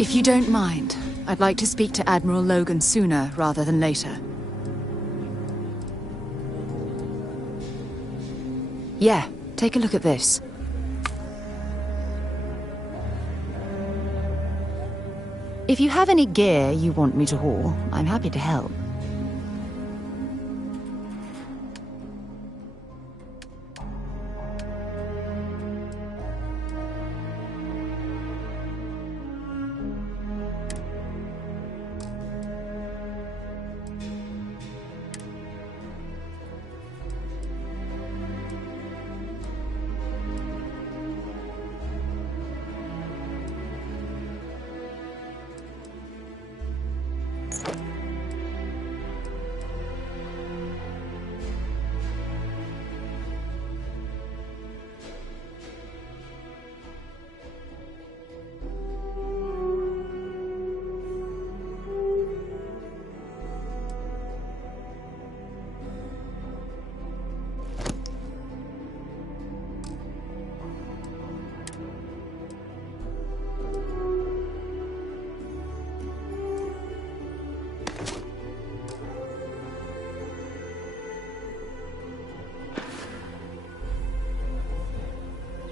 If you don't mind, I'd like to speak to Admiral Logan sooner rather than later. Yeah, take a look at this. If you have any gear you want me to haul, I'm happy to help.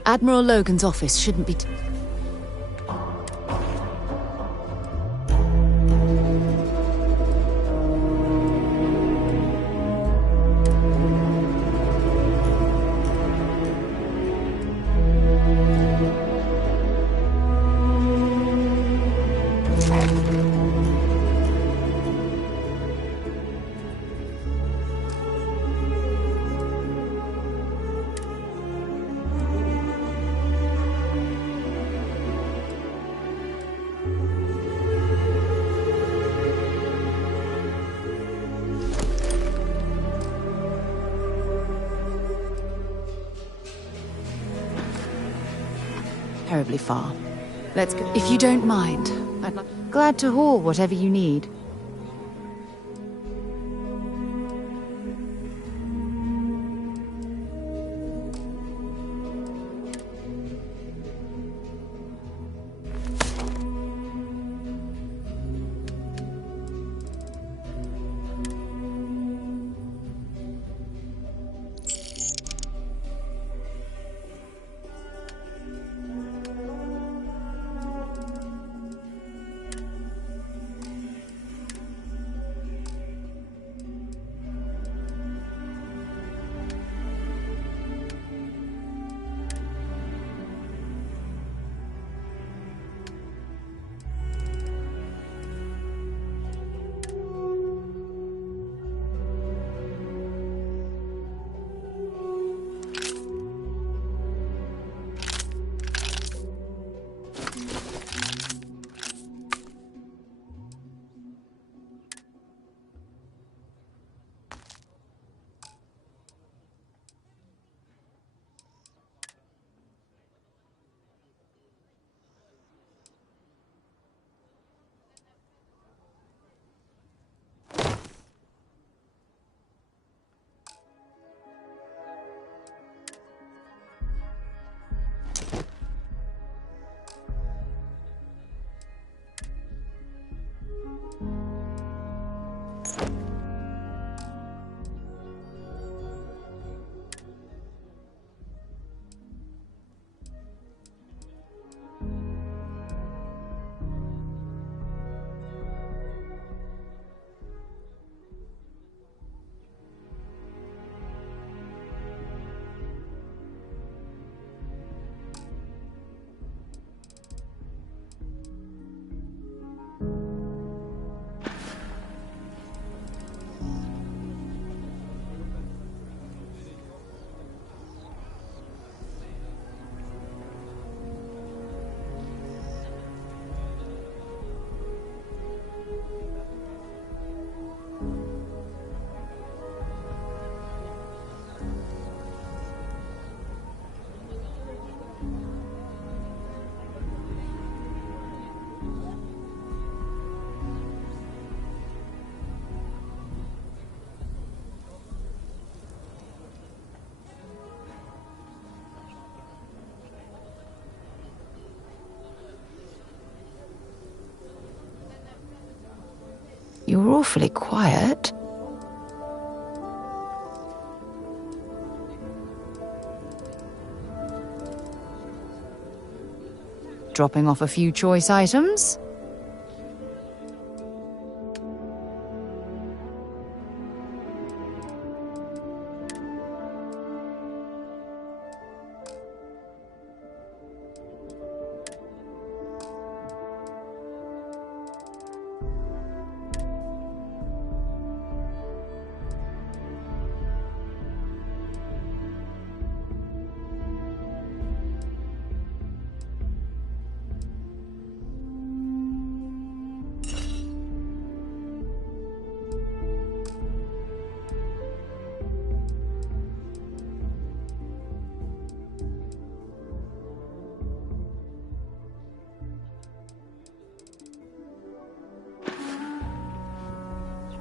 Admiral Logan's office shouldn't be... terribly far. Let's go. If you don't mind, glad to haul whatever you need. awfully quiet. Dropping off a few choice items.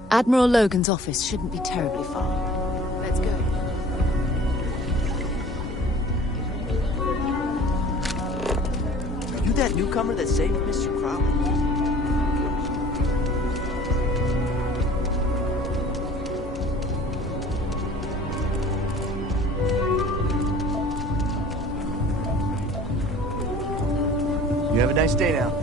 Admiral Logan's office shouldn't be terribly far. Let's go. Are you that newcomer that saved Mr. Crowley? You have a nice day now.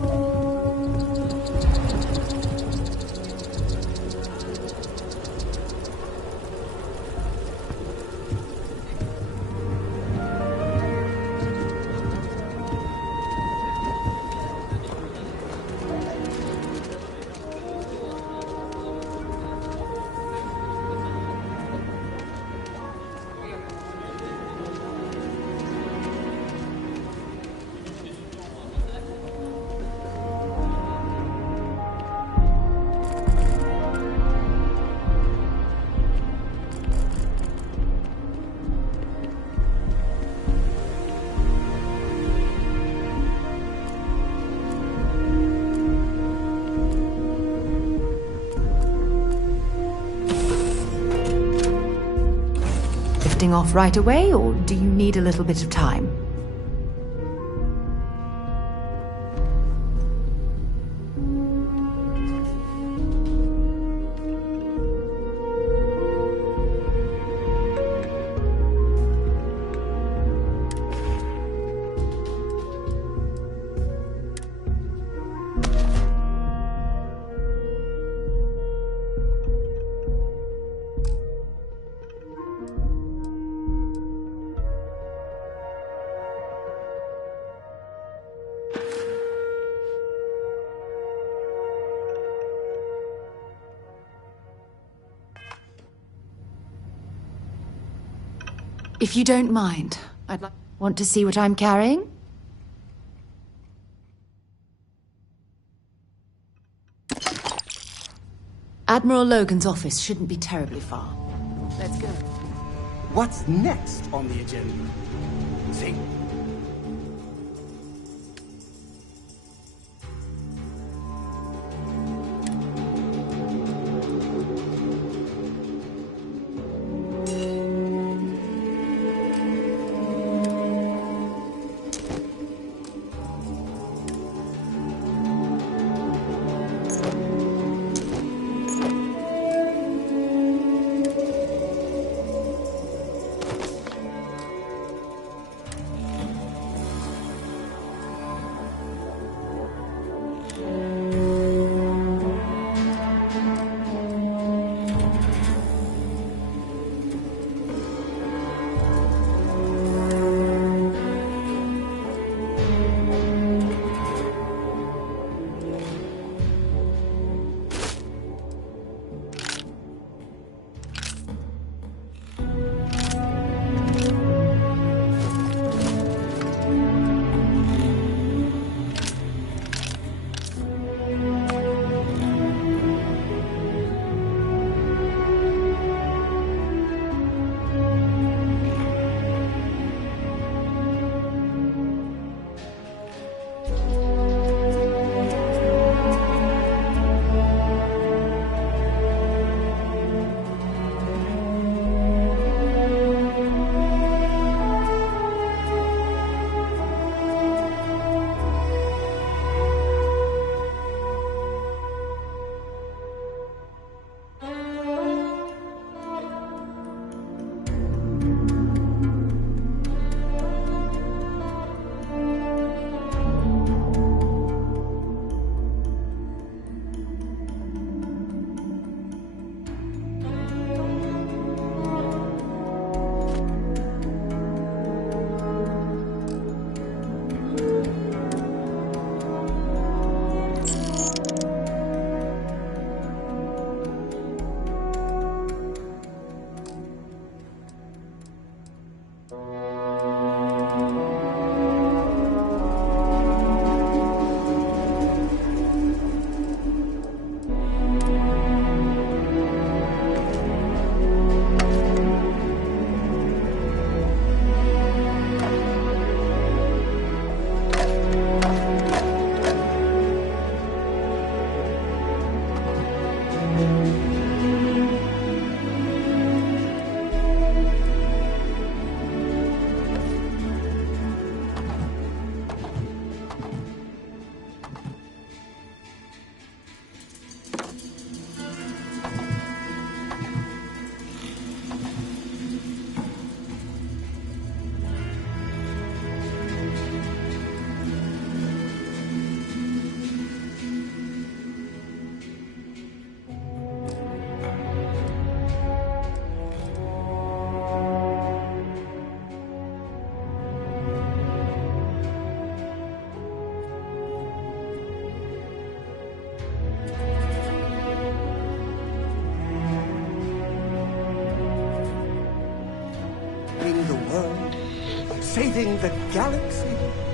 Off right away, or do you need a little bit of time? If you don't mind, want to see what I'm carrying? Admiral Logan's office shouldn't be terribly far. Let's go. What's next on the agenda? See? saving the galaxy?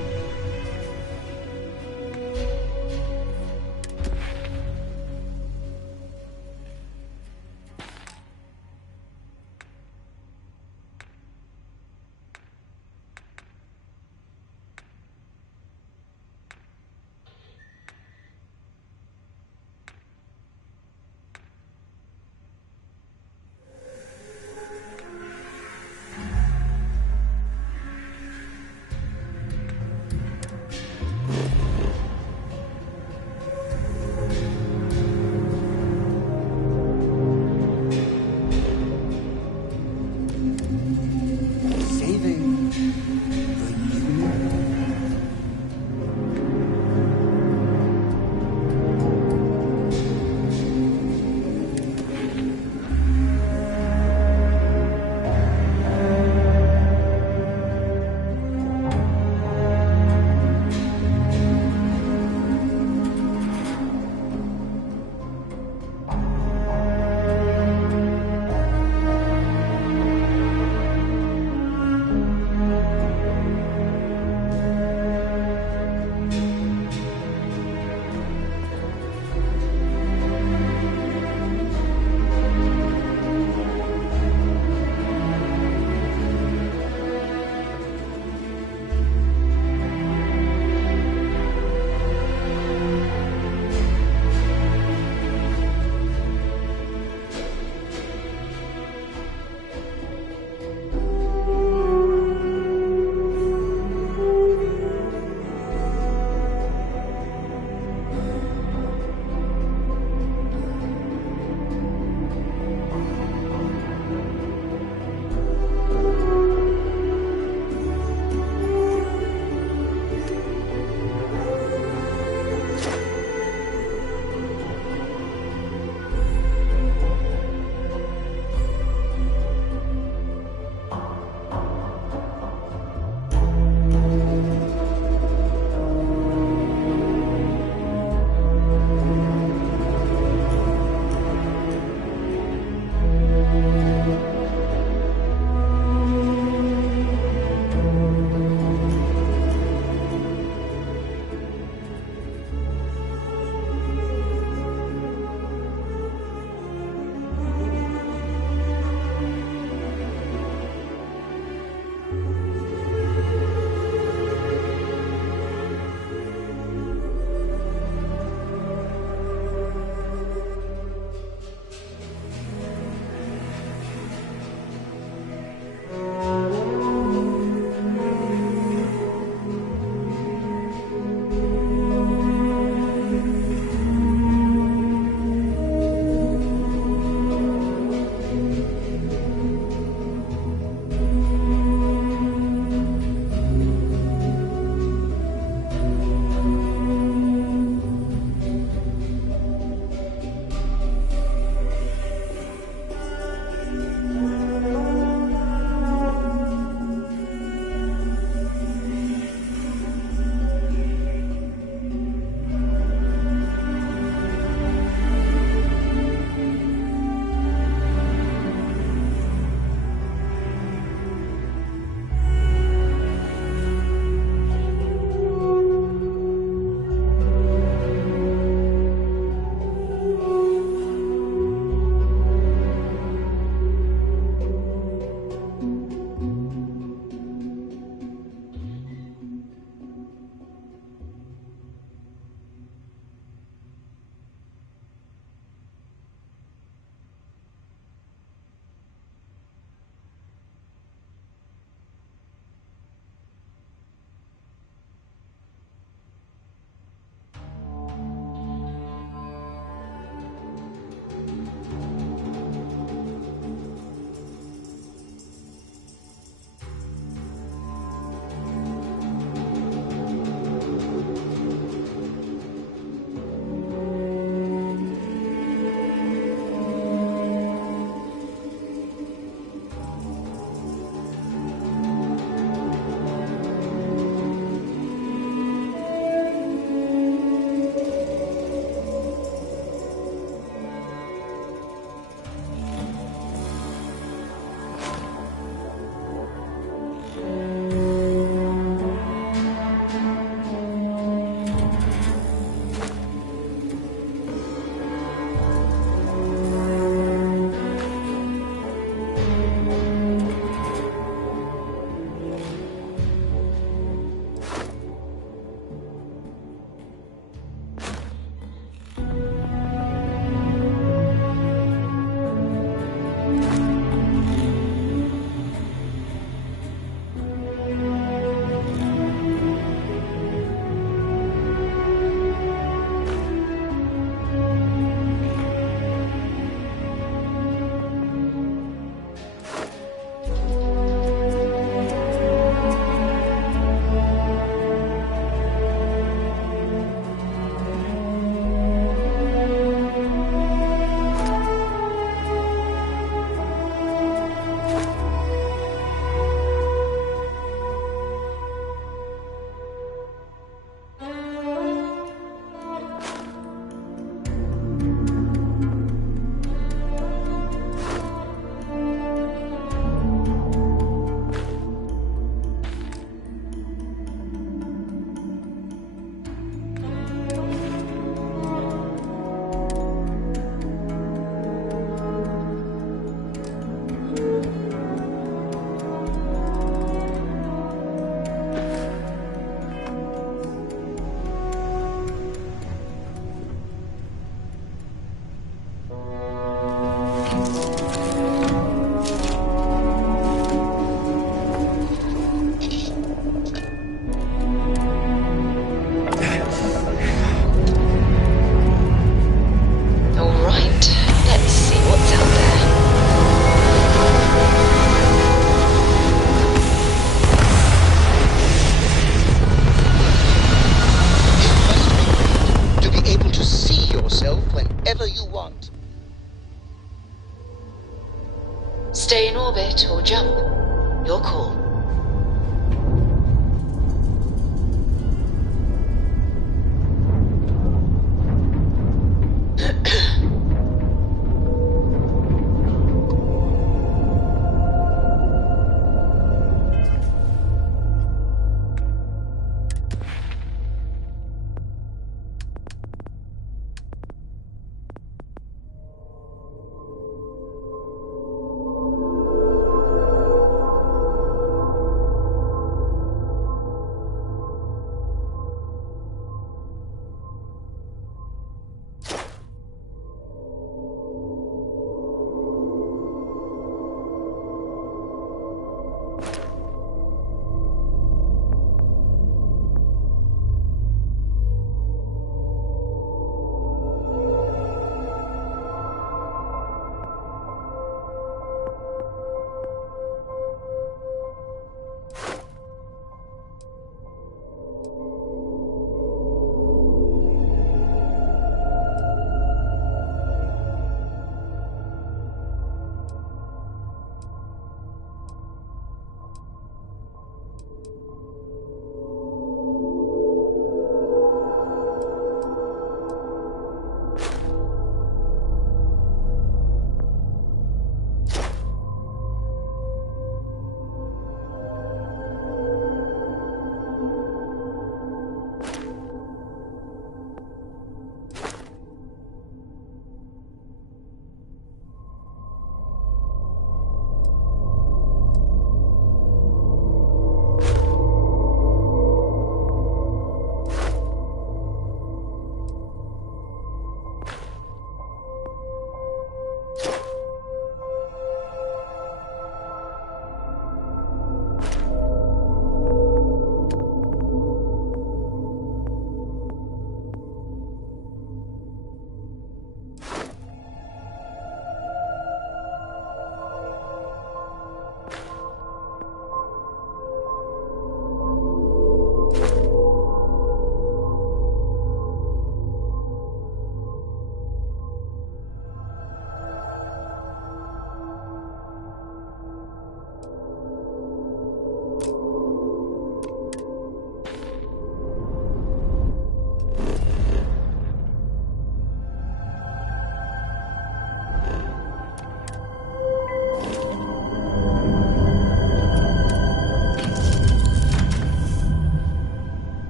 orbit or jump. Your call.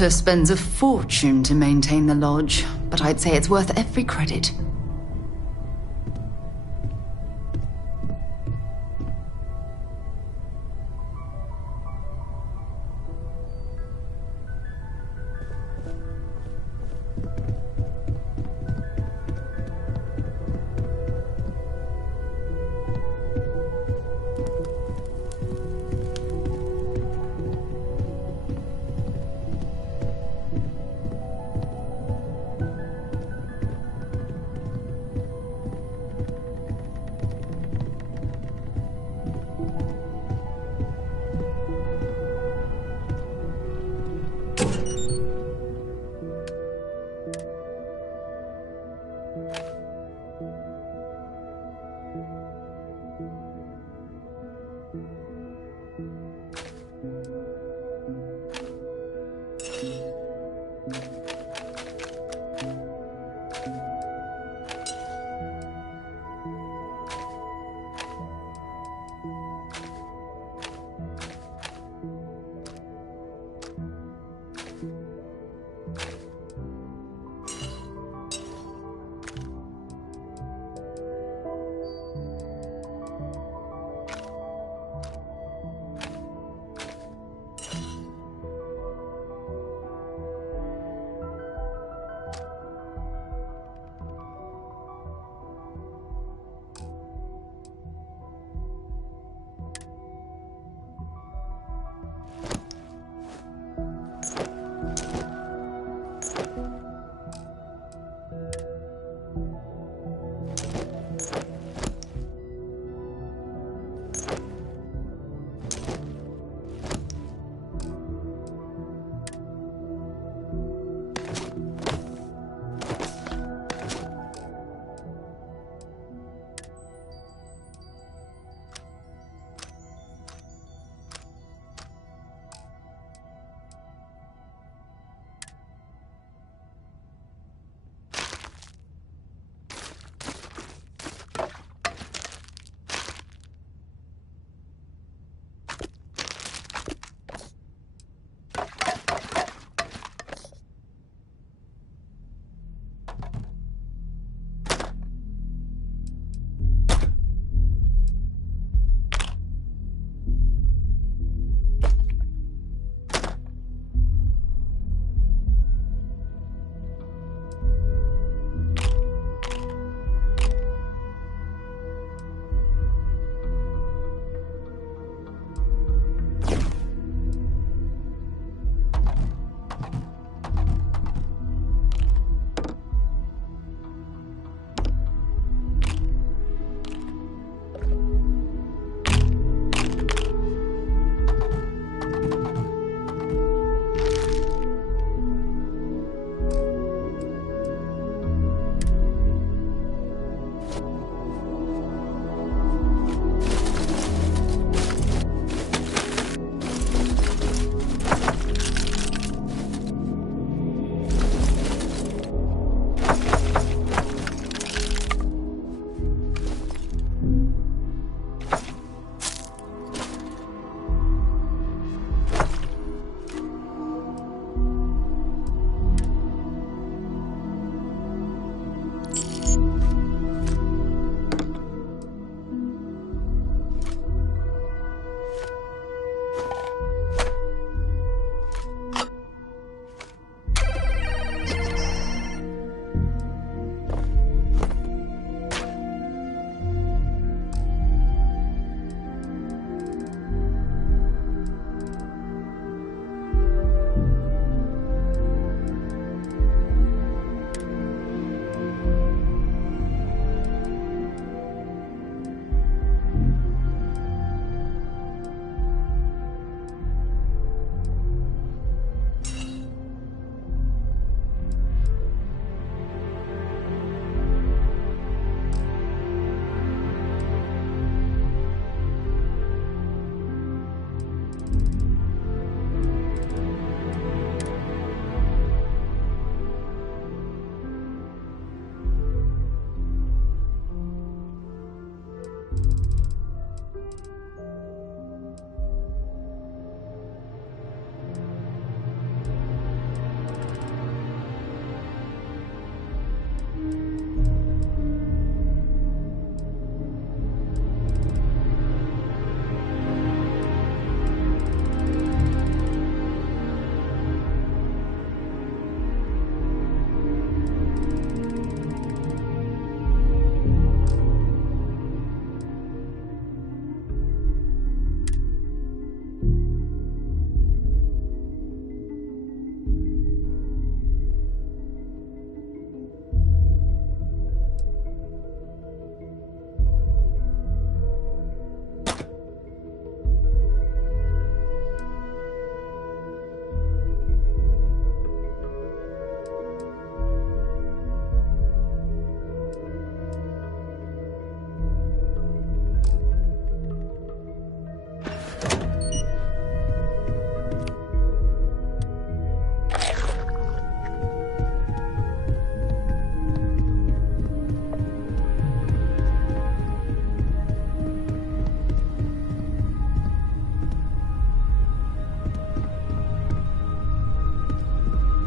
Walter spends a fortune to maintain the lodge, but I'd say it's worth every credit.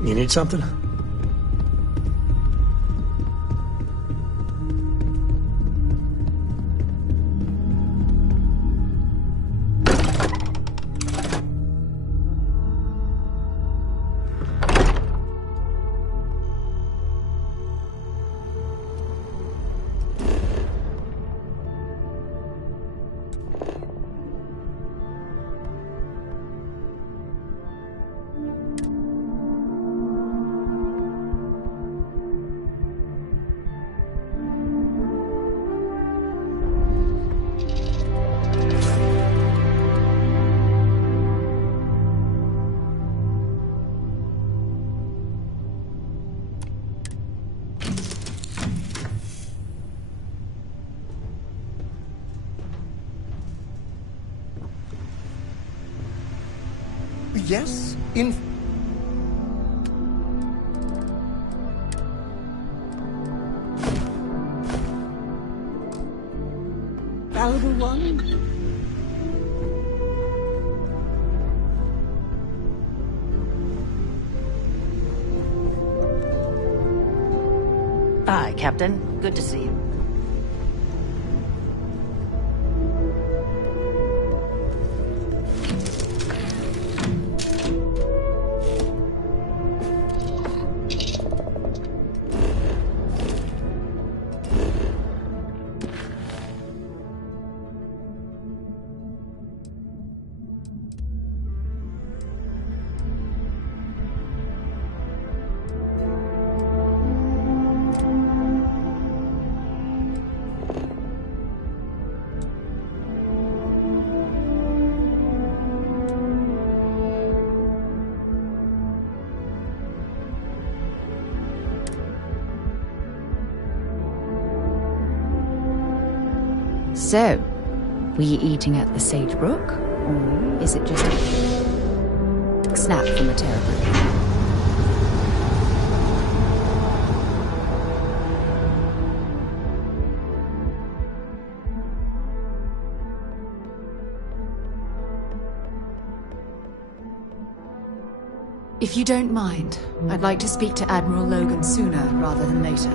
You need something? Yes, in... Valuable one? Hi, Captain. Good to see you. So, were you eating at the Sage Brook? Or is it just a snap from a terrible? If you don't mind, I'd like to speak to Admiral Logan sooner rather than later.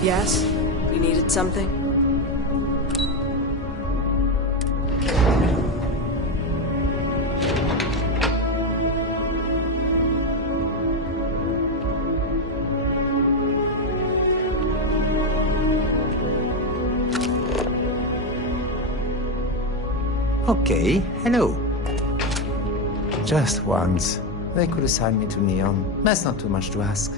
Yes? You needed something? Okay, hello. Just once. They could assign me to Neon. That's not too much to ask.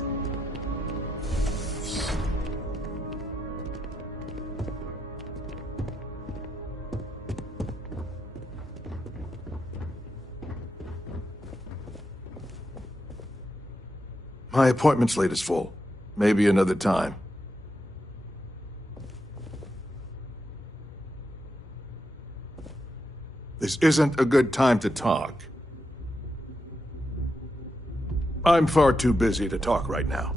My appointment slate is full. Maybe another time. This isn't a good time to talk. I'm far too busy to talk right now.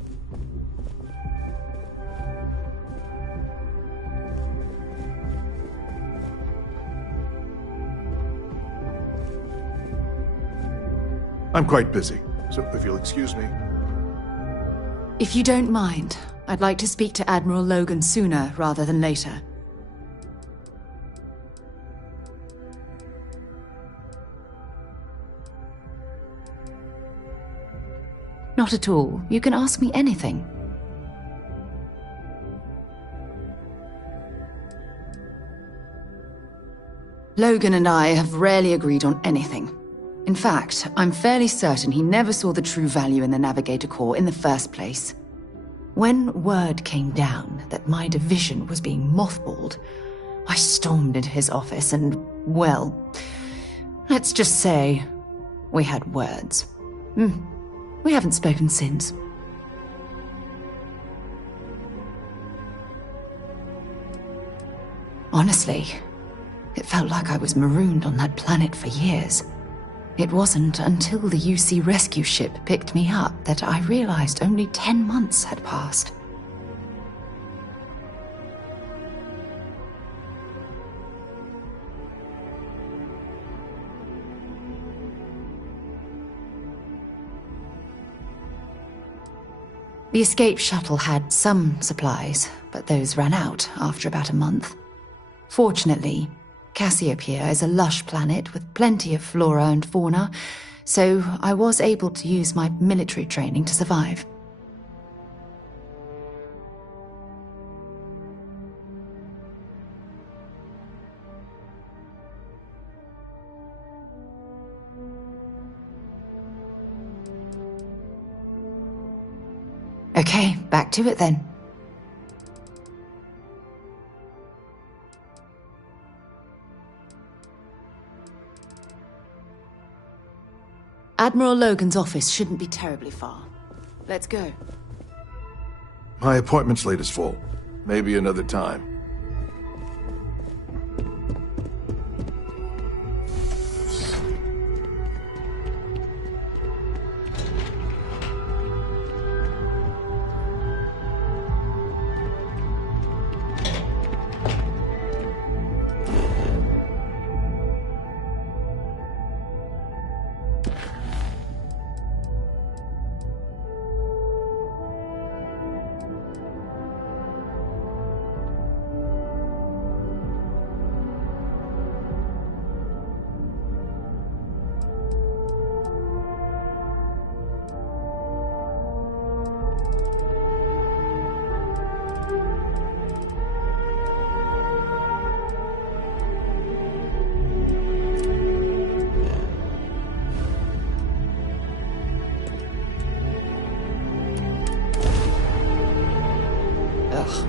I'm quite busy, so if you'll excuse me. If you don't mind, I'd like to speak to Admiral Logan sooner rather than later. Not at all. You can ask me anything. Logan and I have rarely agreed on anything. In fact, I'm fairly certain he never saw the true value in the Navigator Corps in the first place. When word came down that my division was being mothballed, I stormed into his office and, well, let's just say we had words. We haven't spoken since. Honestly, it felt like I was marooned on that planet for years. It wasn't until the UC rescue ship picked me up that I realized only 10 months had passed. The escape shuttle had some supplies, but those ran out after about a month. Fortunately, Cassiopeia is a lush planet with plenty of flora and fauna, so I was able to use my military training to survive. Okay, back to it then. Admiral Logan's office shouldn't be terribly far. Let's go. My appointment slate is full. Maybe another time.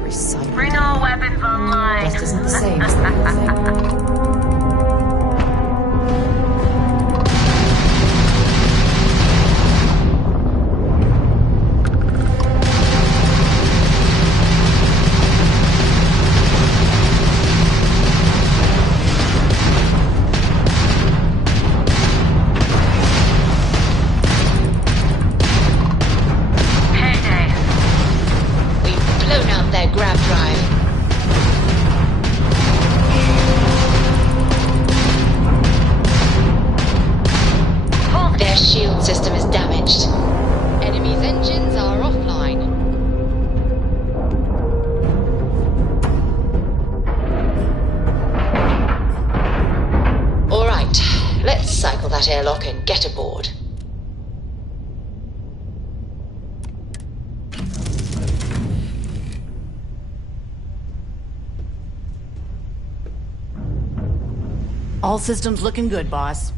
Recycling. Bring all weapons online. Just isn't the same as the real thing. Airlock and get aboard. All systems looking good, boss.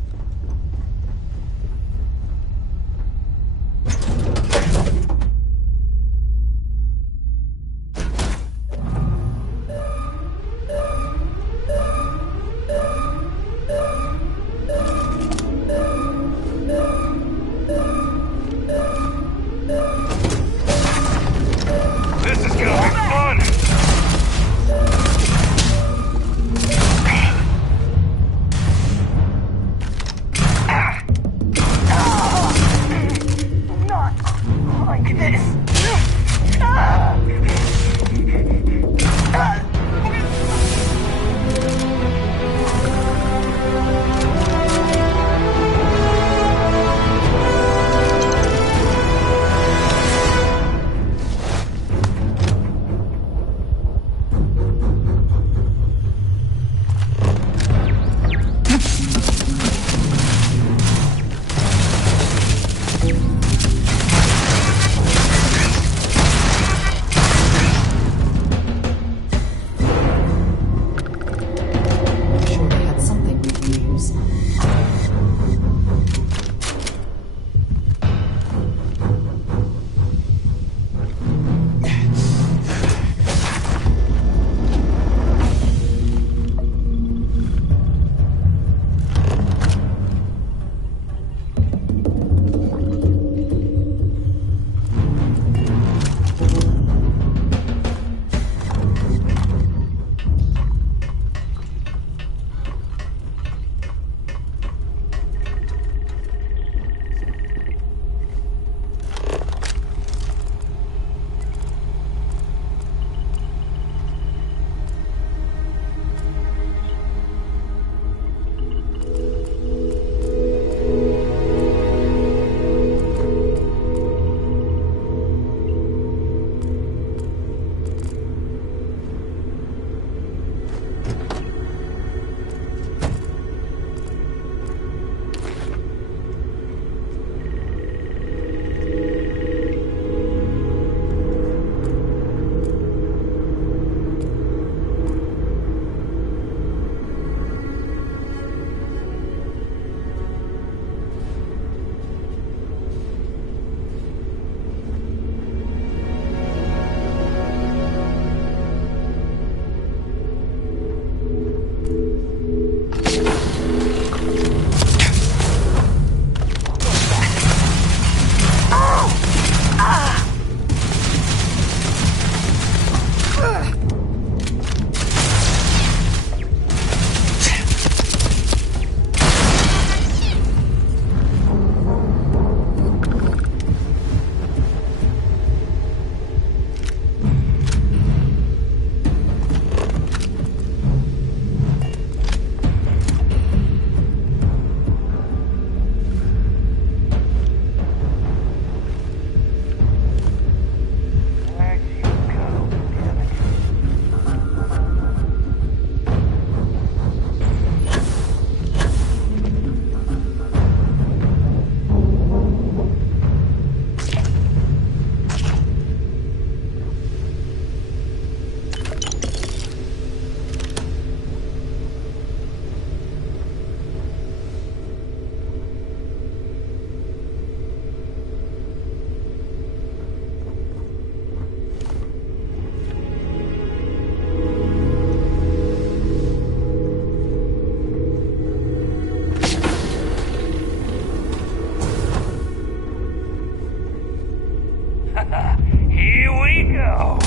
Here we go.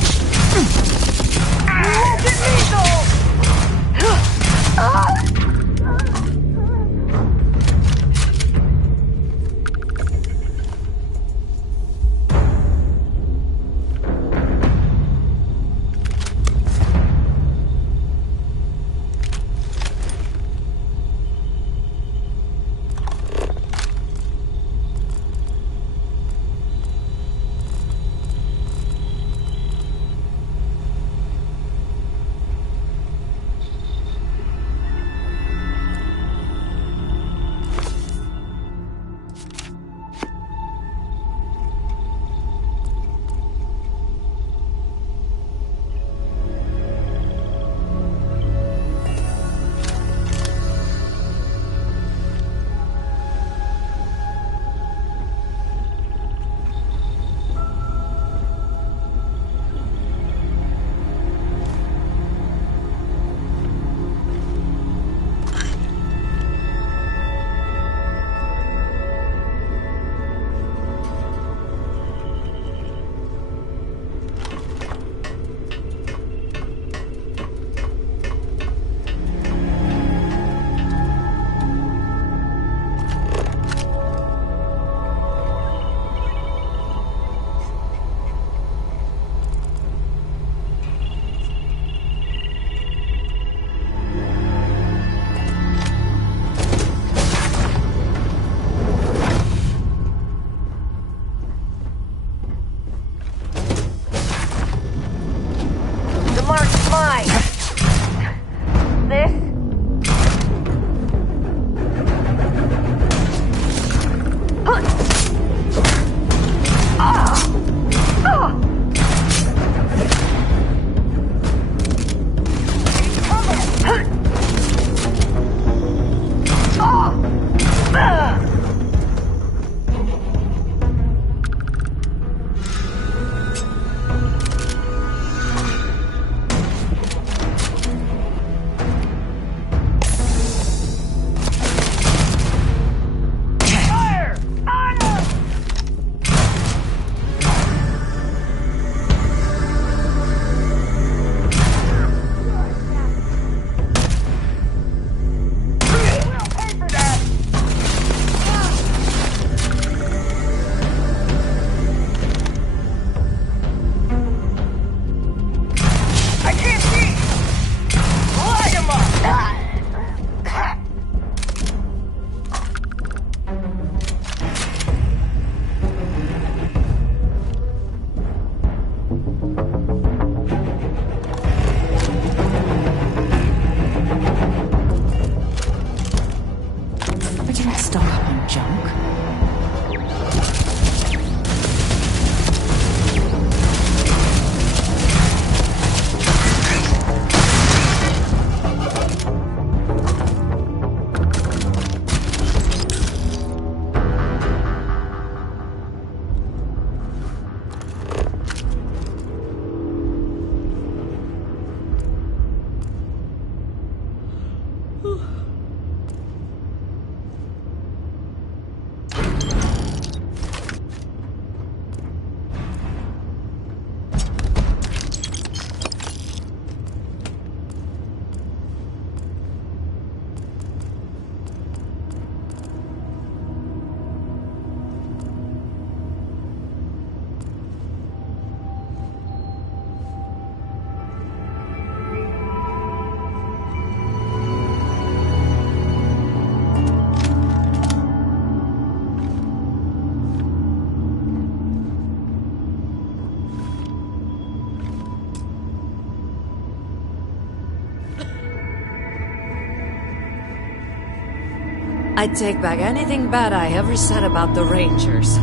I'd take back anything bad I ever said about the Rangers.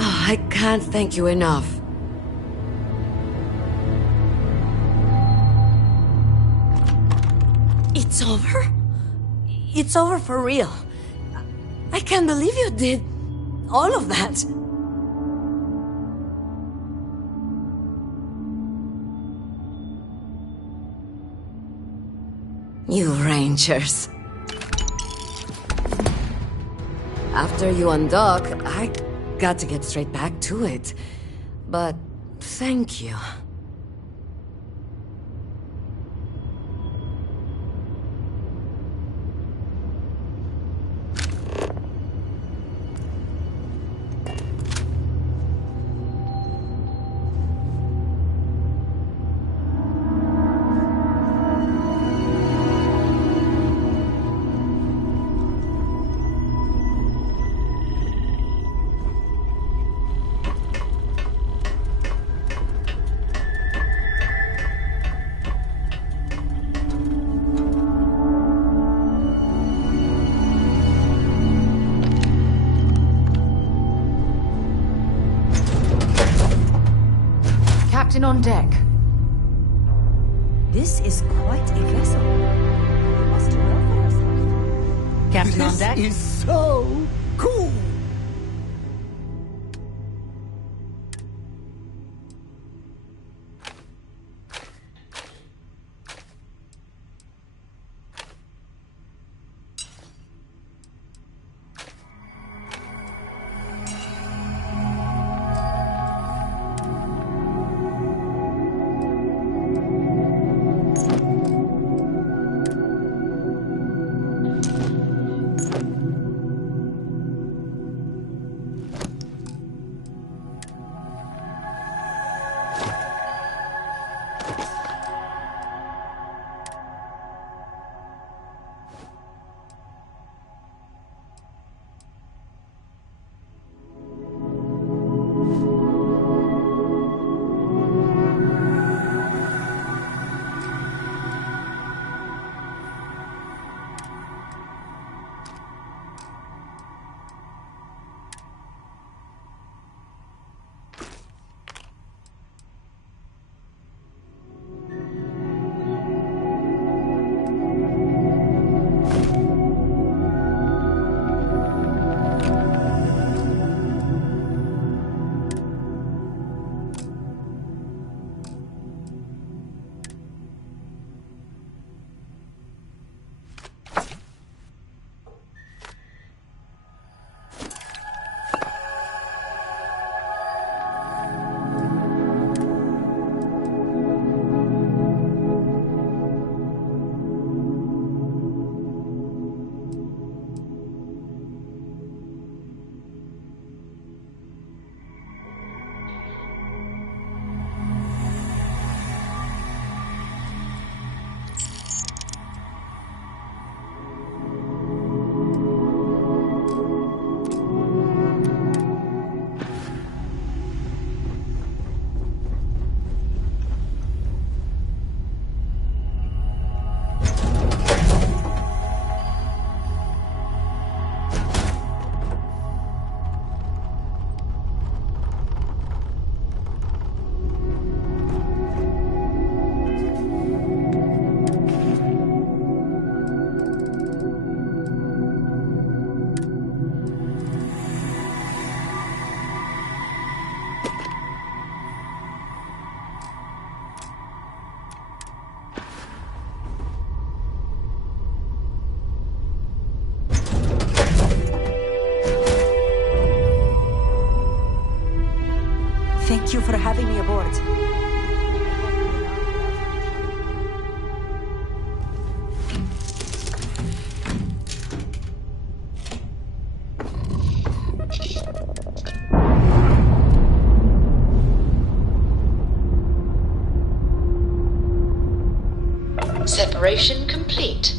I can't thank you enough. It's over? It's over for real. I can't believe you did all of that. You Rangers. After you undock, I got to get straight back to it. But thank you. Captain on deck. This is quite a vessel. You must do well for yourself. Captain on This deck? is so cool. Thank you for having me aboard. Separation complete.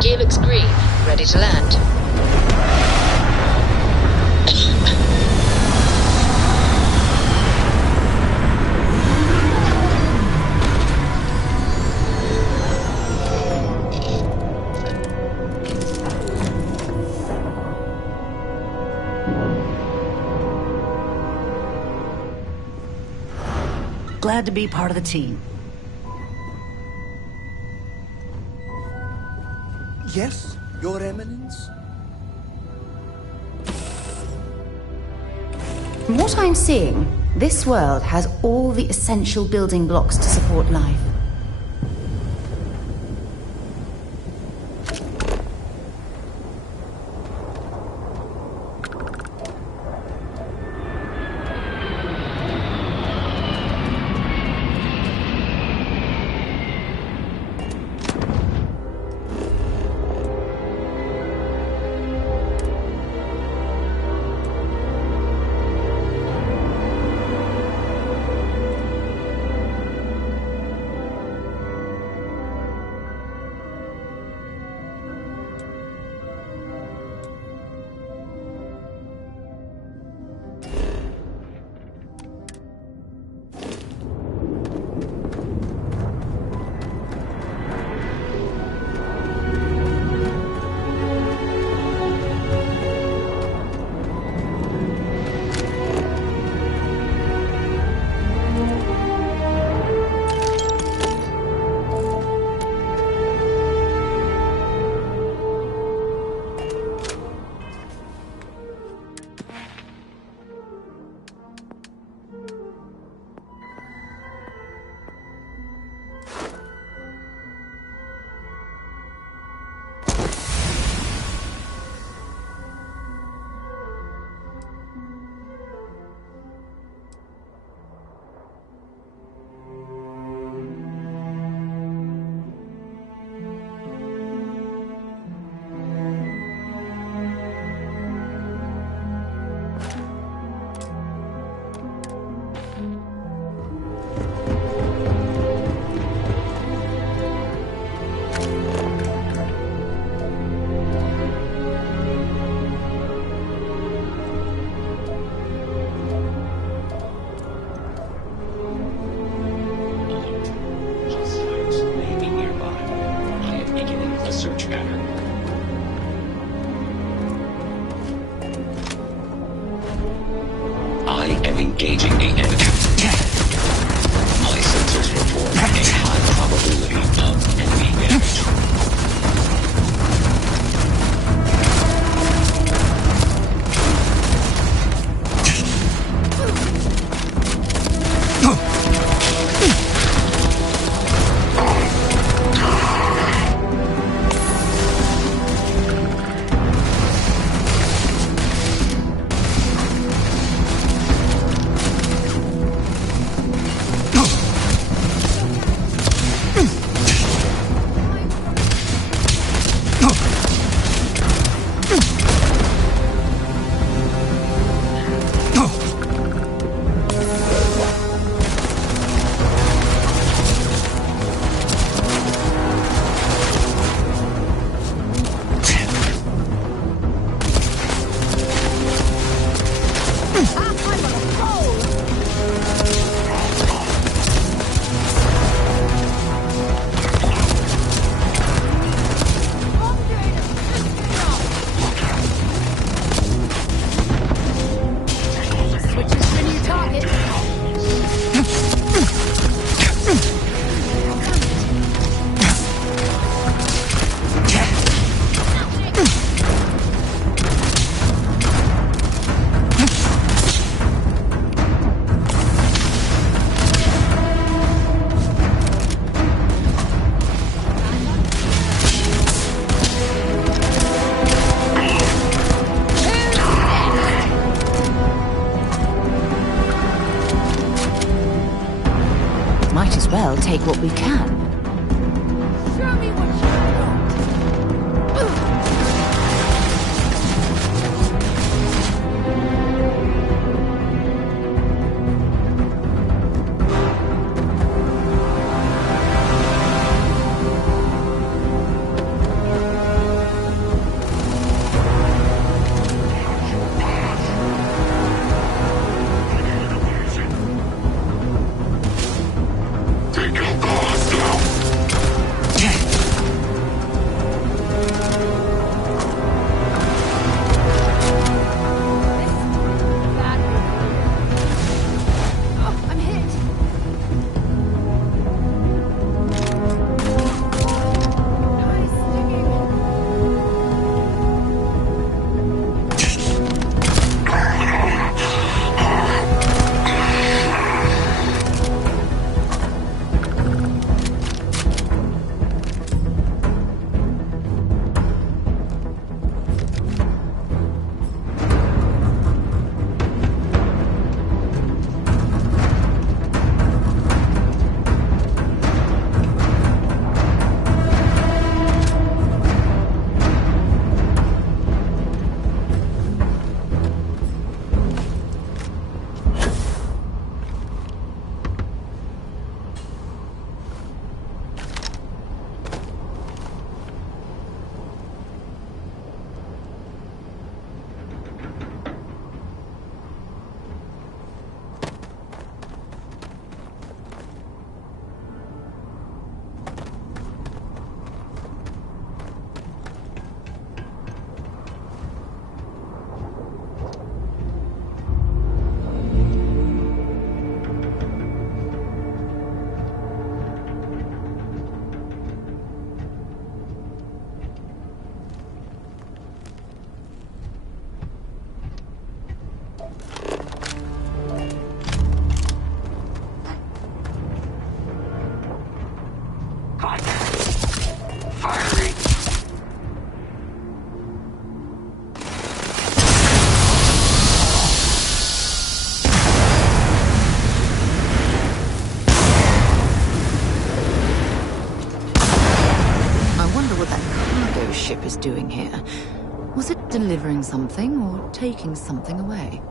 Gear looks green. Ready to land. Glad to be part of the team. Yes, Your Eminence? From what I'm seeing, this world has all the essential building blocks to support life. Engaging the enemy. My sensors report a high probability of enemy damage. Might as well take what we can. Show me what you got. ship is doing here. Was it delivering something or taking something away?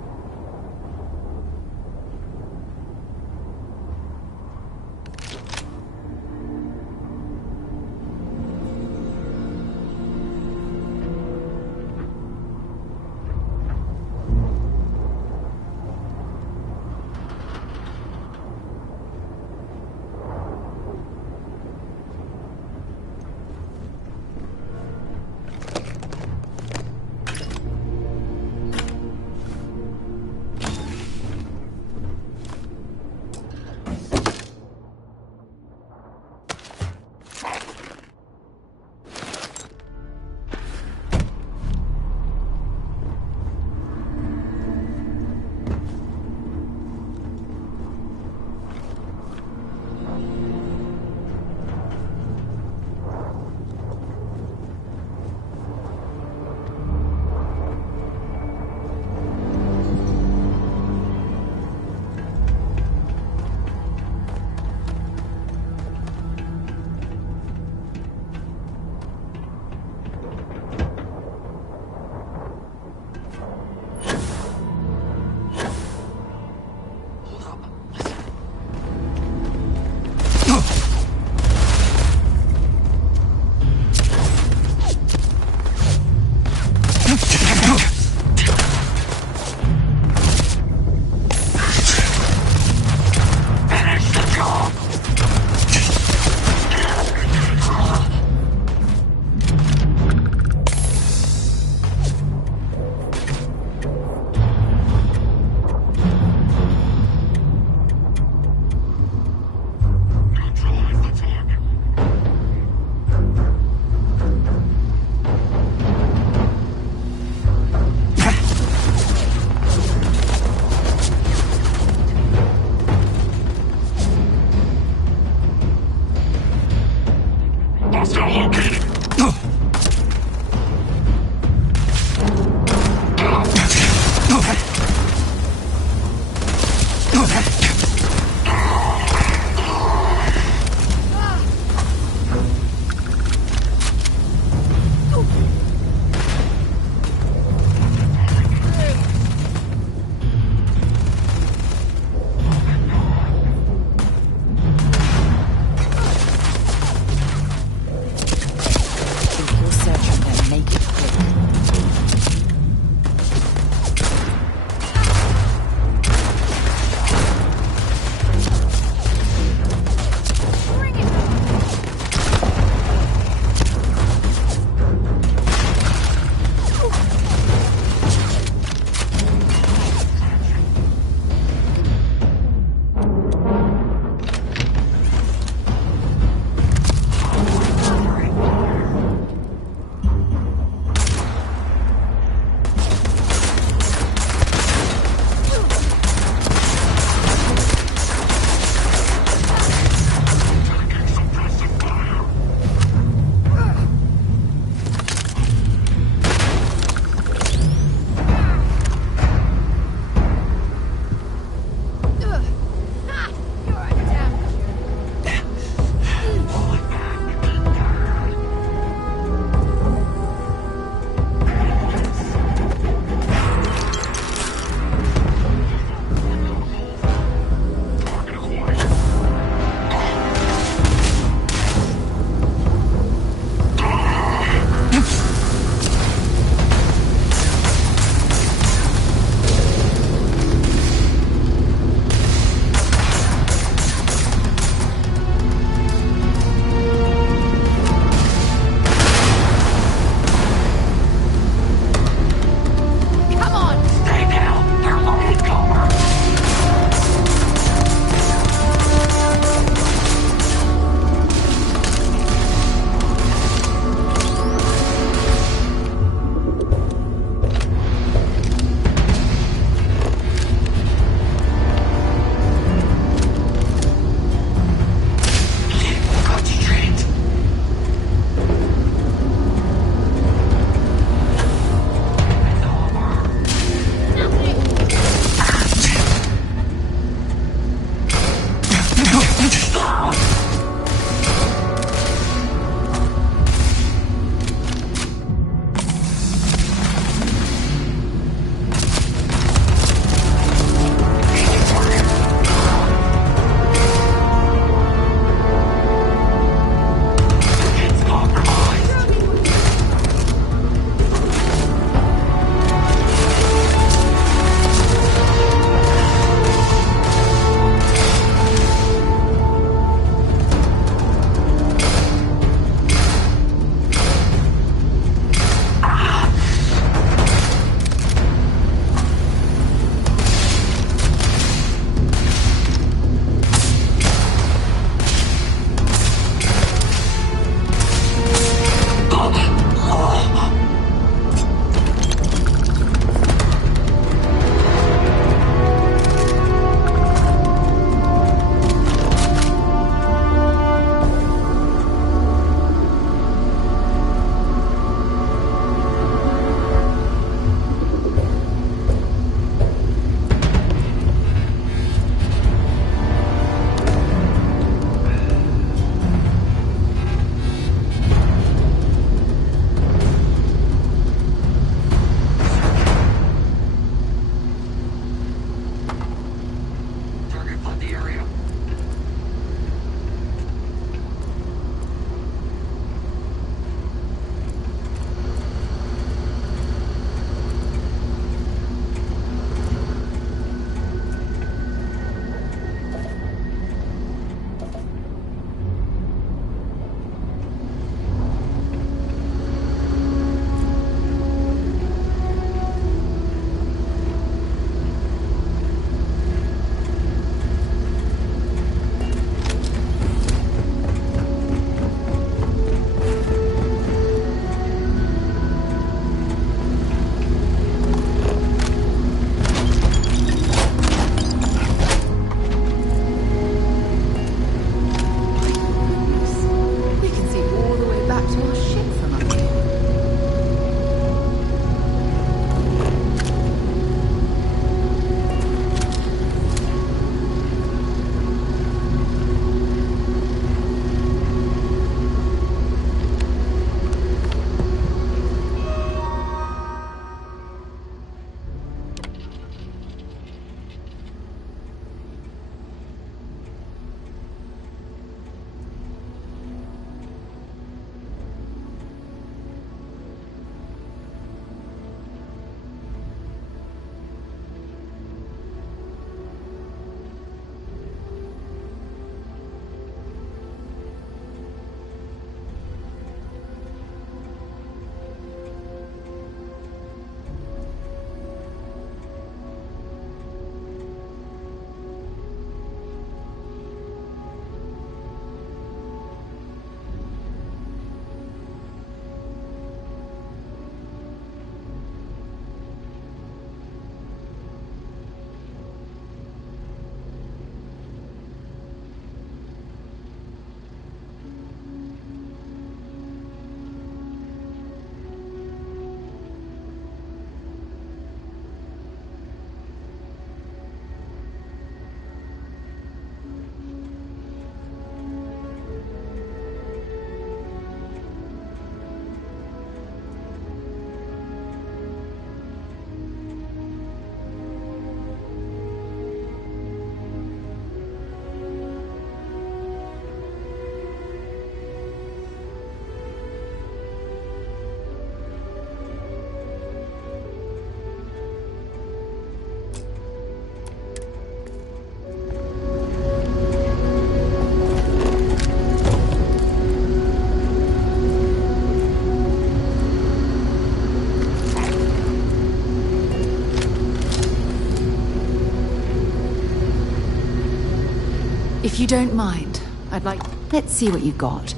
If you don't mind, I'd like... Let's see what you got.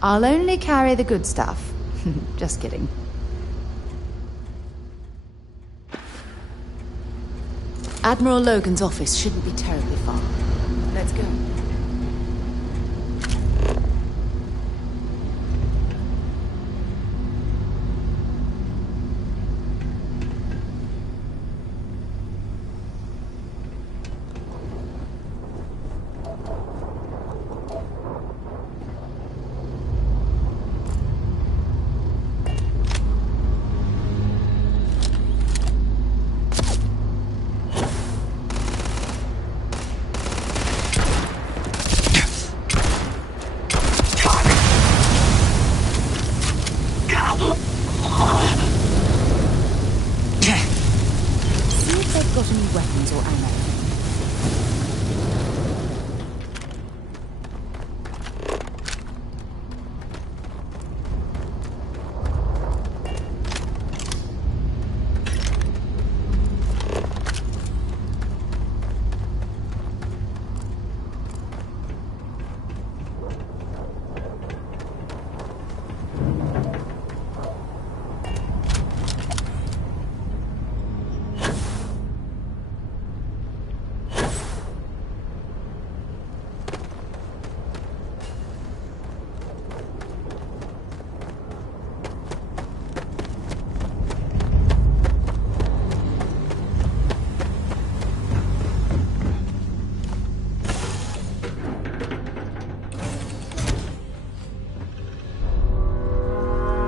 I'll only carry the good stuff. Just kidding. Admiral Logan's office shouldn't be terribly far. Let's go.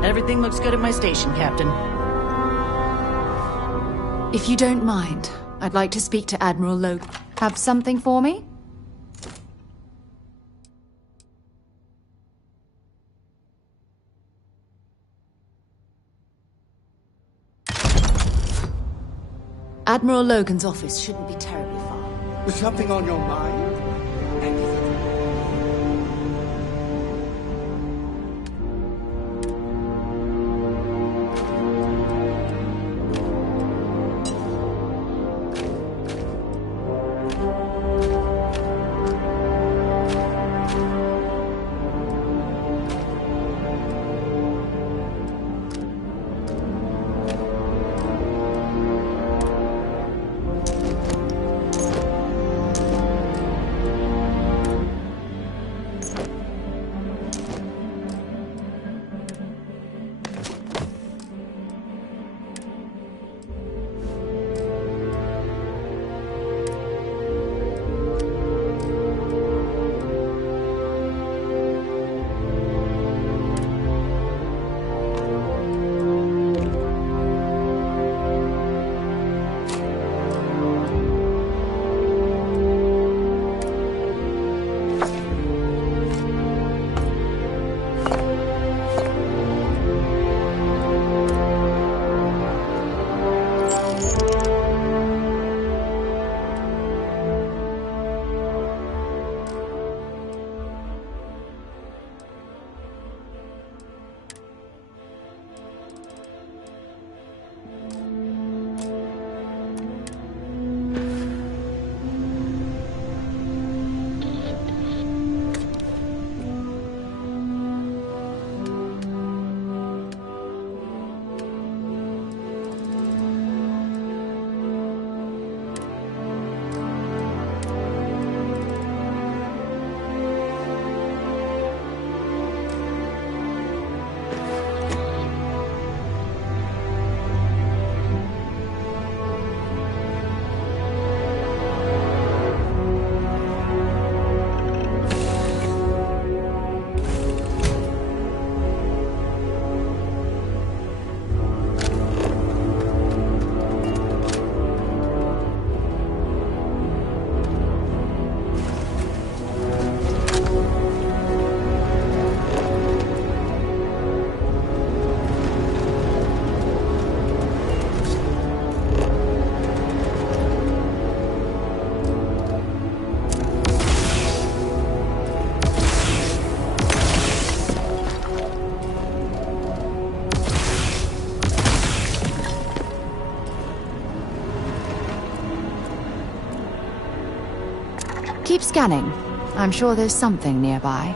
Everything looks good at my station, Captain. If you don't mind, I'd like to speak to Admiral Logan. Have something for me? Admiral Logan's office shouldn't be terribly far. Is something on your mind? Keep scanning. I'm sure there's something nearby.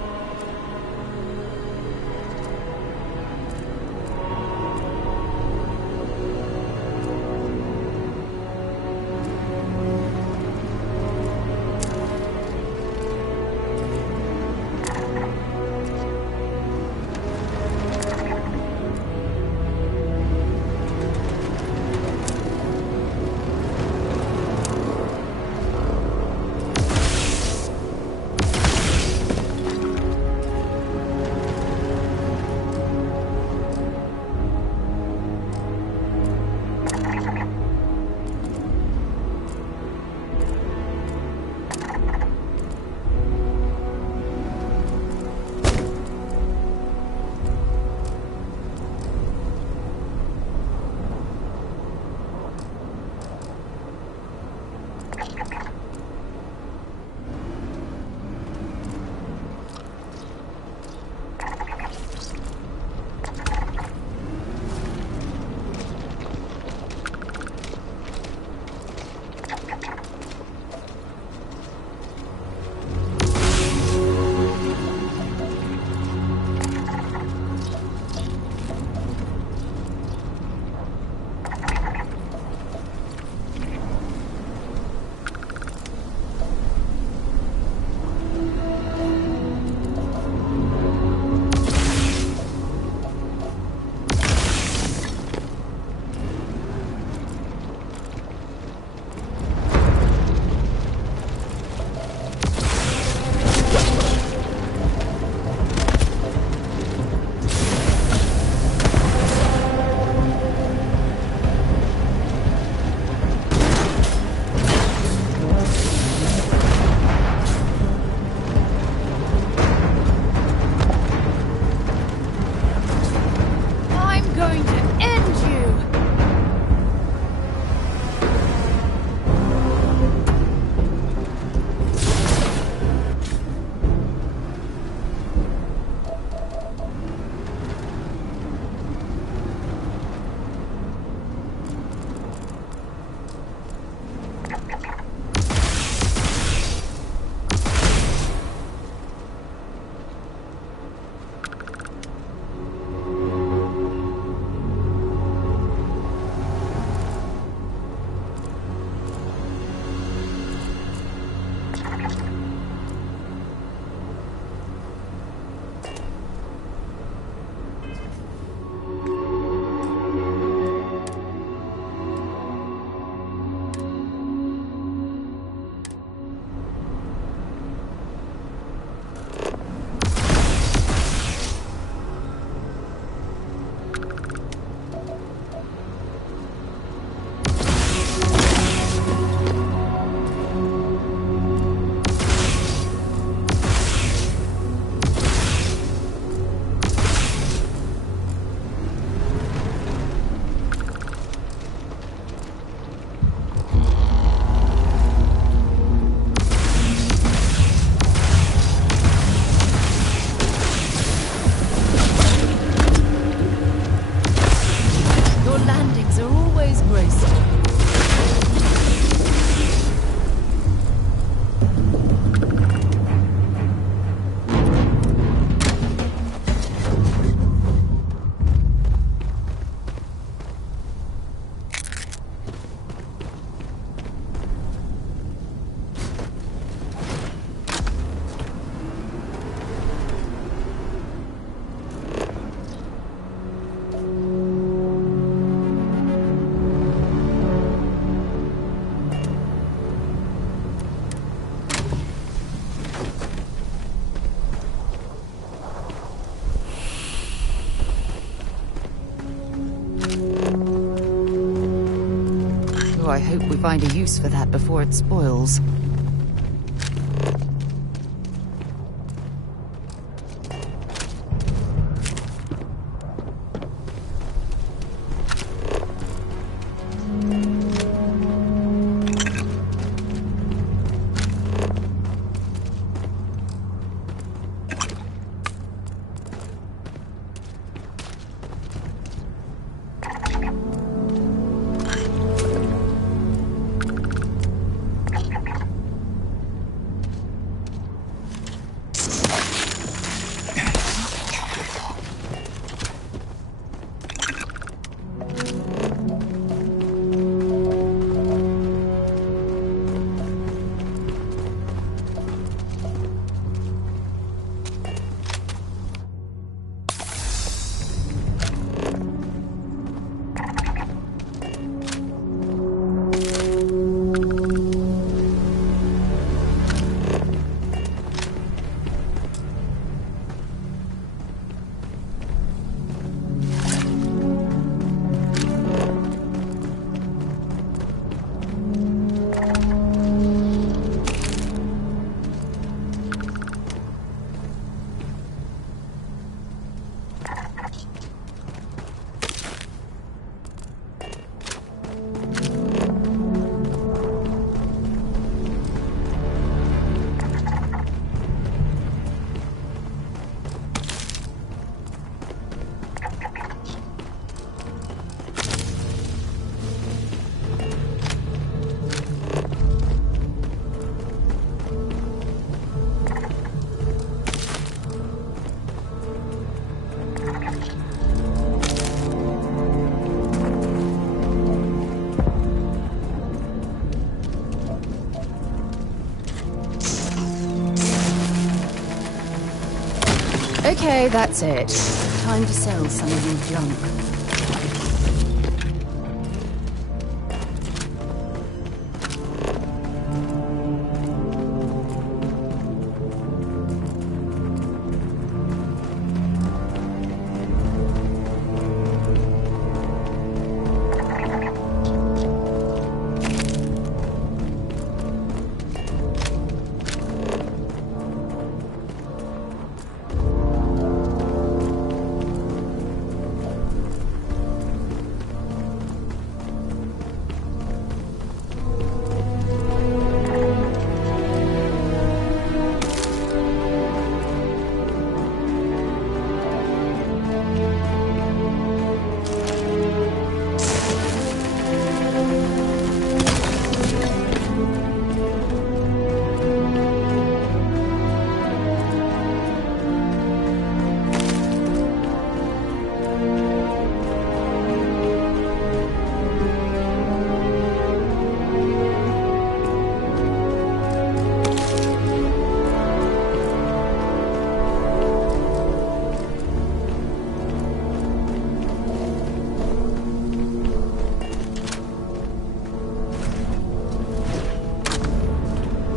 Oh, I hope we find a use for that before it spoils. Okay, that's it. Time to sell some of your junk.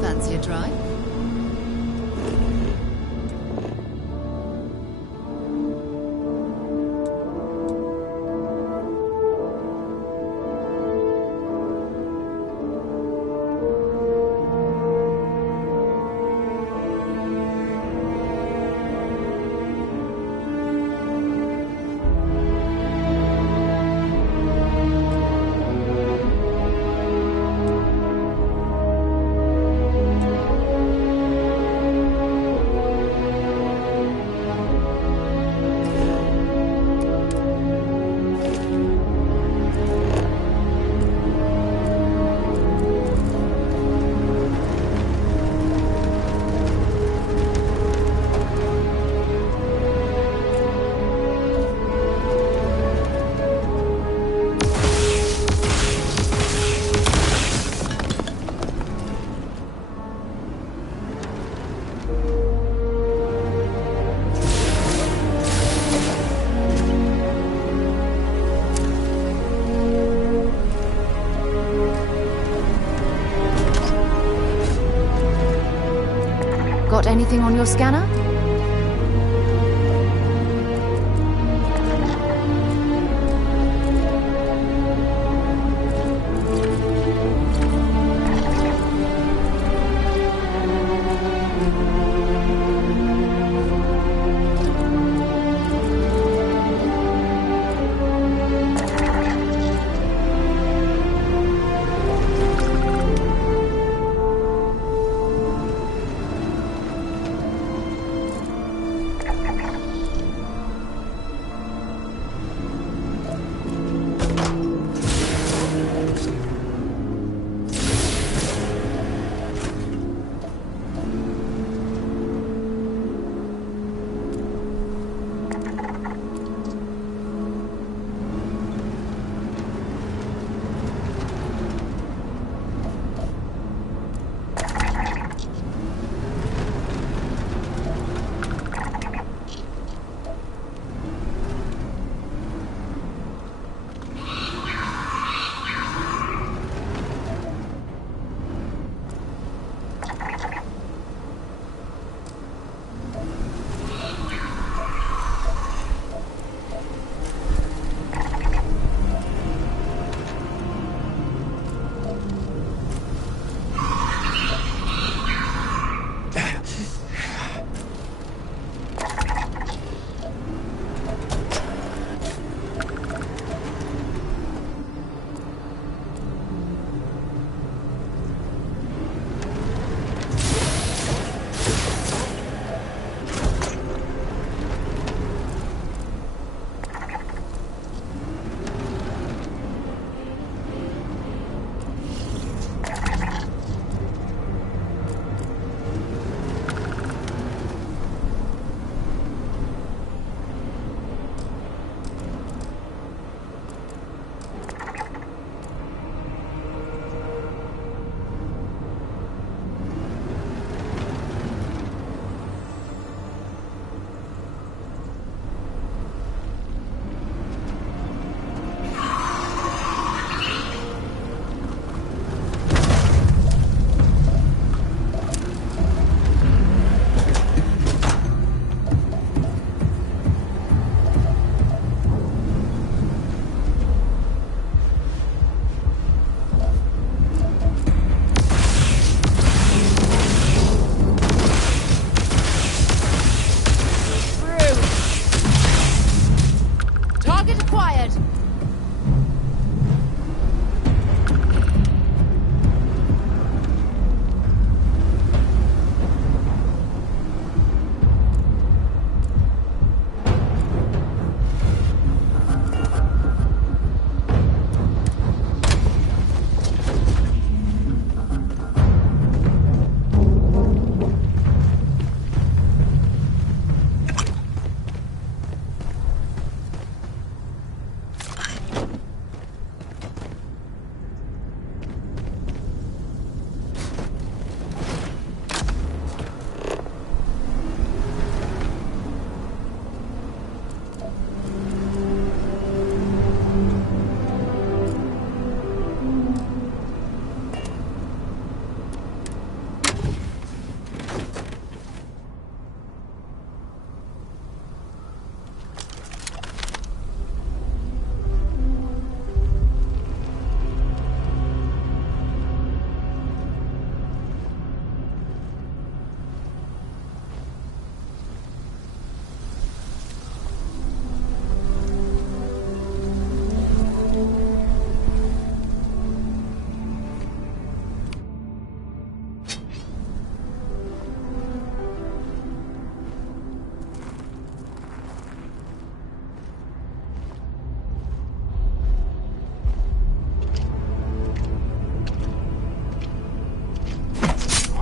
Fancy a try? Got anything on your scanner?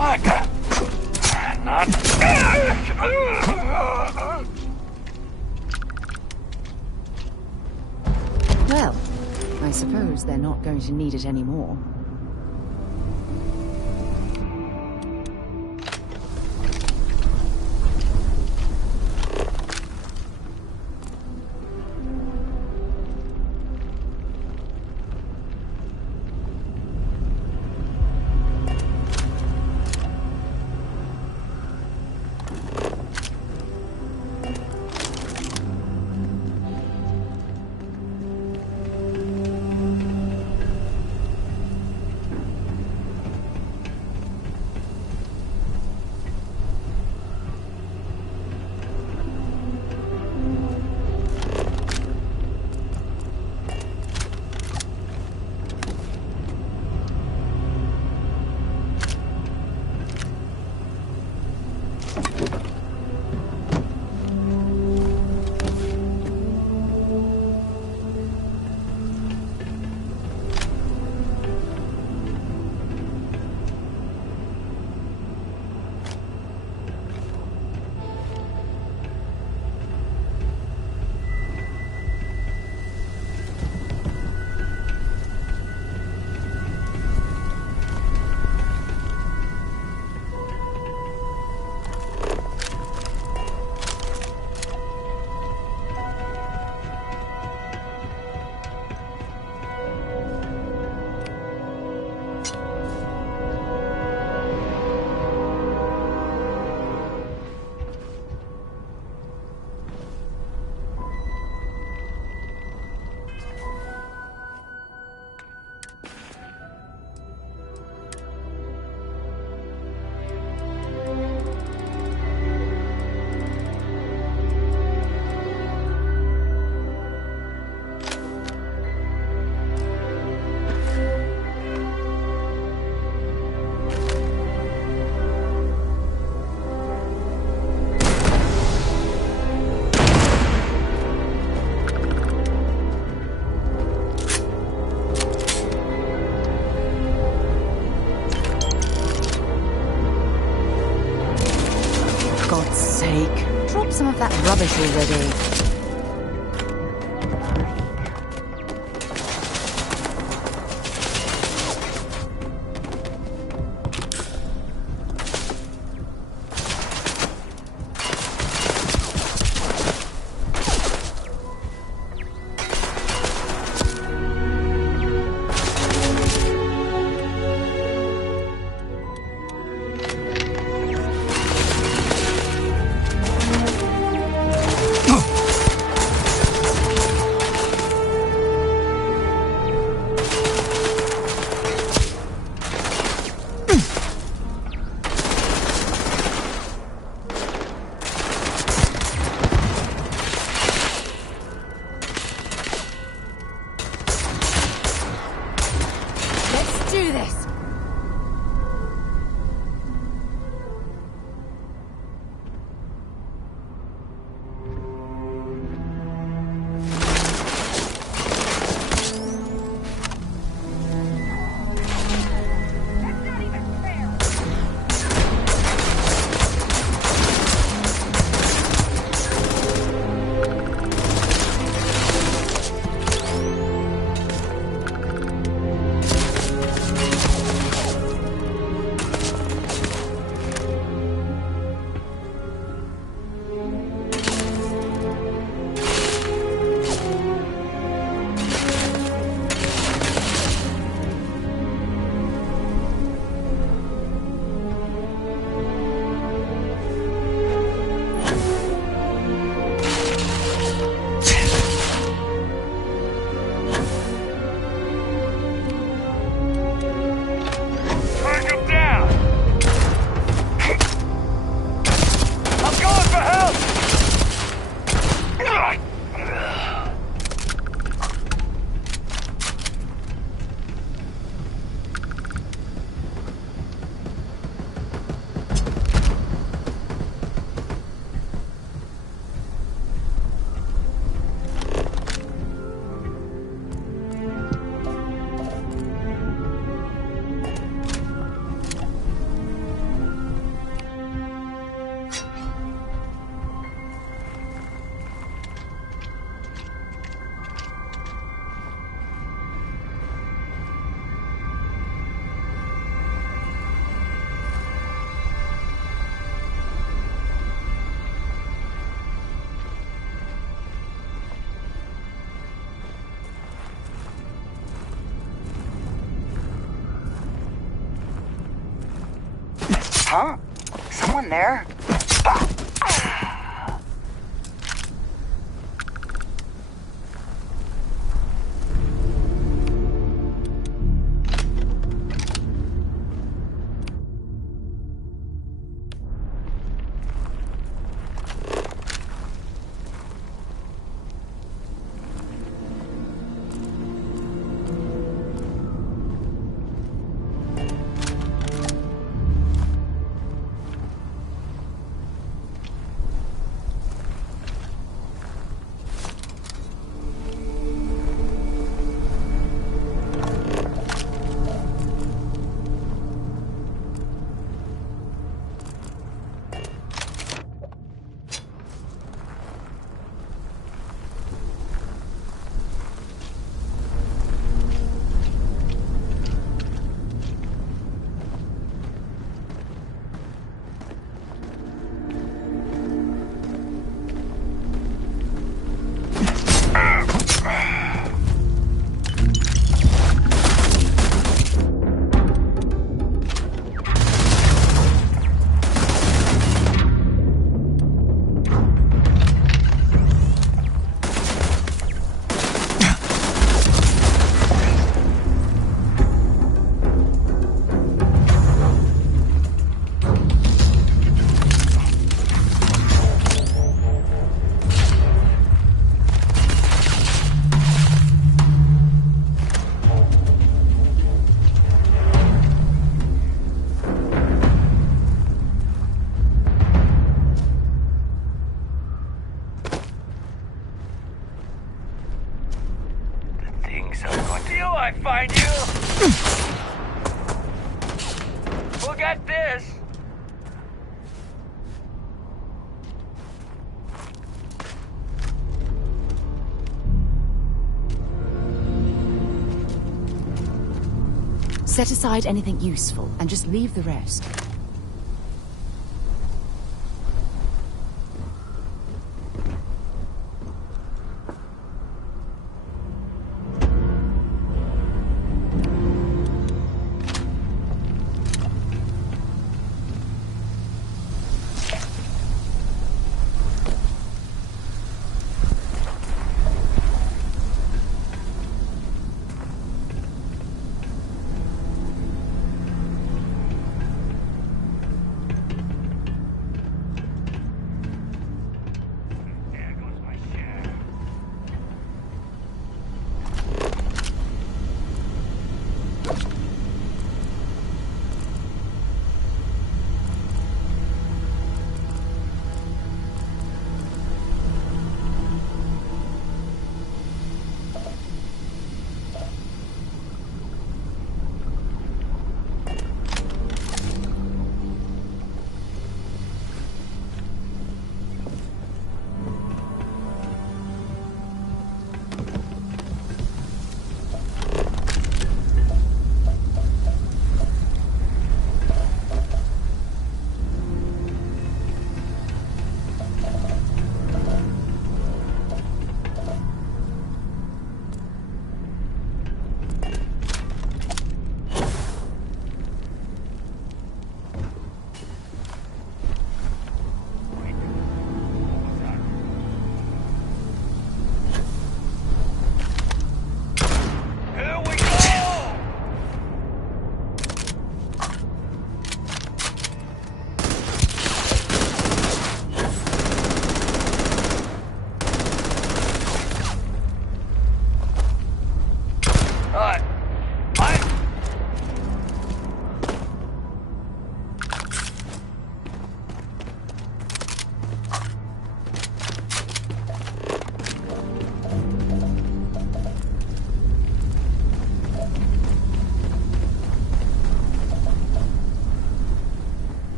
Well, I suppose they're not going to need it anymore. Drop some of that rubbish already. Huh? Someone there? I find you! Look at this! Set aside anything useful and just leave the rest.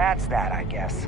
That's that, I guess.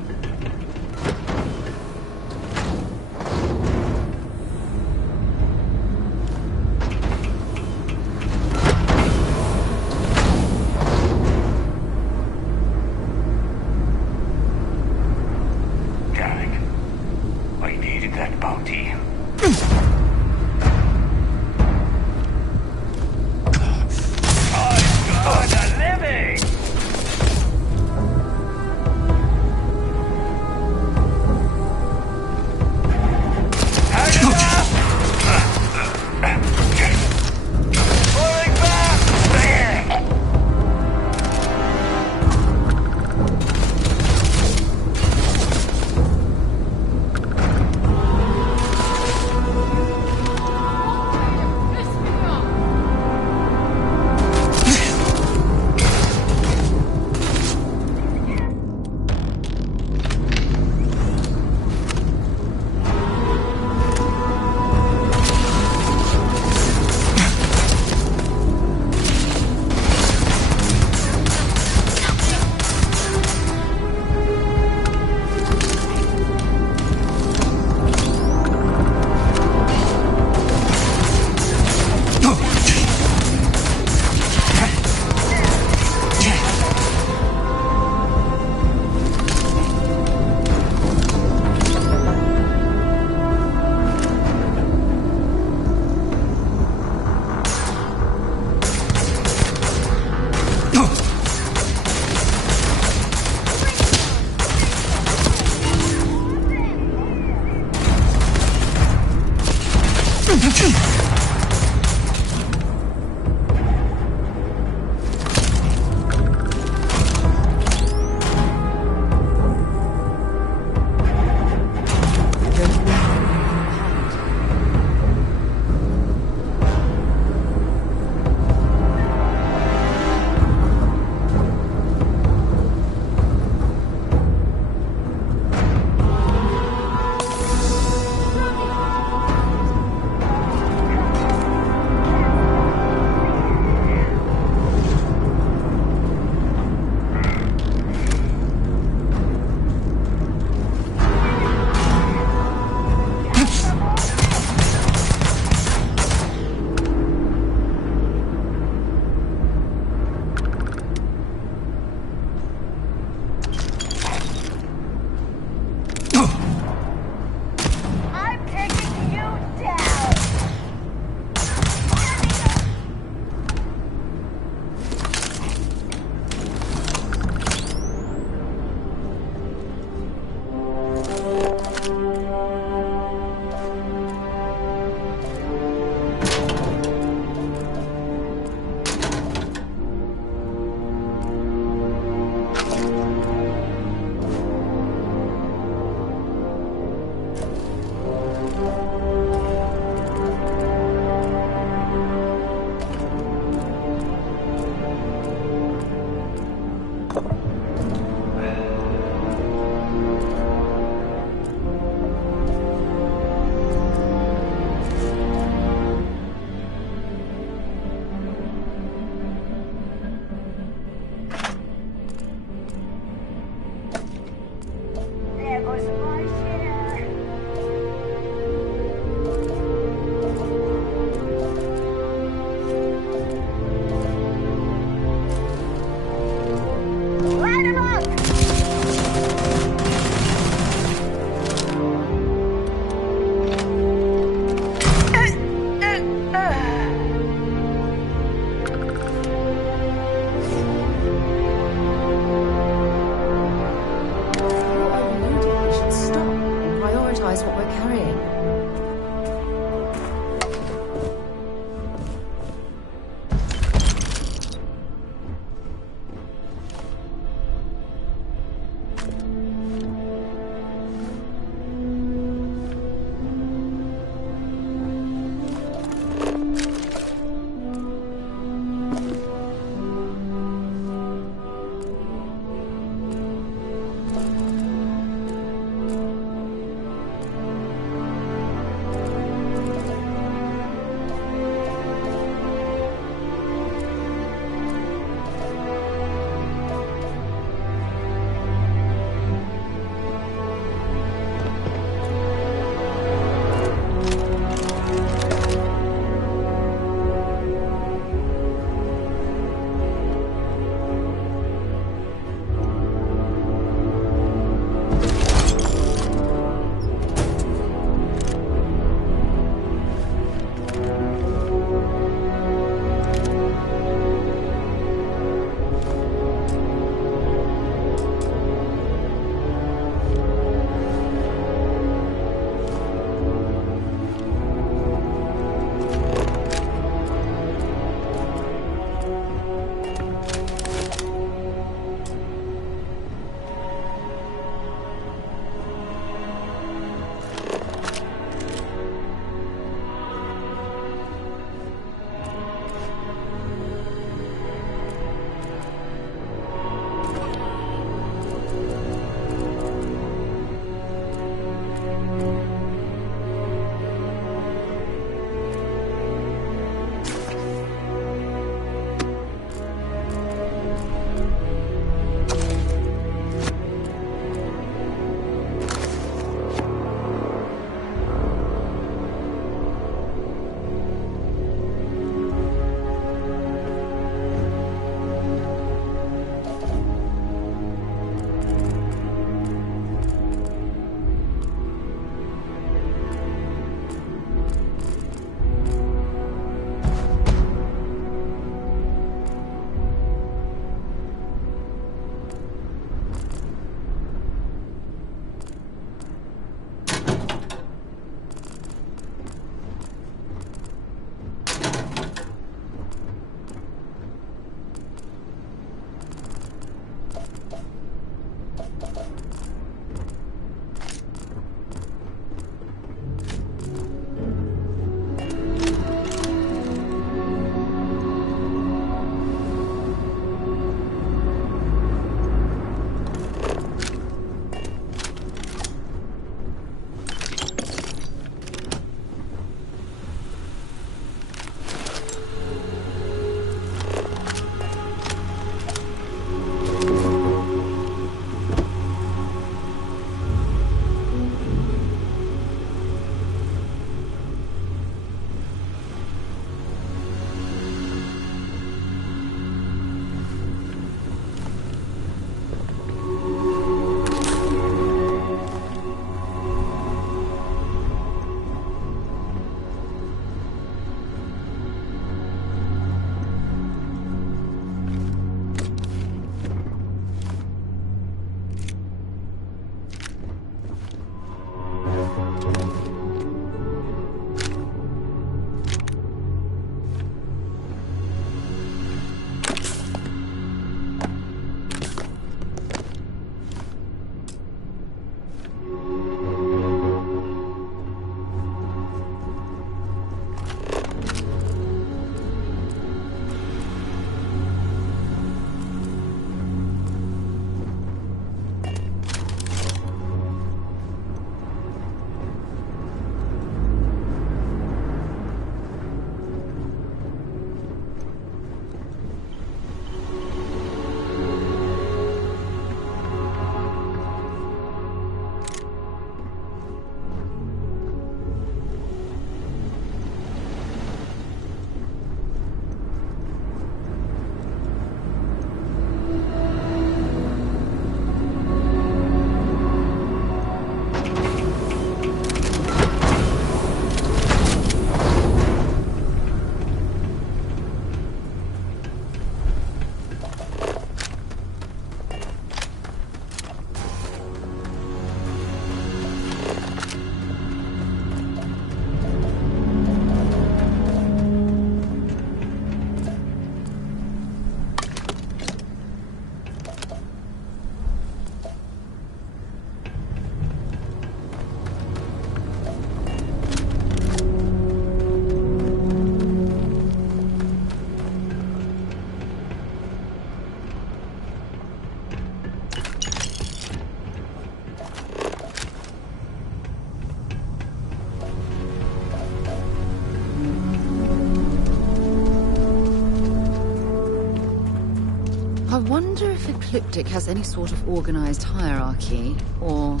Ecliptic has any sort of organized hierarchy, or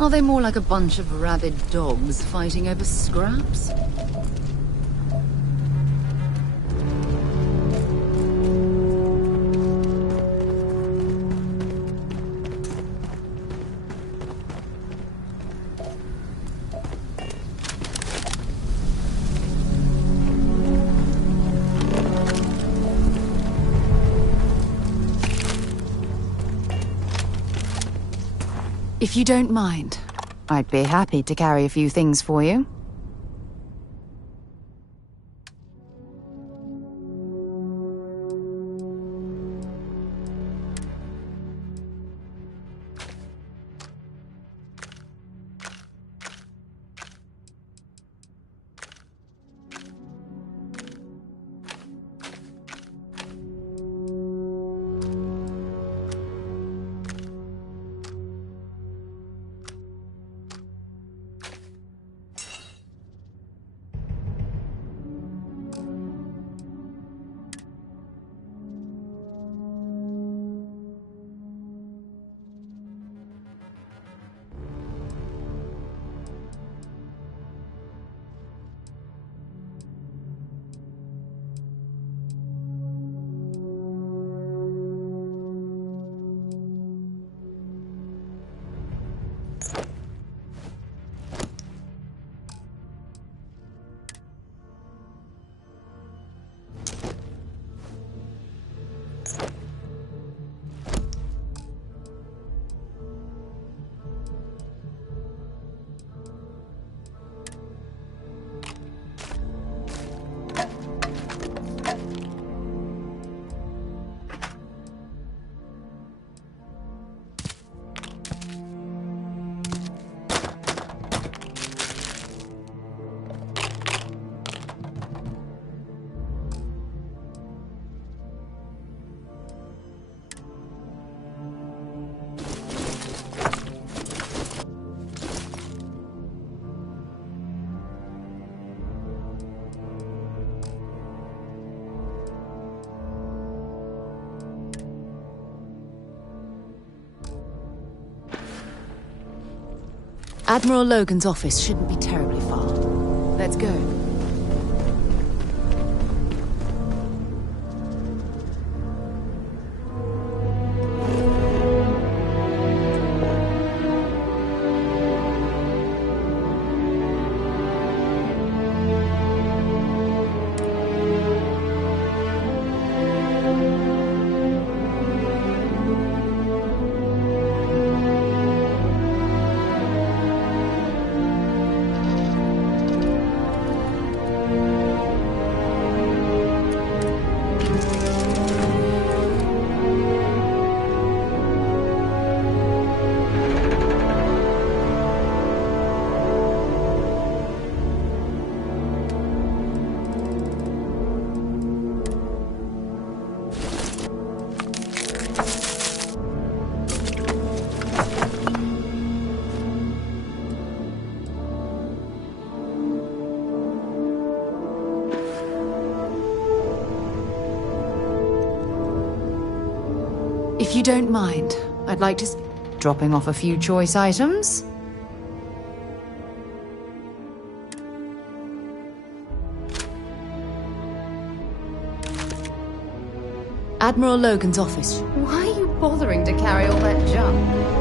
are they more like a bunch of rabid dogs fighting over scraps? If you don't mind, I'd be happy to carry a few things for you. Admiral Logan's office shouldn't be terribly far. Let's go. If you don't mind, I'd like to dropping off a few choice items. Admiral Logan's office. Why are you bothering to carry all that junk?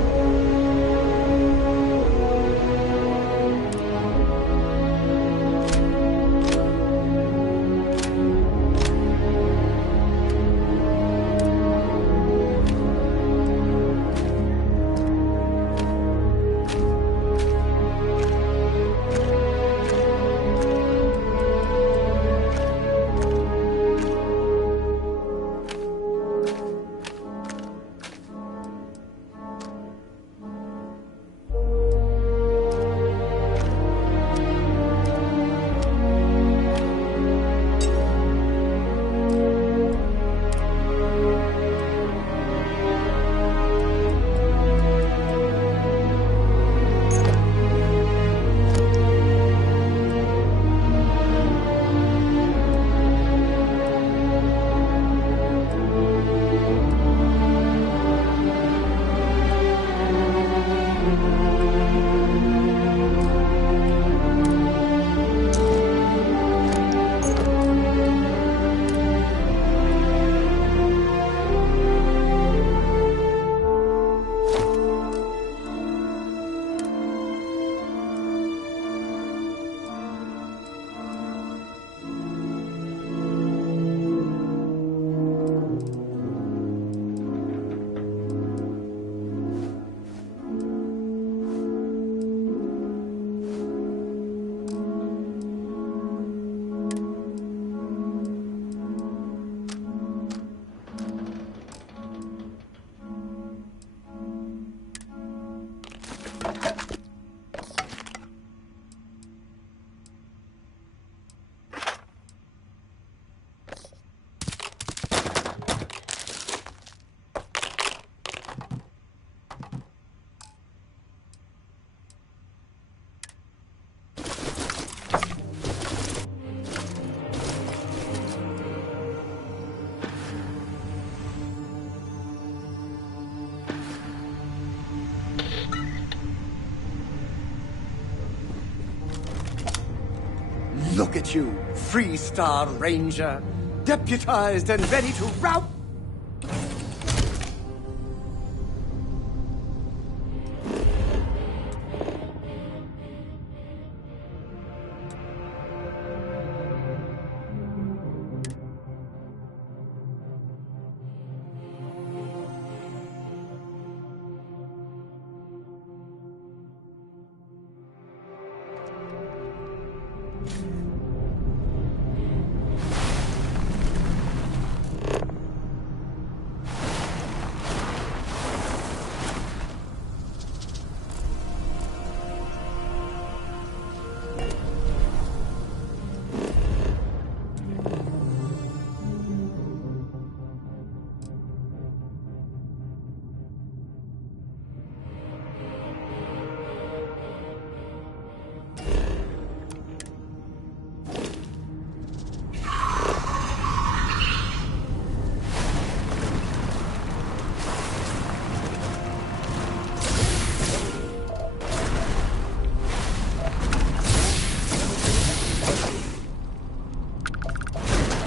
Look at you, Freestar Ranger, deputized and ready to rout.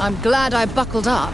I'm glad I buckled up.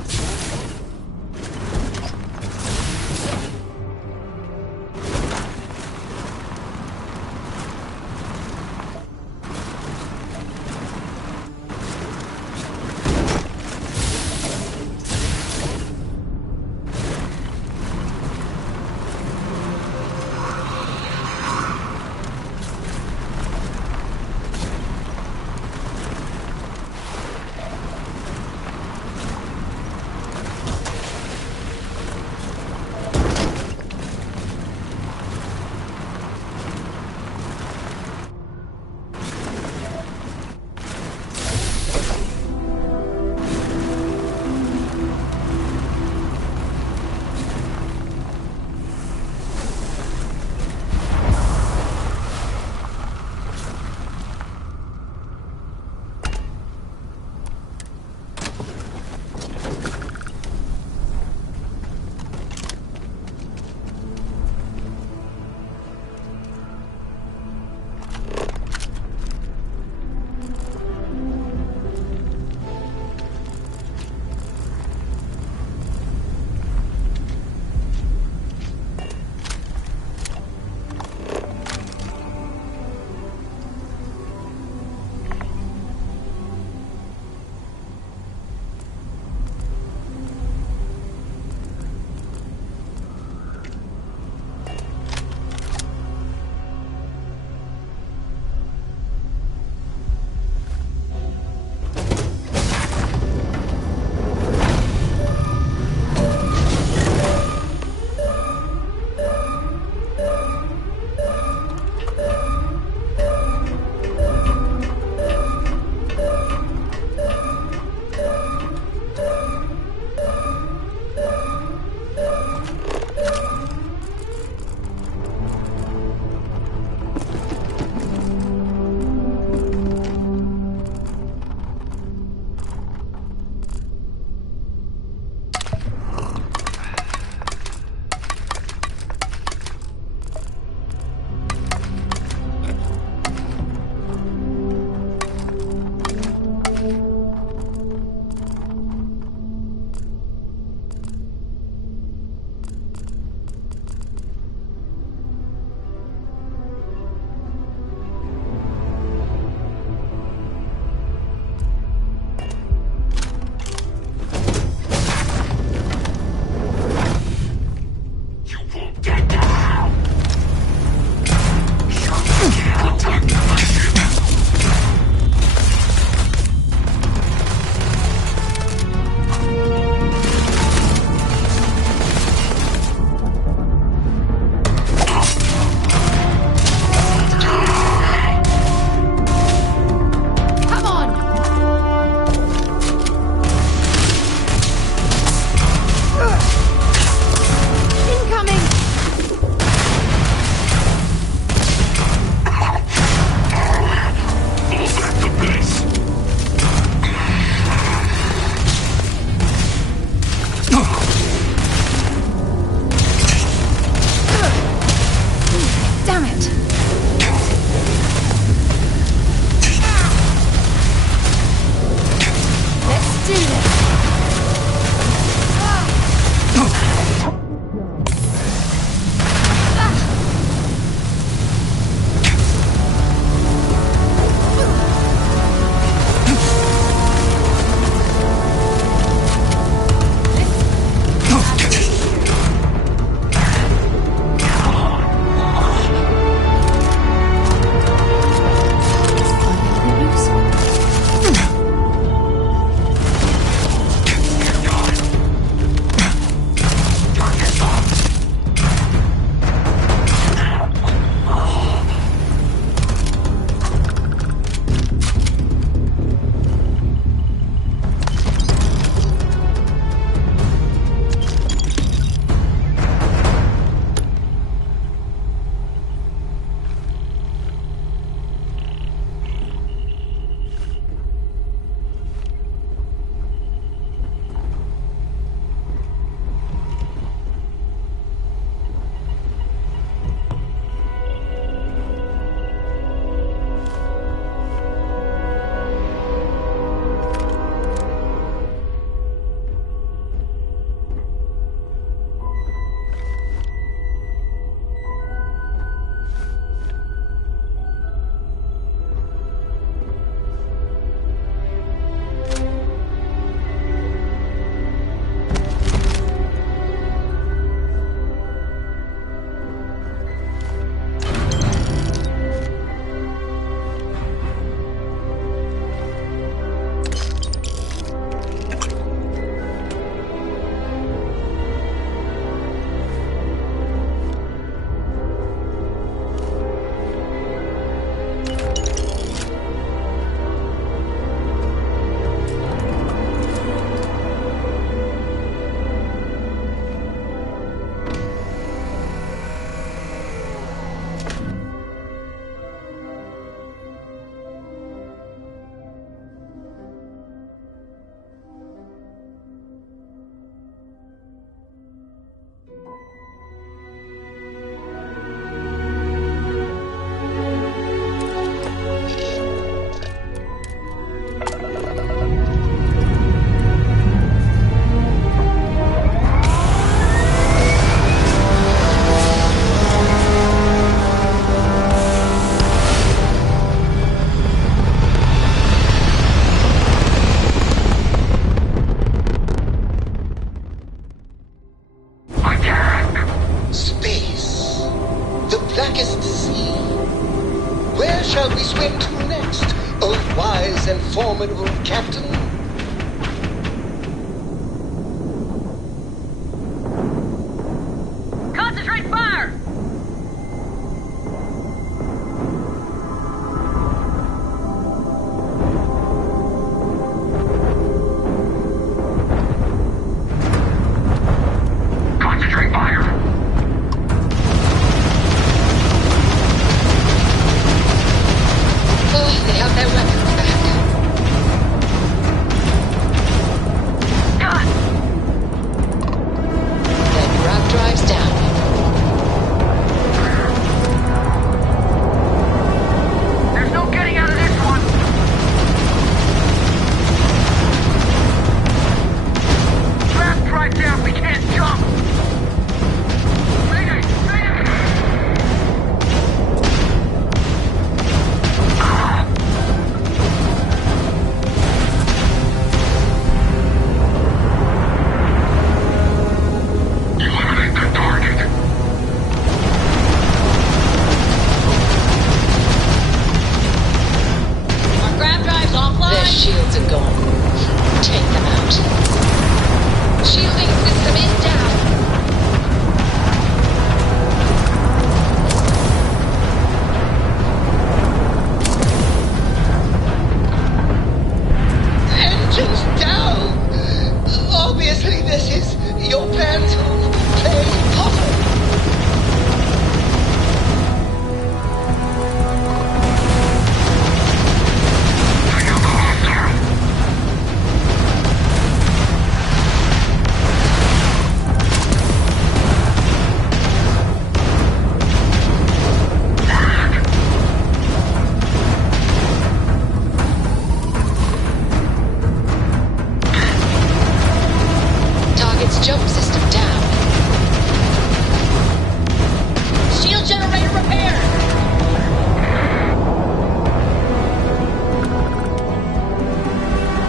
shall we swim to next, O wise and formidable captain? Concentrate fire! Concentrate fire! Oh, they have their weapons back. God! Then grab drives down. There's no getting out of this one! Draft right down, we can't jump! Mayday! Mayday! Eliminate the target. Our grab drive's offline. Their shields are gone. Take them out. Shielding system is down. Engines down! Obviously this is your plan to play Potter. Target's jump system down. Shield generator repaired.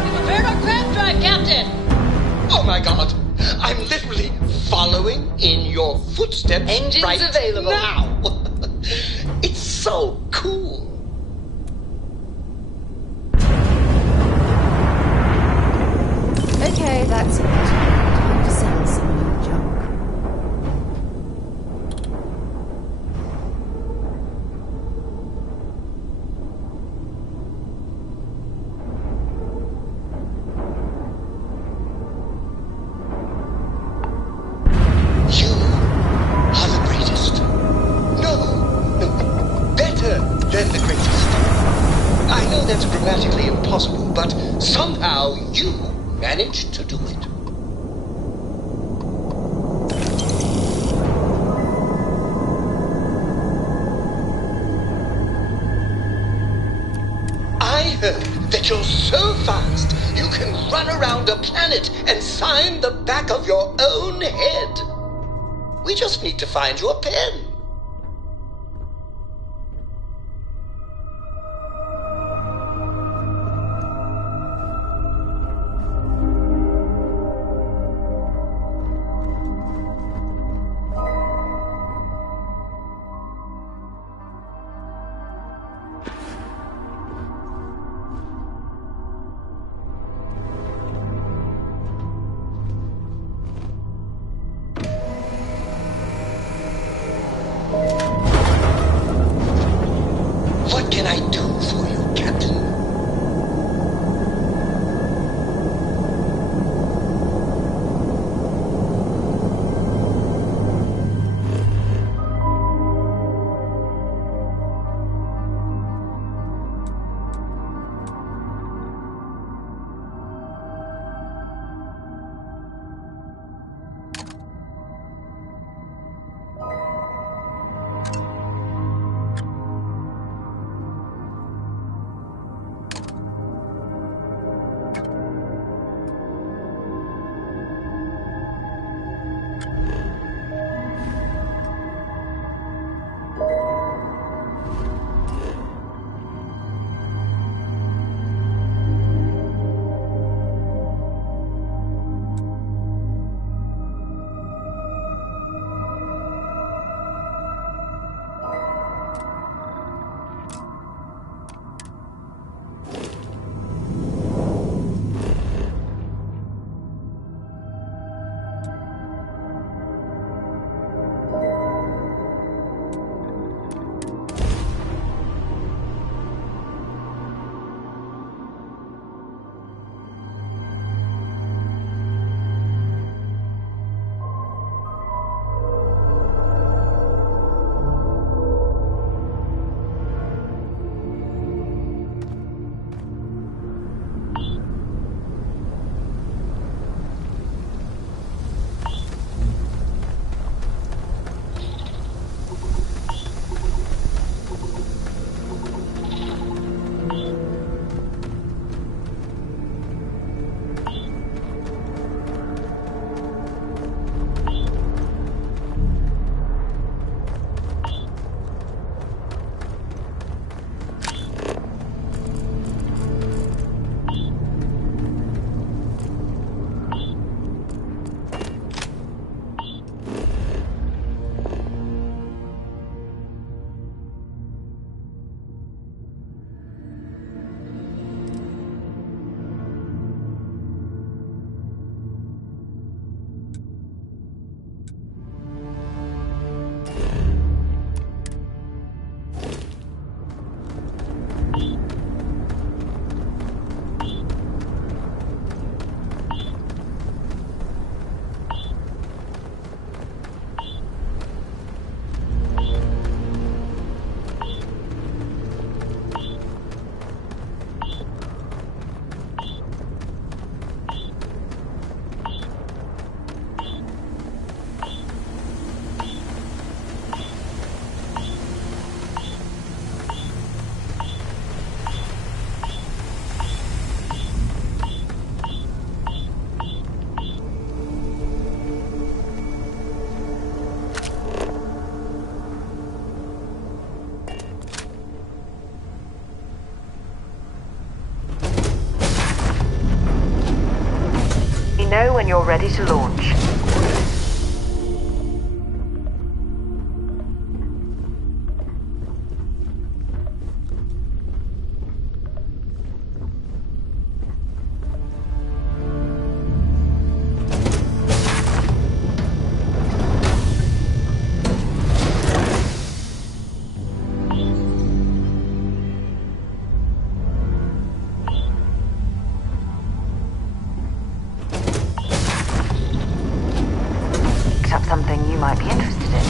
We repaired our grab drive, Captain. Oh my god! I'm literally following in your footsteps Engines right available. now! It's so cool! Okay, that's it. Time to sell some new junk. You are the greatest. No, better than the greatest. I know that's grammatically impossible, but somehow you managed to do it. I heard that you're so fast you can run around a planet and sign the back of your own head. We just need to find you a pen. What can I do for you, Captain? know when you're ready to launch. Something you might be interested in.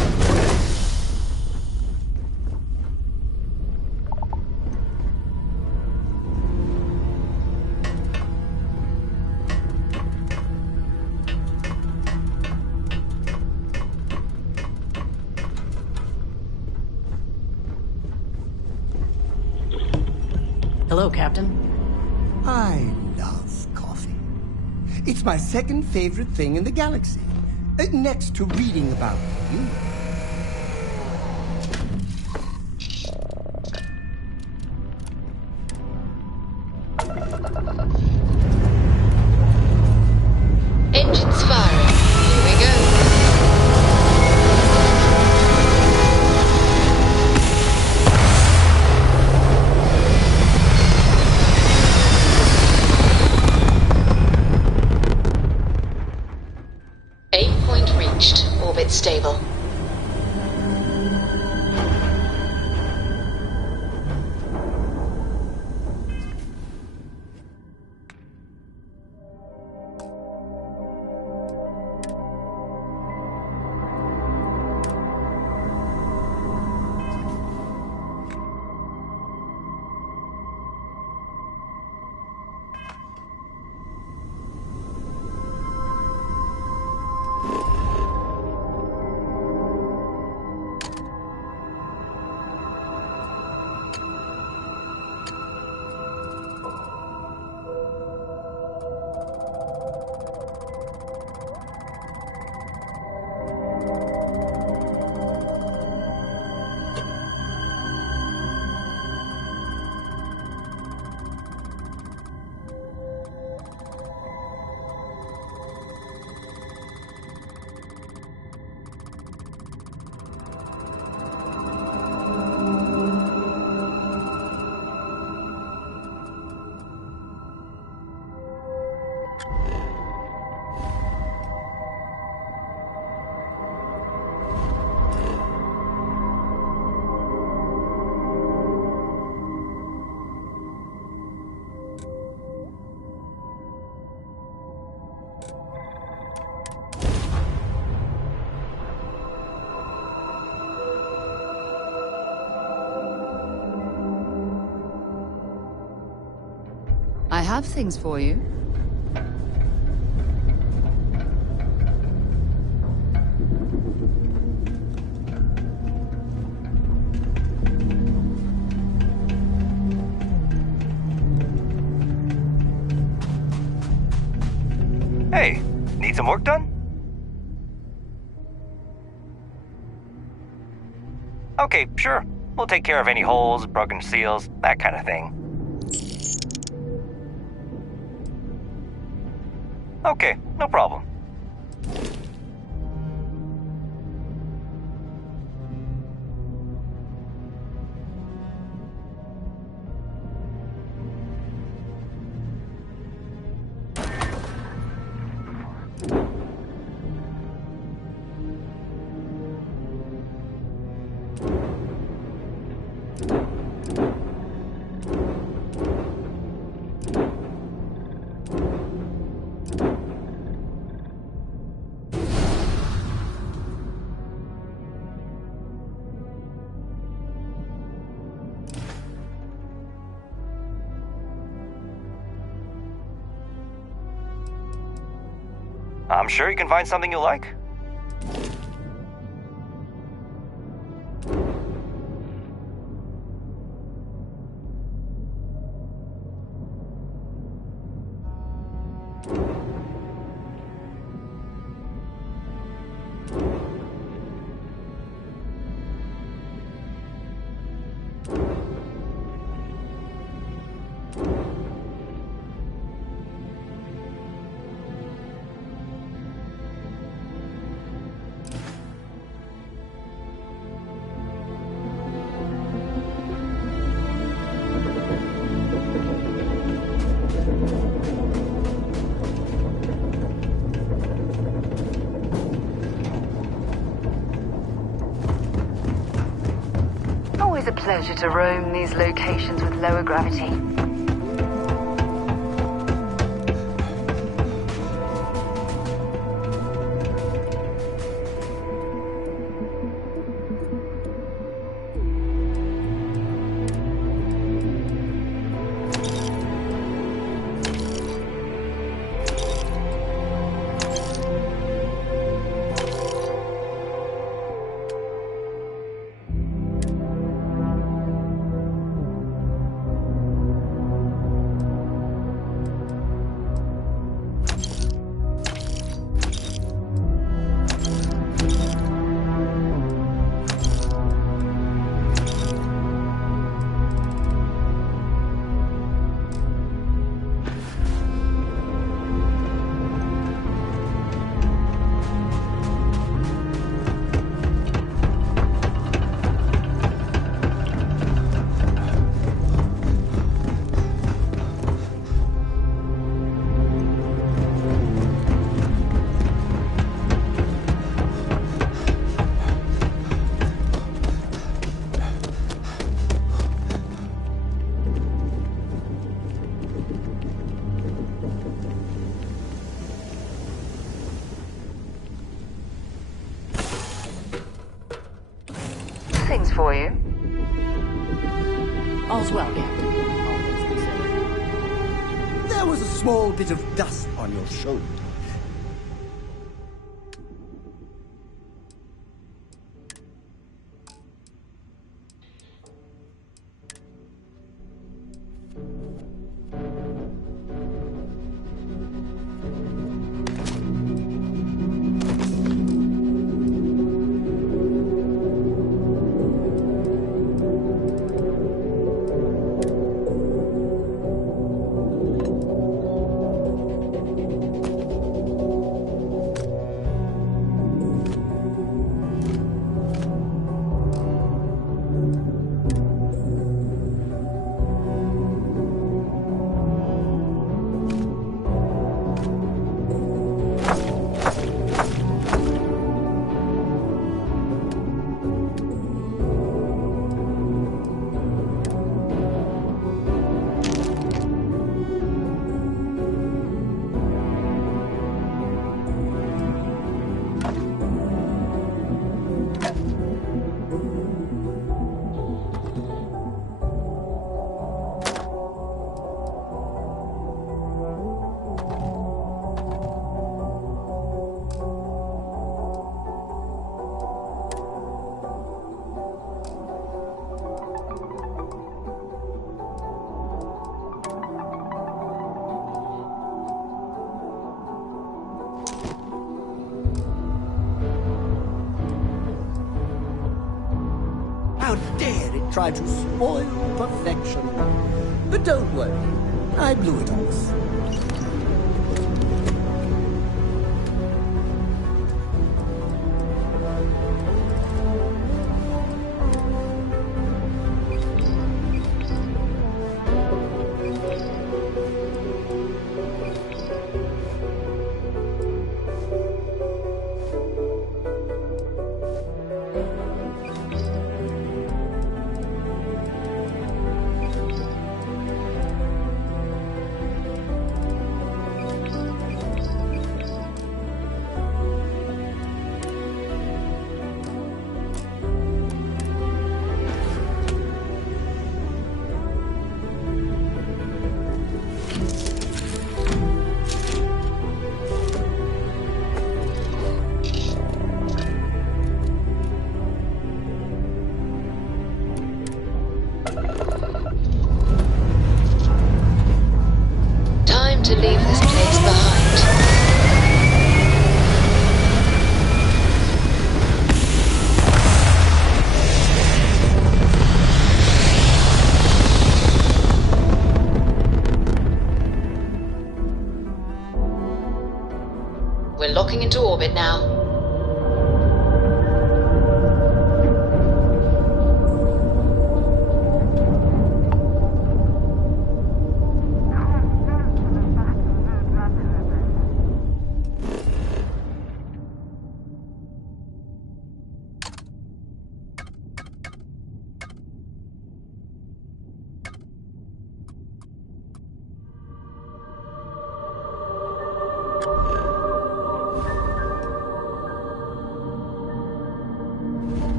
Hello, Captain. I love coffee. It's my second favorite thing in the galaxy. Next to reading about you. Engines firing. Here we go. Aim point reached. Orbit stable. I have things for you. Hey, need some work done? Okay, sure. We'll take care of any holes, broken seals, that kind of thing. Okay, no problem. I'm sure you can find something you like. always a pleasure to roam these locations with lower gravity. Things for you. All's well, Captain. All things considered. There was a small bit of dust on your shoulder. How dare it try to spoil perfection? But don't worry, I blew it off. To leave this place behind. We're locking into orbit now.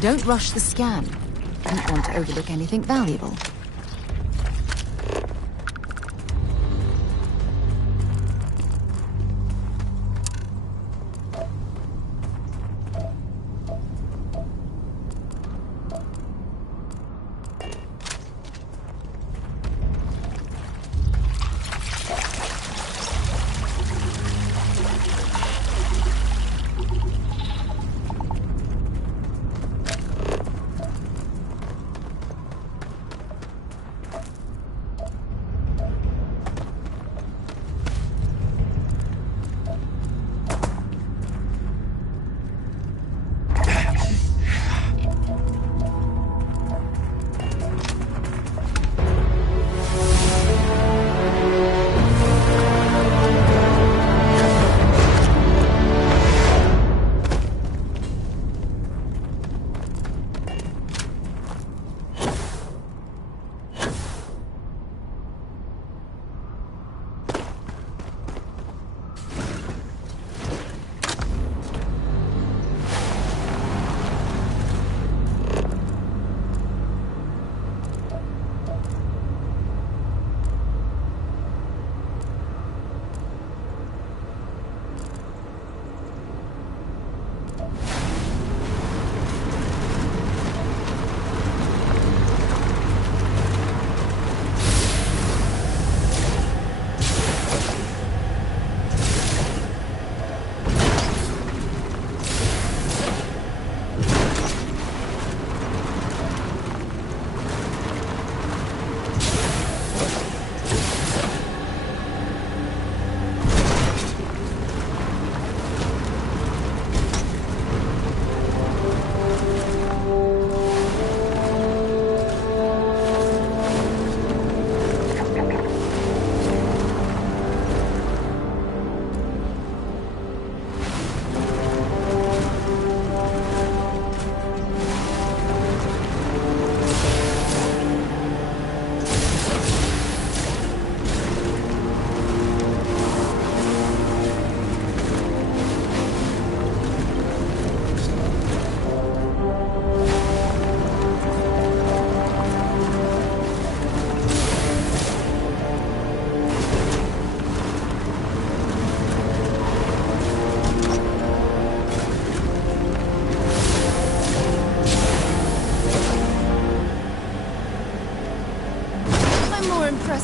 Don't rush the scan. Didn't want to overlook anything valuable.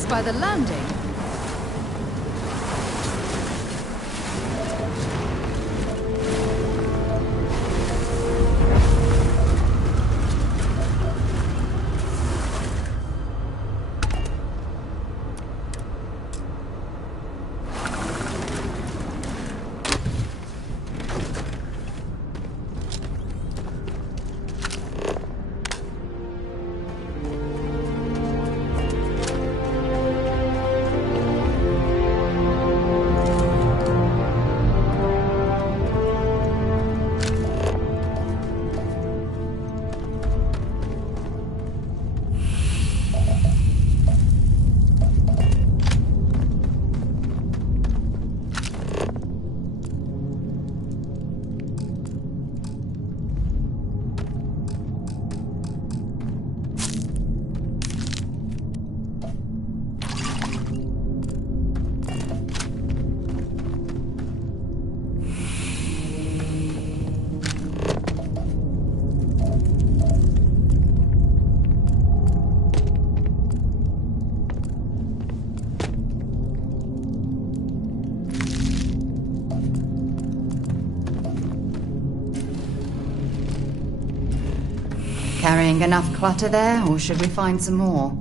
By the landing. Carrying enough clutter there, or should we find some more?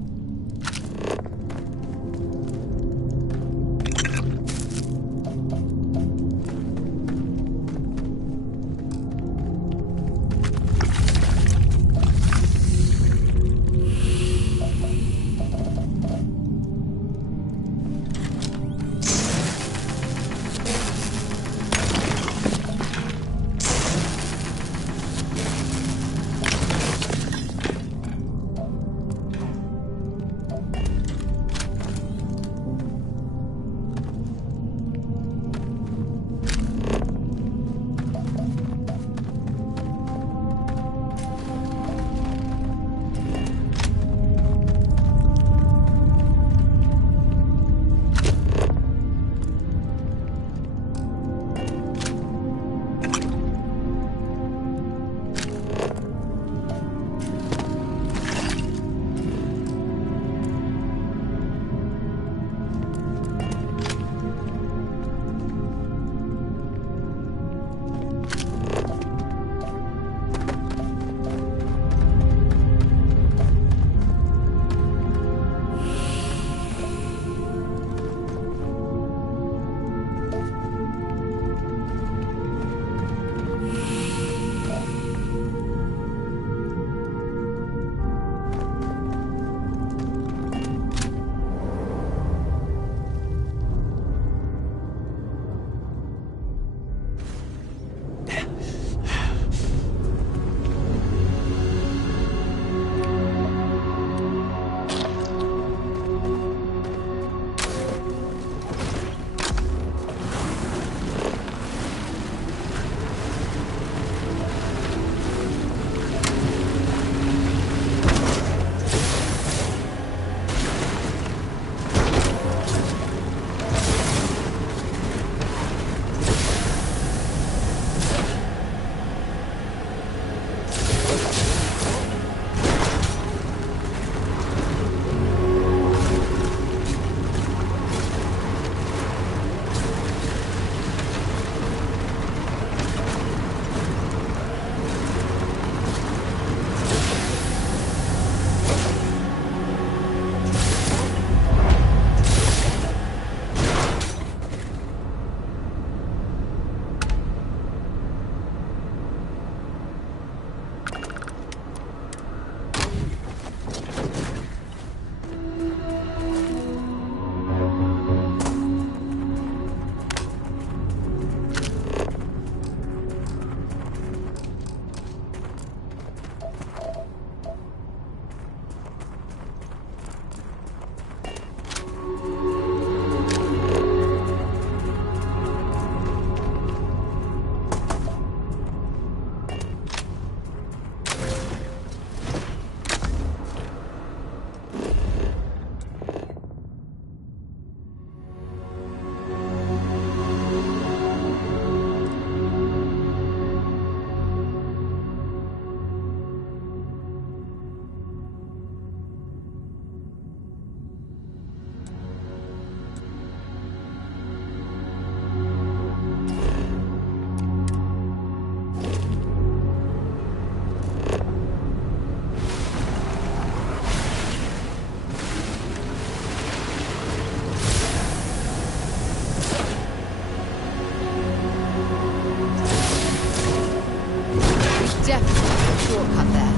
definitely a shortcut there.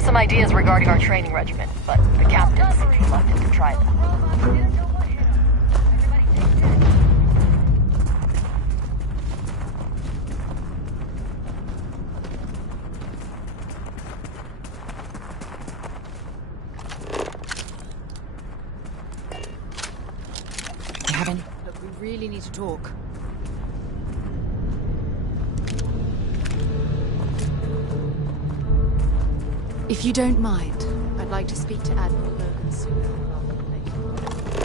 Some ideas regarding our training regimen, but the captain seems reluctant to try them. Look, we really need to talk. If you don't mind, I'd like to speak to Admiral Logan sooner rather than later.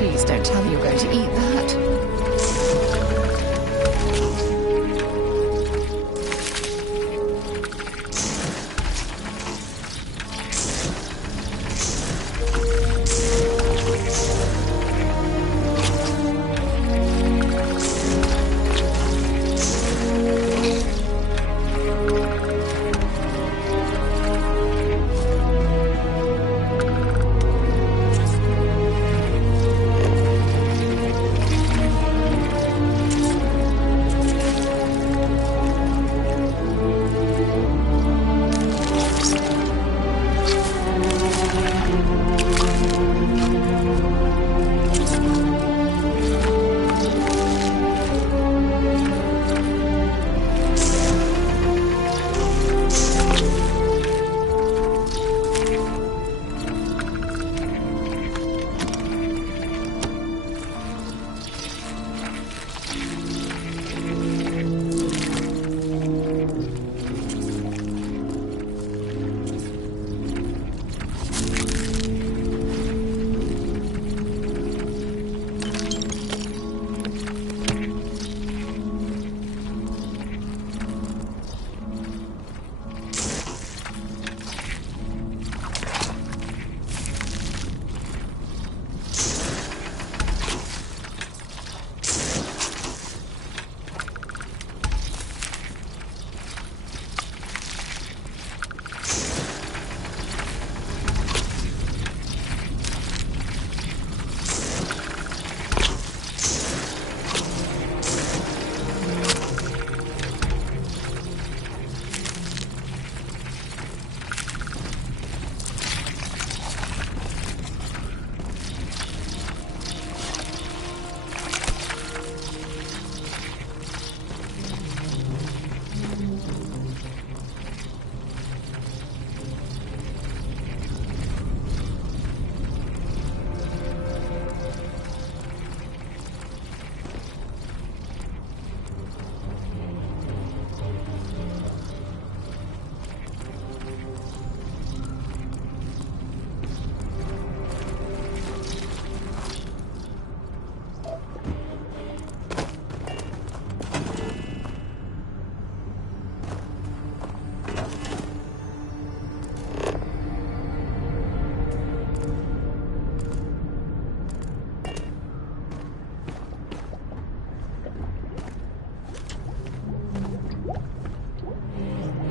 Please don't tell me you're going to eat that.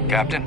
Captain?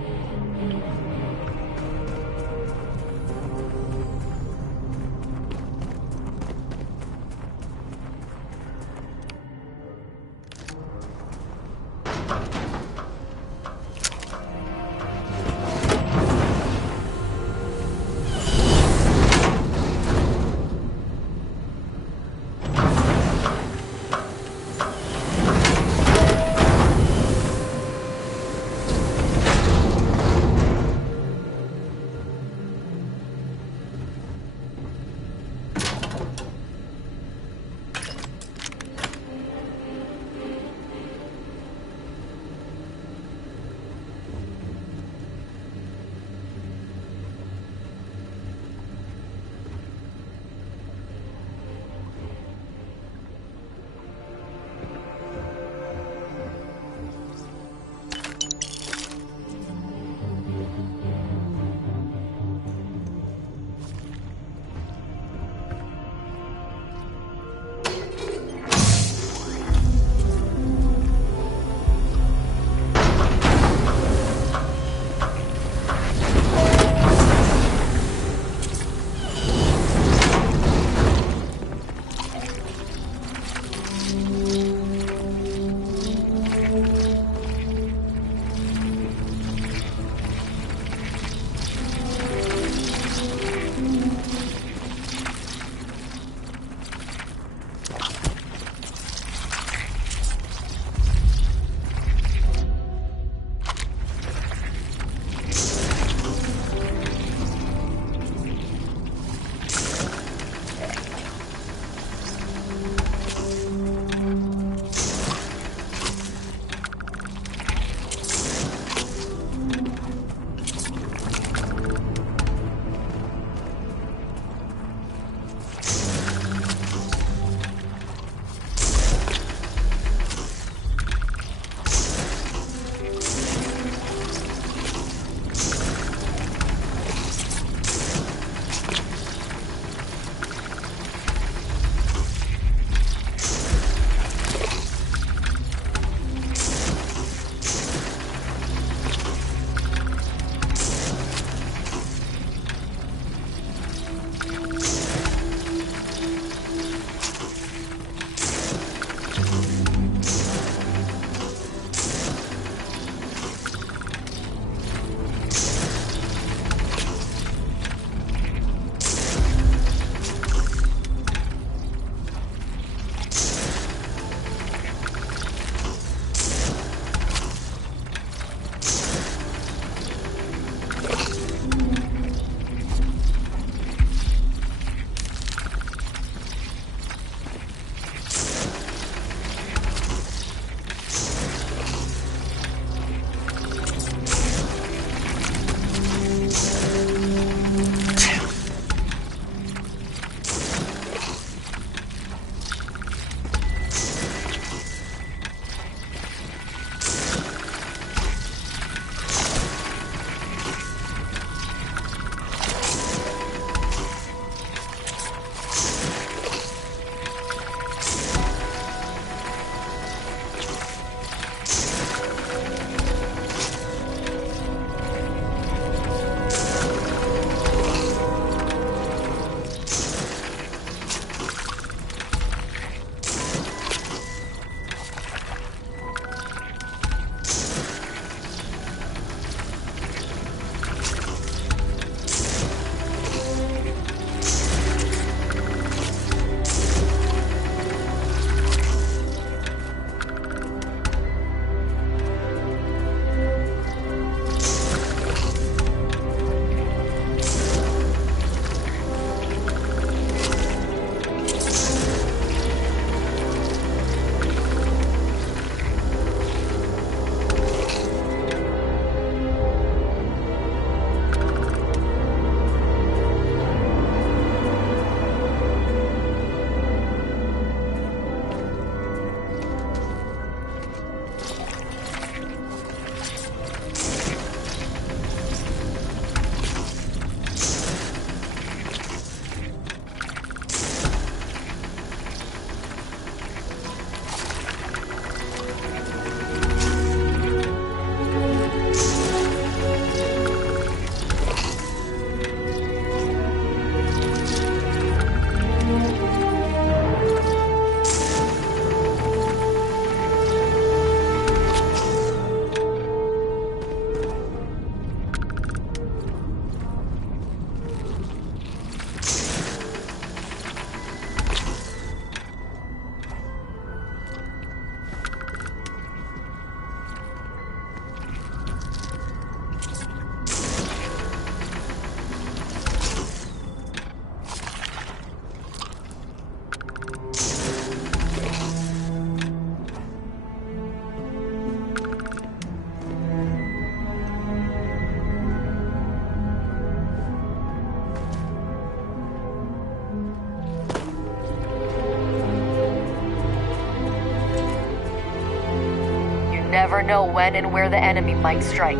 never know when and where the enemy might strike.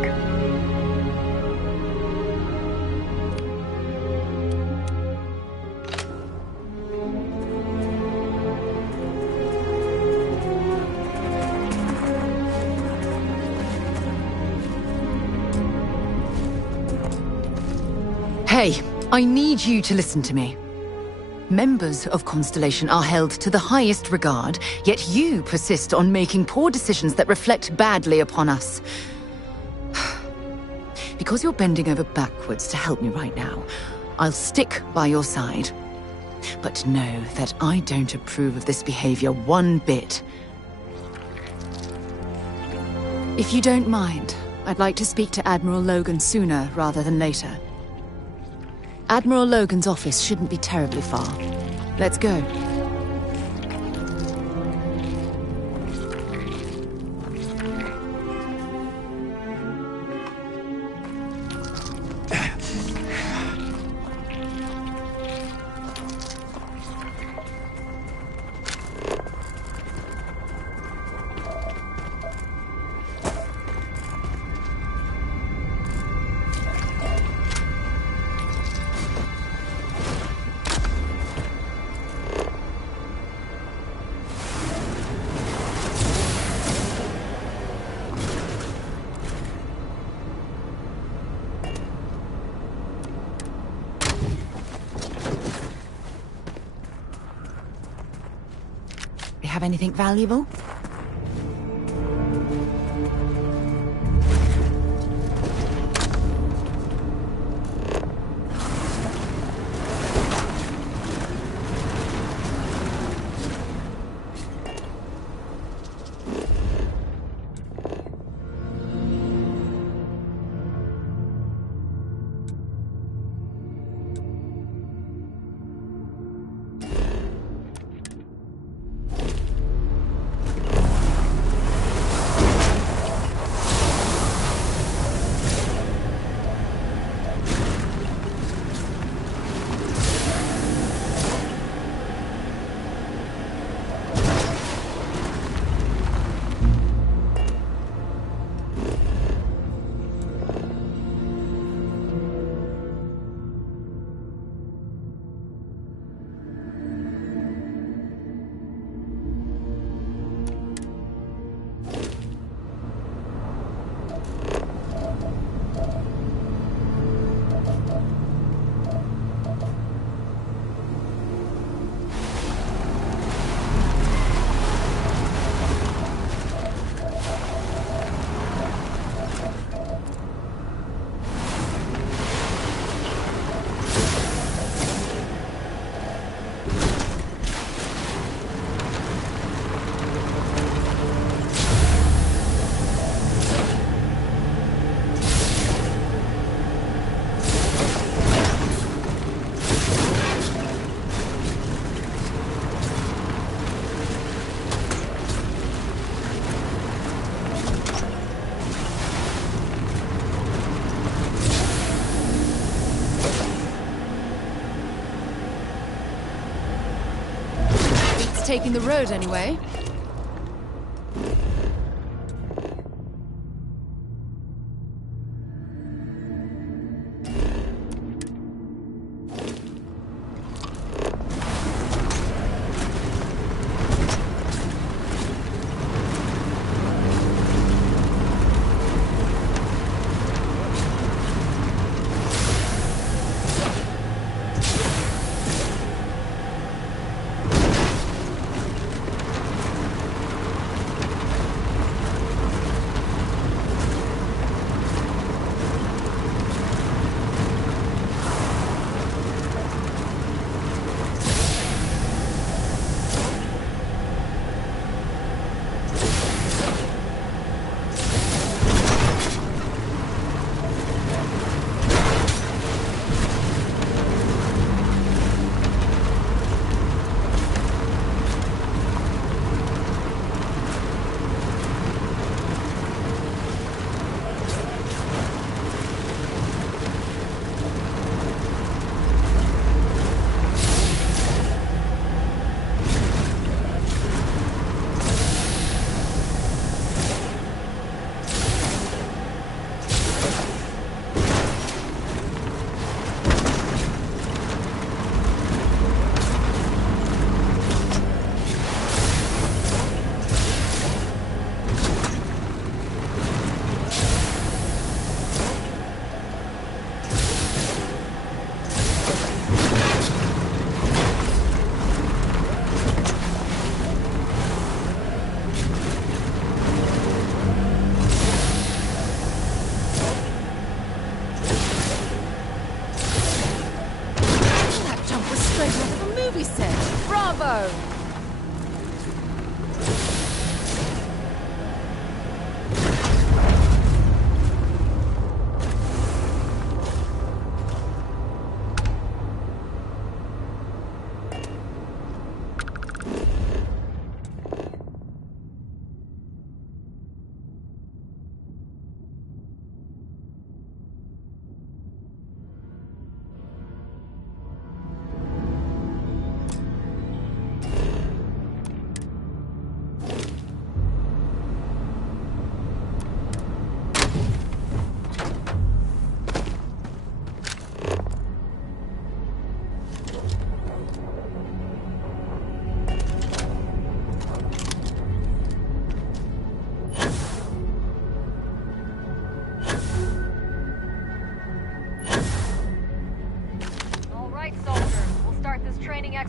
Hey, I need you to listen to me. Members of Constellation are held to the highest regard, yet you persist on making poor decisions that reflect badly upon us. Because you're bending over backwards to help me right now, I'll stick by your side. But know that I don't approve of this behavior one bit. If you don't mind, I'd like to speak to Admiral Logan sooner rather than later. Admiral Logan's office shouldn't be terribly far. Let's go. Have anything valuable? Taking the road anyway.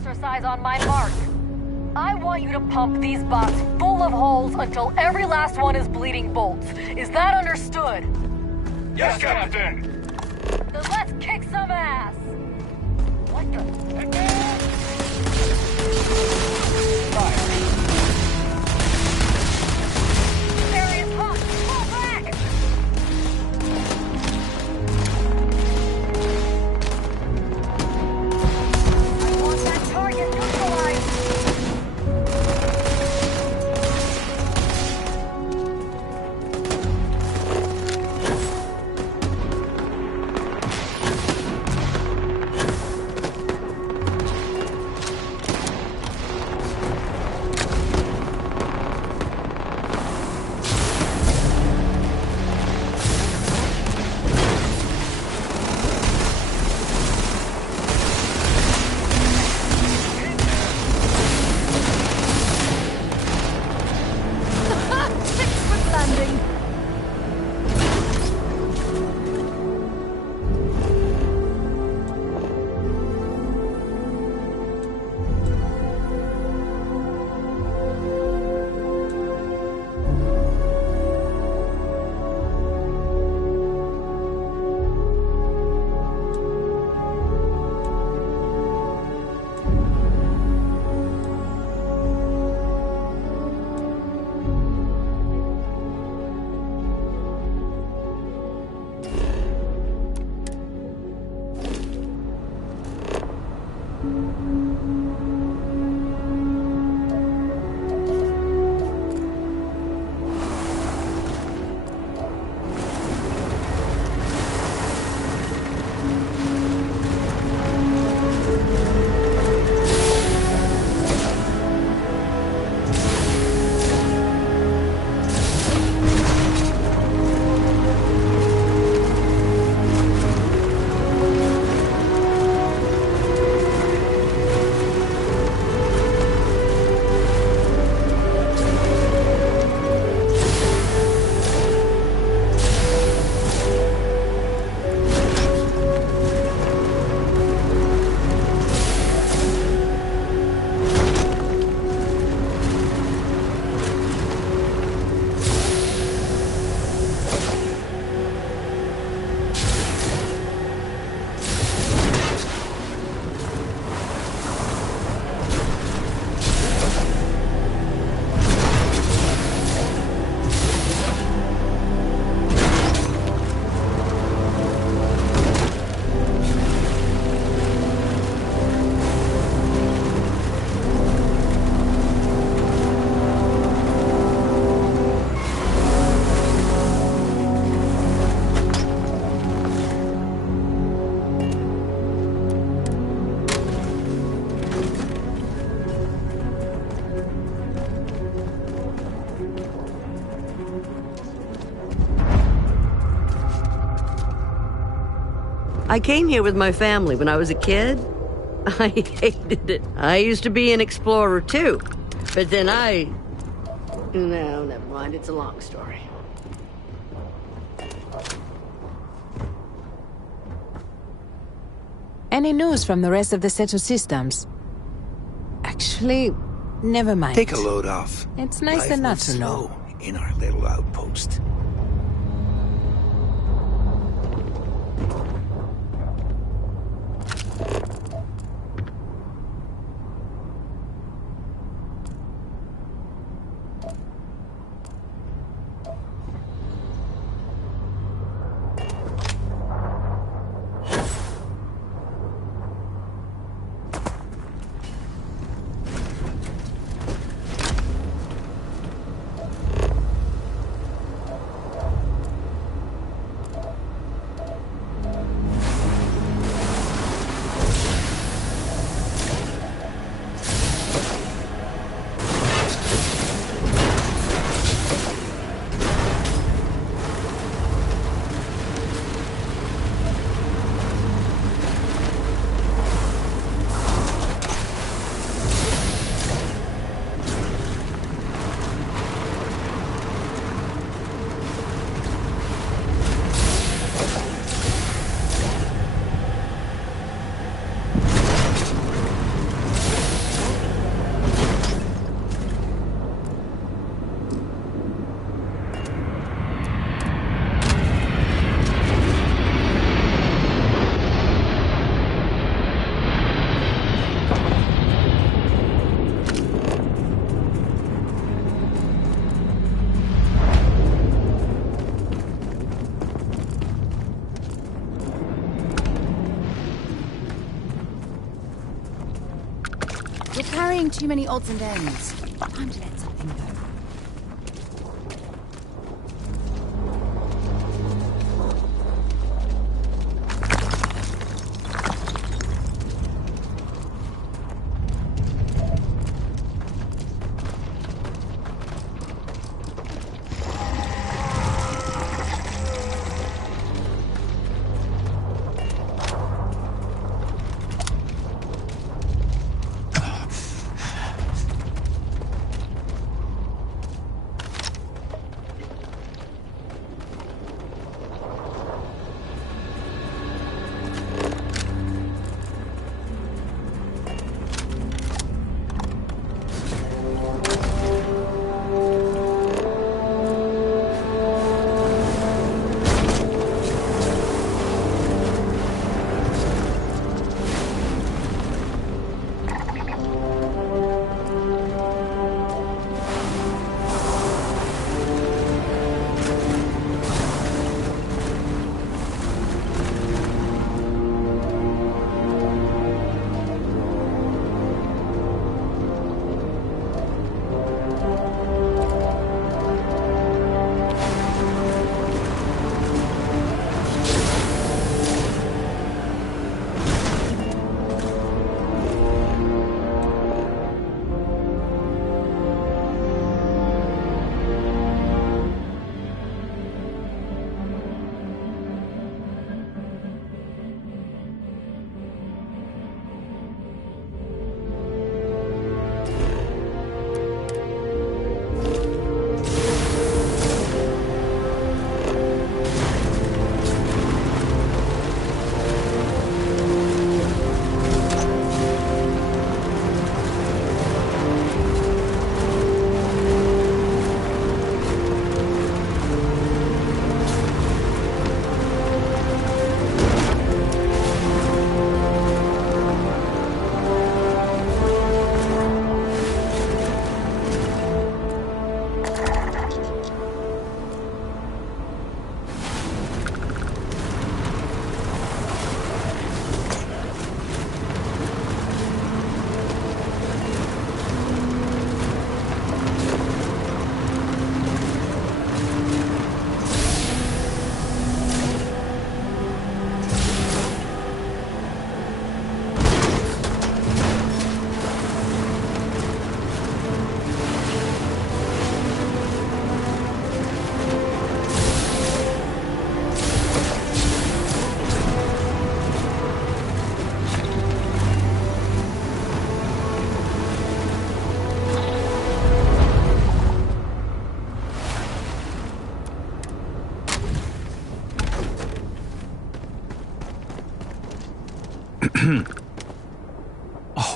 exercise on my mark. I want you to pump these bots full of holes until every last one is bleeding bolts. Is that understood? Yes, Captain! Then let's kick some ass! What the? Area's hot! Pull back! I want that target neutralized! I came here with my family when I was a kid. I hated it. I used to be an explorer too, but then No, never mind, it's a long story. Any news from the rest of the Seto systems? Actually, never mind. Take a load off. It's nicer not to know. In our little outpost. doing too many odds and ends. Time to let something go.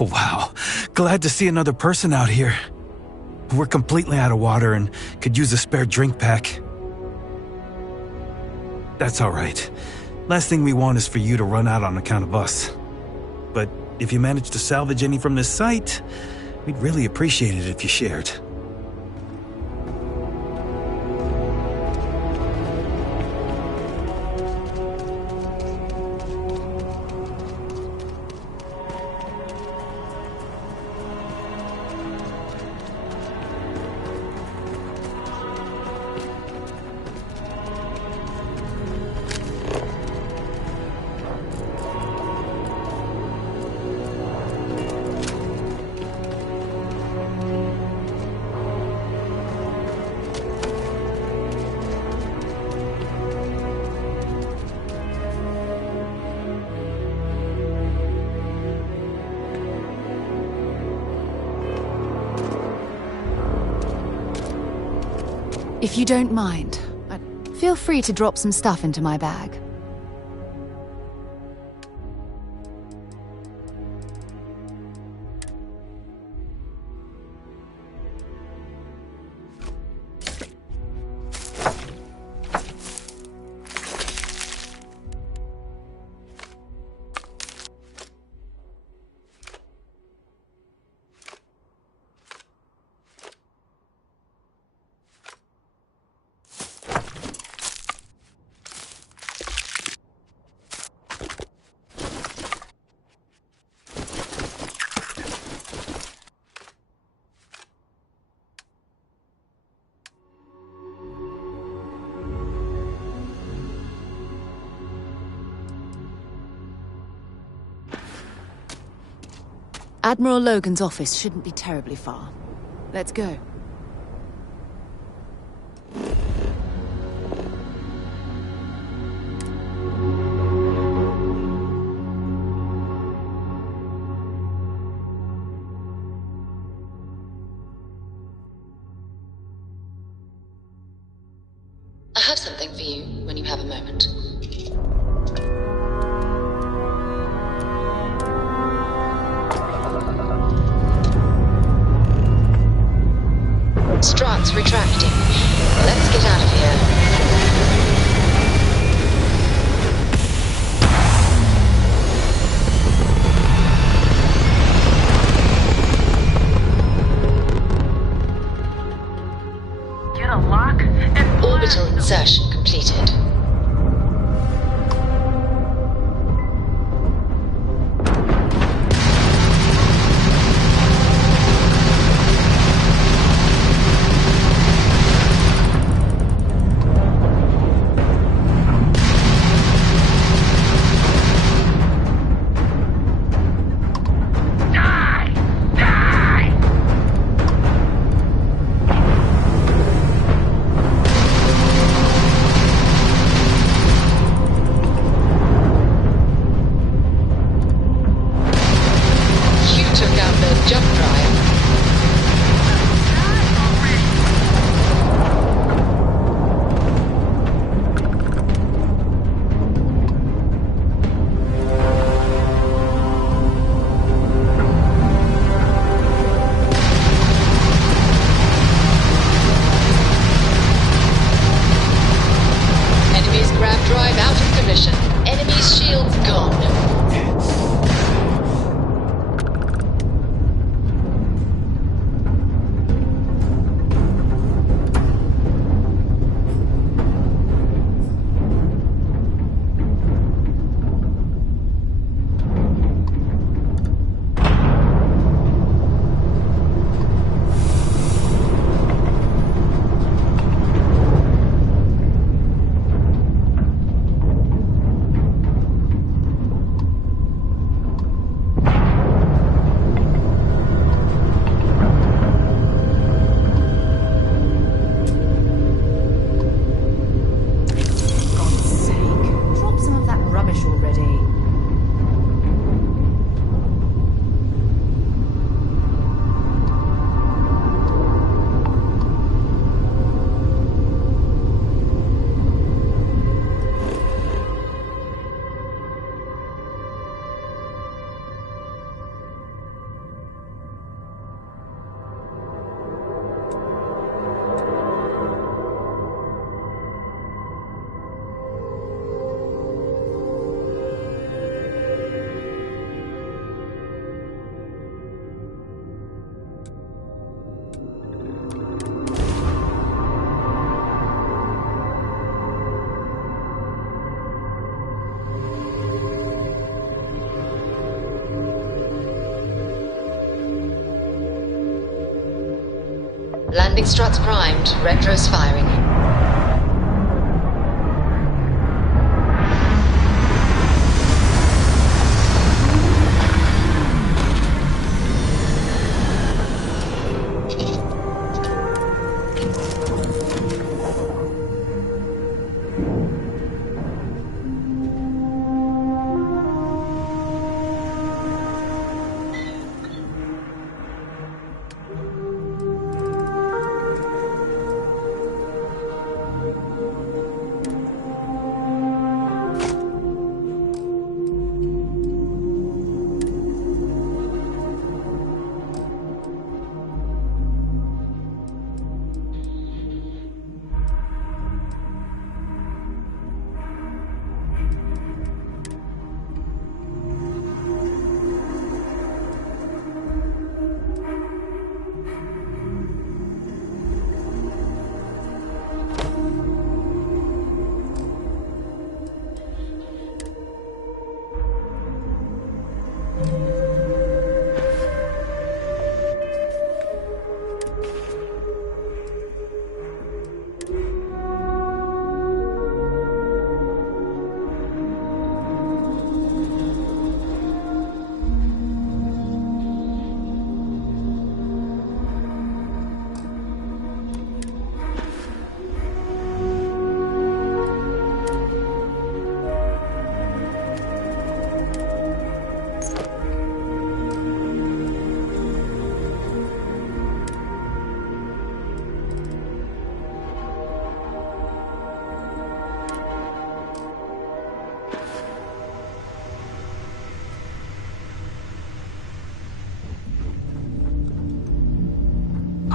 Oh, wow. Glad to see another person out here. We're completely out of water and could use a spare drink pack. That's all right. Last thing we want is for you to run out on account of us. But if you manage to salvage any from this site, we'd really appreciate it if you shared. If you don't mind, feel free to drop some stuff into my bag. Admiral Logan's office shouldn't be terribly far. Let's go. I have something for you when you have a moment. Struts retracting. Let's get out of here. Get a lock and Orbital insertion completed. Landing struts primed, retros firing.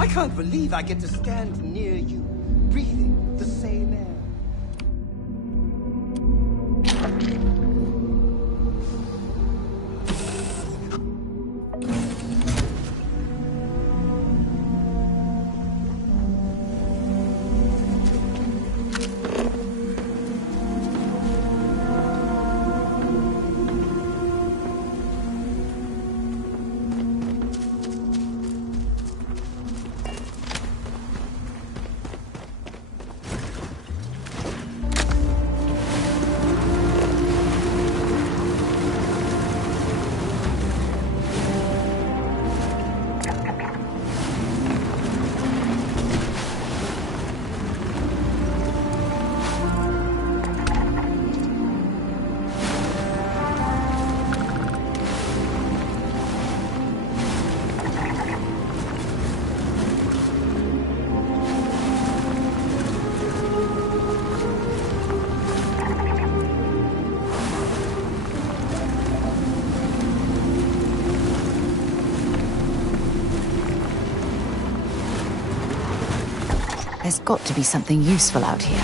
I can't believe I get to stand near you, breathing the same air. There's got to be something useful out here.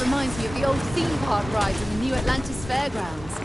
Reminds me of the old theme park rides in the New Atlantis Fairgrounds.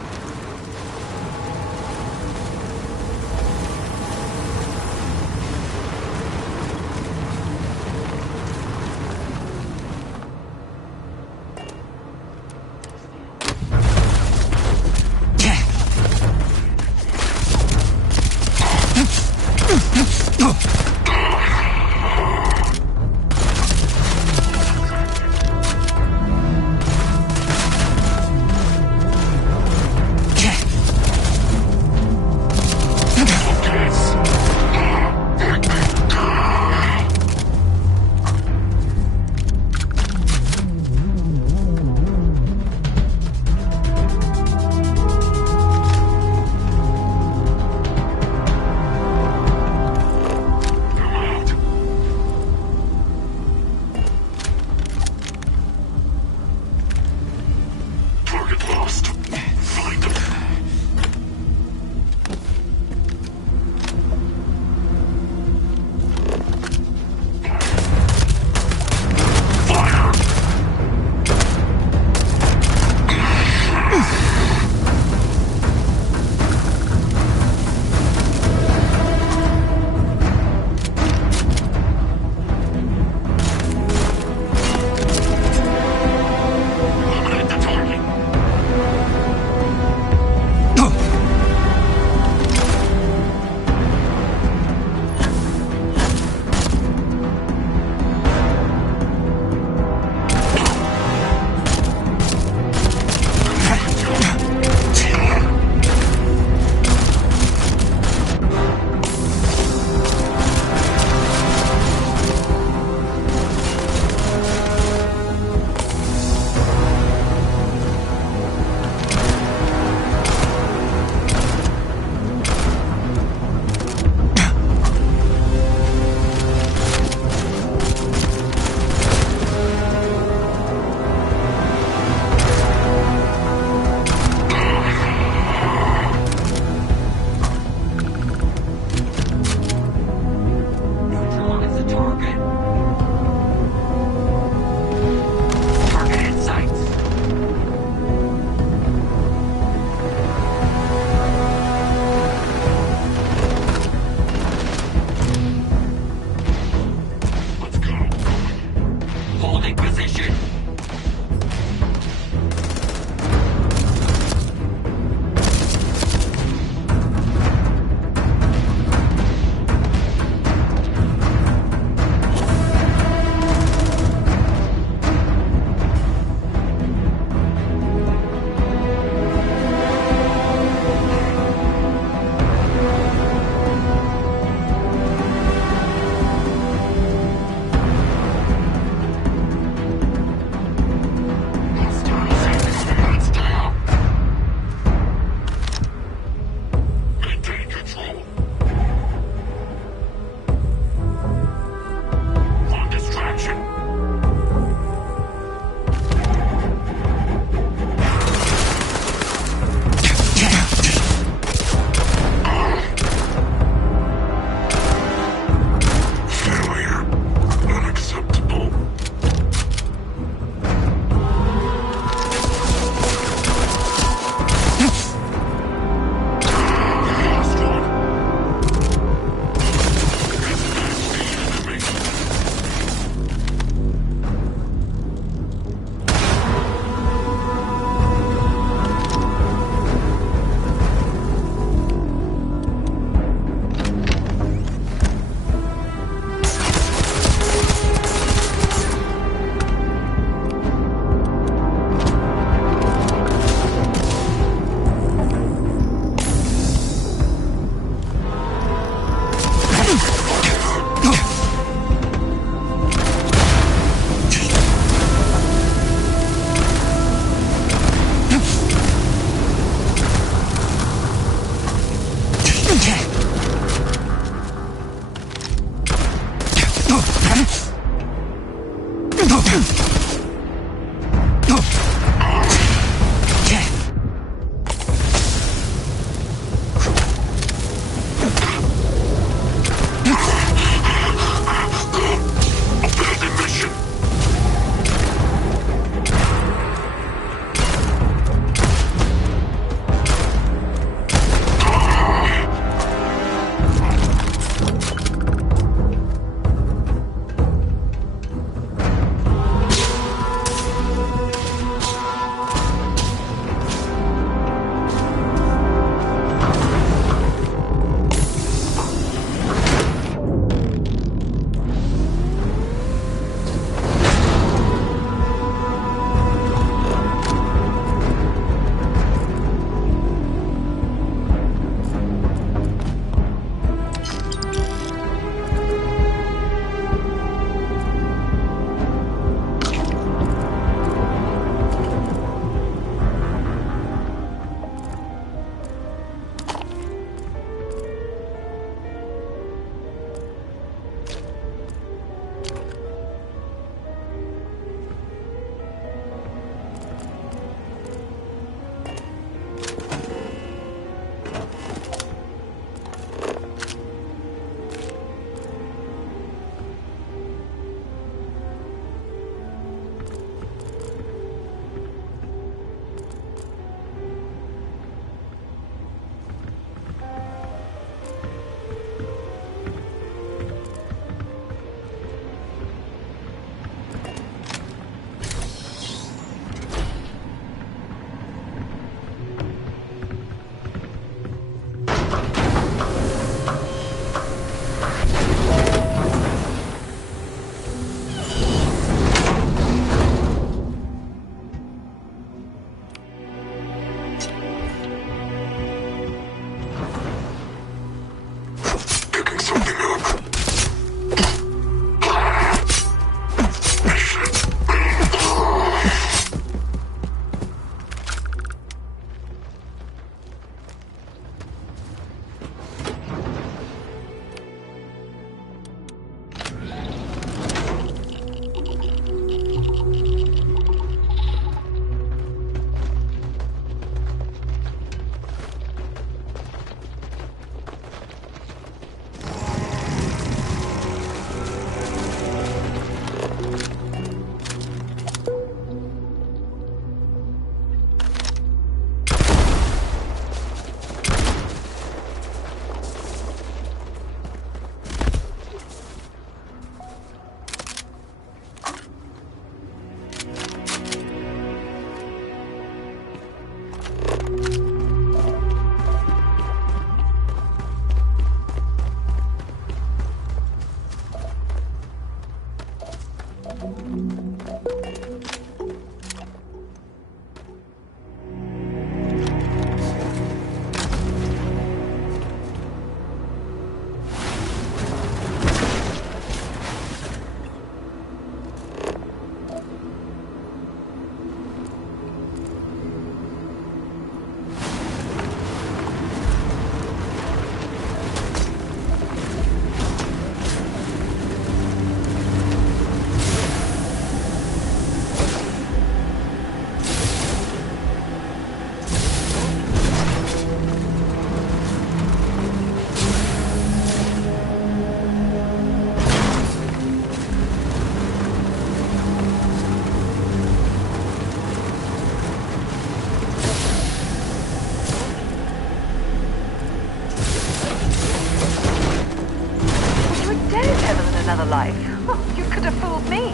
life. You could have fooled me.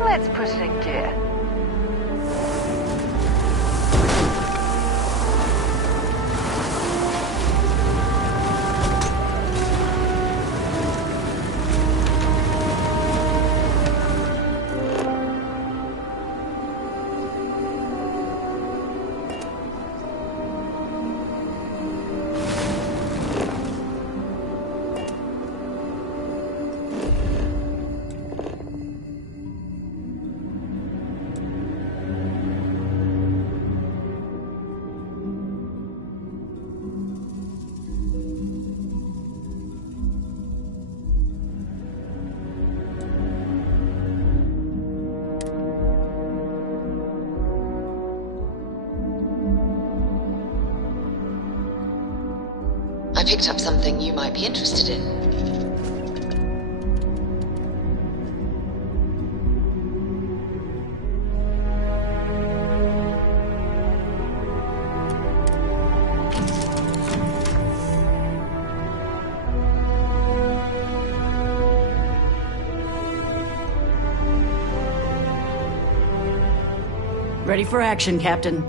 Let's put it in gear. I picked up something you might be interested in. Ready for action, Captain.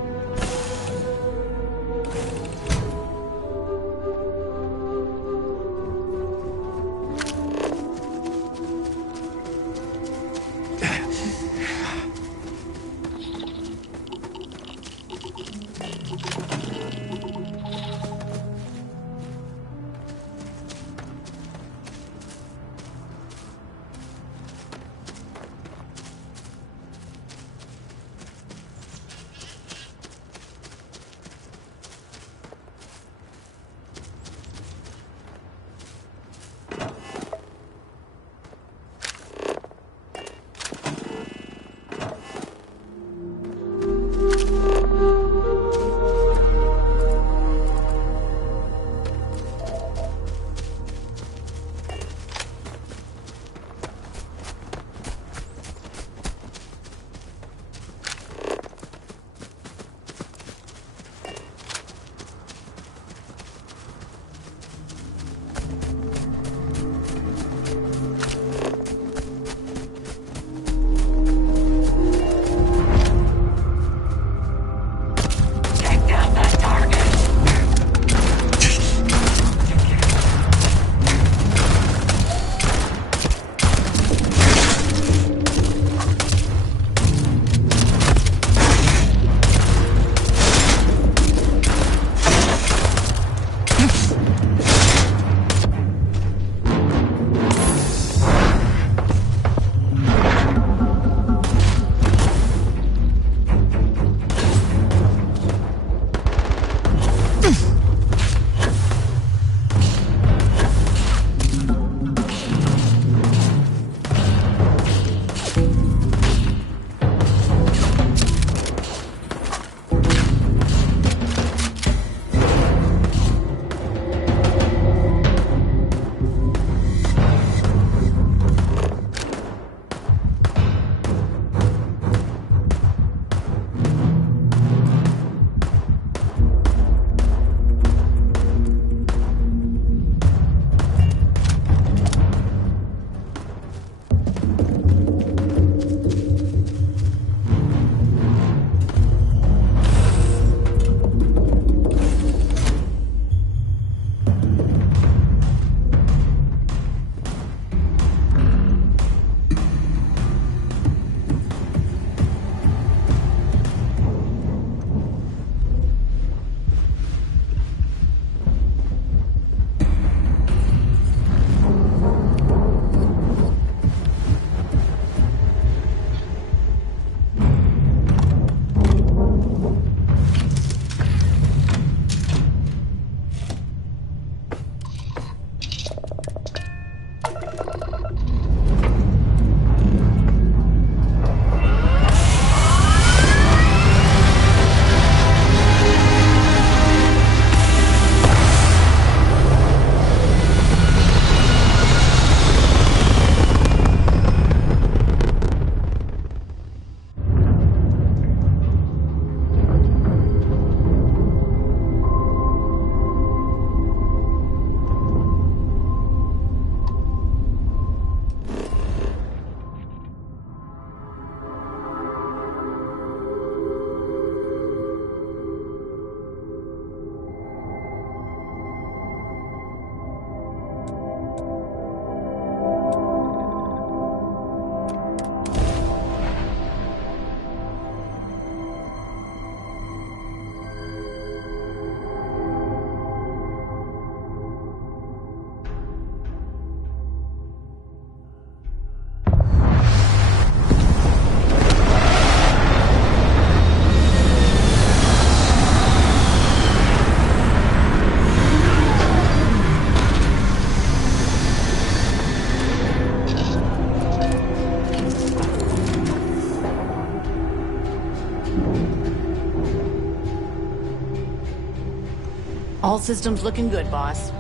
All systems looking good, boss.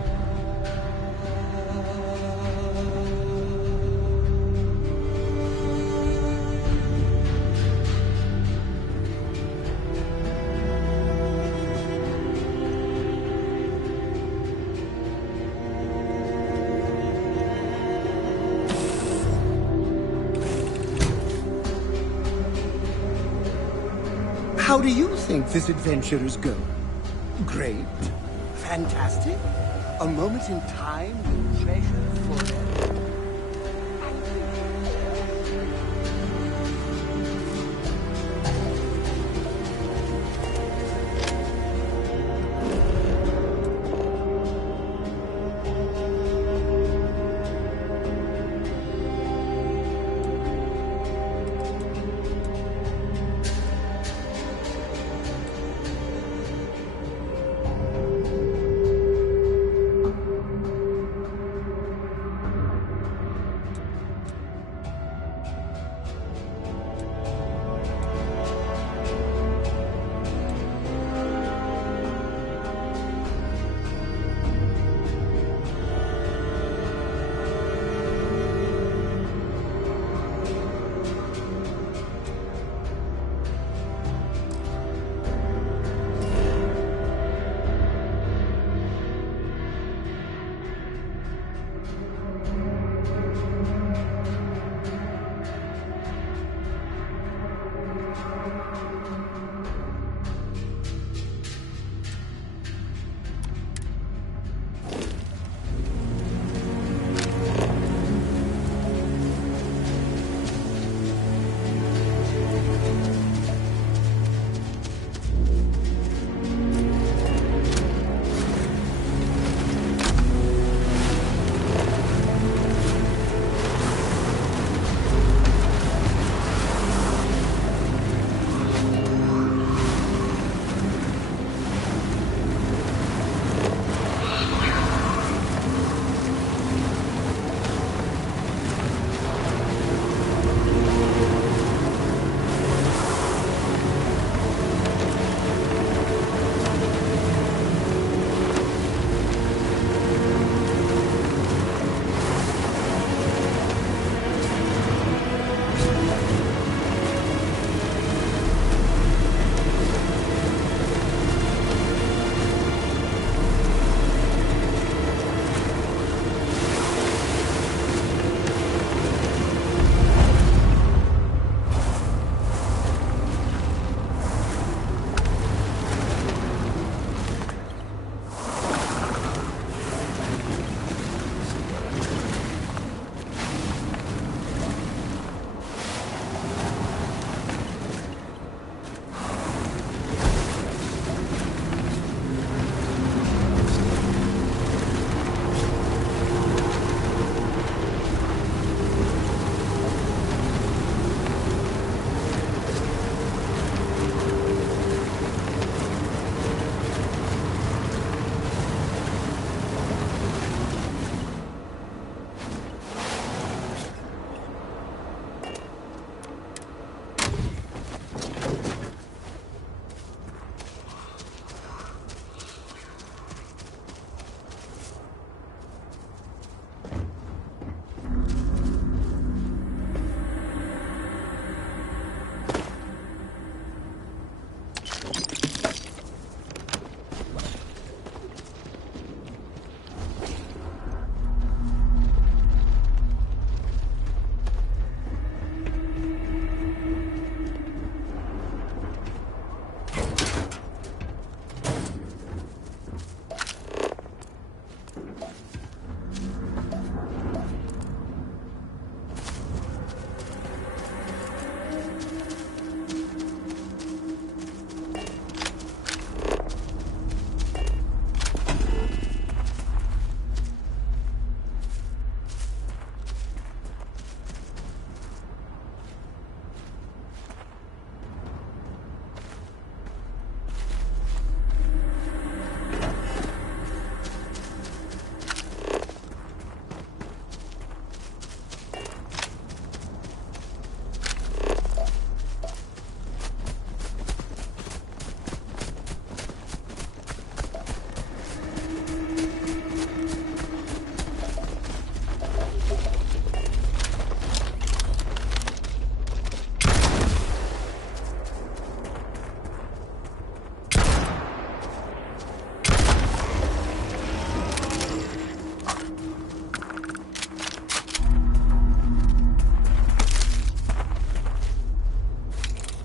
How do you think this adventure is going? Great? Fantastic? A moment in time you'll treasure forever?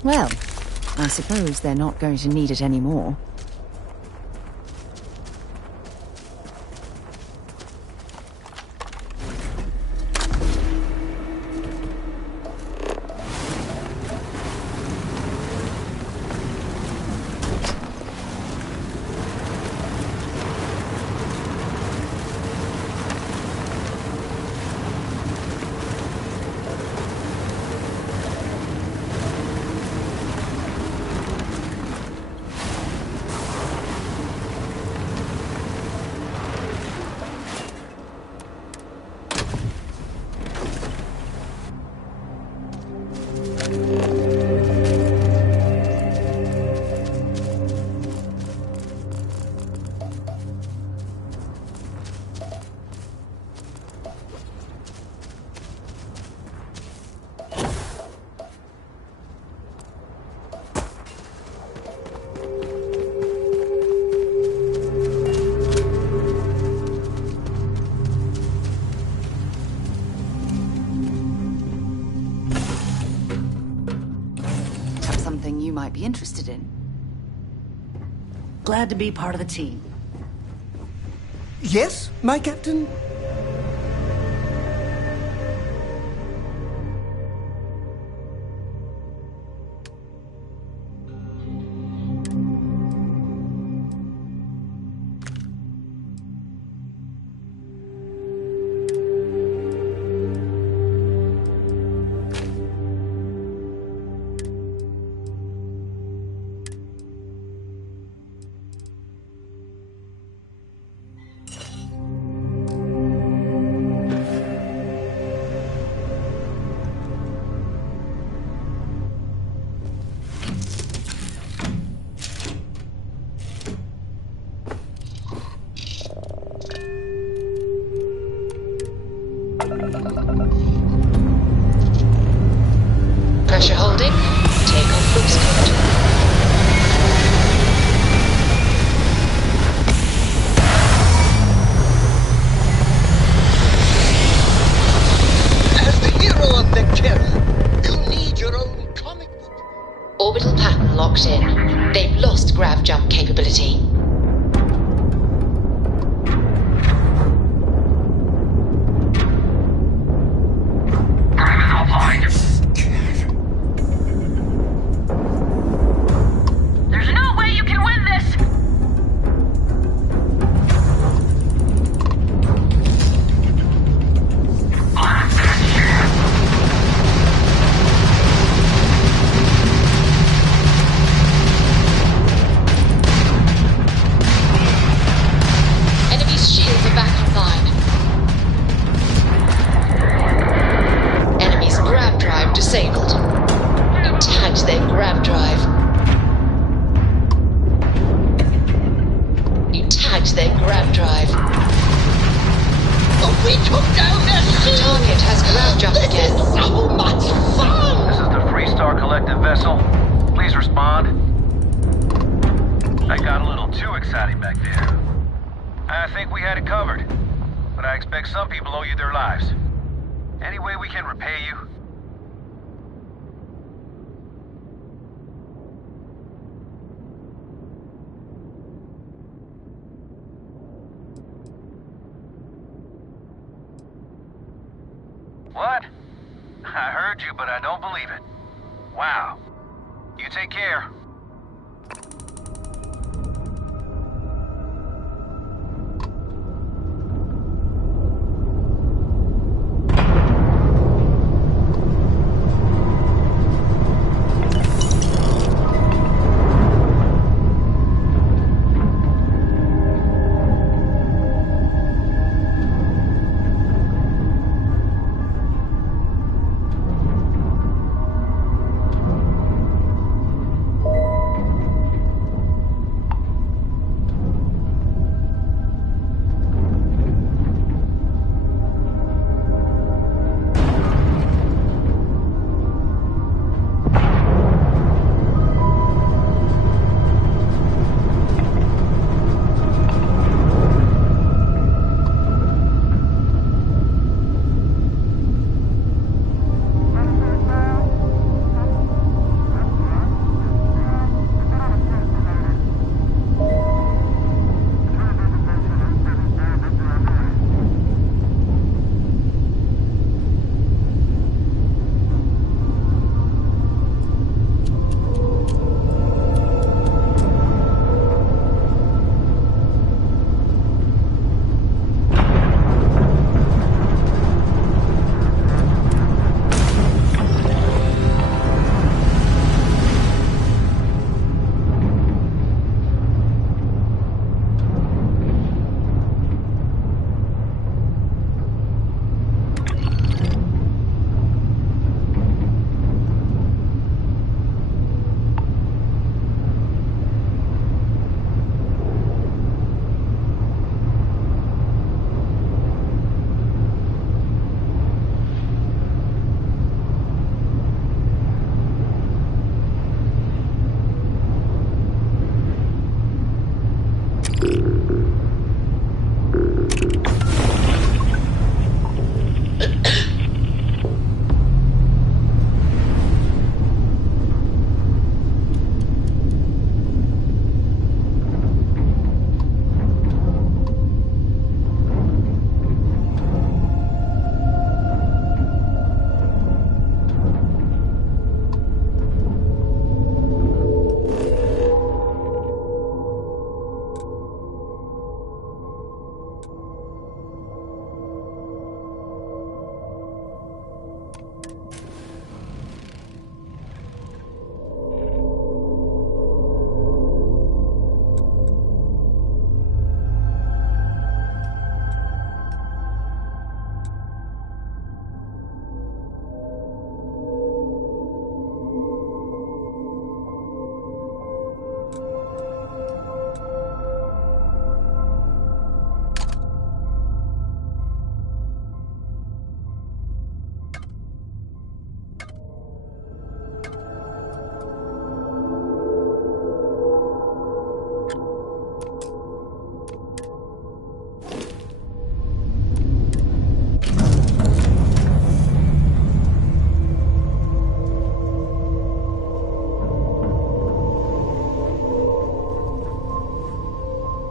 Well, I suppose they're not going to need it anymore. Something you might be interested in. Glad to be part of the team. Yes, my captain? Pressure holding. Take off looks good. As the hero of Vectera, you need your own comic book. Orbital pattern locked in. They've lost grav jump capability. Disabled. You tagged their grav drive. You tagged their grav drive. Oh, we took down their shield! Target has grav jump again. So much fun! This is the Freestar Collective vessel. Please respond. I got a little too exciting back there. I think we had it covered, but I expect some people owe you their lives. Any way we can repay you? What? I heard you, but I don't believe it. Wow. You take care.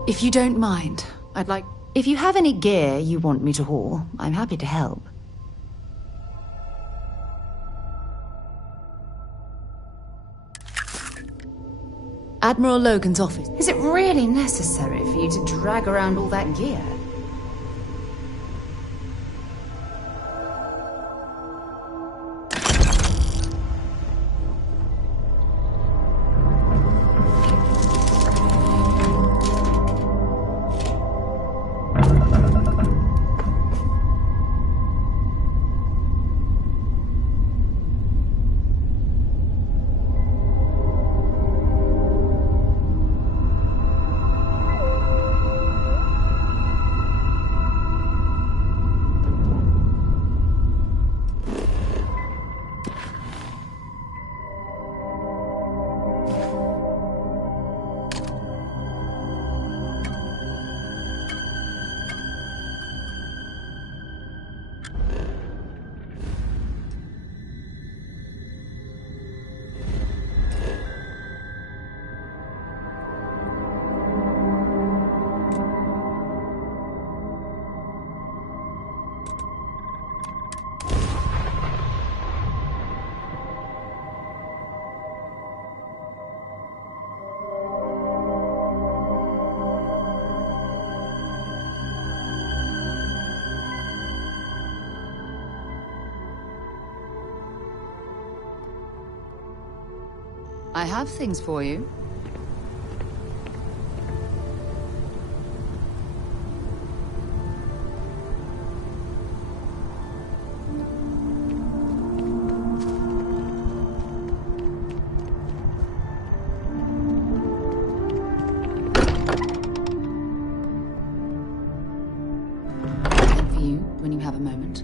If you don't mind, I'd like... If you have any gear you want me to haul, I'm happy to help. Admiral Logan's office. Is it really necessary for you to drag around all that gear? I have things for you. Head for you when you have a moment.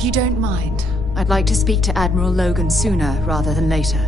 If you don't mind, I'd like to speak to Admiral Logan sooner rather than later.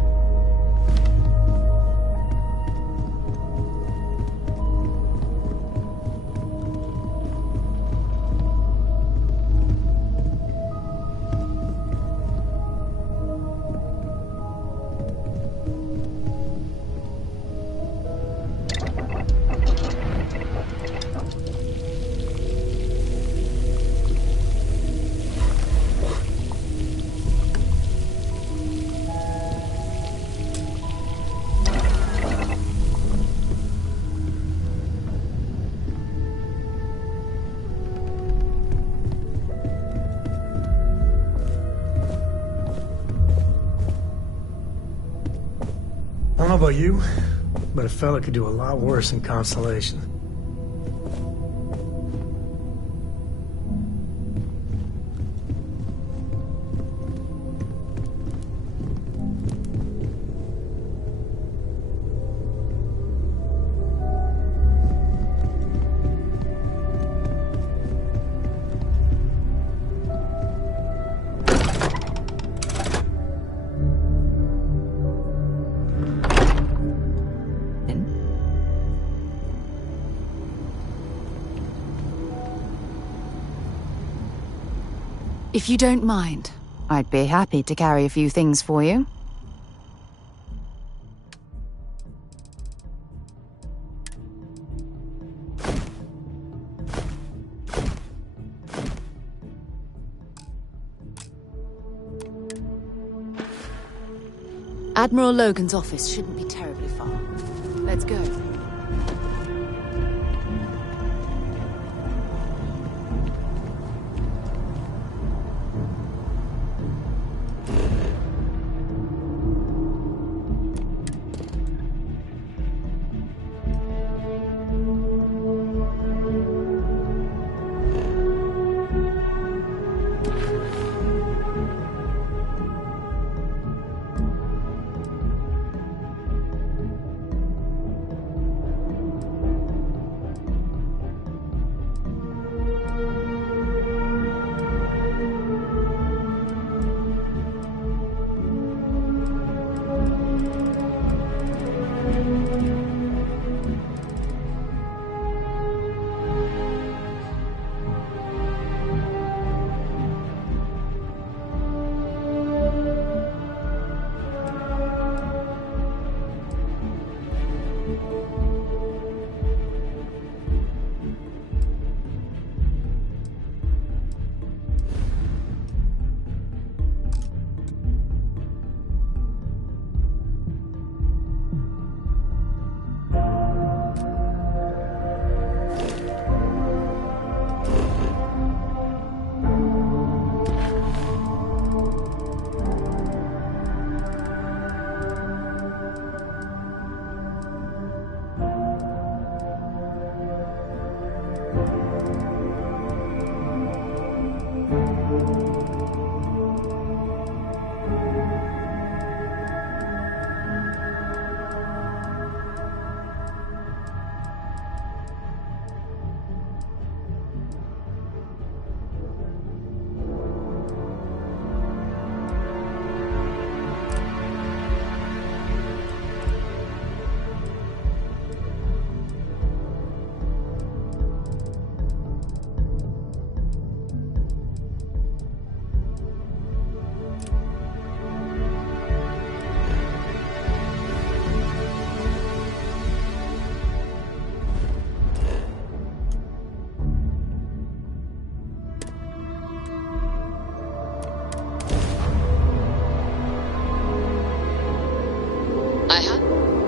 I don't know about you, but a fella could do a lot worse in Constellation. If you don't mind, I'd be happy to carry a few things for you. Admiral Logan's office shouldn't be terribly far. Let's go.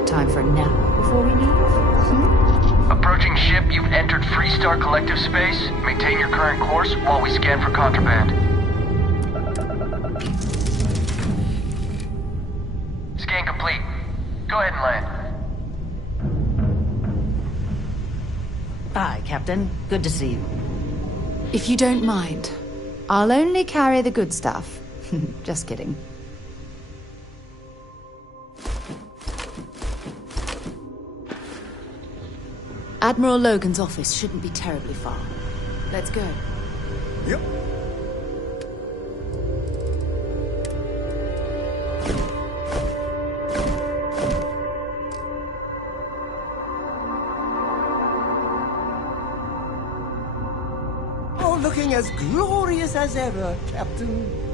Time for a nap before we leave? Approaching ship, you've entered Freestar Collective space. Maintain your current course while we scan for contraband. Scan complete. Go ahead and land. Hi, Captain. Good to see you. If you don't mind, I'll only carry the good stuff. Just kidding. Admiral Logan's office shouldn't be terribly far. Let's go. Yep. looking as glorious as ever, Captain.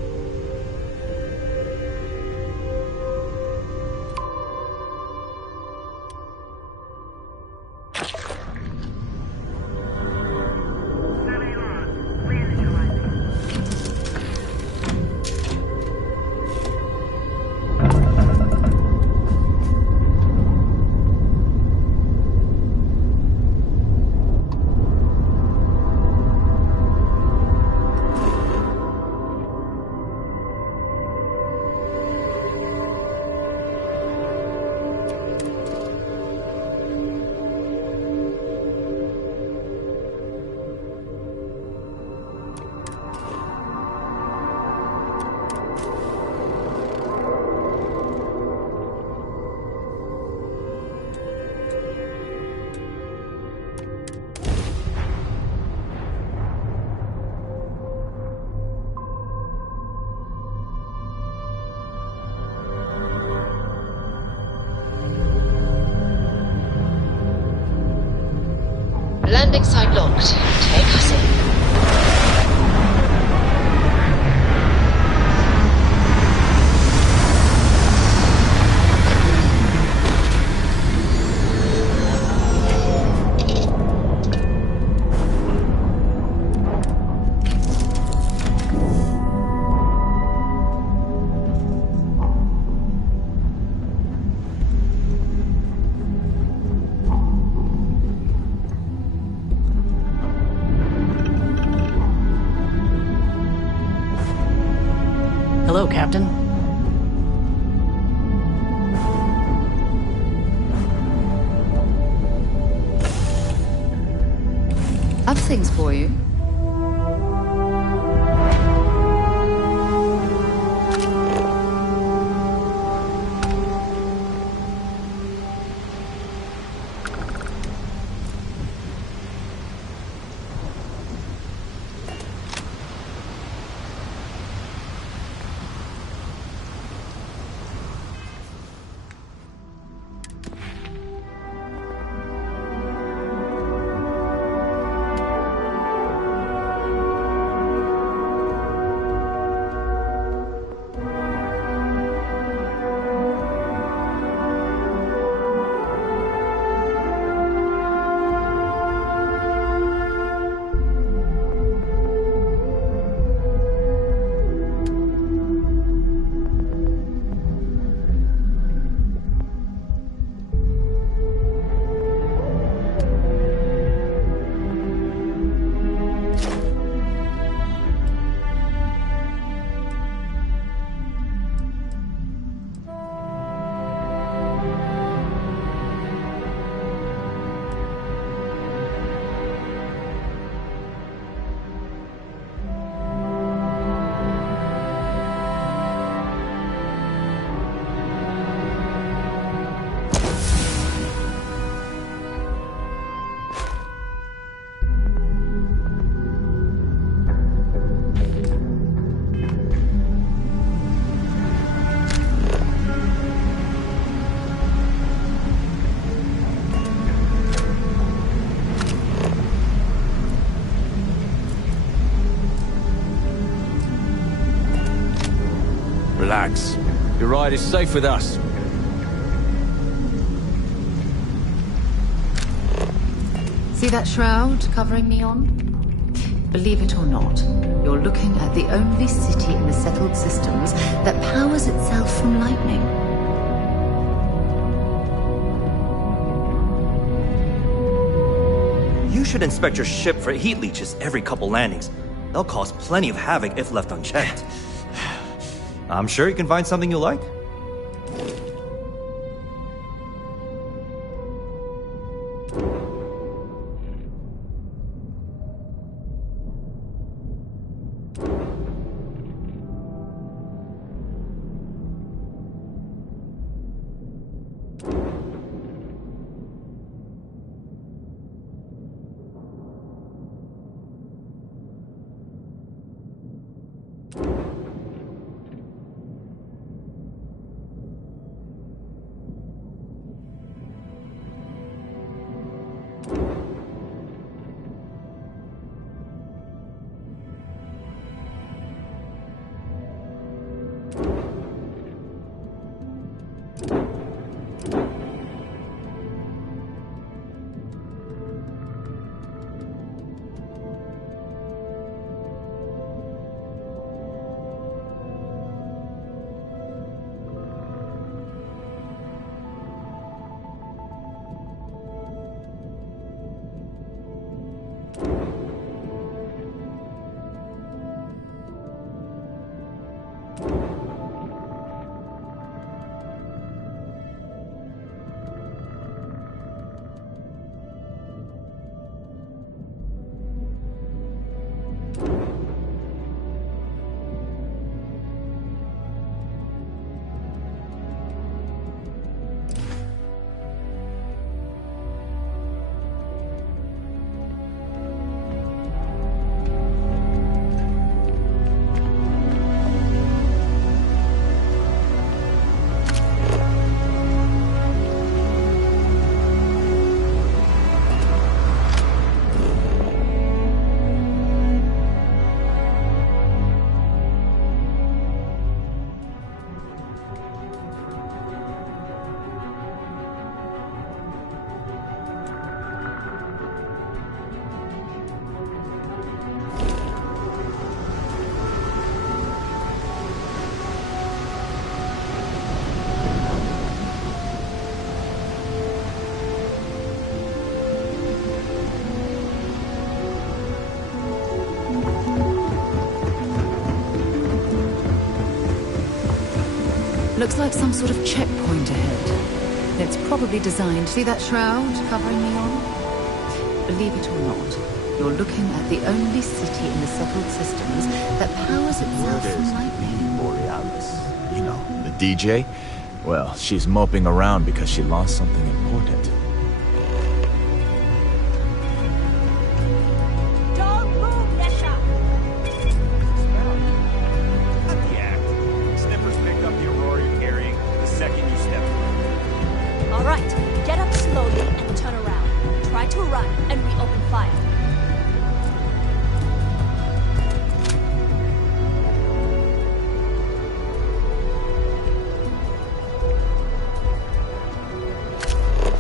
Landing site locked. Take us in. Hello, Captain. I've things for you. Relax. Your ride is safe with us. See that shroud covering Neon? Believe it or not, you're looking at the only city in the settled systems that powers itself from lightning. You should inspect your ship for heat leeches every couple landings. They'll cause plenty of havoc if left unchecked. I'm sure you can find something you like. Looks like some sort of checkpoint ahead. It's probably designed... See that shroud covering me on? Believe it or not, you're looking at the only city in the settled systems that powers itself from lightning. Borealis. You know, the DJ? Well, she's moping around because she lost something important. Don't move, Nesha! Cut the act. Snippers picked up the Aurora you're carrying the second you step away. All right, get up slowly and turn around. Try to run, and we open fire.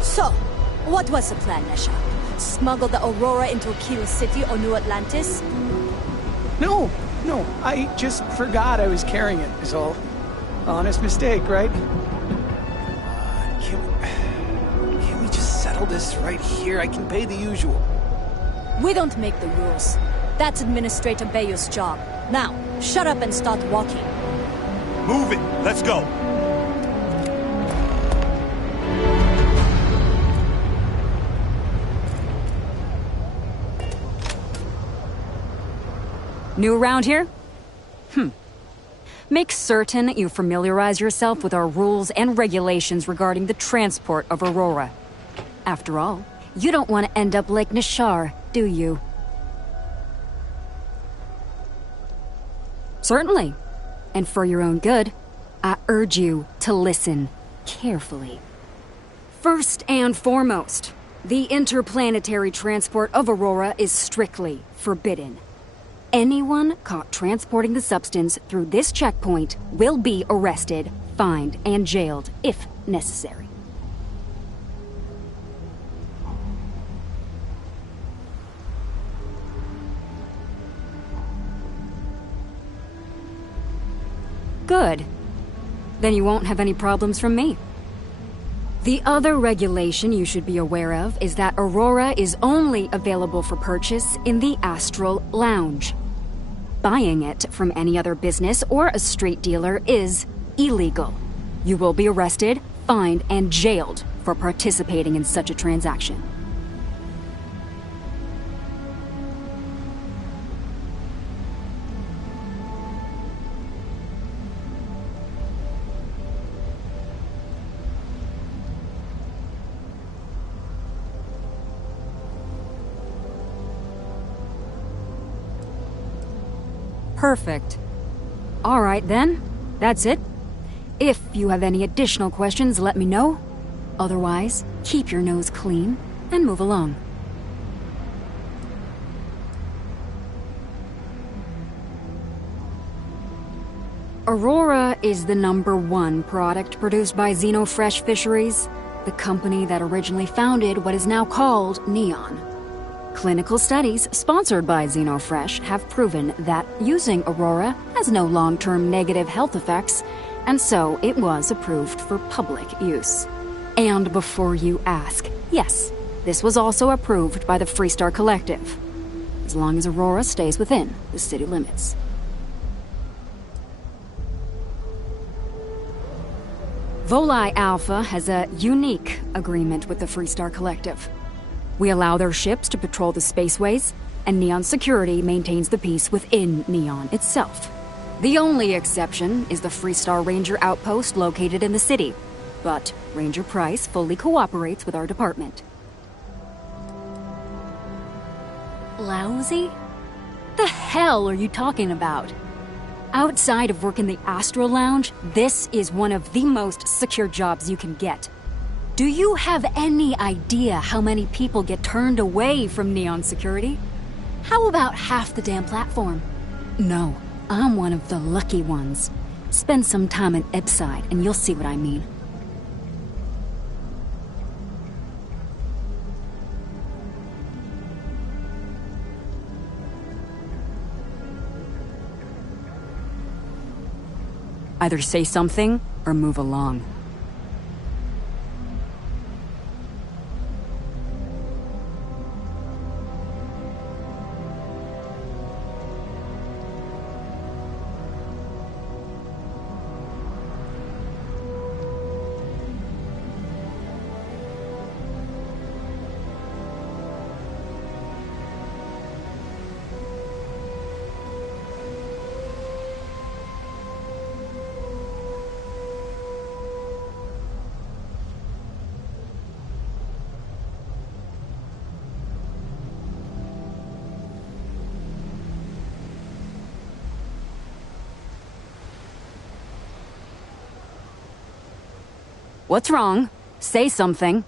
So, what was the plan, Nesha? Smuggle the Aurora into Aquila City or New Atlantis? No, I just forgot I was carrying it, is all. Honest mistake, right? Can't we just settle this right here? I can pay the usual. We don't make the rules. That's Administrator Bayou's job. Now, shut up and start walking. Move it! Let's go! New around here? Make certain you familiarize yourself with our rules and regulations regarding the transport of Aurora. After all, you don't want to end up like Nishar, do you? Certainly. And for your own good, I urge you to listen carefully. First and foremost, the interplanetary transport of Aurora is strictly forbidden. Anyone caught transporting the substance through this checkpoint will be arrested, fined, and jailed, if necessary. Good. Then you won't have any problems from me. The other regulation you should be aware of is that Aurora is only available for purchase in the Astral Lounge. Buying it from any other business or a street dealer is illegal. You will be arrested, fined, and jailed for participating in such a transaction. Perfect. All right, then. That's it. If you have any additional questions, let me know. Otherwise, keep your nose clean and move along. Aurora is the #1 product produced by Xenofresh Fisheries, the company that originally founded what is now called Neon. Clinical studies sponsored by Xenofresh have proven that using Aurora has no long-term negative health effects, and so it was approved for public use. And before you ask, yes, this was also approved by the Freestar Collective, as long as Aurora stays within the city limits. Volii Alpha has a unique agreement with the Freestar Collective. We allow their ships to patrol the spaceways, and Neon Security maintains the peace within Neon itself. The only exception is the Freestar Ranger outpost located in the city, but Ranger Price fully cooperates with our department. Lousy? The hell are you talking about? Outside of work in the Astro Lounge, this is one of the most secure jobs you can get. Do you have any idea how many people get turned away from Neon Security? How about half the damn platform? No, I'm one of the lucky ones. Spend some time in Ipside and you'll see what I mean. Either say something or move along. What's wrong? Say something.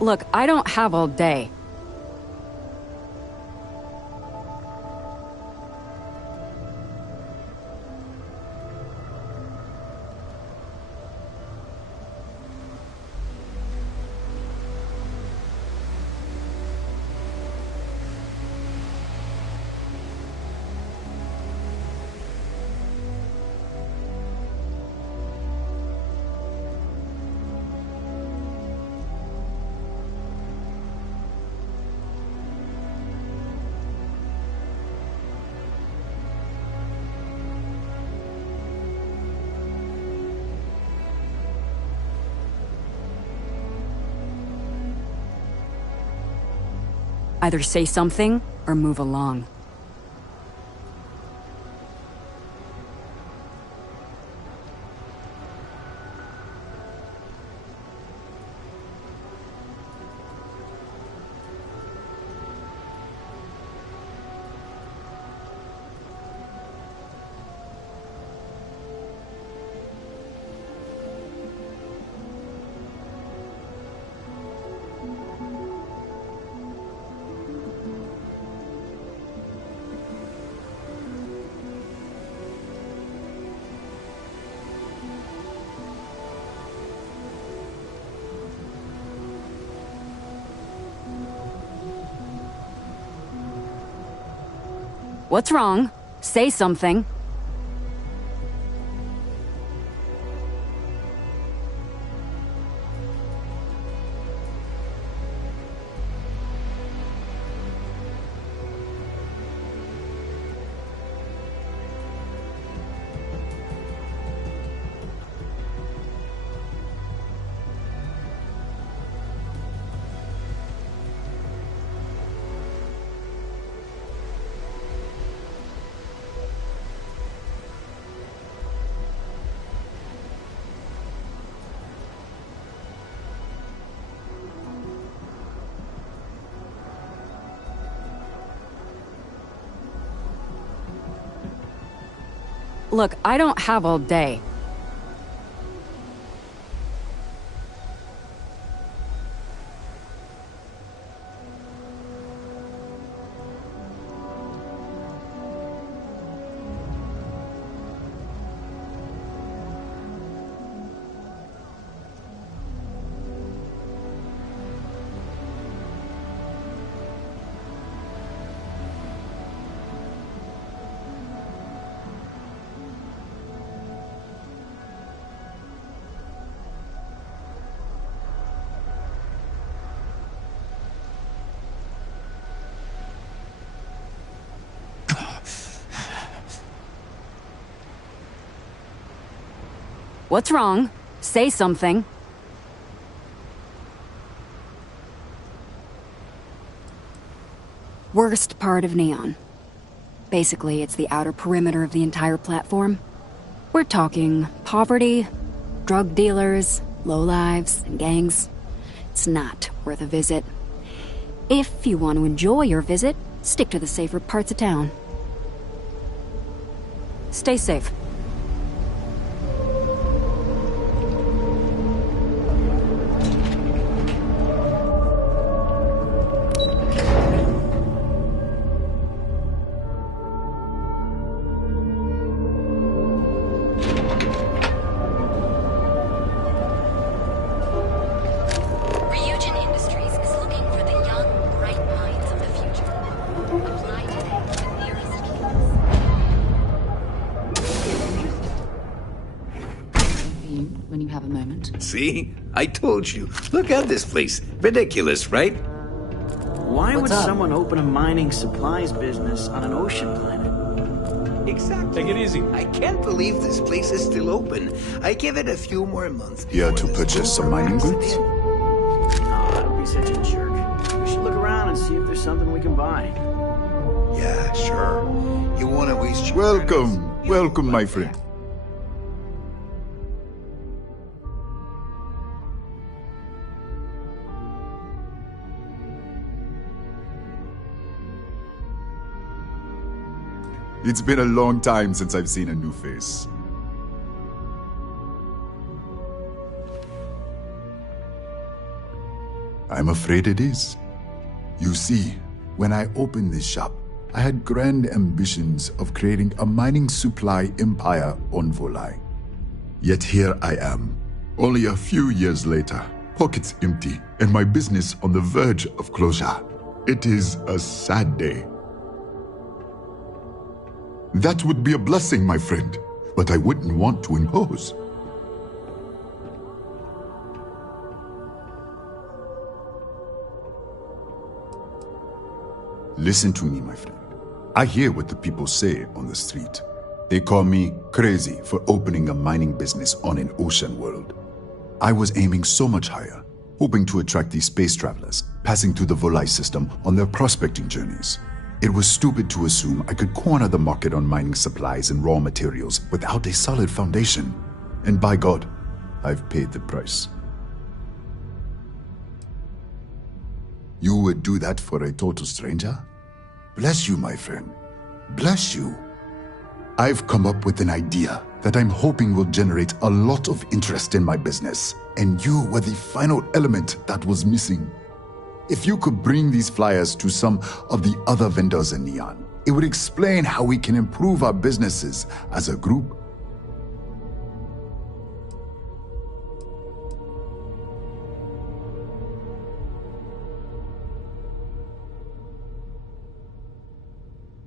Look, I don't have all day. Either say something or move along. What's wrong? Say something. Look, I don't have all day. What's wrong? Say something. Worst part of Neon. Basically, it's the outer perimeter of the entire platform. We're talking poverty, drug dealers, lowlives, and gangs. It's not worth a visit. If you want to enjoy your visit, stick to the safer parts of town. Stay safe. When you have a moment. See? I told you. Look at this place. Ridiculous, right? Why What's would up? someone open a mining supplies business on an ocean planet? Exactly. Take it easy. I can't believe this place is still open. I give it a few more months. Here to purchase some mining goods? Oh, don't be such a jerk. We should look around and see if there's something we can buy. Yeah, sure. You want to waste your Welcome. Welcome, my friend. It's been a long time since I've seen a new face. I'm afraid it is. You see, when I opened this shop, I had grand ambitions of creating a mining supply empire on Volai. Yet here I am, only a few years later, pockets empty, and my business on the verge of closure. It is a sad day. That would be a blessing, my friend, but I wouldn't want to impose. Listen to me, my friend. I hear what the people say on the street. They call me crazy for opening a mining business on an ocean world. I was aiming so much higher, hoping to attract these space travelers, passing through the Volai system on their prospecting journeys. It was stupid to assume I could corner the market on mining supplies and raw materials without a solid foundation. And by God, I've paid the price. You would do that for a total stranger? Bless you, my friend. Bless you. I've come up with an idea that I'm hoping will generate a lot of interest in my business, and you were the final element that was missing. If you could bring these flyers to some of the other vendors in Neon, it would explain how we can improve our businesses as a group.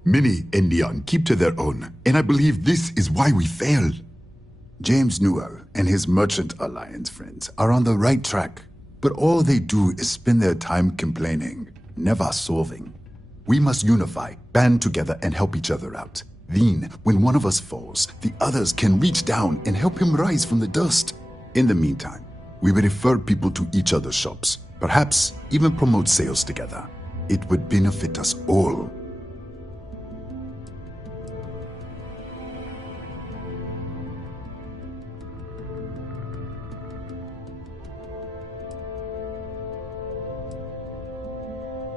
Many in Neon keep to their own, and I believe this is why we failed. James Newell and his Merchant Alliance friends are on the right track. But all they do is spend their time complaining, never solving. We must unify, band together, and help each other out. Then, when one of us falls, the others can reach down and help him rise from the dust. In the meantime, we will refer people to each other's shops, perhaps even promote sales together. It would benefit us all.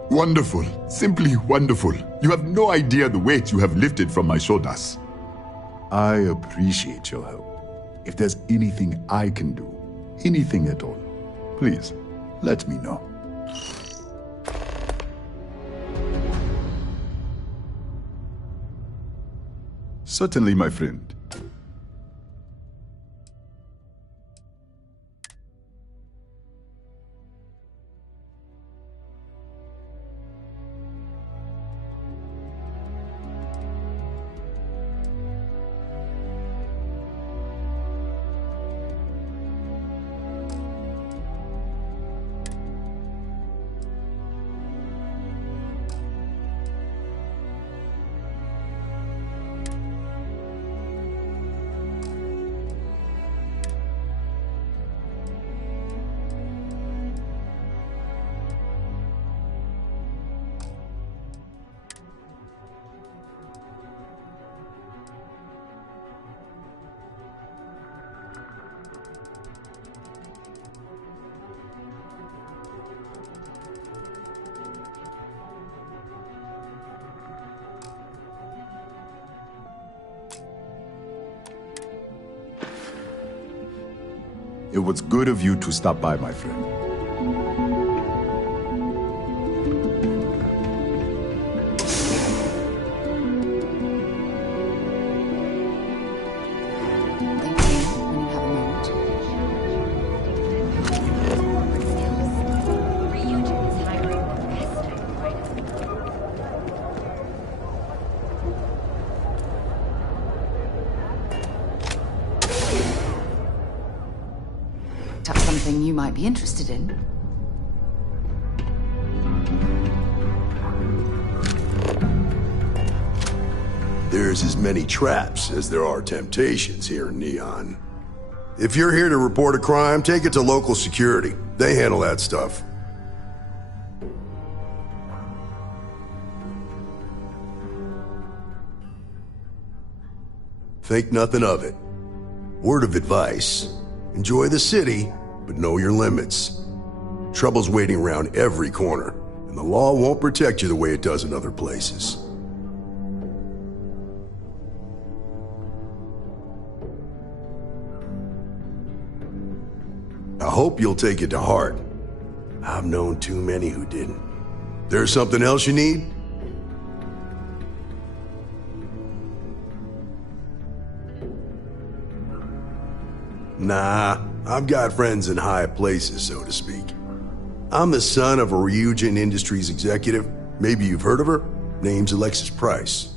Wonderful. Simply wonderful. You have no idea the weight you have lifted from my shoulders. I appreciate your help. If there's anything I can do, anything at all, please, let me know. Certainly, my friend. It was good of you to stop by, my friend. That's something you might be interested in. There's as many traps as there are temptations here in Neon. If you're here to report a crime, take it to local security. They handle that stuff. Think nothing of it. Word of advice. Enjoy the city, but know your limits. Trouble's waiting around every corner, and the law won't protect you the way it does in other places. I hope you'll take it to heart. I've known too many who didn't. There's something else you need? Nah, I've got friends in high places, so to speak. I'm the son of a Ryujin Industries executive. Maybe you've heard of her? Name's Alexis Price.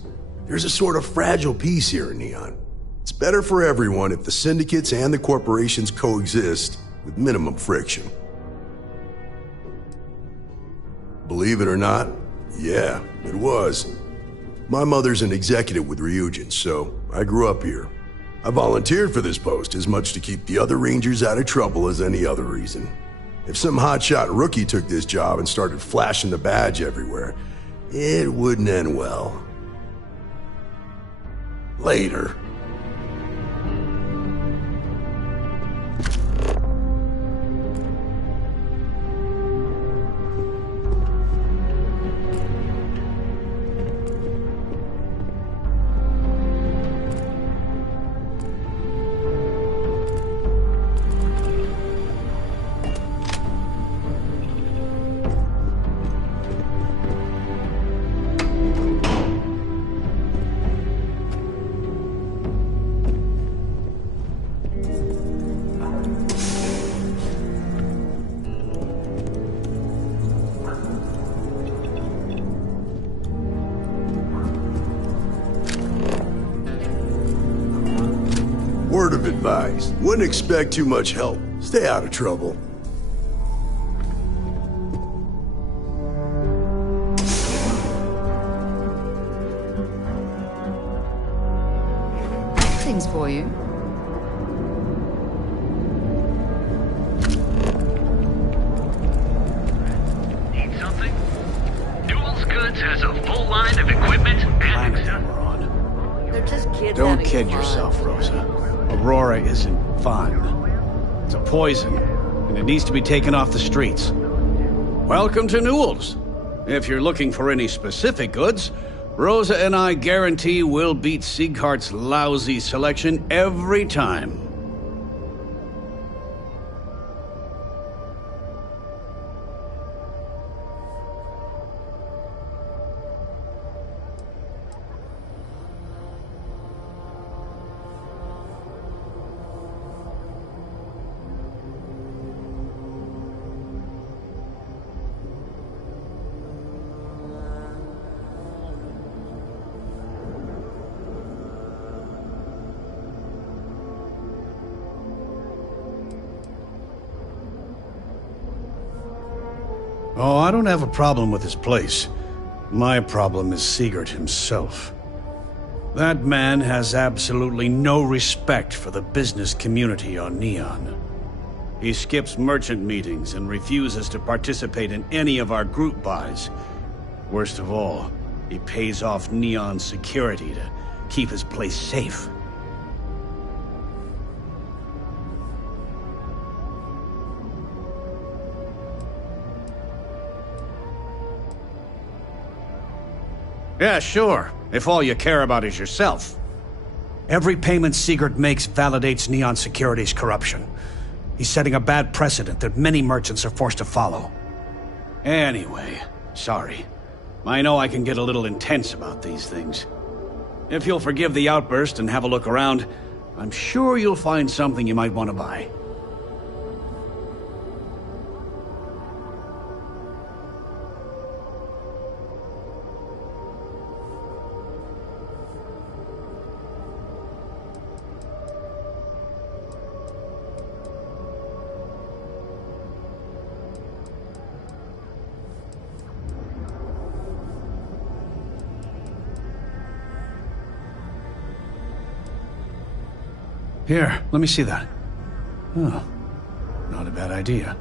There's a sort of fragile peace here in Neon. It's better for everyone if the syndicates and the corporations coexist with minimum friction. Believe it or not, yeah, it was. My mother's an executive with Ryujin, so I grew up here. I volunteered for this post as much to keep the other Rangers out of trouble as any other reason. If some hotshot rookie took this job and started flashing the badge everywhere, it wouldn't end well. Later. Word of advice. Wouldn't expect too much help. Stay out of trouble. Things for you. Need something? Newell's Goods has a full line of equipment and They're just kids. Don't kid yourself, Rosa. Aurora isn't fun. It's a poison, and it needs to be taken off the streets. Welcome to Newell's. If you're looking for any specific goods, Rosa and I guarantee we'll beat Sieghart's lousy selection every time. Oh, I don't have a problem with his place. My problem is Siegert himself. That man has absolutely no respect for the business community on Neon. He skips merchant meetings and refuses to participate in any of our group buys. Worst of all, he pays off Neon's security to keep his place safe. Yeah, sure, if all you care about is yourself. Every payment Siegert makes validates Neon Security's corruption. He's setting a bad precedent that many merchants are forced to follow. Anyway, sorry. I know I can get a little intense about these things. If you'll forgive the outburst and have a look around, I'm sure you'll find something you might want to buy. Here, let me see that. Oh, not a bad idea.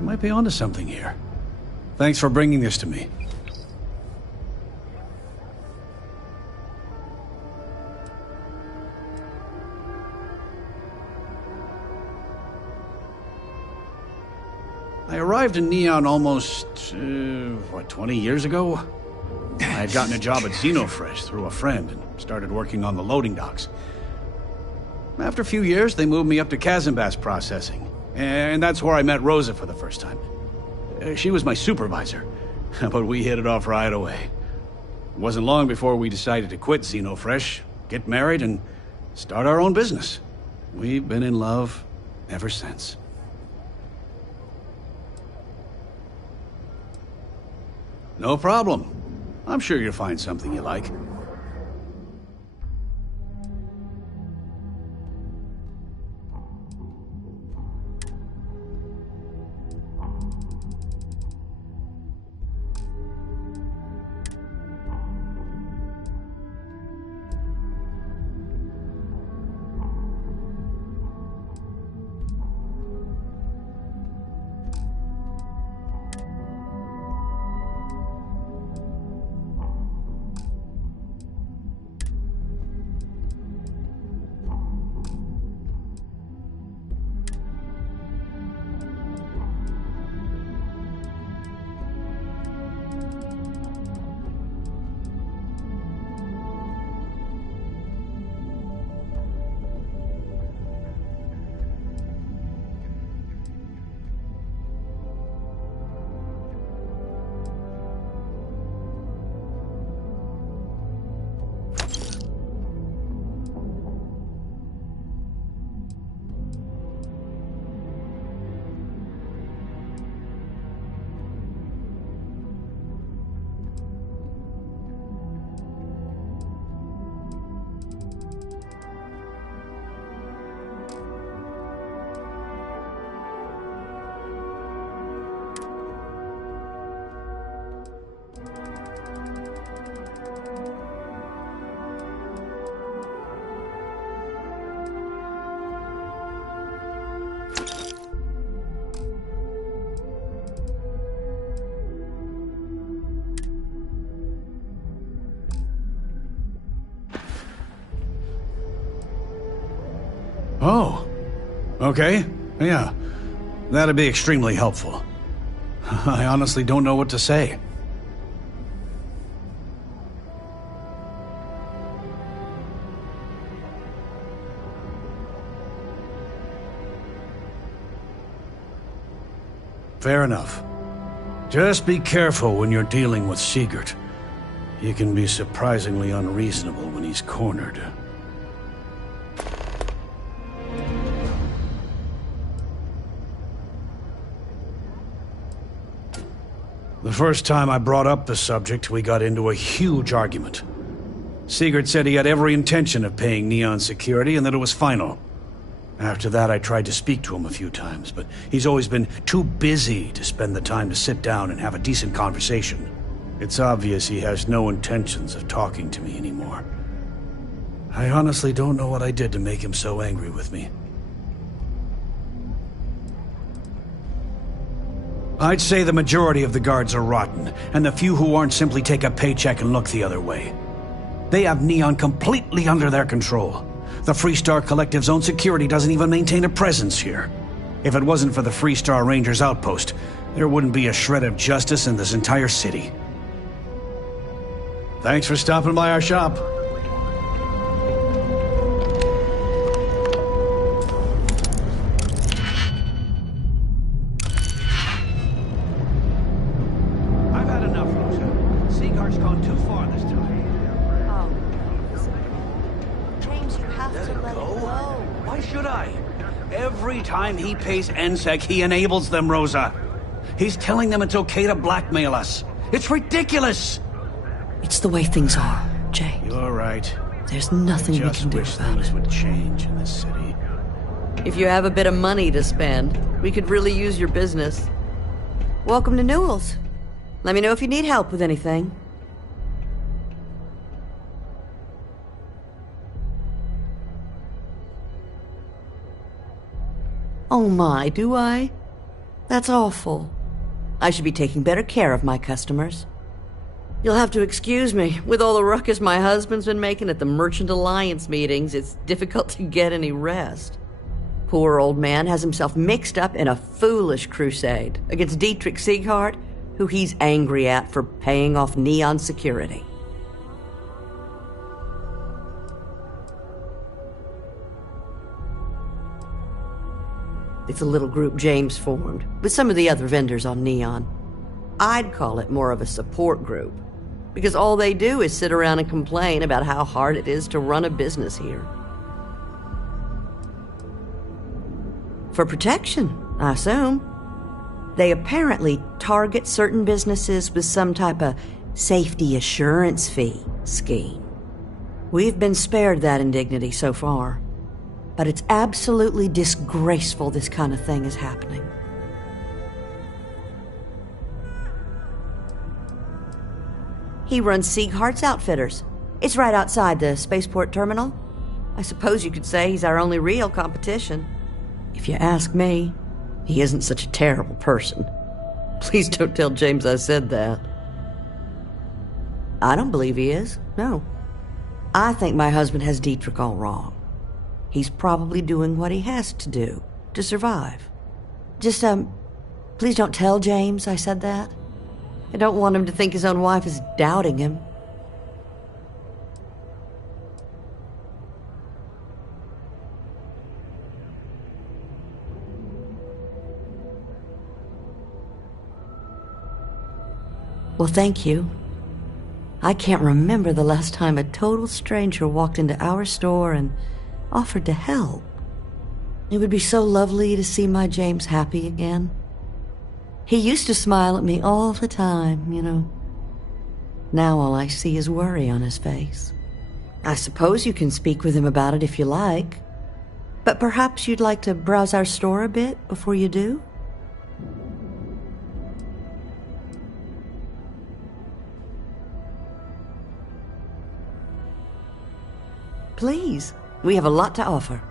You might be onto something here. Thanks for bringing this to me. I arrived in Neon almost, 20 years ago? I had gotten a job at Xenofresh through a friend and started working on the loading docks. After a few years, they moved me up to Kazanbas Processing, and that's where I met Rosa for the first time. She was my supervisor, but we hit it off right away. It wasn't long before we decided to quit Xenofresh, get married, and start our own business. We've been in love ever since. No problem. I'm sure you'll find something you like. Oh, okay. Yeah, that'd be extremely helpful. I honestly don't know what to say. Fair enough. Just be careful when you're dealing with Sigurd. He can be surprisingly unreasonable when he's cornered. The first time I brought up the subject, we got into a huge argument. Sigurd said he had every intention of paying Neon security and that it was final. After that, I tried to speak to him a few times, but he's always been too busy to spend the time to sit down and have a decent conversation. It's obvious he has no intentions of talking to me anymore. I honestly don't know what I did to make him so angry with me. I'd say the majority of the guards are rotten, and the few who aren't simply take a paycheck and look the other way. They have Neon completely under their control. The Freestar Collective's own security doesn't even maintain a presence here. If it wasn't for the Freestar Rangers outpost, there wouldn't be a shred of justice in this entire city. Thanks for stopping by our shop. I've had enough, Rosa. Sigurd's gone too far this time. Why should I? Every time he pays NSEC, he enables them, Rosa. He's telling them it's okay to blackmail us. It's ridiculous! It's the way things are, Jay. You're right. There's nothing we can do about it. Things would change in this city. If you have a bit of money to spend, we could really use your business. Welcome to Newell's. Let me know if you need help with anything. Oh my, do I? That's awful. I should be taking better care of my customers. You'll have to excuse me. With all the ruckus my husband's been making at the Merchant Alliance meetings, it's difficult to get any rest. Poor old man has himself mixed up in a foolish crusade against Dietrich Sieghart, who he's angry at for paying off Neon security. It's a little group James formed, with some of the other vendors on Neon. I'd call it more of a support group, because all they do is sit around and complain about how hard it is to run a business here. For protection, I assume. They apparently target certain businesses with some type of safety assurance fee scheme. We've been spared that indignity so far. But it's absolutely disgraceful this kind of thing is happening. He runs Sieghart's Outfitters. It's right outside the spaceport terminal. I suppose you could say he's our only real competition. If you ask me, he isn't such a terrible person. Please don't tell James I said that. I don't believe he is, no. I think my husband has Dietrich all wrong. He's probably doing what he has to do to survive. Just, please don't tell James I said that. I don't want him to think his own wife is doubting him. Well, thank you. I can't remember the last time a total stranger walked into our store and offered to help. It would be so lovely to see my James happy again. He used to smile at me all the time, you know. Now all I see is worry on his face. I suppose you can speak with him about it if you like. But perhaps you'd like to browse our store a bit before you do? Please. We have a lot to offer.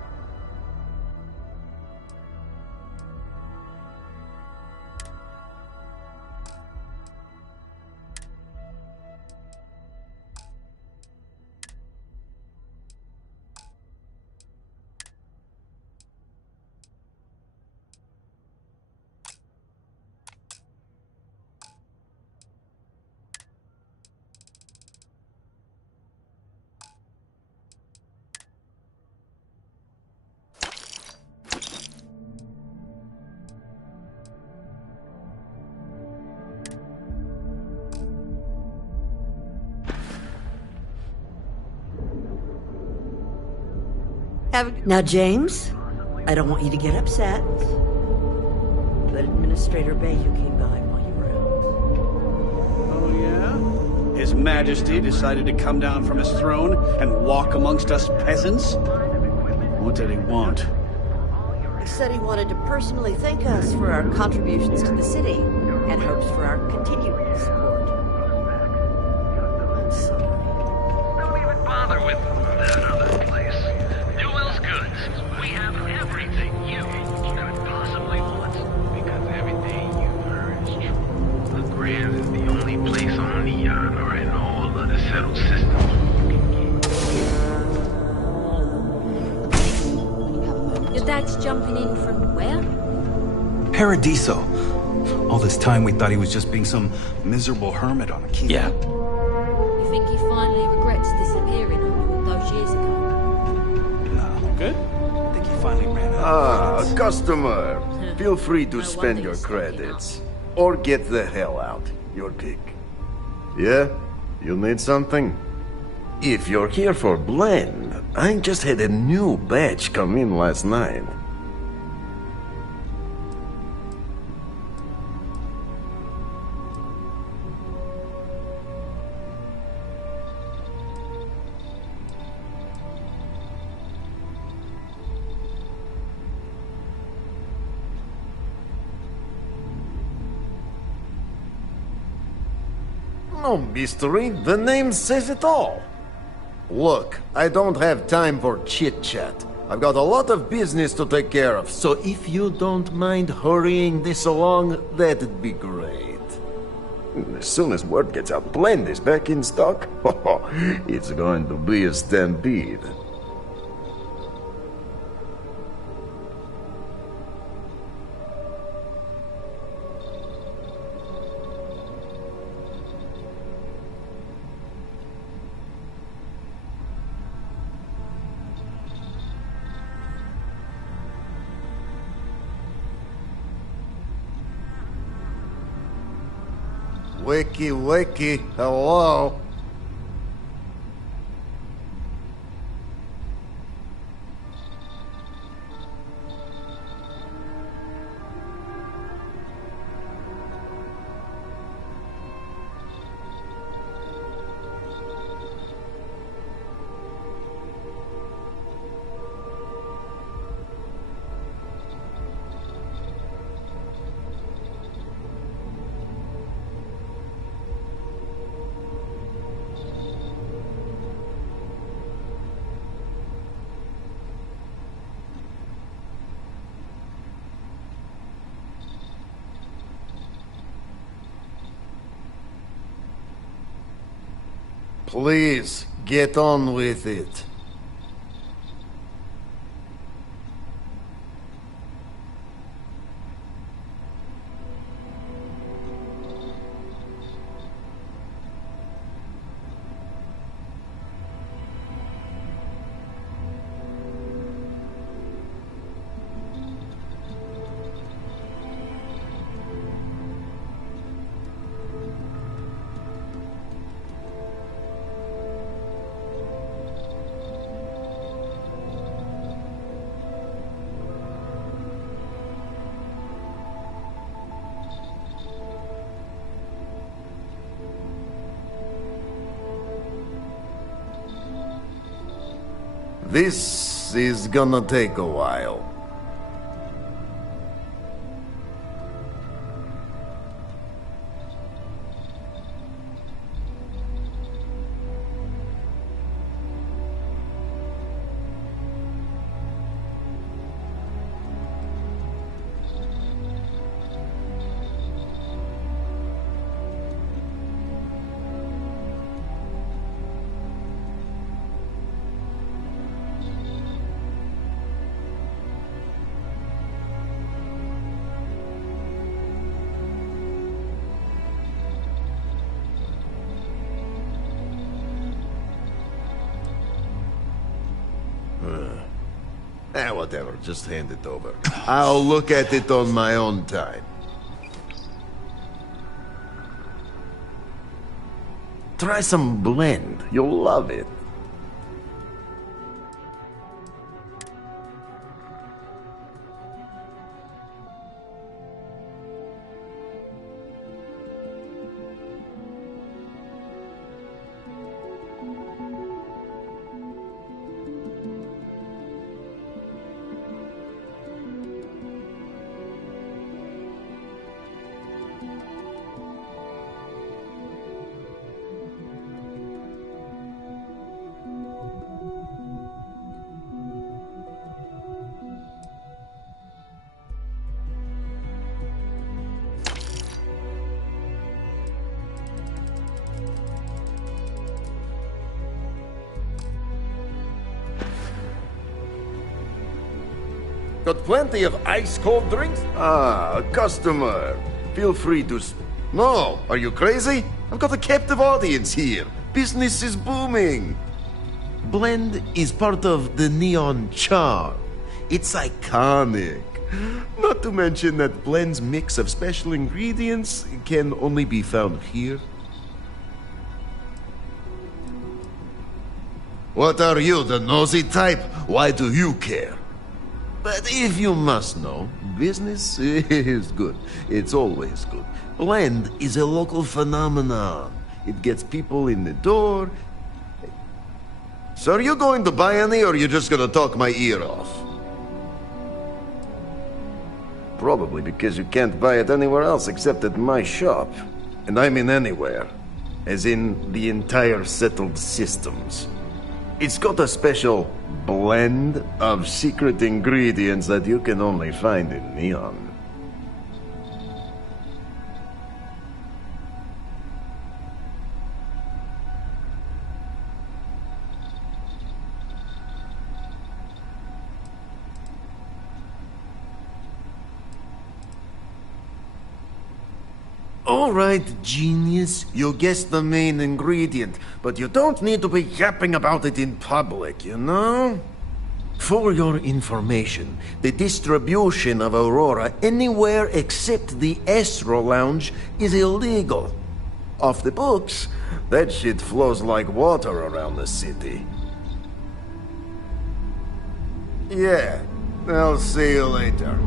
Now, James, I don't want you to get upset, but Administrator Bayou came by while you were out. Oh, yeah? His Majesty decided to come down from his throne and walk amongst us peasants? What did he want? He said he wanted to personally thank us for our contributions to the city and hopes for our continued support. I'm sorry. Don't even bother with that other place. Newell's Goods. We have everything you could possibly want. Because everything you've heard is true. The Grand is the only place on the yacht or in all of the settled systems you can get. That's jumping in from where? Paradiso. All this time we thought he was just being some miserable hermit on a key. Yeah. You think he finally regrets disappearing on you all those years ago? No. Good? I think he finally ran out. Ah, customer. Feel free to spend your credits. Or get the hell out. Your pick. Yeah? You need something? If you're here for blend, I just had a new batch come in last night. No mystery, the name says it all. Look, I don't have time for chit-chat. I've got a lot of business to take care of, so if you don't mind hurrying this along, that'd be great. As soon as word gets out Blend is back in stock, it's going to be a stampede. Wakey, hello? Please, get on with it. This is gonna take a while. Whatever, just hand it over. I'll look at it on my own time. Try some blend. You'll love it. Got plenty of ice-cold drinks? Ah, a customer. Feel free to... No, are you crazy? I've got a captive audience here. Business is booming. Blend is part of the Neon charm. It's iconic. Not to mention that Blend's mix of special ingredients can only be found here. What are you, the nosy type? Why do you care? But if you must know, business is good. It's always good. Blend is a local phenomenon. It gets people in the door. So are you going to buy any, or are you just gonna talk my ear off? Probably because you can't buy it anywhere else except at my shop. And I mean anywhere. As in the entire settled systems. It's got a special blend of secret ingredients that you can only find in Neon. All right, genius, you guessed the main ingredient, but you don't need to be yapping about it in public, you know? For your information, the distribution of Aurora anywhere except the Astro Lounge is illegal. Off the books, that shit flows like water around the city. Yeah, I'll see you later.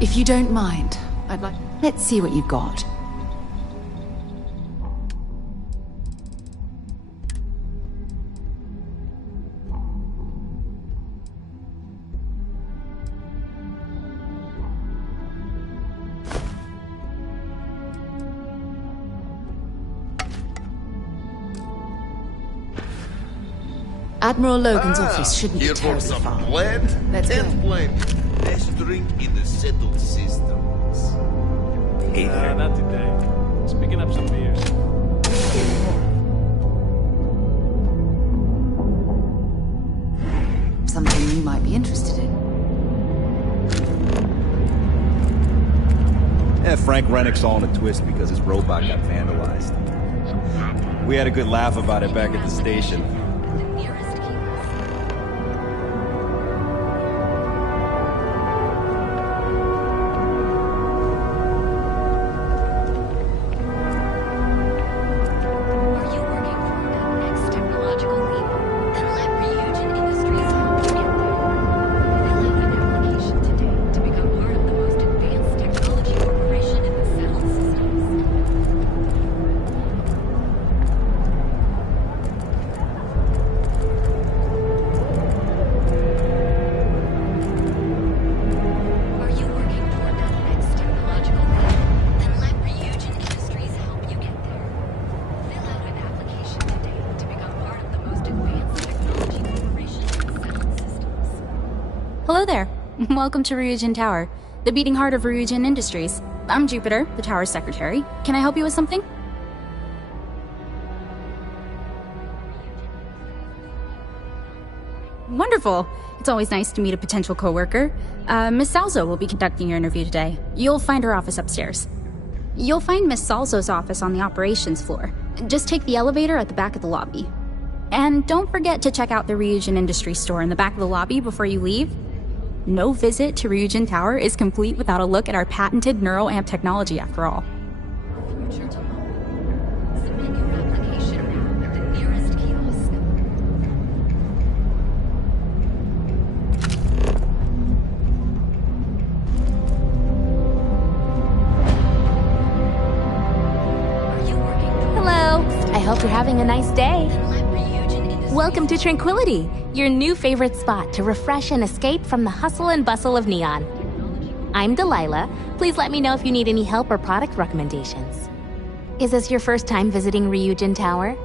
If you don't mind, I'd like... Let's see what you've got. Admiral Logan's office shouldn't be terribly far. Blend? Let's go. Blend. Best drink in the settled systems. Hey there. Not today. Just picking up some beers. Something you might be interested in. Yeah, Frank Rennick's all in a twist because his robot got vandalized. We had a good laugh about it back at the station. Hello there. Welcome to Ryujin Tower, the beating heart of Ryujin Industries. I'm Jupiter, the tower's secretary. Can I help you with something? Wonderful. It's always nice to meet a potential coworker. Miss Salzo will be conducting your interview today. You'll find her office upstairs. You'll find Miss Salzo's office on the operations floor. Just take the elevator at the back of the lobby. And don't forget to check out the Ryujin Industries store in the back of the lobby before you leave. No visit to Ryujin Tower is complete without a look at our patented neuroamp technology, after all. Hello. I hope you're having a nice day. Welcome to Tranquility, your new favorite spot to refresh and escape from the hustle and bustle of Neon. I'm Delilah. Please let me know if you need any help or product recommendations. Is this your first time visiting Ryujin Tower?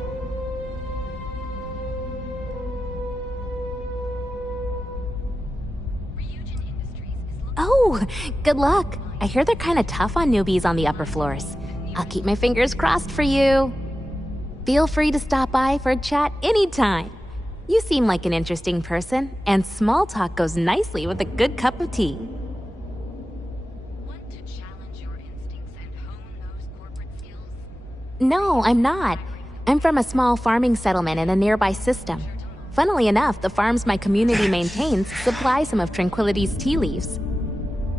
Oh, good luck. I hear they're kind of tough on newbies on the upper floors. I'll keep my fingers crossed for you. Feel free to stop by for a chat anytime. You seem like an interesting person, and small talk goes nicely with a good cup of tea. No, I'm not. I'm from a small farming settlement in a nearby system. Funnily enough, the farms my community maintains supply some of Tranquility's tea leaves.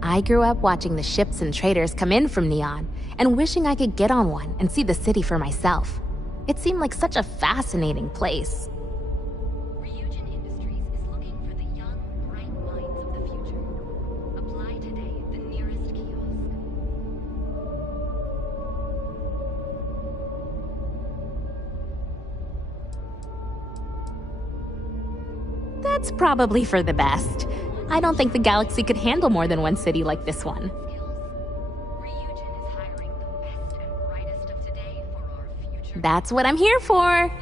I grew up watching the ships and traders come in from Neon, and wishing I could get on one and see the city for myself. It seemed like such a fascinating place. That's probably for the best. I don't think the galaxy could handle more than one city like this one. That's what I'm here for.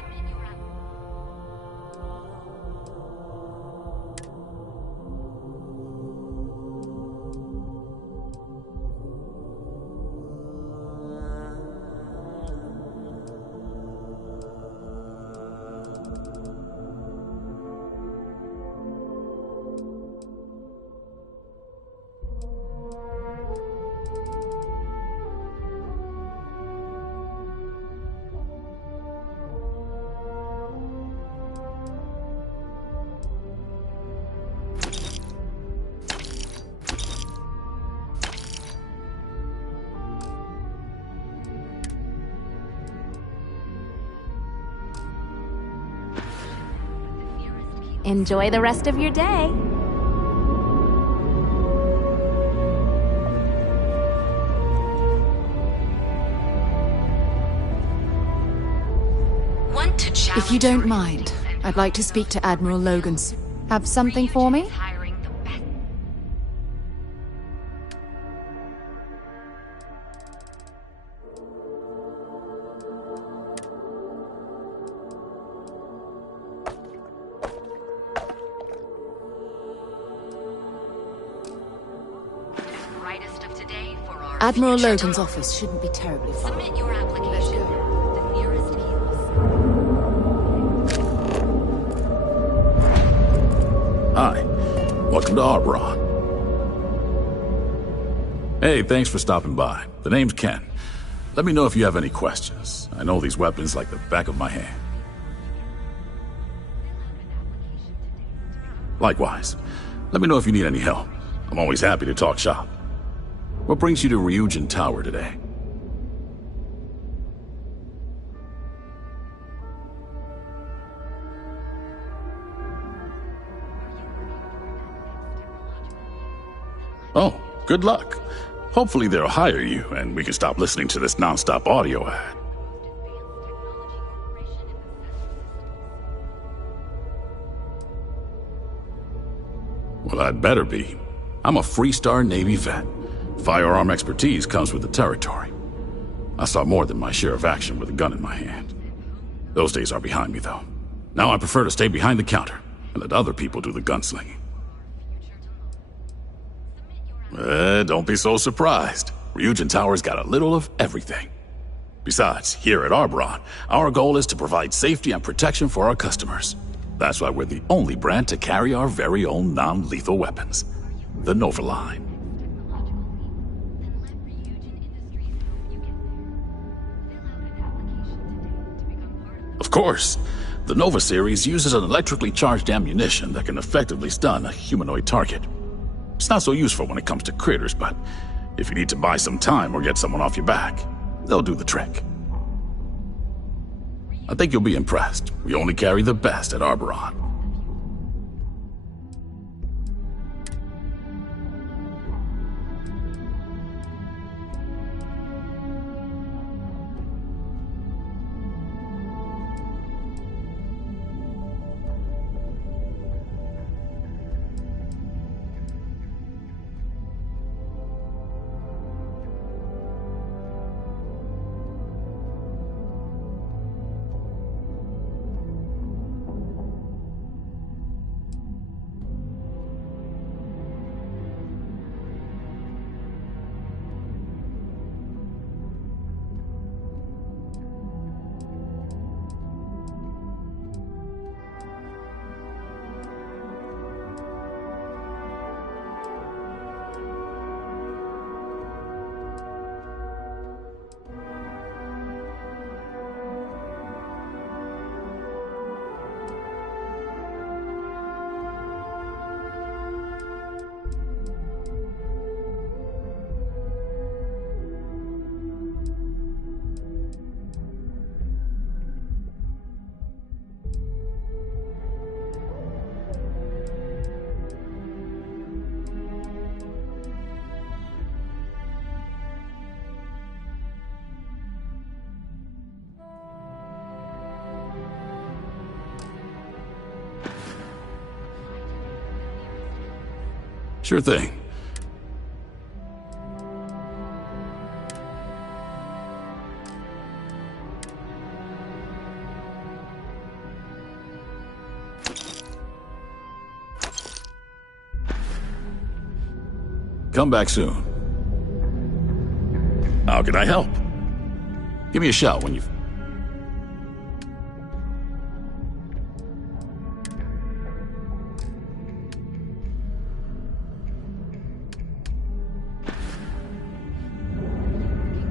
Enjoy the rest of your day. If you don't mind, I'd like to speak to Admiral Logan. Have something for me? Admiral Logan's office shouldn't be terribly far. Submit your application. The nearest Hi. Welcome to Arbron. Hey, thanks for stopping by. The name's Ken. Let me know if you have any questions. I know these weapons like the back of my hand. Likewise. Let me know if you need any help. I'm always happy to talk shop. What brings you to Ryujin Tower today? Oh, good luck. Hopefully they'll hire you and we can stop listening to this non-stop audio ad. Well, I'd better be. I'm a Freestar Navy vet. Firearm expertise comes with the territory. I saw more than my share of action with a gun in my hand. Those days are behind me, though. Now I prefer to stay behind the counter and let other people do the gunslinging. Don't be so surprised. Ryujin Tower's got a little of everything. Besides, here at Arbron, our goal is to provide safety and protection for our customers. That's why we're the only brand to carry our very own non-lethal weapons. The Nova line. Of course, the Nova series uses an electrically charged ammunition that can effectively stun a humanoid target. It's not so useful when it comes to critters, but if you need to buy some time or get someone off your back, they'll do the trick. I think you'll be impressed. We only carry the best at Arbron. Sure thing. Come back soon. How can I help? Give me a shout when you've...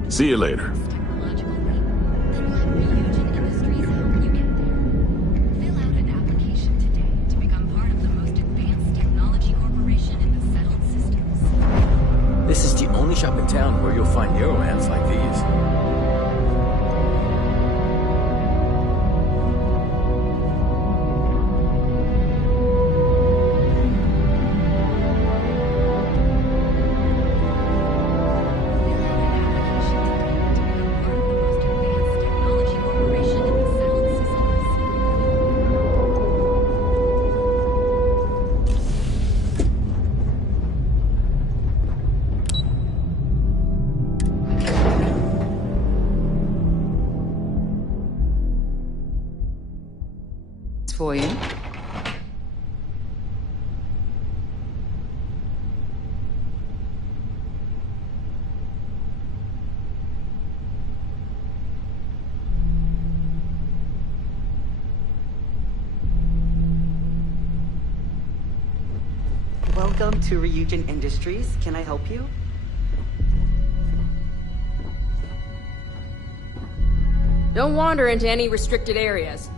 See you later. This is the only shop in town where you'll find Neuroamps like these. For you. Welcome to Ryujin Industries. Can I help you? Don't wander into any restricted areas.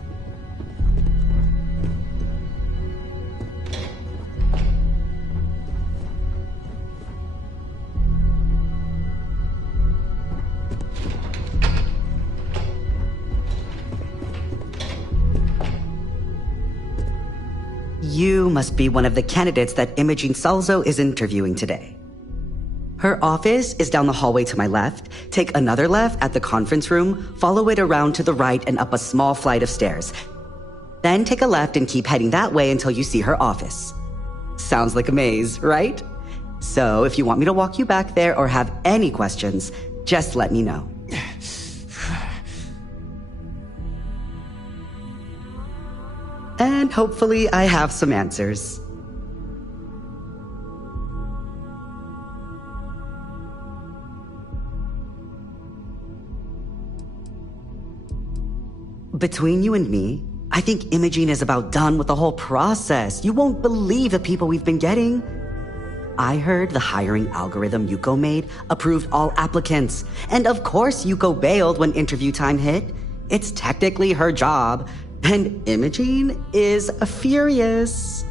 You must be one of the candidates that Imogene Salzo is interviewing today. Her office is down the hallway to my left. Take another left at the conference room, follow it around to the right and up a small flight of stairs. Then take a left and keep heading that way until you see her office. Sounds like a maze, right? So if you want me to walk you back there or have any questions, just let me know. And hopefully I have some answers. Between you and me, I think Imogene is about done with the whole process. You won't believe the people we've been getting. I heard the hiring algorithm Yuko made approved all applicants. And of course Yuko bailed when interview time hit. It's technically her job. And Imogene is furious.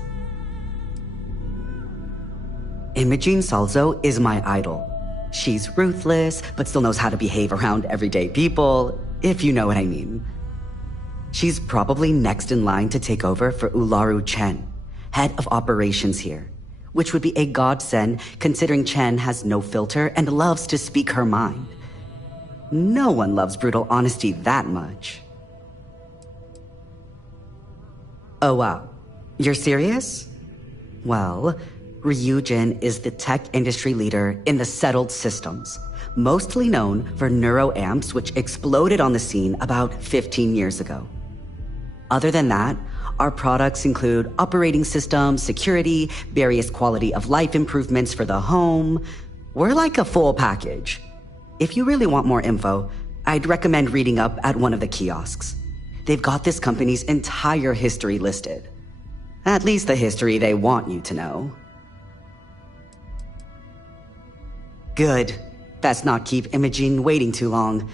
Imogene Salzo is my idol. She's ruthless, but still knows how to behave around everyday people, if you know what I mean. She's probably next in line to take over for Ularu Chen, head of operations here, which would be a godsend considering Chen has no filter and loves to speak her mind. No one loves brutal honesty that much. Oh wow, you're serious? Well, Ryujin is the tech industry leader in the settled systems, mostly known for Neuroamps, which exploded on the scene about 15 years ago. Other than that, our products include operating systems, security, various quality of life improvements for the home. We're like a full package. If you really want more info, I'd recommend reading up at one of the kiosks. They've got this company's entire history listed. At least the history they want you to know. Good. Let's not keep Imogene waiting too long.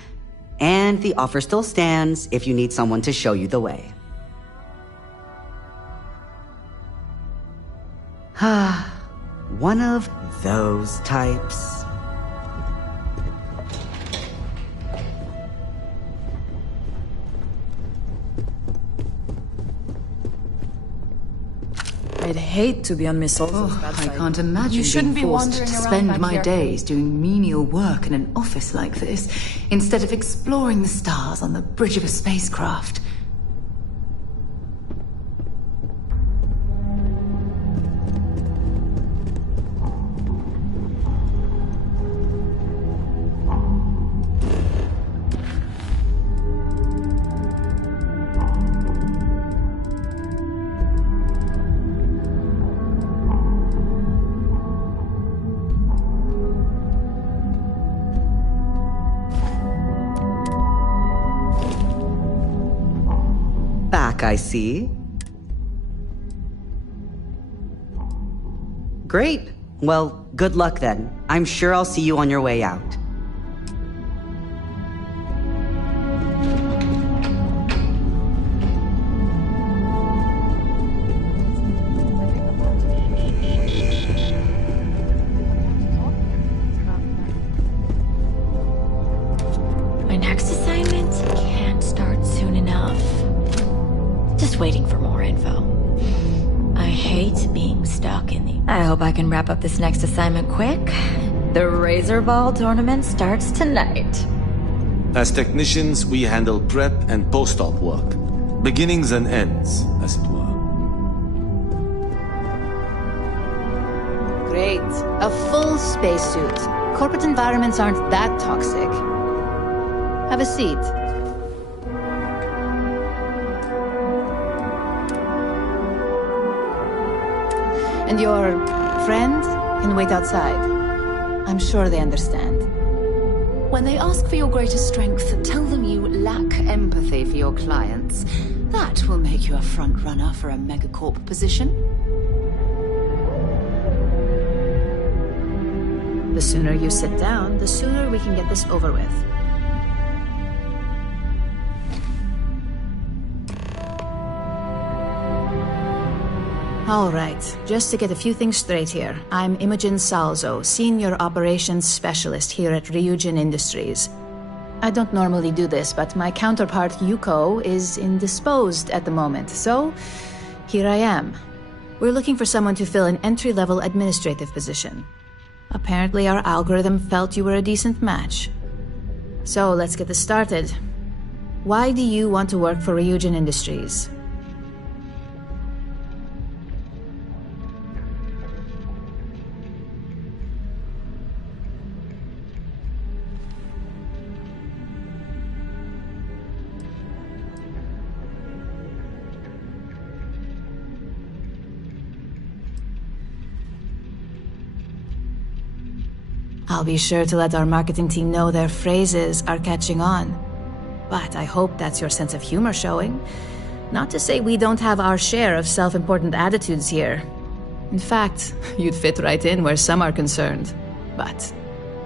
And the offer still stands if you need someone to show you the way. One of those types. I'd hate to be on Miss Salzo's bad I side. can't imagine You shouldn't being be forced wandering to around spend back my here. days doing menial work in an office like this, instead of exploring the stars on the bridge of a spacecraft. luck, I see. Great. Well, good luck then. I'm sure I'll see you on your way out. My next assignment can't start soon enough. Just waiting for more info. I hate being stuck in the... I hope I can wrap up this next assignment quick. The Razor Ball tournament starts tonight. As technicians, we handle prep and post-op work. Beginnings and ends, as it were. Great. A full spacesuit. Corporate environments aren't that toxic. Have a seat. And your friend can wait outside. I'm sure they understand. When they ask for your greatest strength, tell them you lack empathy for your clients. That will make you a front runner for a megacorp position. The sooner you sit down, the sooner we can get this over with. All right, just to get a few things straight here. I'm Imogen Salzo, Senior Operations Specialist here at Ryujin Industries. I don't normally do this, but my counterpart Yuko is indisposed at the moment, so here I am. We're looking for someone to fill an entry-level administrative position. Apparently our algorithm felt you were a decent match. So let's get this started. Why do you want to work for Ryujin Industries? I'll be sure to let our marketing team know their phrases are catching on. But I hope that's your sense of humor showing. Not to say we don't have our share of self-important attitudes here. In fact, you'd fit right in where some are concerned. But,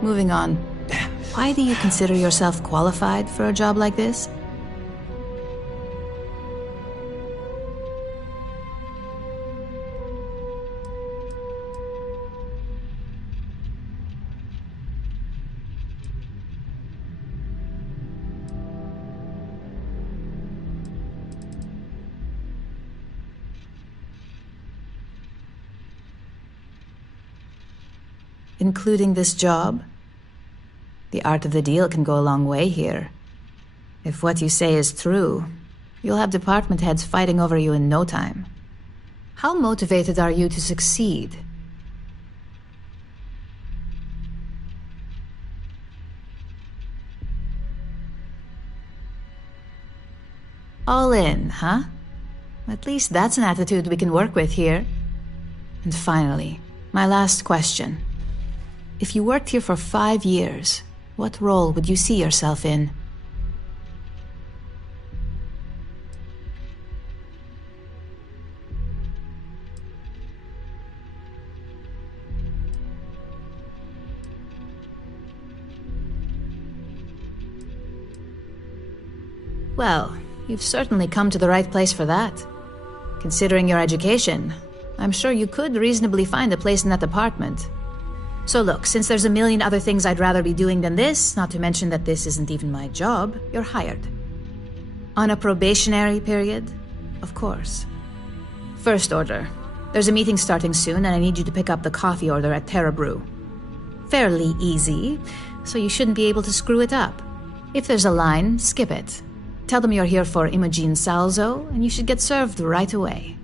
moving on. Why do you consider yourself qualified for a job like this? Including this job? The art of the deal can go a long way here. If what you say is true, you'll have department heads fighting over you in no time. How motivated are you to succeed? All in, huh? At least that's an attitude we can work with here. And finally, my last question. If you worked here for 5 years, what role would you see yourself in? Well, you've certainly come to the right place for that. Considering your education, I'm sure you could reasonably find a place in that department. So look, since there's a million other things I'd rather be doing than this, not to mention that this isn't even my job, you're hired. On a probationary period? Of course. First order. There's a meeting starting soon, and I need you to pick up the coffee order at Terra Brew. Fairly easy, so you shouldn't be able to screw it up. If there's a line, skip it. Tell them you're here for Imogen Salzo, and you should get served right away.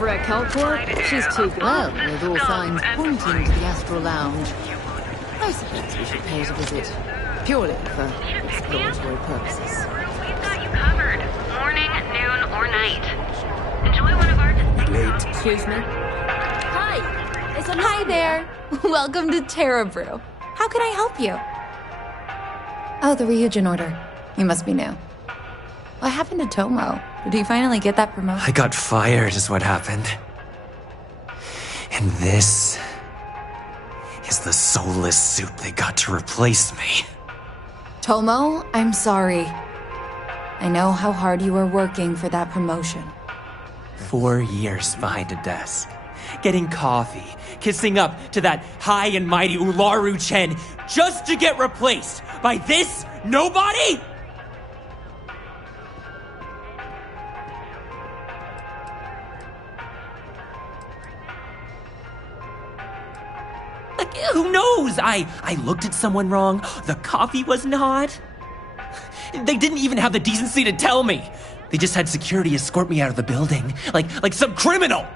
over at Kelcorp, she's too good. Well, with all signs pointing to the Astral Lounge, I suppose we should pay it a visit. Purely for exploratory purposes. We've got you covered. Morning, noon, or night. Enjoy one of our... Late. Excuse me? Hi! Hi there! Welcome to Terra Brew. How can I help you? Oh, the Ryujin order. You must be new. What happened to Tomo? Did he finally get that promotion? I got fired is what happened. And this is the soulless suit they got to replace me. Tomo, I'm sorry. I know how hard you were working for that promotion. 4 years behind a desk, getting coffee, kissing up to that high and mighty Ularu Chen, just to get replaced by this nobody? Like, who knows? I looked at someone wrong, the coffee wasn't hot. They didn't even have the decency to tell me. They just had security escort me out of the building, like some criminal.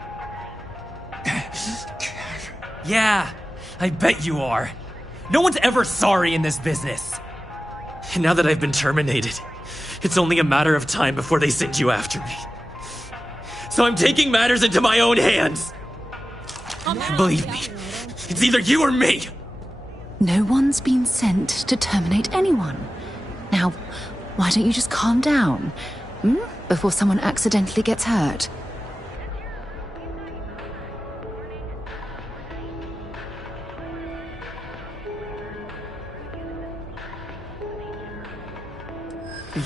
Yeah, I bet you are. No one's ever sorry in this business. And now that I've been terminated, it's only a matter of time before they send you after me. So I'm taking matters into my own hands. Believe me, it's either you or me. No one's been sent to terminate anyone. Now, why don't you just calm down? Before someone accidentally gets hurt.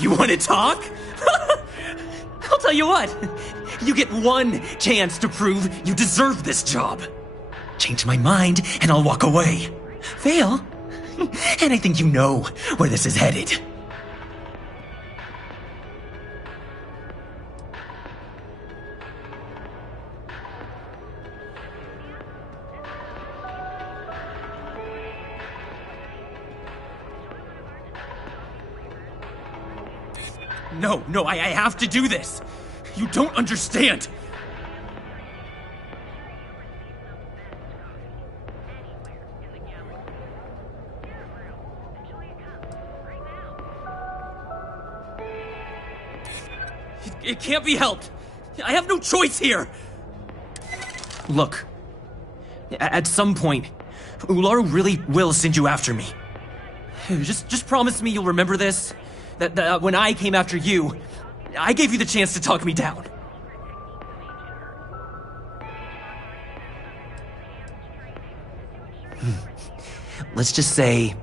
You want to talk? I'll tell you what. You get one chance to prove you deserve this job. Change my mind and I'll walk away. Fail? And I think you know where this is headed. No, I have to do this. You don't understand. It can't be helped. I have no choice here. Look, at some point, Ularu really will send you after me. Just promise me you'll remember this. That when I came after you, I gave you the chance to talk me down. Let's just say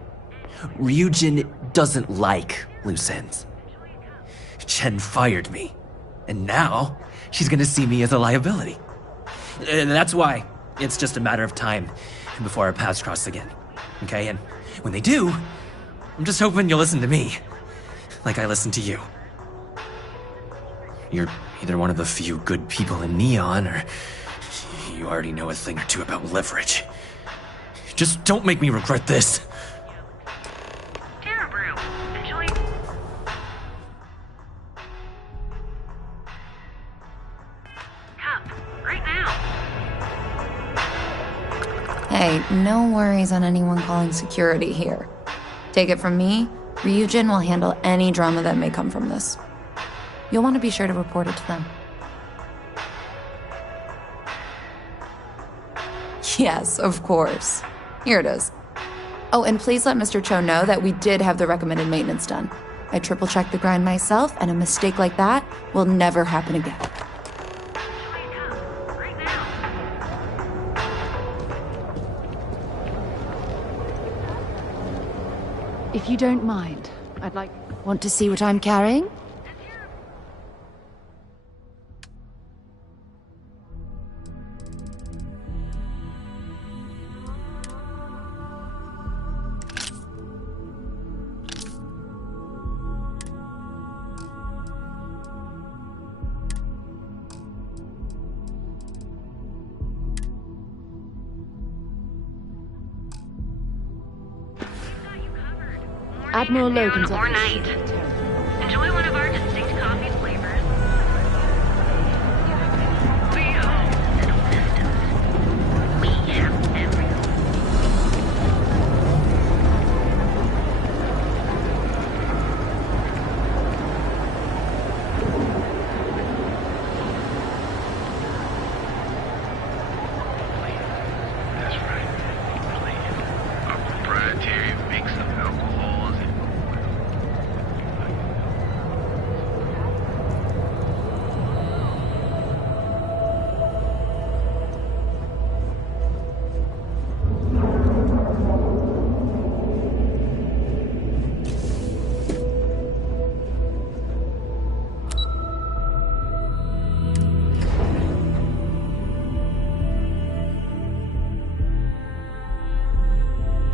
Ryujin doesn't like loose ends. Chen fired me, and now she's gonna see me as a liability. And that's why it's just a matter of time before our paths cross again. Okay, and when they do, I'm just hoping you'll listen to me. Like I listen to you. You're either one of the few good people in Neon, or you already know a thing or two about leverage. Just don't make me regret this. Terra Brew. Enjoy. Cup. Right now. Hey, no worries on anyone calling security here. Take it from me, Ryujin will handle any drama that may come from this. You'll want to be sure to report it to them. Yes, of course. Here it is. Oh, and please let Mr. Cho know that we did have the recommended maintenance done. I triple-checked the grind myself, and a mistake like that will never happen again. If you don't mind, Want to see what I'm carrying? Admiral Logan's or night. Enjoy one of our distinct coffee flavors.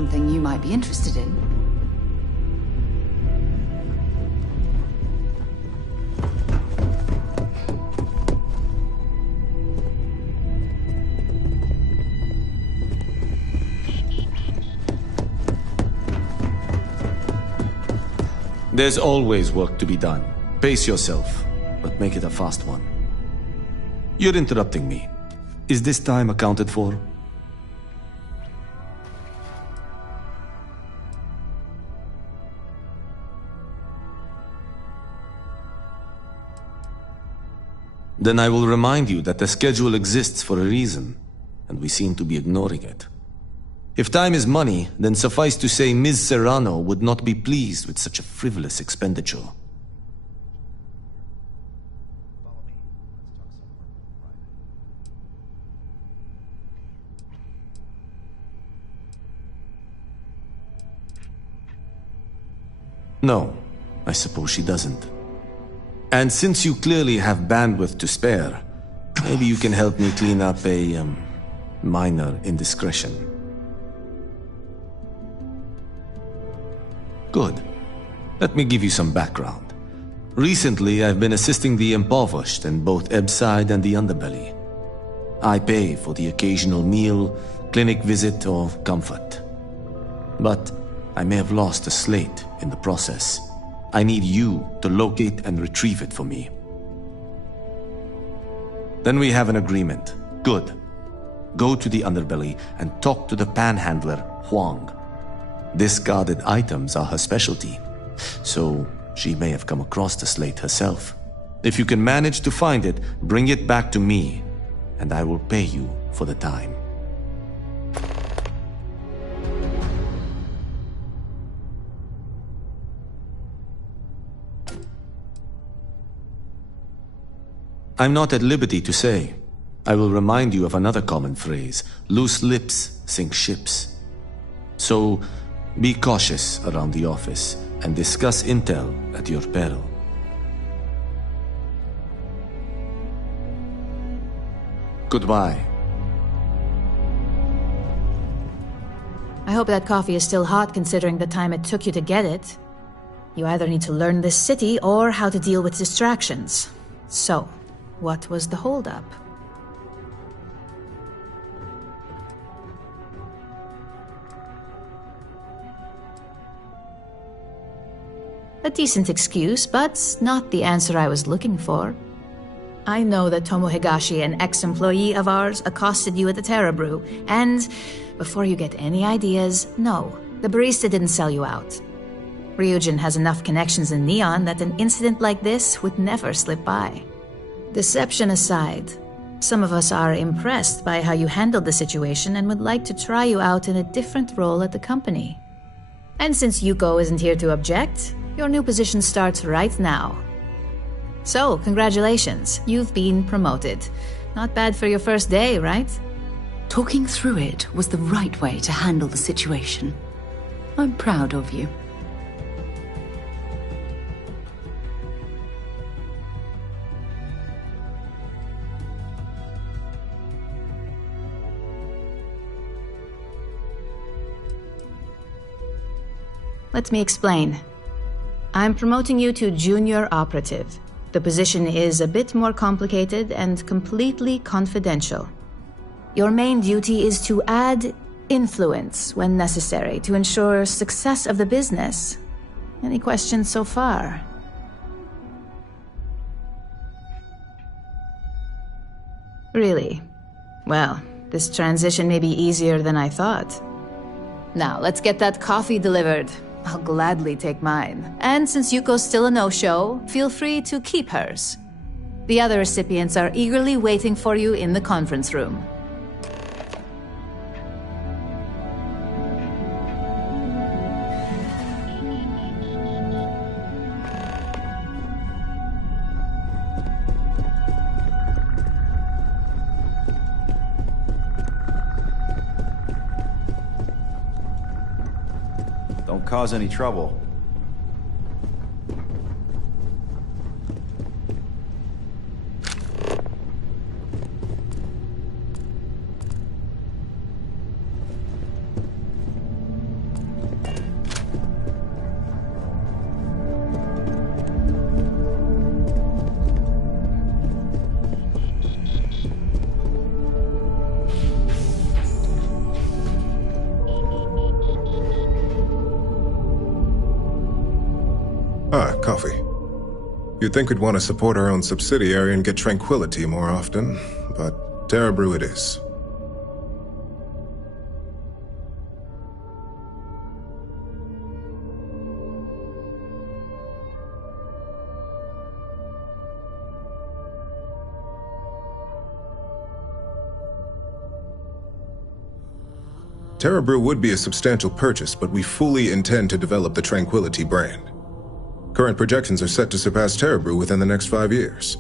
Something you might be interested in. There's always work to be done. Pace yourself, but make it a fast one. You're interrupting me. Is this time accounted for? Then I will remind you that the schedule exists for a reason, and we seem to be ignoring it. If time is money, then suffice to say Ms. Serrano would not be pleased with such a frivolous expenditure. No, I suppose she doesn't. And since you clearly have bandwidth to spare, maybe you can help me clean up a, minor indiscretion. Good. Let me give you some background. Recently, I've been assisting the impoverished in both Ebbside and the Underbelly. I pay for the occasional meal, clinic visit, or comfort. But I may have lost a slate in the process. I need you to locate and retrieve it for me. Then we have an agreement. Good. Go to the Underbelly and talk to the panhandler, Huang. Discarded items are her specialty, so she may have come across the slate herself. If you can manage to find it, bring it back to me, and I will pay you for the time. I'm not at liberty to say. I will remind you of another common phrase: loose lips sink ships. So, be cautious around the office and discuss intel at your peril. Goodbye. I hope that coffee is still hot considering the time it took you to get it. You either need to learn this city or how to deal with distractions. So, what was the holdup? A decent excuse, but not the answer I was looking for. I know that Tomo Higashi, an ex-employee of ours, accosted you at the Terra Brew, and before you get any ideas, no, the barista didn't sell you out. Ryujin has enough connections in Neon that an incident like this would never slip by. Deception aside, some of us are impressed by how you handled the situation and would like to try you out in a different role at the company. And since Yuko isn't here to object, your new position starts right now. So, congratulations, you've been promoted. Not bad for your first day, right? Talking through it was the right way to handle the situation. I'm proud of you. Let me explain. I'm promoting you to junior operative. The position is a bit more complicated and completely confidential. Your main duty is to add influence when necessary to ensure success of the business. Any questions so far? Really? Well, this transition may be easier than I thought. Now, let's get that coffee delivered. I'll gladly take mine. And since Yuko's still a no-show, feel free to keep hers. The other recipients are eagerly waiting for you in the conference room. Don't cause any trouble. coffee. You'd think we'd want to support our own subsidiary and get Tranquility more often, but Terra Brew it is. Terra Brew would be a substantial purchase, but we fully intend to develop the Tranquility brand. Current projections are set to surpass Terra Brew within the next 5 years.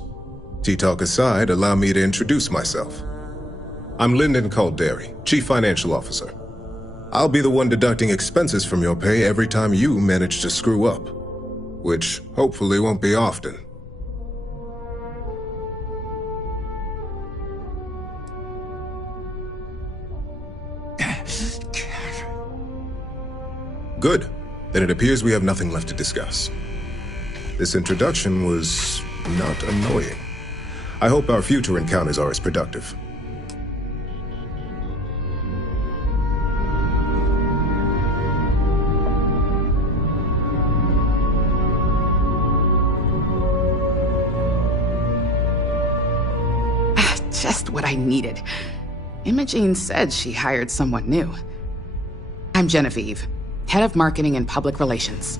Tea-talk aside, allow me to introduce myself. I'm Lyndon Calderi, Chief Financial Officer. I'll be the one deducting expenses from your pay every time you manage to screw up, which hopefully won't be often. Good. Then it appears we have nothing left to discuss. This introduction was not annoying. I hope our future encounters are as productive. Just what I needed. Imogene said she hired someone new. I'm Genevieve, Head of Marketing and Public Relations.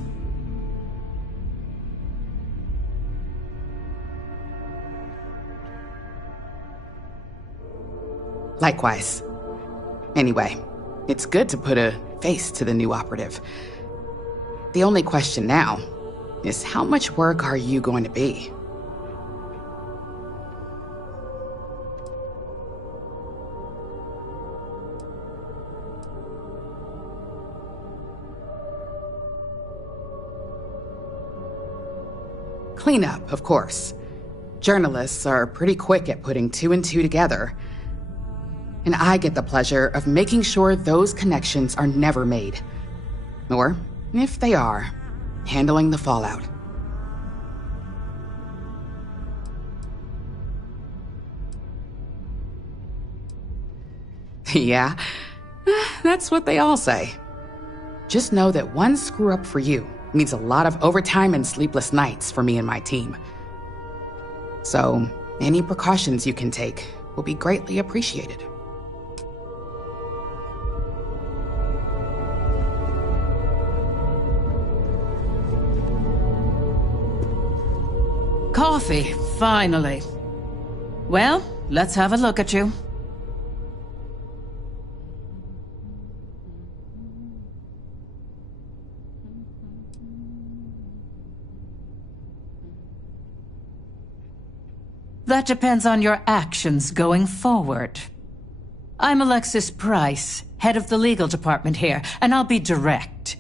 Likewise. Anyway, it's good to put a face to the new operative. The only question now is how much work are you going to be? Cleanup, of course. Journalists are pretty quick at putting 2 and 2 together. And I get the pleasure of making sure those connections are never made. Or, if they are, handling the fallout. Yeah, that's what they all say. Just know that one screw-up for you means a lot of overtime and sleepless nights for me and my team. So, any precautions you can take will be greatly appreciated. Coffee, finally. Well, let's have a look at you. That depends on your actions going forward. I'm Alexis Price, head of the legal department here, and I'll be direct.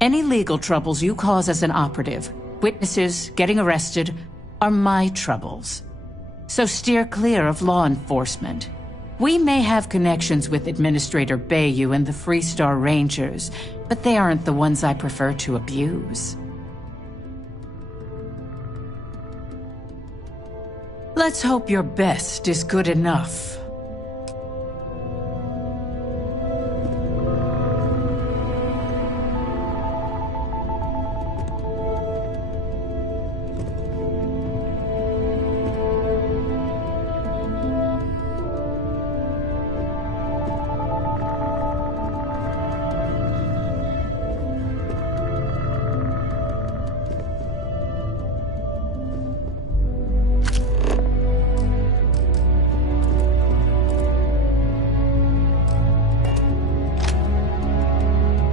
Any legal troubles you cause as an operative, witnesses, getting arrested, are my troubles. So steer clear of law enforcement. We may have connections with Administrator Bayou and the Freestar Rangers, but they aren't the ones I prefer to abuse. Let's hope your best is good enough.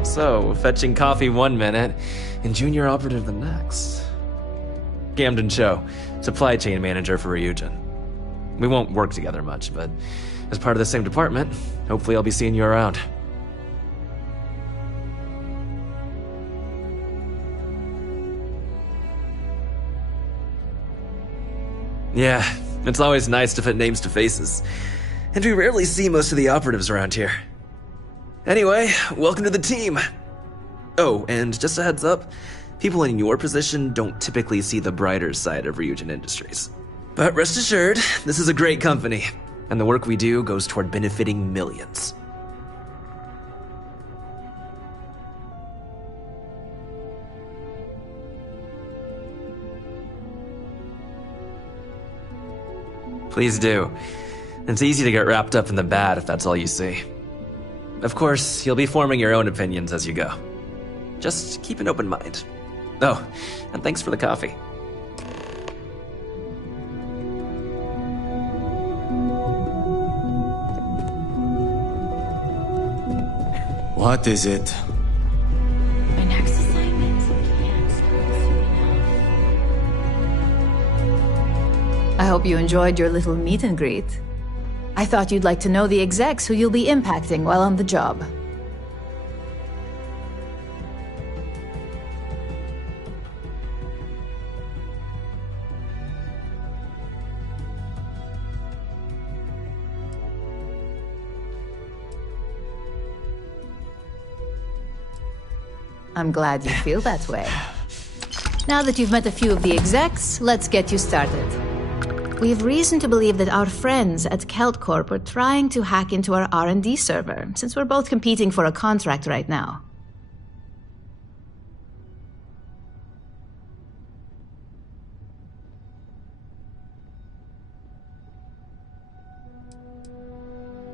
So, fetching coffee 1 minute and junior operative the next. Camden Cho, supply chain manager for Ryujin. We won't work together much, but as part of the same department, hopefully I'll be seeing you around. Yeah, it's always nice to put names to faces. And we rarely see most of the operatives around here. Anyway, welcome to the team. Oh, and just a heads up, people in your position don't typically see the brighter side of Ryujin Industries. But rest assured, this is a great company, and the work we do goes toward benefiting millions. Please do. It's easy to get wrapped up in the bad if that's all you see. Of course, you'll be forming your own opinions as you go. Just keep an open mind. Oh, and thanks for the coffee. What is it? My next assignment can't start soon enough. I hope you enjoyed your little meet and greet. I thought you'd like to know the execs who you'll be impacting while on the job. I'm glad you feel that way. Now that you've met a few of the execs, let's get you started. We have reason to believe that our friends at Kelt Corp are trying to hack into our R&D server, since we're both competing for a contract right now.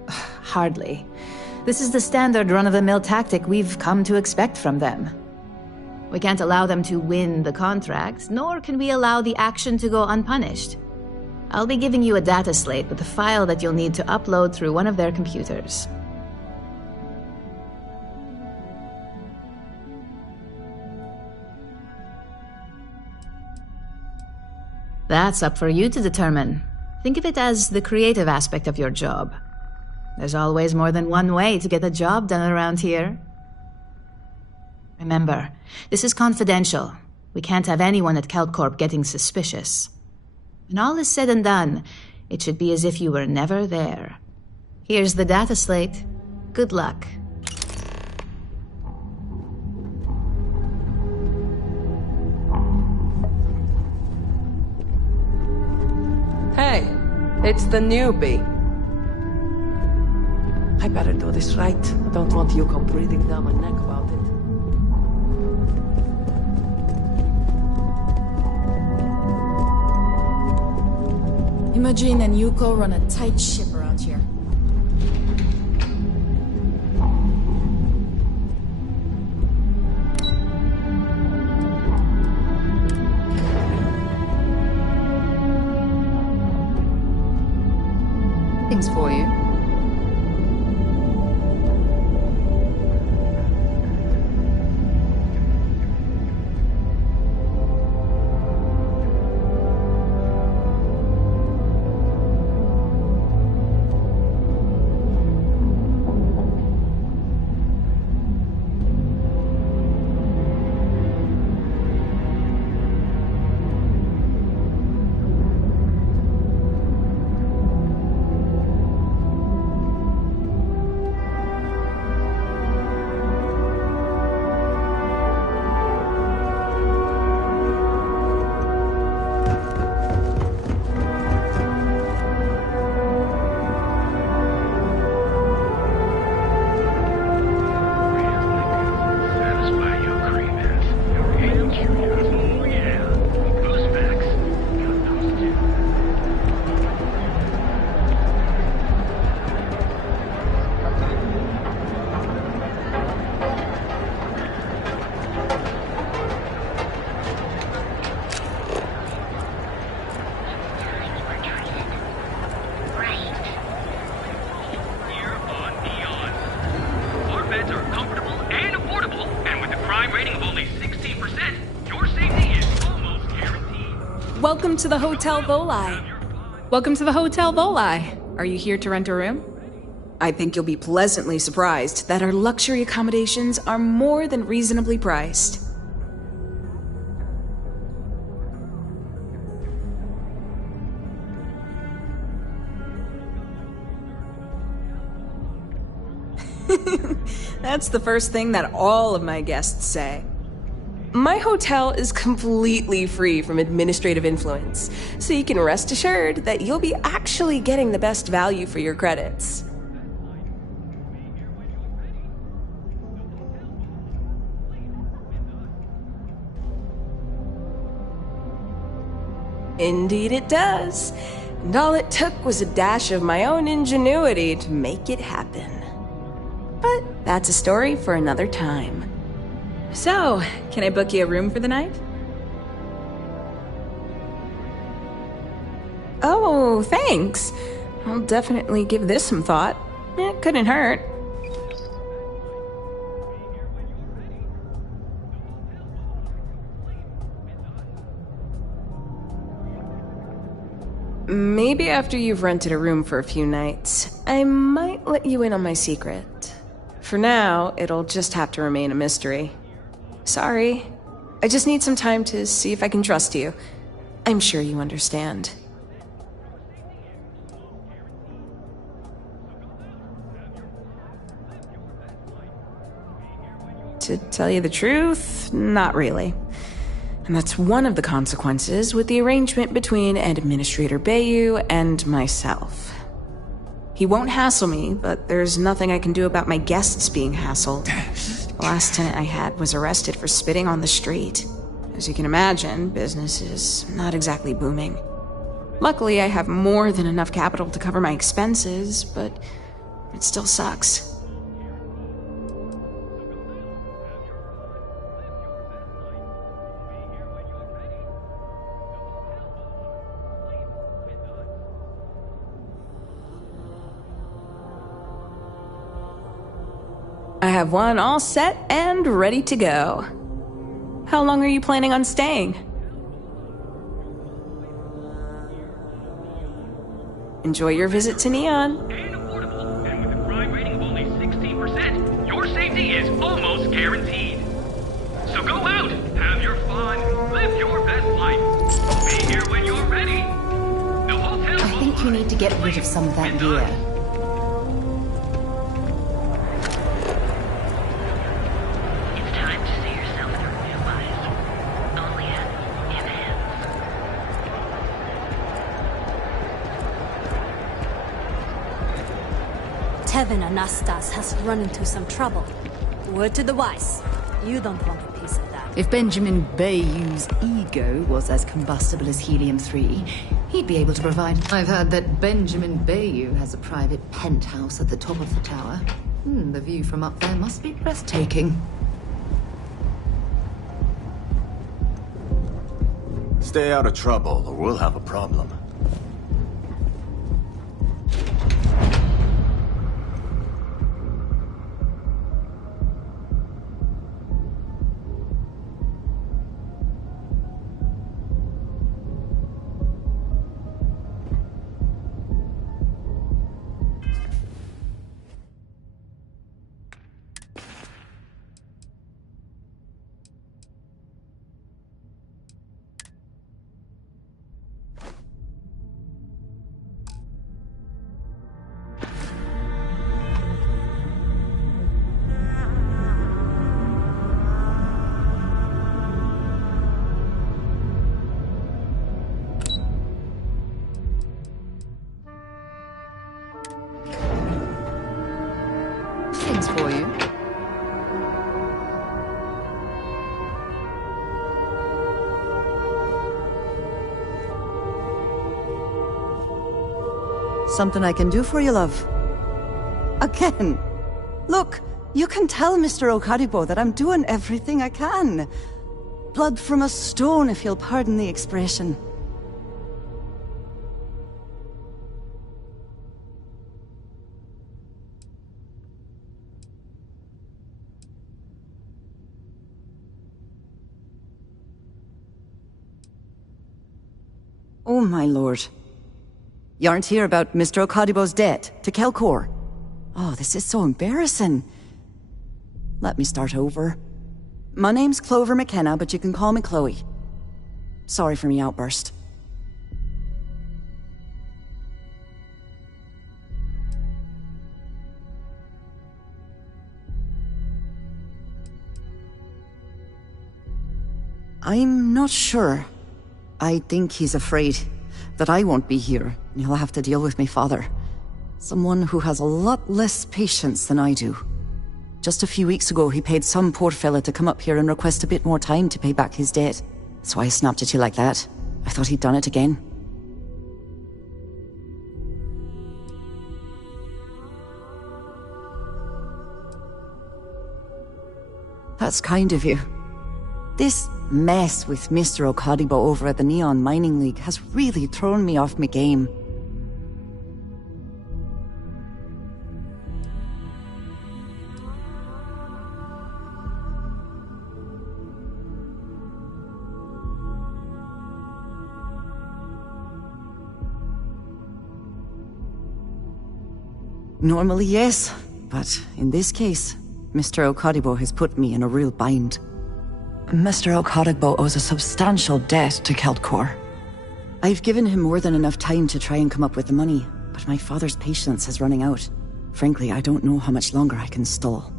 Hardly. This is the standard run-of-the-mill tactic we've come to expect from them. We can't allow them to win the contract, nor can we allow the action to go unpunished. I'll be giving you a data slate with a file that you'll need to upload through one of their computers. That's up for you to determine. Think of it as the creative aspect of your job. There's always more than one way to get a job done around here. Remember, this is confidential. We can't have anyone at Kelt Corp getting suspicious. When all is said and done, it should be as if you were never there. Here's the data slate. Good luck. Hey, it's the newbie. I better do this right. Don't want you come breathing down my neck about it. Imogen and Yuko run a tight ship around here. Things for you. Welcome to the Hotel Volii. Welcome to the Hotel Volii. Are you here to rent a room? I think you'll be pleasantly surprised that our luxury accommodations are more than reasonably priced. That's the first thing that all of my guests say. My hotel is completely free from administrative influence, so you can rest assured that you'll be actually getting the best value for your credits. Indeed it does. And all it took was a dash of my own ingenuity to make it happen. But that's a story for another time. So, can I book you a room for the night? Oh, thanks. I'll definitely give this some thought. It couldn't hurt. Maybe after you've rented a room for a few nights, I might let you in on my secret. For now, it'll just have to remain a mystery. Sorry. I just need some time to see if I can trust you. I'm sure you understand. To tell you the truth, not really. And that's one of the consequences with the arrangement between Administrator Bayou and myself. He won't hassle me, but there's nothing I can do about my guests being hassled. The last tenant I had was arrested for spitting on the street. As you can imagine, business is not exactly booming. Luckily, I have more than enough capital to cover my expenses, but it still sucks. I have one all set and ready to go. How long are you planning on staying? Enjoy your visit to Neon. And with a crime rating of only 16%, your safety is almost guaranteed. So go out, have your fun, live your best life. Be here when you're ready. The hotel. I think you need to get rid of some of that gear. Tevin Anastas has run into some trouble. Word to the wise. You don't want a piece of that. If Benjamin Bayou's ego was as combustible as helium-3, he'd be able to provide... I've heard that Benjamin Bayou has a private penthouse at the top of the tower. The view from up there must be breathtaking. Stay out of trouble, or we'll have a problem. Things for you. Something I can do for you, love. Again. Look, you can tell Mr. Okaribo that I'm doing everything I can. Blood from a stone, if you'll pardon the expression. Oh, my lord. You aren't here about Mr. Okadibo's debt to Kelkor. Oh, this is so embarrassing. Let me start over. My name's Clover McKenna, but you can call me Chloe. Sorry for me outburst. I'm not sure. I think he's afraid that I won't be here, and he'll have to deal with my father. Someone who has a lot less patience than I do. Just a few weeks ago, he paid some poor fella to come up here and request a bit more time to pay back his debt. So I snapped at you like that. I thought he'd done it again. That's kind of you. This mess with Mr. Okadibo over at the Neon Mining League has really thrown me off my game. Normally, yes, but in this case, Mr. Okadibo has put me in a real bind. Mr. Okadibo owes a substantial debt to Keltcor. I've given him more than enough time to try and come up with the money, but my father's patience is running out. Frankly, I don't know how much longer I can stall.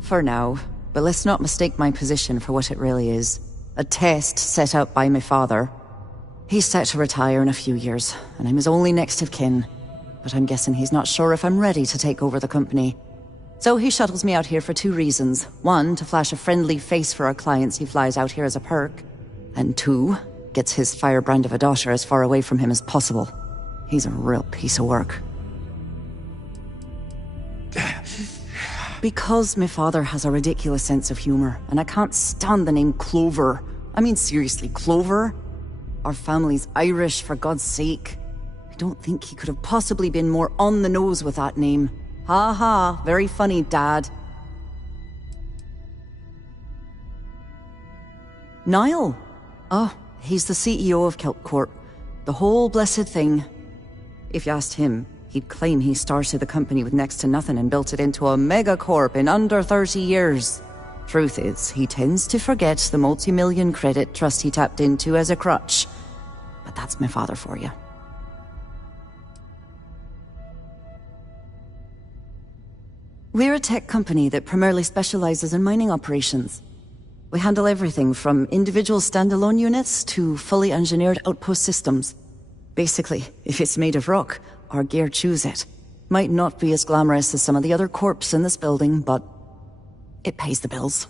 For now, but let's not mistake my position for what it really is. A test set out by my father. He's set to retire in a few years, and I'm his only next of kin. But I'm guessing he's not sure if I'm ready to take over the company. So he shuttles me out here for 2 reasons. 1, to flash a friendly face for our clients he flies out here as a perk. And 2, gets his firebrand of a daughter as far away from him as possible. He's a real piece of work. Because my father has a ridiculous sense of humor, and I can't stand the name Clover. I mean, seriously, Clover? Our family's Irish, for God's sake. I don't think he could have possibly been more on the nose with that name. Ha ha, very funny, Dad. Niall? Oh, he's the CEO of Keltcorp. The whole blessed thing. If you asked him, he'd claim he started the company with next to nothing and built it into a megacorp in under 30 years. Truth is, he tends to forget the multi-million credit trust he tapped into as a crutch. But that's my father for you. We're a tech company that primarily specializes in mining operations. We handle everything from individual standalone units to fully engineered outpost systems. Basically, if it's made of rock, our gear chews it. Might not be as glamorous as some of the other corps in this building, but it pays the bills.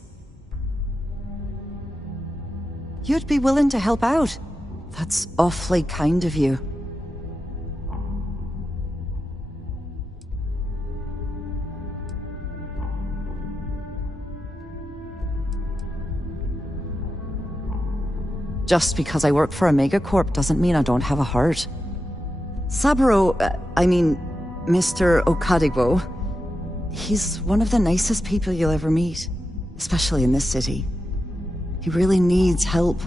You'd be willing to help out. That's awfully kind of you. Just because I work for a megacorp doesn't mean I don't have a heart. Saburo, Mr. Okadibo, he's one of the nicest people you'll ever meet, especially in this city. He really needs help,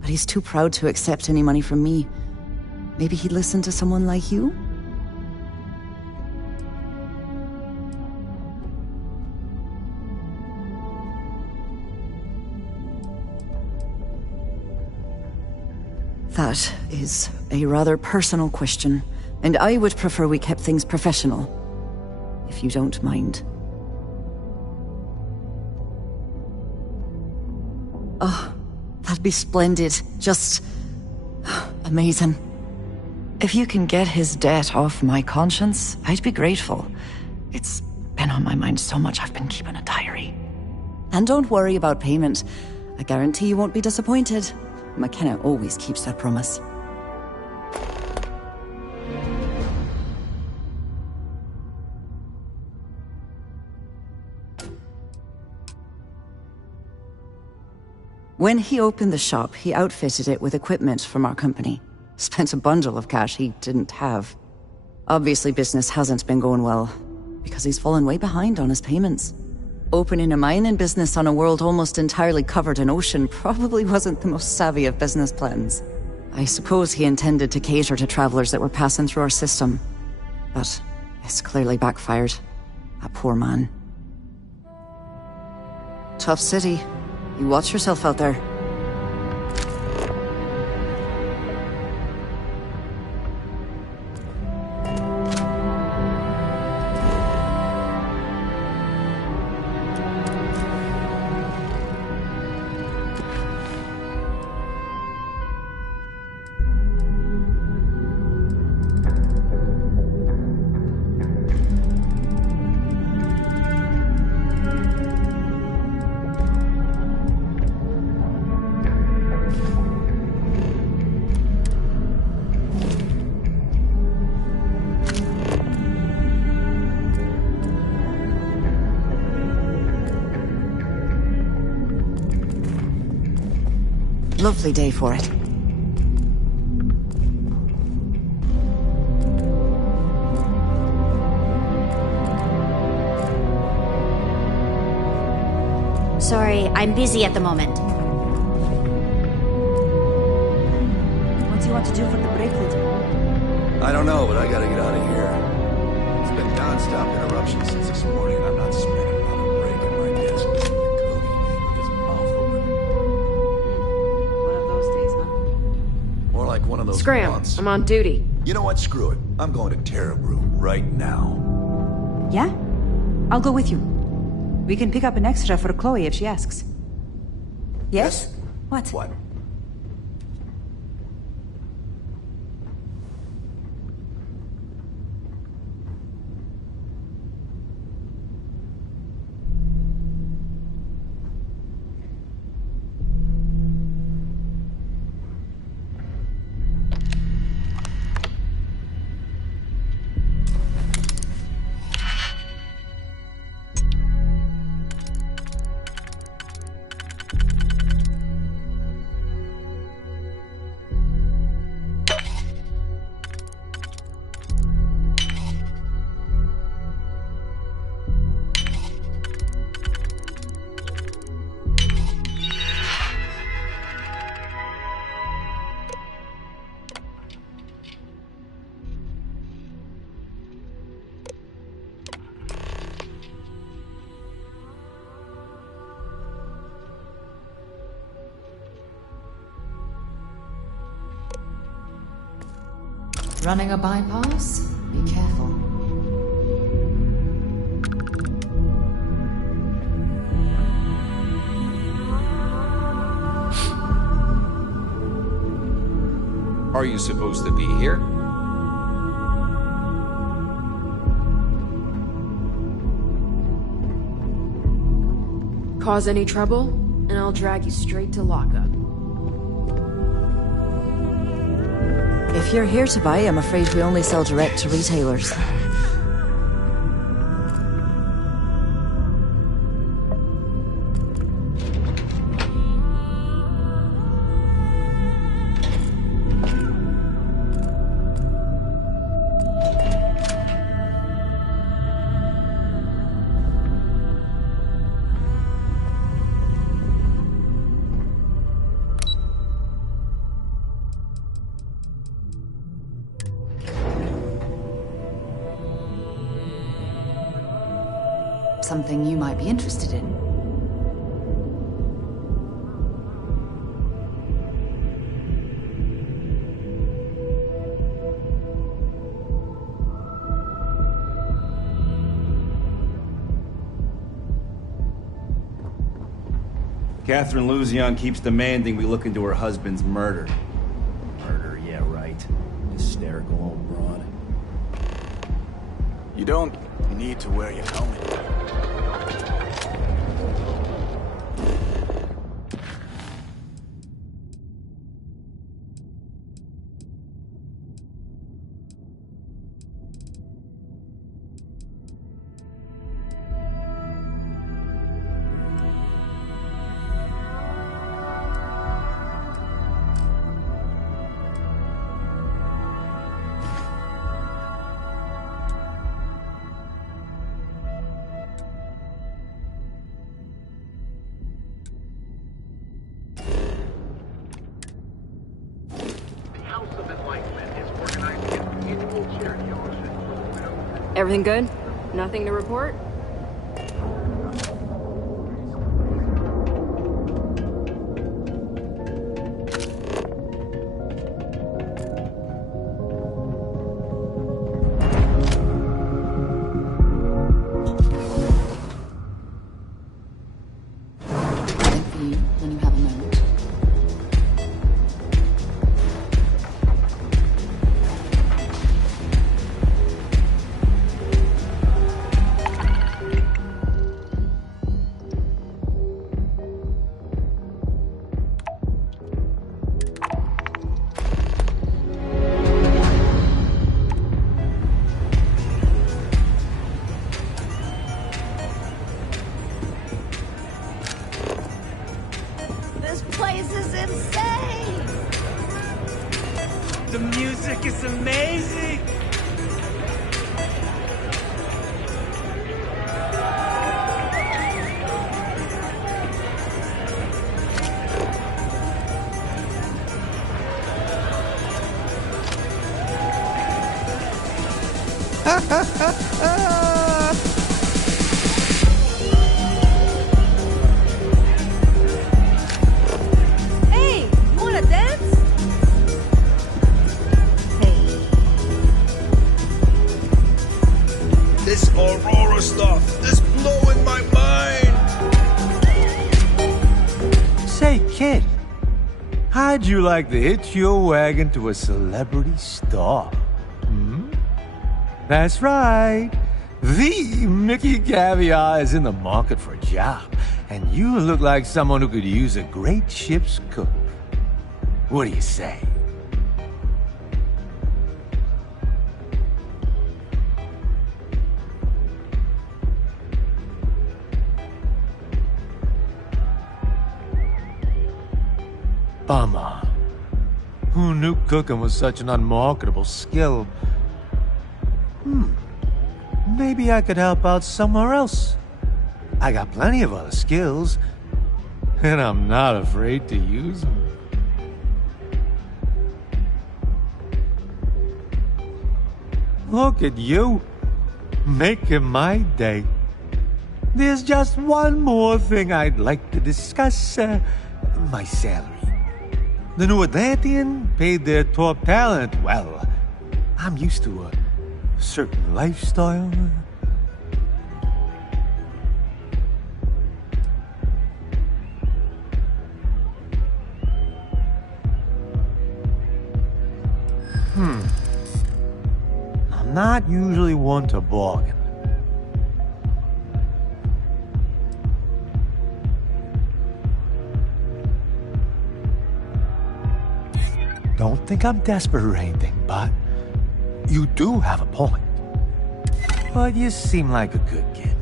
but he's too proud to accept any money from me. Maybe he'd listen to someone like you? That is a rather personal question, and I would prefer we kept things professional, if you don't mind. Oh, that'd be splendid. Just amazing. If you can get his debt off my conscience, I'd be grateful. It's been on my mind so much I've been keeping a diary. And don't worry about payment. I guarantee you won't be disappointed. McKenna always keeps that promise. When he opened the shop, he outfitted it with equipment from our company. Spent a bundle of cash he didn't have. Obviously, business hasn't been going well, because he's fallen way behind on his payments. Opening a mining business on a world almost entirely covered in ocean probably wasn't the most savvy of business plans. I suppose he intended to cater to travelers that were passing through our system. But it's clearly backfired. That poor man. Tough city. You watch yourself out there. Lovely day for it. Sorry, I'm busy at the moment. What do you want to do for the break, Leader? I don't know, but I gotta get out of here. It's been non-stop interruptions since this morning, and I'm not spending another break at my desk listening to Cody with his mouth open. One of those days, huh? More like one of those Scram, months. I'm on duty. You know what? Screw it. I'm going to Terabrew right now. Yeah? I'll go with you. We can pick up an extra for Chloe if she asks. Yes? What? What? Running a bypass? Be careful. Are you supposed to be here? Cause any trouble, and I'll drag you straight to lockup. If you're here to buy, I'm afraid we only sell direct to retailers. Something you might be interested in. Catherine Luzion keeps demanding we look into her husband's murder. Murder, yeah, right. Hysterical old broad. You don't need to wear your helmet. Everything good? Nothing to report? The music is amazing! Hey, you wanna dance? This Aurora stuff is blowing my mind! Say, kid, how'd you like to hitch your wagon to a celebrity star? Hmm? That's right. The Mickey Caviar is in the market for a job, and you look like someone who could use a great ship's cook. What do you say? Bummer. Who knew cooking was such an unmarketable skill? Maybe I could help out somewhere else. I got plenty of other skills, and I'm not afraid to use them. Look at you, making my day. There's just one more thing I'd like to discuss, my salary. The New Atlantean paid their top talent well. I'm used to a certain lifestyle. I'm not usually one to bargain. Don't think I'm desperate or anything, but you do have a point. But you seem like a good kid.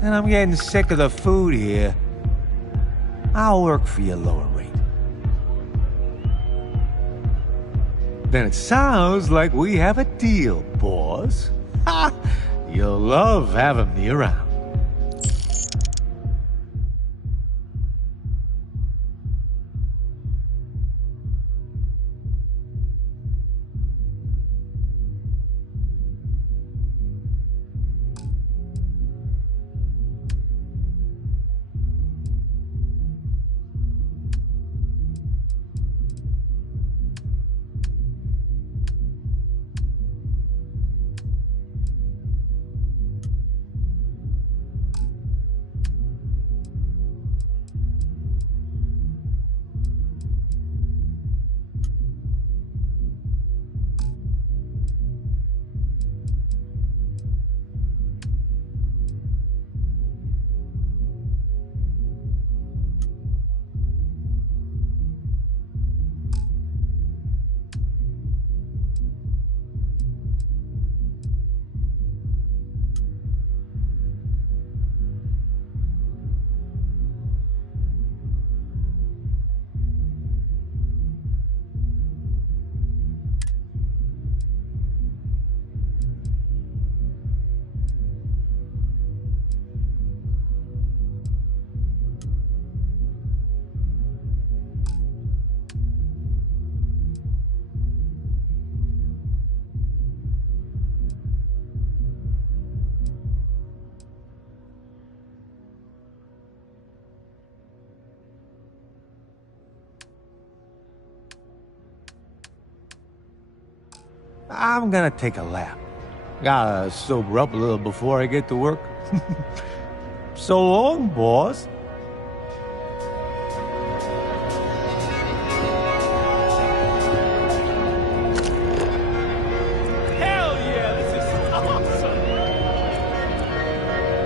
And I'm getting sick of the food here. I'll work for your lower rate. Then it sounds like we have a deal, boss. Ha! You'll love having me around. I'm gonna take a lap. Gotta sober up a little before I get to work. So long, boss. Hell yeah, this is awesome!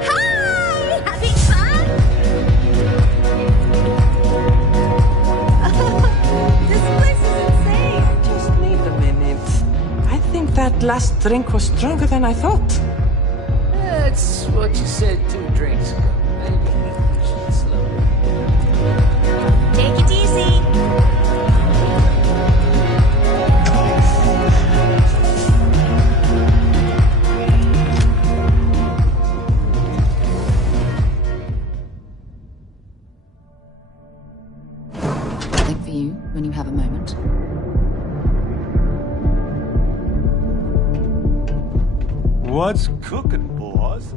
Hi! Having fun? This place is insane. Just wait a minute. I think that last drink was stronger than I thought. That's what you said 2 drinks ago. Maybe you should slow down. Take it easy. when you have a moment. What's cooking, boss?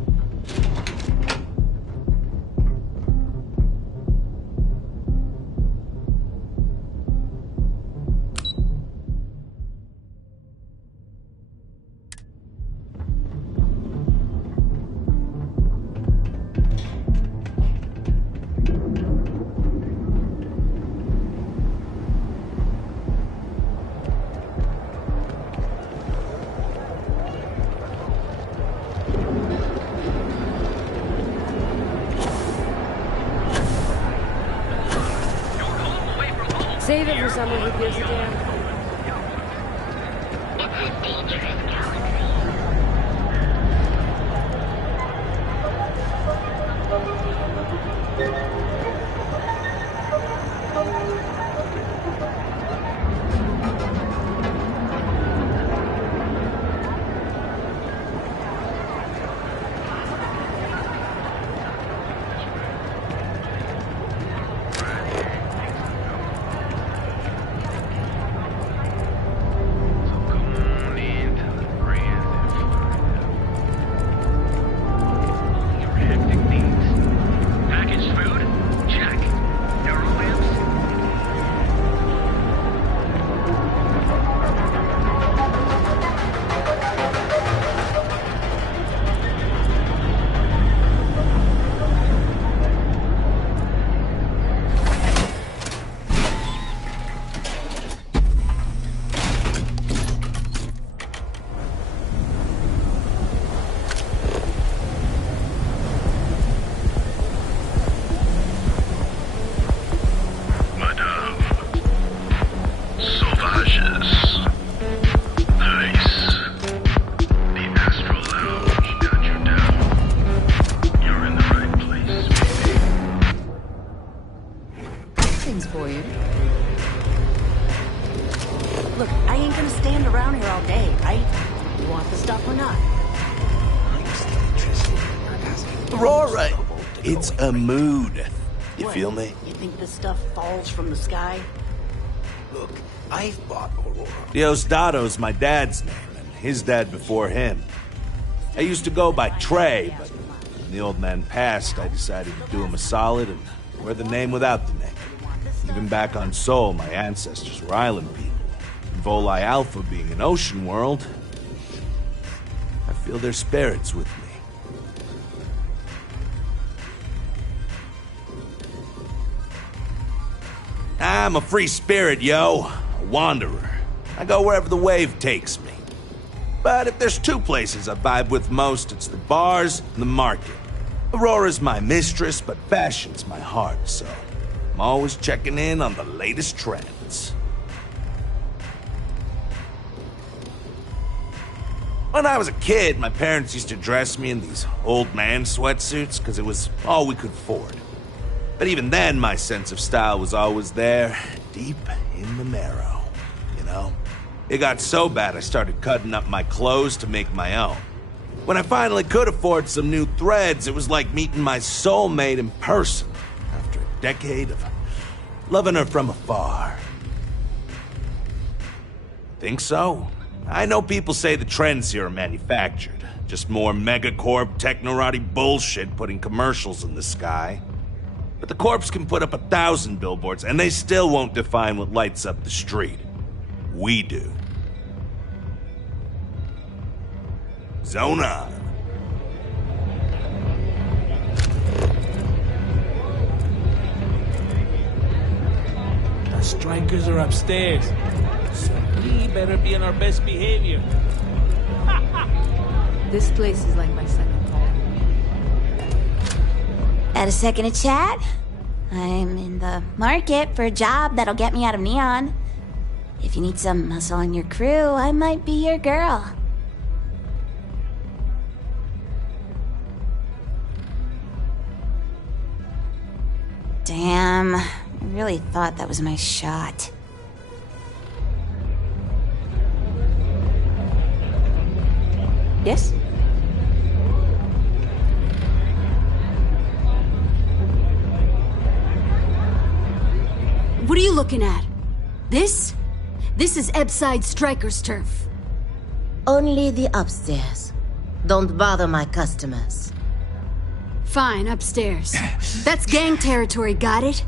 Save it for someone who gives a damn. For you. Look, I ain't gonna stand around here all day, right? You want the stuff or not? Aurora, it's a mood. You feel me? You think this stuff falls from the sky? Look, I've bought Aurora. Diosdado's my dad's name, and his dad before him. I used to go by Trey, but when the old man passed, I decided to do him a solid and wear the name without the name. Even back on Sol, my ancestors were island people. And Volii Alpha being an ocean world, I feel their spirits with me. I'm a free spirit, yo. A wanderer. I go wherever the wave takes me. But if there's two places I vibe with most, it's the bars and the market. Aurora's my mistress, but fashion's my heart, so I'm always checking in on the latest trends. When I was a kid, my parents used to dress me in these old man sweatsuits because it was all we could afford. But even then, my sense of style was always there, deep in the marrow, you know? It got so bad I started cutting up my clothes to make my own. When I finally could afford some new threads, it was like meeting my soulmate in person after a decade of loving her from afar. Think so? I know people say the trends here are manufactured. Just more megacorp, technorati bullshit putting commercials in the sky. But the corps can put up 1,000 billboards and they still won't define what lights up the street. We do. Zone on. The strikers are upstairs, so we better be on our best behavior. This place is like my second home. Had a second to chat? I'm in the market for a job that'll get me out of Neon. If you need some muscle on your crew, I might be your girl. Damn, I really thought that was my shot. Yes? What are you looking at? This is Ebside Striker's turf. Only the upstairs. Don't bother my customers. Fine, upstairs. That's gang territory, got it?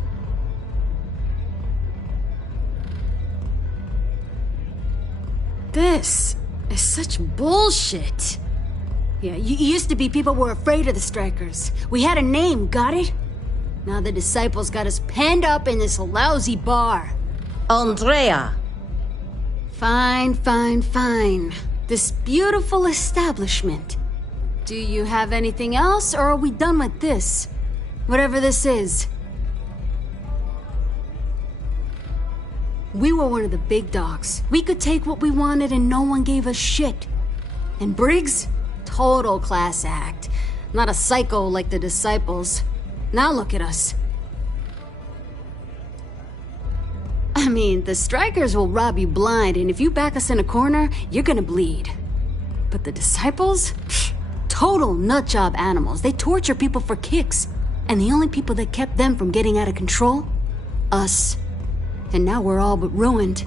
This is such bullshit. Yeah, used to be people were afraid of the Strikers. We had a name, got it? Now the Disciples got us penned up in this lousy bar. Andrea! Fine, fine, fine. This beautiful establishment. Do you have anything else, or are we done with this? Whatever this is. We were one of the big dogs. We could take what we wanted and no one gave us shit. And Briggs? Total class act. Not a psycho like the Disciples. Now look at us. I mean, the Strikers will rob you blind, and if you back us in a corner, you're gonna bleed. But the Disciples? Pfft, total nutjob animals. They torture people for kicks. And the only people that kept them from getting out of control? Us. And now we're all but ruined.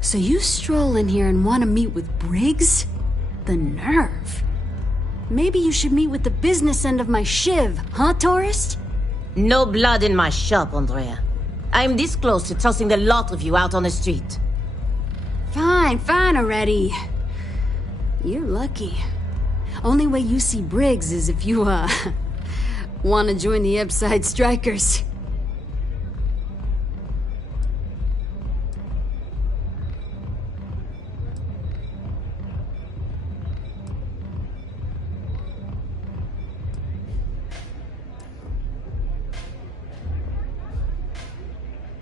So you stroll in here and want to meet with Briggs? The nerve. Maybe you should meet with the business end of my shiv, huh, tourist? No blood in my shop, Andrea. I'm this close to tossing the lot of you out on the street. Fine, fine already. You're lucky. Only way you see Briggs is if you, want to join the Ebside Strikers.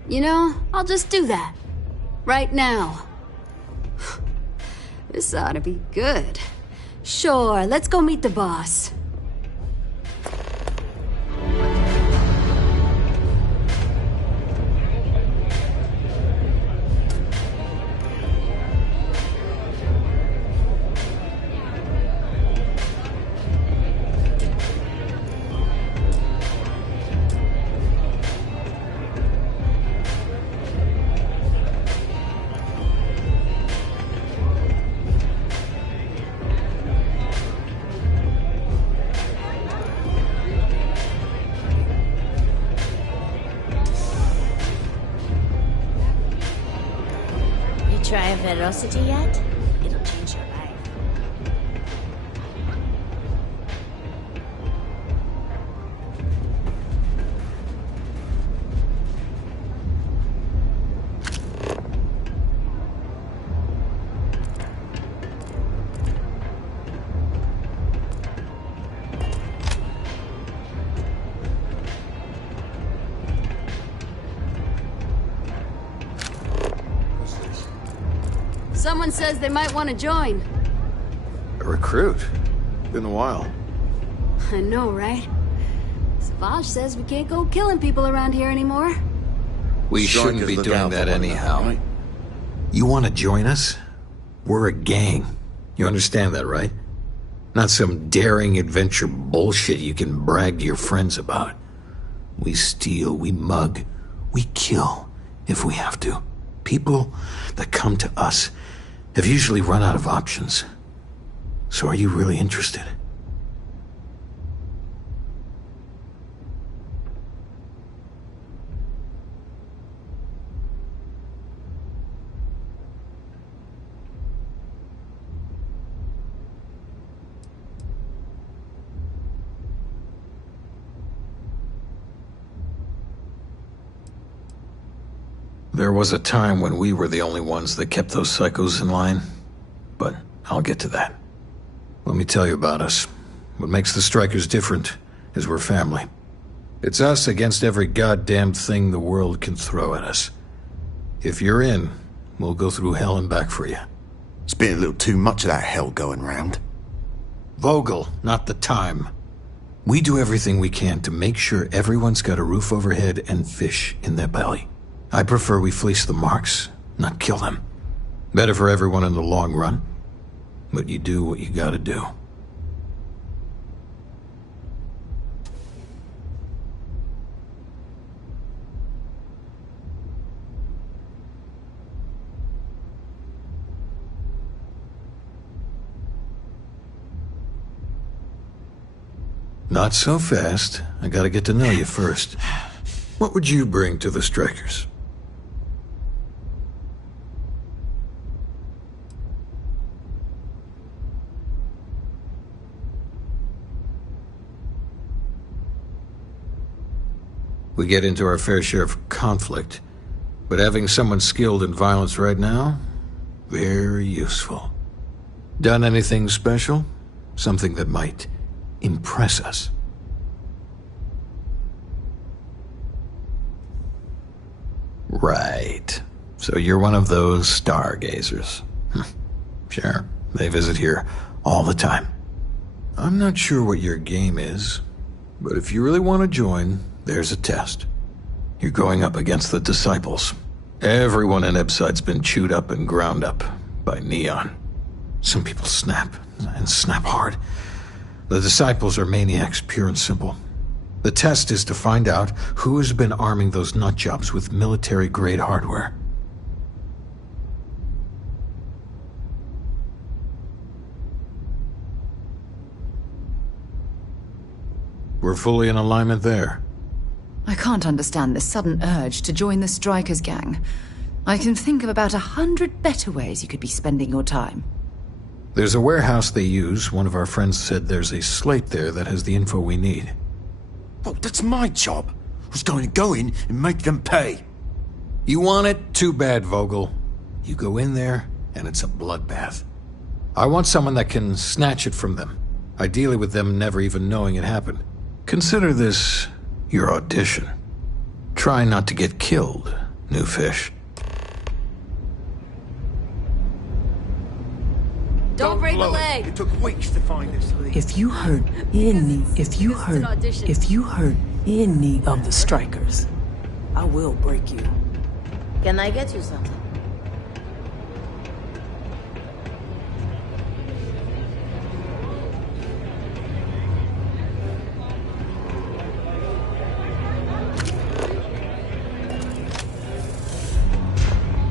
You know, I'll just do that. Right now. This ought to be good. Sure, let's go meet the boss. Try Velocity yet? It'll change your life. Someone says they might want to join. A recruit? Been a while. I know, right? Savage says we can't go killing people around here anymore. We shouldn't be doing that anyhow. You want to join us? We're a gang. You understand that, right? Not some daring adventure bullshit you can brag to your friends about. We steal, we mug, we kill, if we have to. People that come to us have usually run out of options. So are you really interested? There was a time when we were the only ones that kept those psychos in line, but I'll get to that. Let me tell you about us. What makes the Strikers different is we're family. It's us against every goddamn thing the world can throw at us. If you're in, we'll go through hell and back for you. It's been a little too much of that hell going round. Vogel, not the time. We do everything we can to make sure everyone's got a roof overhead and fish in their belly. I prefer we fleece the marks, not kill them. Better for everyone in the long run. But you do what you gotta do. Not so fast. I gotta get to know you first. What would you bring to the Strikers? We get into our fair share of conflict, but having someone skilled in violence right now, very useful. Done anything special? Something that might impress us? Right. So you're one of those stargazers. Sure, they visit here all the time. I'm not sure what your game is, but if you really want to join, there's a test. You're going up against the Disciples. Everyone in Ebside's been chewed up and ground up by Neon. Some people snap, and snap hard. The Disciples are maniacs, pure and simple. The test is to find out who has been arming those nutjobs with military-grade hardware. We're fully in alignment there. I can't understand this sudden urge to join the Strikers gang. I can think of about 100 better ways you could be spending your time. There's a warehouse they use. One of our friends said there's a slate there that has the info we need. Oh, that's my job. I was going to go in and make them pay. You want it? Too bad, Vogel. You go in there, and it's a bloodbath. I want someone that can snatch it from them. Ideally with them never even knowing it happened. Consider this your audition. Try not to get killed, new fish. Don't break a leg. It took weeks to find this lead. If you hurt any of the Strikers, I will break you. Can I get you something?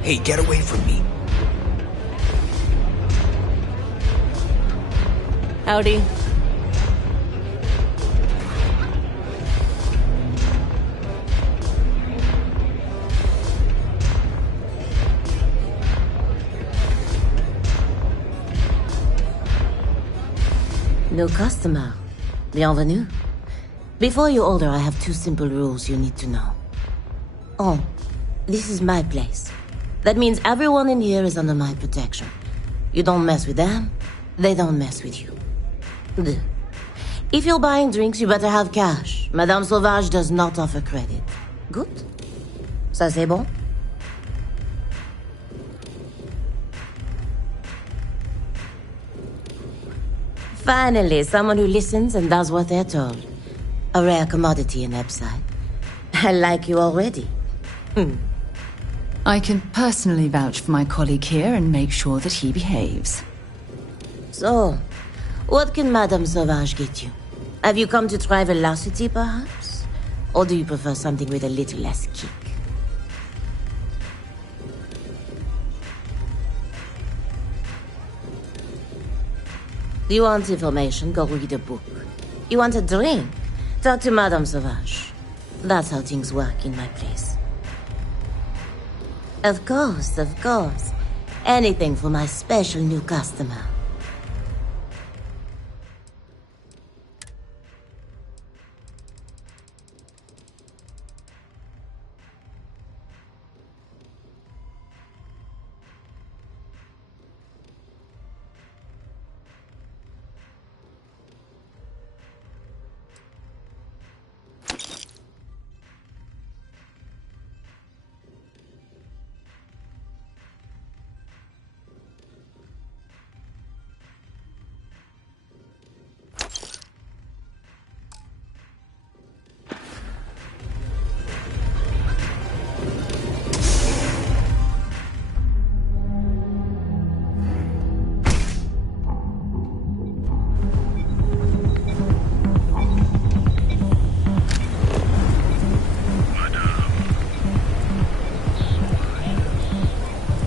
Hey, get away from me. Howdy. New customer. Bienvenue. Before you order, I have 2 simple rules you need to know. Oh, this is my place. That means everyone in here is under my protection. You don't mess with them, they don't mess with you. If you're buying drinks, you better have cash. Madame Sauvage does not offer credit. Good? Ça c'est bon? Finally, someone who listens and does what they're told. A rare commodity in Ebside. I like you already. I can personally vouch for my colleague here and make sure that he behaves. So, what can Madame Sauvage get you? Have you come to try velocity, perhaps? Or do you prefer something with a little less kick? Do you want information? Go read a book. You want a drink? Talk to Madame Sauvage. That's how things work in my place. Of course, of course. Anything for my special new customer.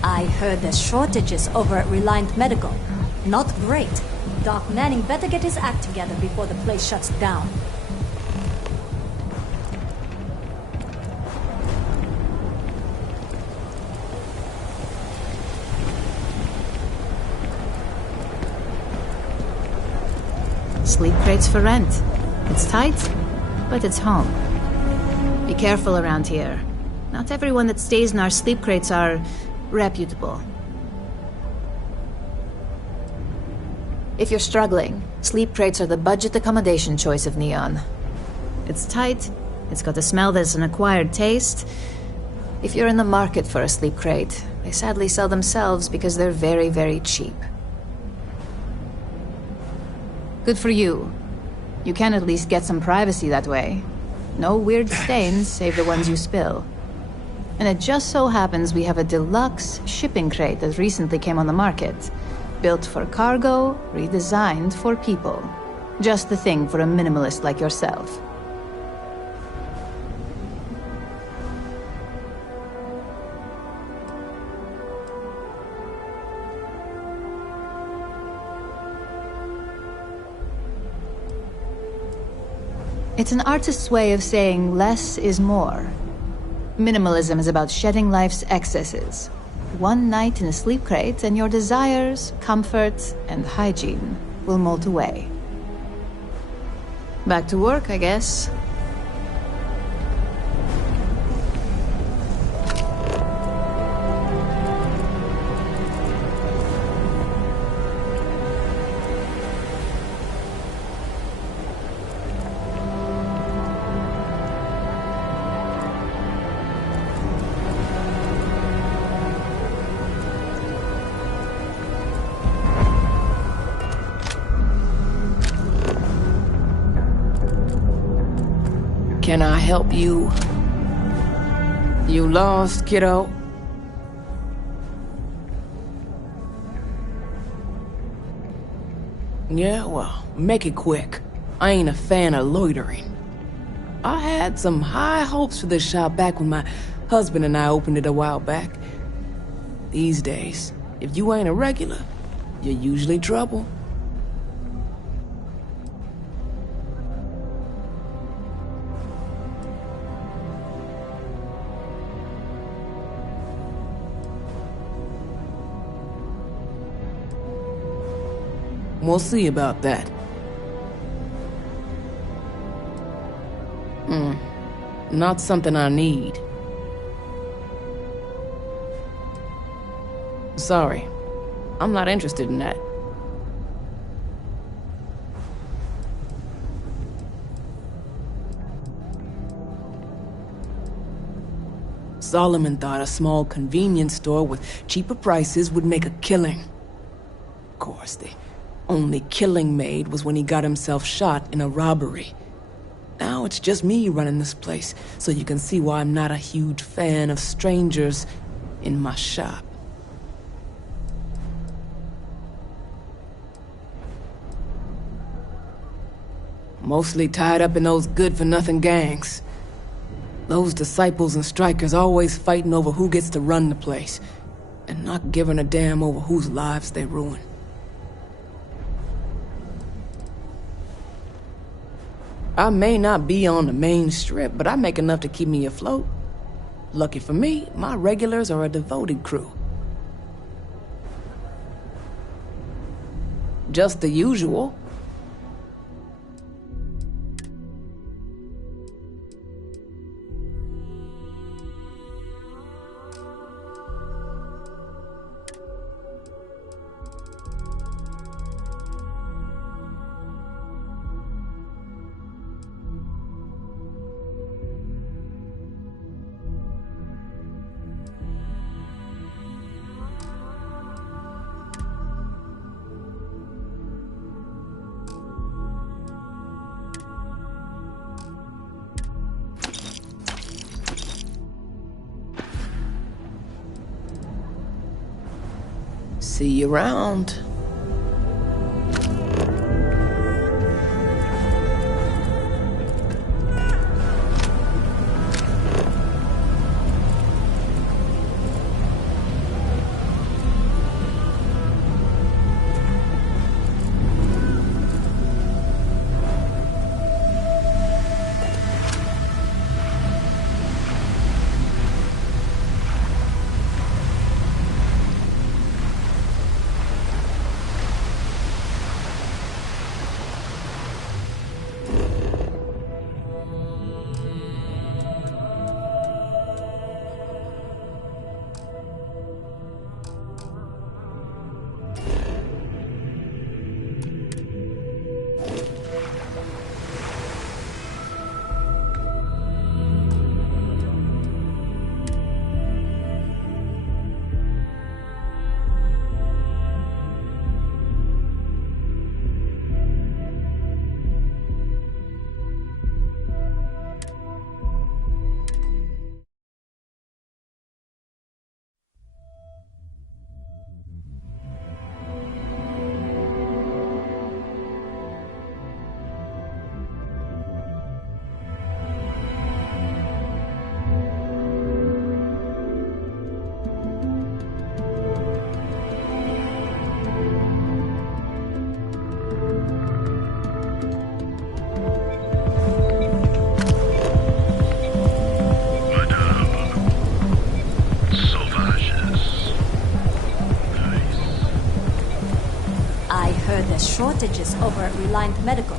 I heard there's shortages over at Reliant Medical. Not great. Doc Manning better get his act together before the place shuts down. Sleep crates for rent. It's tight, but it's home. Be careful around here. Not everyone that stays in our sleep crates are reputable. If you're struggling, sleep crates are the budget accommodation choice of Neon. It's tight, it's got a smell that's an acquired taste. If you're in the market for a sleep crate, they sadly sell themselves because they're very, very cheap. Good for you. You can at least get some privacy that way. No weird stains, save the ones you spill. And it just so happens we have a deluxe shipping crate that recently came on the market. Built for cargo, redesigned for people. Just the thing for a minimalist like yourself. It's an artist's way of saying less is more. Minimalism is about shedding life's excesses. One night in a sleep crate and your desires, comfort, and hygiene will mold away. Back to work, I guess. Can I help you? You lost, kiddo? Yeah, well, make it quick. I ain't a fan of loitering. I had some high hopes for this shop back when my husband and I opened it a while back. These days, if you ain't a regular, you're usually trouble. We'll see about that. Not something I need. Sorry. I'm not interested in that. Solomon thought a small convenience store with cheaper prices would make a killing. Of course, the only killing made was when he got himself shot in a robbery. Now it's just me running this place, so you can see why I'm not a huge fan of strangers in my shop. Mostly tied up in those good-for-nothing gangs. Those disciples and strikers always fighting over who gets to run the place, and not giving a damn over whose lives they ruin. I may not be on the main strip, but I make enough to keep me afloat. Lucky for me, my regulars are a devoted crew. Just the usual. See you around. shortages over at Reliant Medical.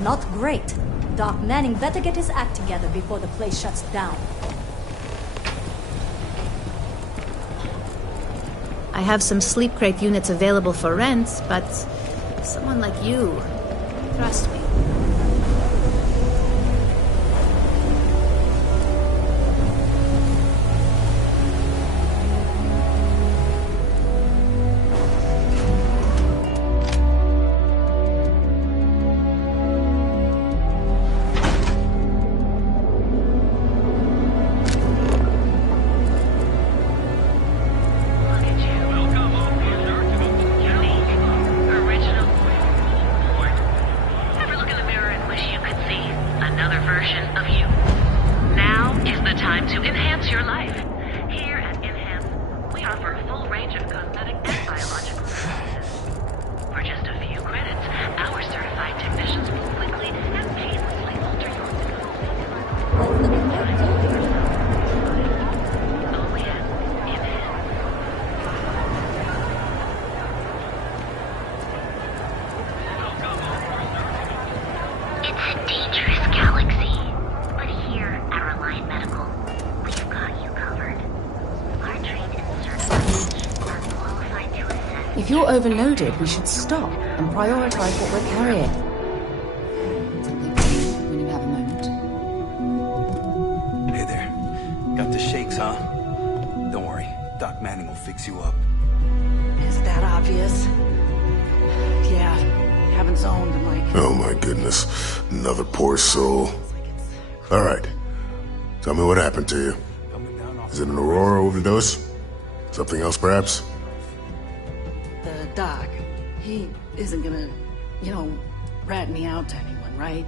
Not great. Doc Manning better get his act together before the place shuts down. I have some sleep crate units available for rent, but someone like you, trust me. If you're overloaded, we should stop and prioritize what we're carrying. Something when you have a moment. Hey there. Got the shakes, huh? Don't worry. Doc Manning will fix you up. Is that obvious? Yeah, haven't zoned in like... Oh my goodness. Another poor soul. Alright. Tell me what happened to you. Is it an Aurora overdose? Something else, perhaps? The doc, he isn't gonna, rat me out to anyone, right?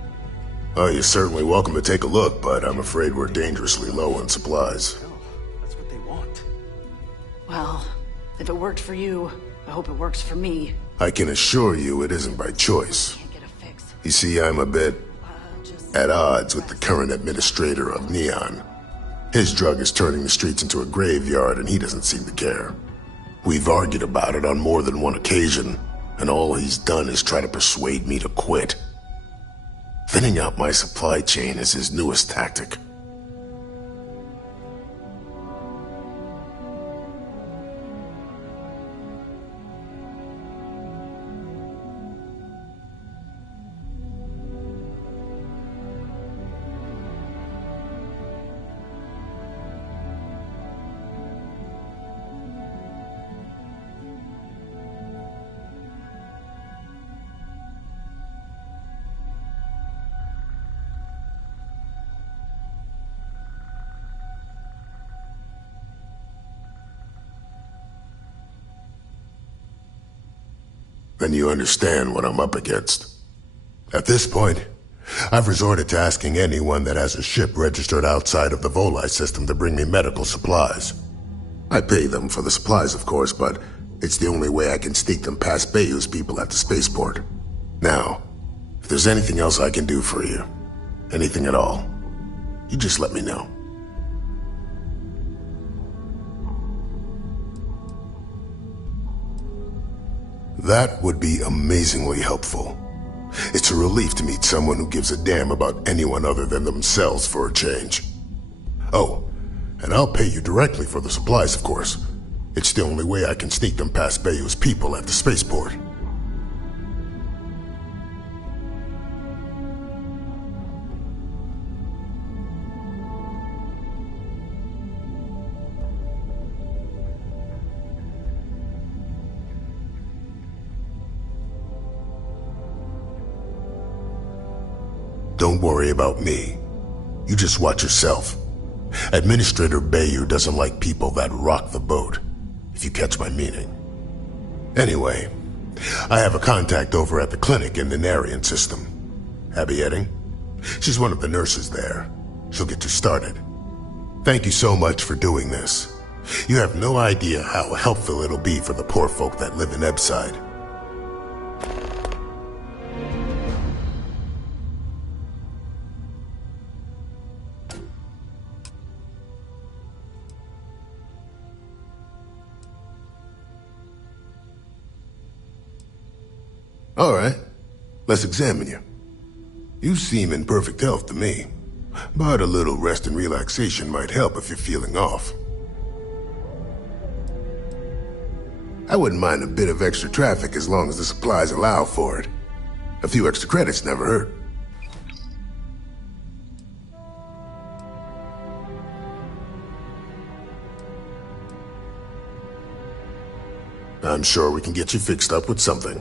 Oh, you're certainly welcome to take a look, but I'm afraid we're dangerously low on supplies. That's what they want. Well, if it worked for you, I hope it works for me. I can assure you it isn't by choice. You see, I'm a bit at odds with the current administrator of Neon. His drug is turning the streets into a graveyard, and he doesn't seem to care. We've argued about it on more than one occasion, and all he's done is try to persuade me to quit. Thinning out my supply chain is his newest tactic. Then you understand what I'm up against. At this point, I've resorted to asking anyone that has a ship registered outside of the Volii system to bring me medical supplies. I pay them for the supplies, of course, but it's the only way I can sneak them past Bayou's people at the spaceport. Now, if there's anything else I can do for you, anything at all, you just let me know. That would be amazingly helpful. It's a relief to meet someone who gives a damn about anyone other than themselves for a change. Oh, and I'll pay you directly for the supplies, of course. It's the only way I can sneak them past Bayou's people at the spaceport. Don't worry about me. You just watch yourself. Administrator Bayou doesn't like people that rock the boat, if you catch my meaning. Anyway, I have a contact over at the clinic in the Narian system. Abby Edding? She's one of the nurses there. She'll get you started. Thank you so much for doing this. You have no idea how helpful it'll be for the poor folk that live in Ebside. All right. Let's examine you. You seem in perfect health to me, but a little rest and relaxation might help if you're feeling off. I wouldn't mind a bit of extra traffic as long as the supplies allow for it. A few extra credits never hurt. I'm sure we can get you fixed up with something.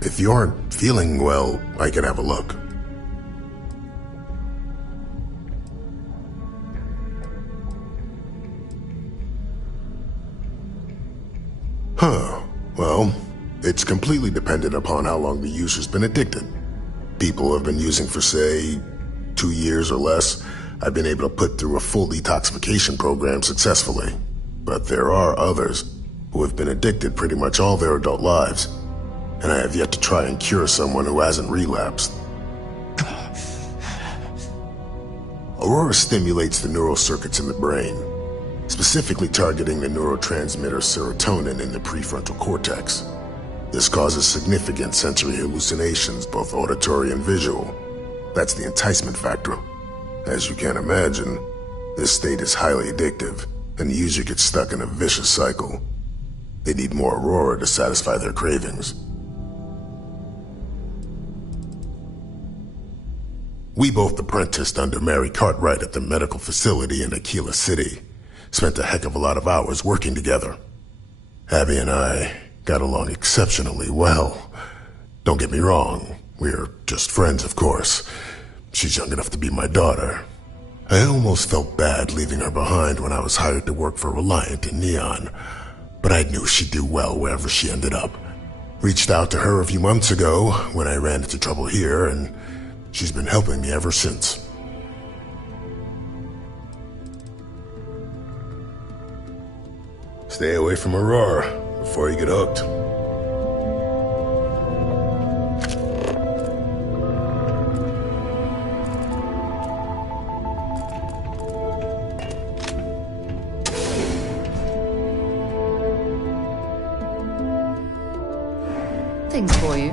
If you aren't feeling well, I can have a look. Huh. Well, it's completely dependent upon how long the user's been addicted. People have been using for, say, 2 years or less. I've been able to put through a full detoxification program successfully. But there are others who have been addicted pretty much all their adult lives. And I have yet to try and cure someone who hasn't relapsed. Aurora stimulates the neural circuits in the brain, specifically targeting the neurotransmitter serotonin in the prefrontal cortex. This causes significant sensory hallucinations, both auditory and visual. That's the enticement factor. As you can imagine, this state is highly addictive, and the user gets stuck in a vicious cycle. They need more Aurora to satisfy their cravings. We both apprenticed under Mary Cartwright at the medical facility in Aquila City. Spent a heck of a lot of hours working together. Abby and I got along exceptionally well. Don't get me wrong, we're just friends, of course. She's young enough to be my daughter. I almost felt bad leaving her behind when I was hired to work for Reliant in Neon, but I knew she'd do well wherever she ended up. Reached out to her a few months ago when I ran into trouble here, and she's been helping me ever since. Stay away from Aurora before you get hooked. Things for you.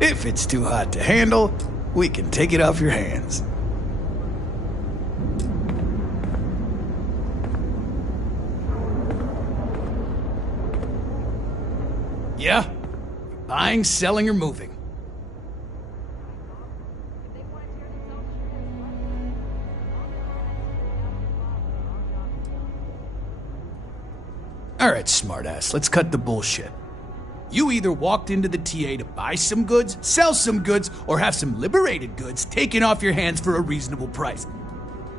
If it's too hot to handle, we can take it off your hands. Yeah? Buying, selling, or moving. Alright, smartass, let's cut the bullshit. You either walked into the TA to buy some goods, sell some goods, or have some liberated goods taken off your hands for a reasonable price.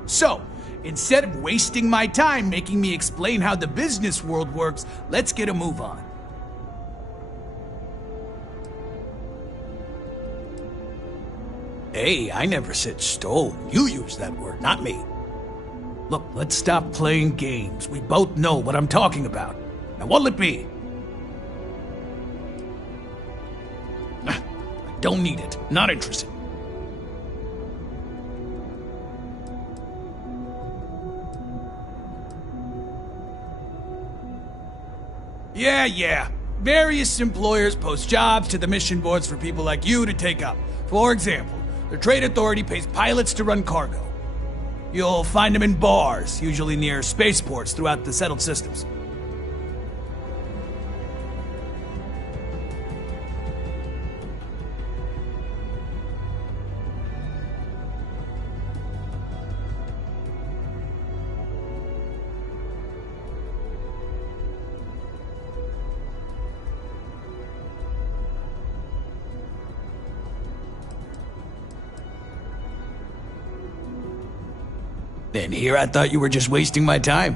So, instead of wasting my time making me explain how the business world works, let's get a move on. Hey, I never said stole. You used that word, not me. Look, let's stop playing games. We both know what I'm talking about. Now what'll it be? I don't need it. Not interested. Yeah. Various employers post jobs to the mission boards for people like you to take up. For example, the Trade Authority pays pilots to run cargo. You'll find them in bars, usually near spaceports throughout the settled systems. Then here I thought you were just wasting my time.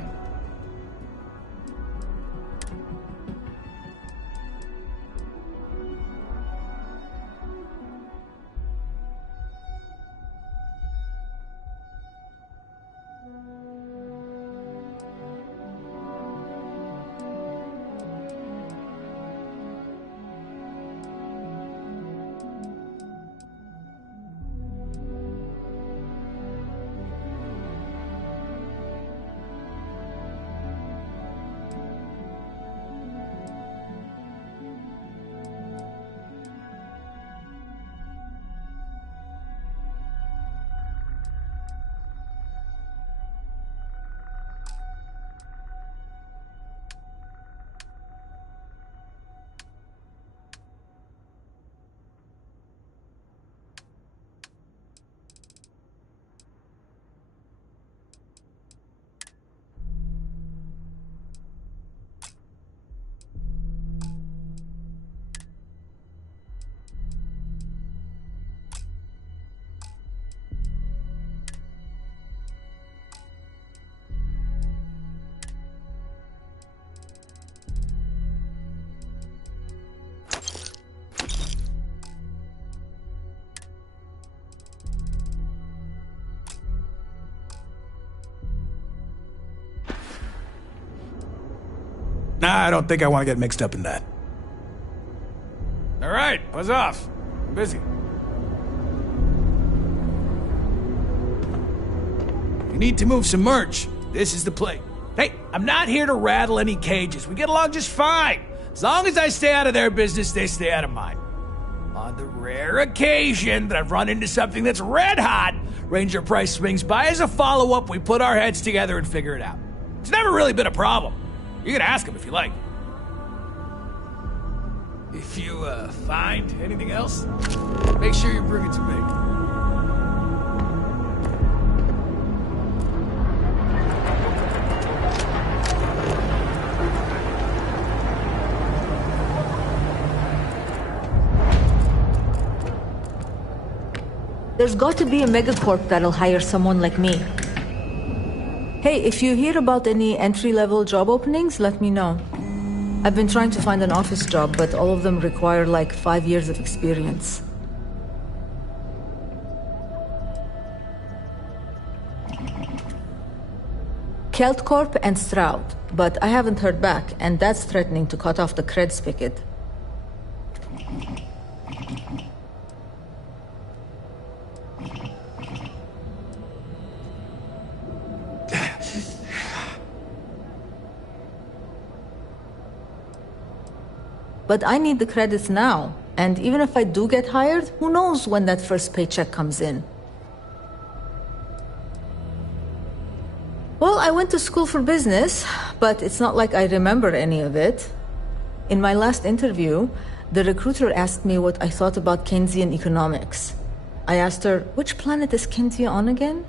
Nah, I don't think I want to get mixed up in that. All right, buzz off. I'm busy. If you need to move some merch, this is the place. Hey, I'm not here to rattle any cages. We get along just fine. As long as I stay out of their business, they stay out of mine. On the rare occasion that I've run into something that's red hot, Ranger Price swings by as a follow-up. We put our heads together and figure it out. It's never really been a problem. You can ask him if you like. If you find anything else, make sure you bring it to me. There's got to be a megacorp that'll hire someone like me. Hey, if you hear about any entry-level job openings, let me know. I've been trying to find an office job, but all of them require like 5 years of experience. KeltCorp and Stroud, but I haven't heard back, and that's threatening to cut off the cred spigot. But I need the credits now, and even if I do get hired, who knows when that first paycheck comes in. Well, I went to school for business, but it's not like I remember any of it. In my last interview, the recruiter asked me what I thought about Keynesian economics. I asked her, which planet is Kentia on again?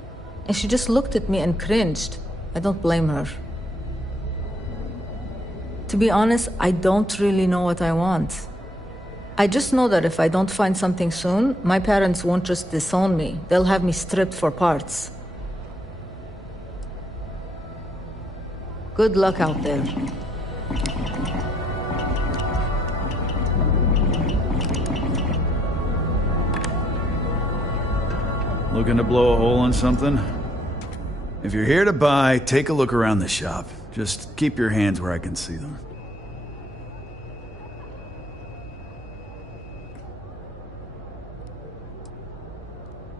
And she just looked at me and cringed. I don't blame her. To be honest, I don't really know what I want. I just know that if I don't find something soon, my parents won't just disown me. They'll have me stripped for parts. Good luck out there. Looking to blow a hole in something? If you're here to buy, take a look around the shop. Just keep your hands where I can see them.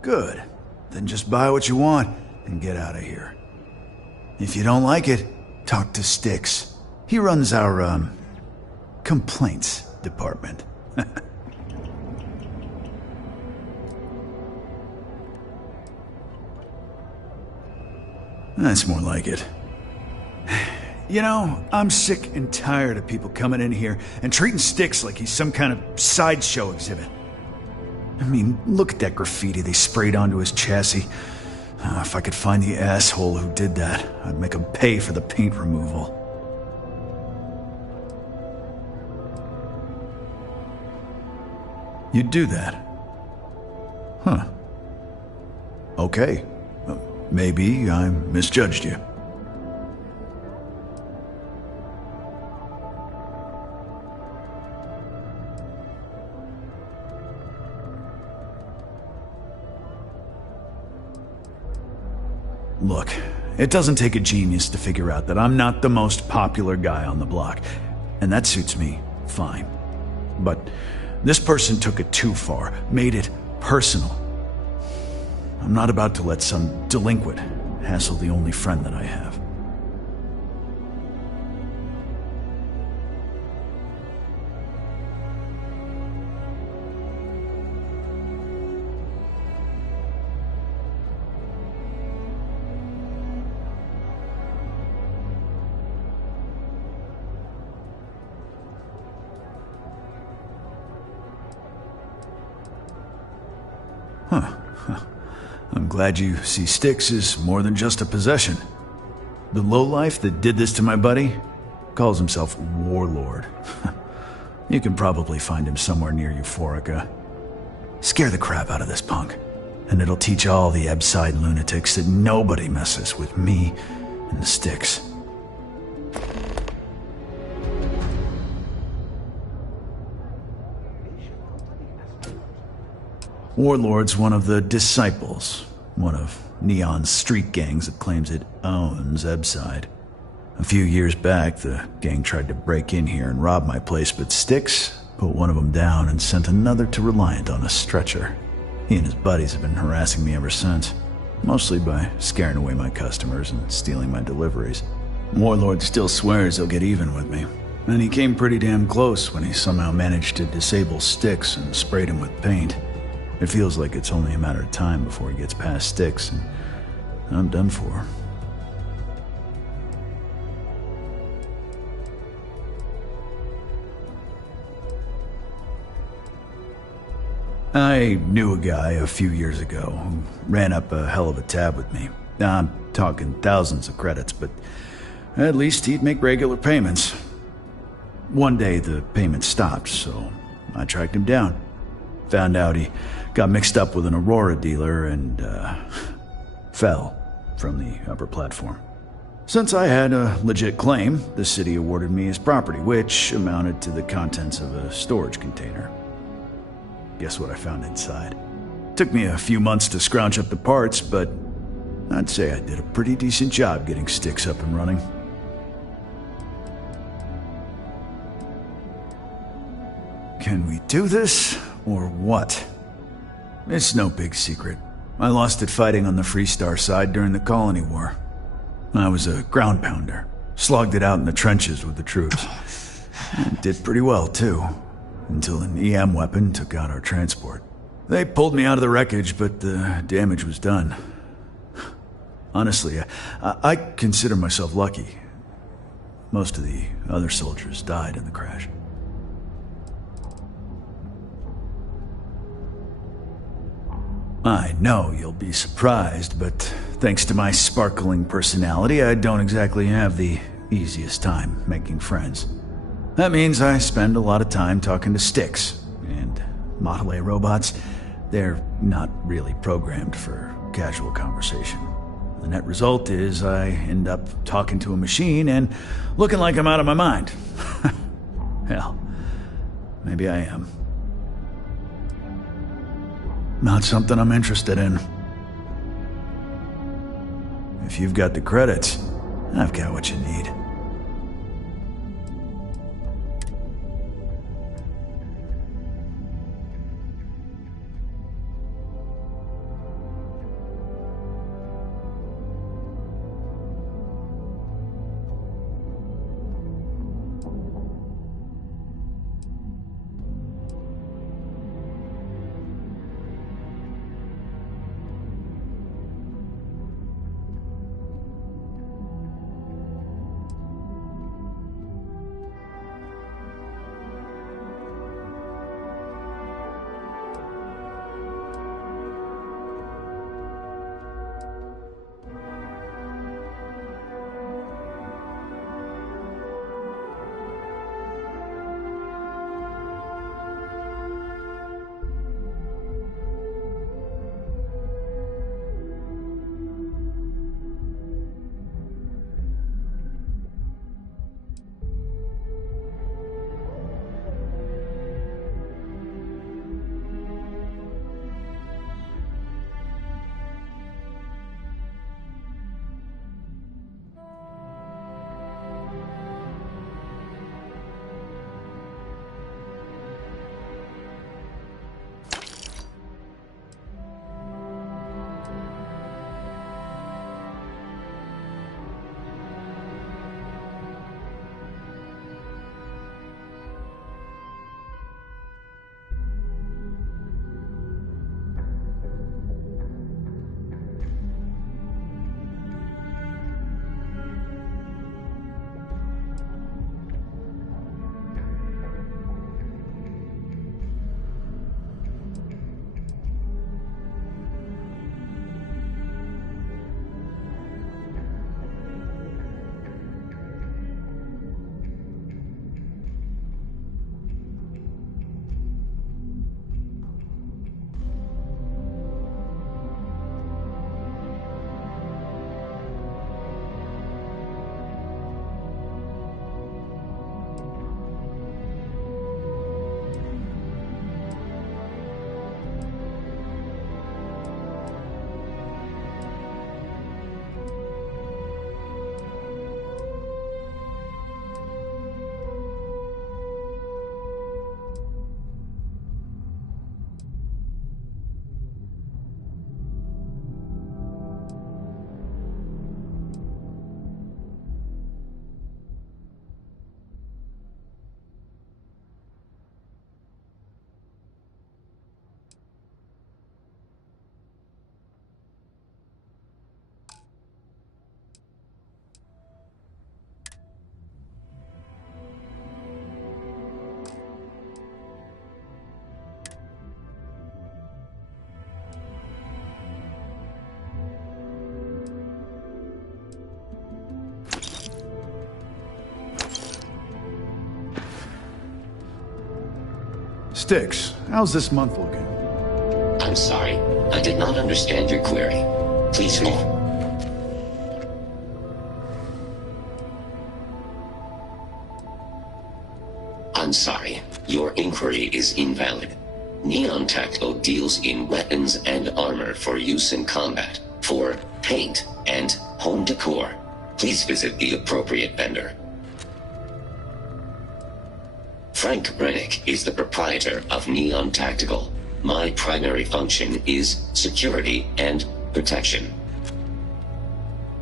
Good. Then just buy what you want and get out of here. If you don't like it, talk to Styx. He runs our, complaints department. That's more like it. You know, I'm sick and tired of people coming in here and treating Styx like he's some kind of sideshow exhibit. I mean, look at that graffiti they sprayed onto his chassis. If I could find the asshole who did that, I'd make him pay for the paint removal. You'd do that? Huh. Okay. Maybe I misjudged you. Look, it doesn't take a genius to figure out that I'm not the most popular guy on the block, and that suits me fine. But this person took it too far, made it personal. I'm not about to let some delinquent hassle the only friend that I have. I'm glad you see Styx as more than just a possession. The lowlife that did this to my buddy calls himself Warlord. You can probably find him somewhere near Euphorica. Scare the crap out of this punk, and it'll teach all the Ebside lunatics that nobody messes with me and the Styx. Warlord's one of the Disciples, one of Neon's street gangs that claims it owns Ebside. A few years back, the gang tried to break in here and rob my place, but Styx put one of them down and sent another to Reliant on a stretcher. He and his buddies have been harassing me ever since, mostly by scaring away my customers and stealing my deliveries. Warlord still swears he'll get even with me, and he came pretty damn close when he somehow managed to disable Styx and sprayed him with paint. It feels like it's only a matter of time before he gets past Styx, and I'm done for. I knew a guy a few years ago who ran up a hell of a tab with me. I'm talking thousands of credits, but at least he'd make regular payments. One day the payments stopped, so I tracked him down. Found out he got mixed up with an Aurora dealer and fell from the upper platform. Since I had a legit claim, the city awarded me his property, which amounted to the contents of a storage container. Guess what I found inside? Took me a few months to scrounge up the parts, but I'd say I did a pretty decent job getting Styx up and running. Can we do this, or what? It's no big secret. I lost it fighting on the Freestar side during the Colony War. I was a ground pounder. Slogged it out in the trenches with the troops. And did pretty well, too. Until an EM weapon took out our transport. They pulled me out of the wreckage, but the damage was done. Honestly, I consider myself lucky. Most of the other soldiers died in the crash. I know you'll be surprised, but thanks to my sparkling personality, I don't exactly have the easiest time making friends. That means I spend a lot of time talking to Styx, and Model A robots, they're not really programmed for casual conversation. The net result is I end up talking to a machine and looking like I'm out of my mind. Hell, maybe I am. Not something I'm interested in. If you've got the credits, I've got what you need. Styx, how's this month looking? I'm sorry. I did not understand your query. Please read. I'm sorry. Your inquiry is invalid. Neon Tactical deals in weapons and armor for use in combat, for paint, and home decor. Please visit the appropriate vendor. Frank Rennick is the proprietor of Neon Tactical. My primary function is security and protection.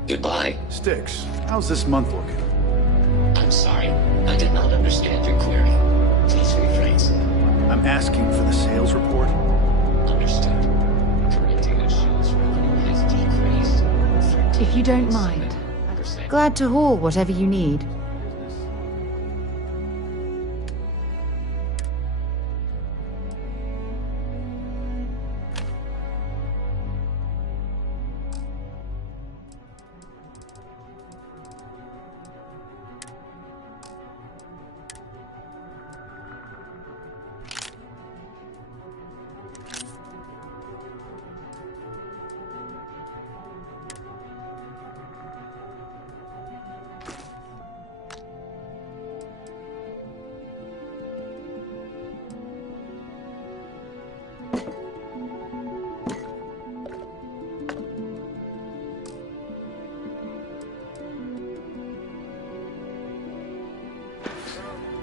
Goodbye. Styx, how's this month looking? I'm sorry. I did not understand your query. Please rephrase. I'm asking for the sales report. Understood. Current data shows revenue has decreased. If you don't mind. Glad to haul whatever you need.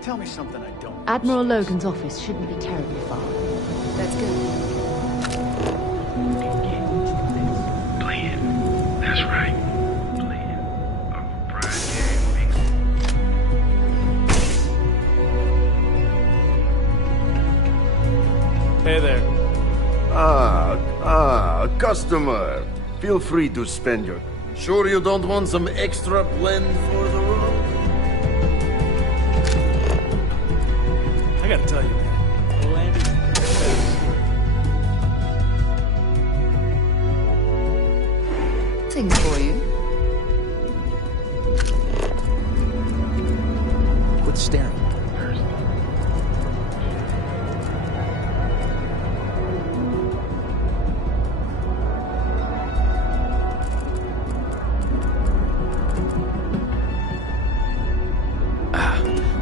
Tell me something I don't. Admiral Logan's office shouldn't be terribly far. That's good. Bleed. That's right. Bleed. A Friday. Hey there. Customer. Feel free to spend your... Sure you don't want some extra blend for the road? I gotta tell you, man. Landy's the best. Things for you. Quit staring.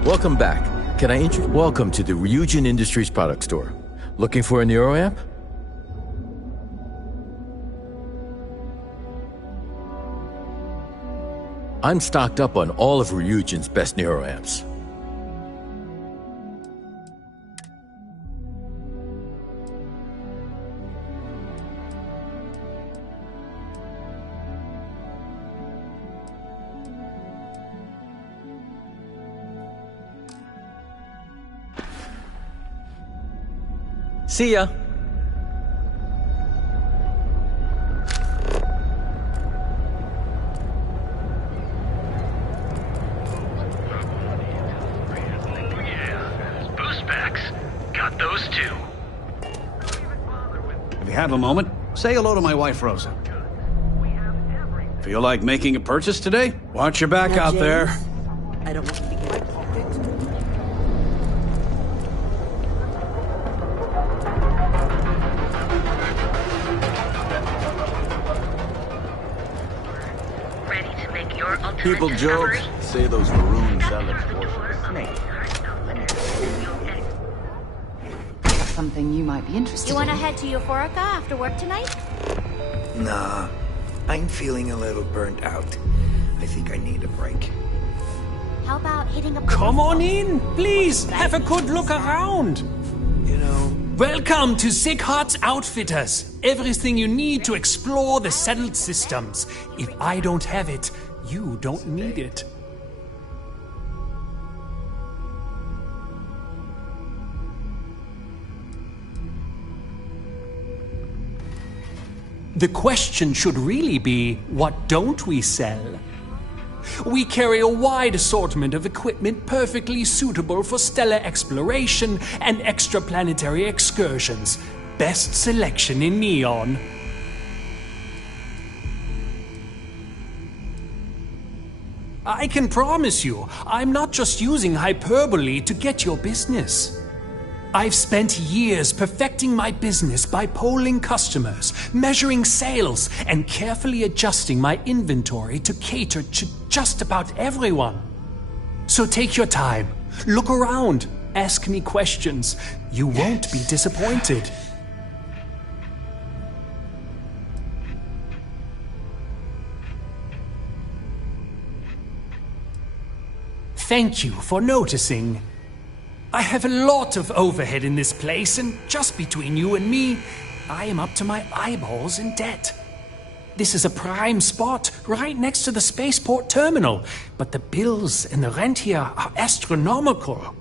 Welcome back. Can I Welcome to the Ryujin Industries product store. Looking for a neuroamp? I'm stocked up on all of Ryujin's best neuroamps. See ya. Boost packs. Got those too. If you have a moment, say hello to my wife, Rosa. Feel like making a purchase today? Watch your back out there. I don't want you to get pocked. People joke, say those maroons sound like That's something you might be interested You in. want to head to Euphorica after work tonight? Nah, I'm feeling a little burnt out. I think I need a break. How about hitting up... Come on in, please. Have a good look around. You know... Welcome to Sick Hearts Outfitters. Everything you need to explore the settled systems. If I don't have it, you don't need it. The question should really be, what don't we sell? We carry a wide assortment of equipment perfectly suitable for stellar exploration and extraplanetary excursions. Best selection in Neon. I can promise you, I'm not just using hyperbole to get your business. I've spent years perfecting my business by polling customers, measuring sales, and carefully adjusting my inventory to cater to just about everyone. So take your time, look around, ask me questions. You won't be disappointed. Thank you for noticing. I have a lot of overhead in this place, and just between you and me, I am up to my eyeballs in debt. This is a prime spot, right next to the spaceport terminal, but the bills and the rent here are astronomical.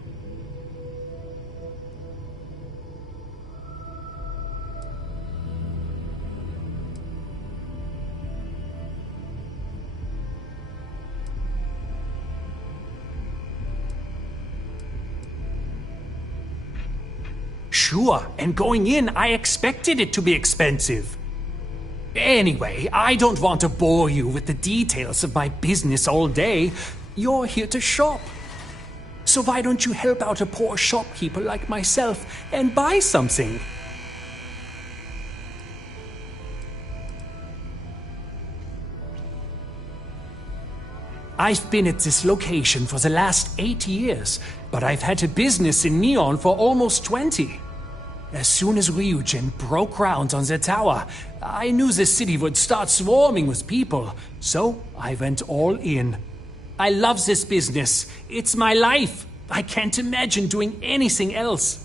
Sure, and going in, I expected it to be expensive. Anyway, I don't want to bore you with the details of my business all day. You're here to shop. So why don't you help out a poor shopkeeper like myself and buy something? I've been at this location for the last 8 years, but I've had a business in Neon for almost 20. As soon as Ryujin broke ground on the tower, I knew the city would start swarming with people, so I went all in. I love this business. It's my life. I can't imagine doing anything else.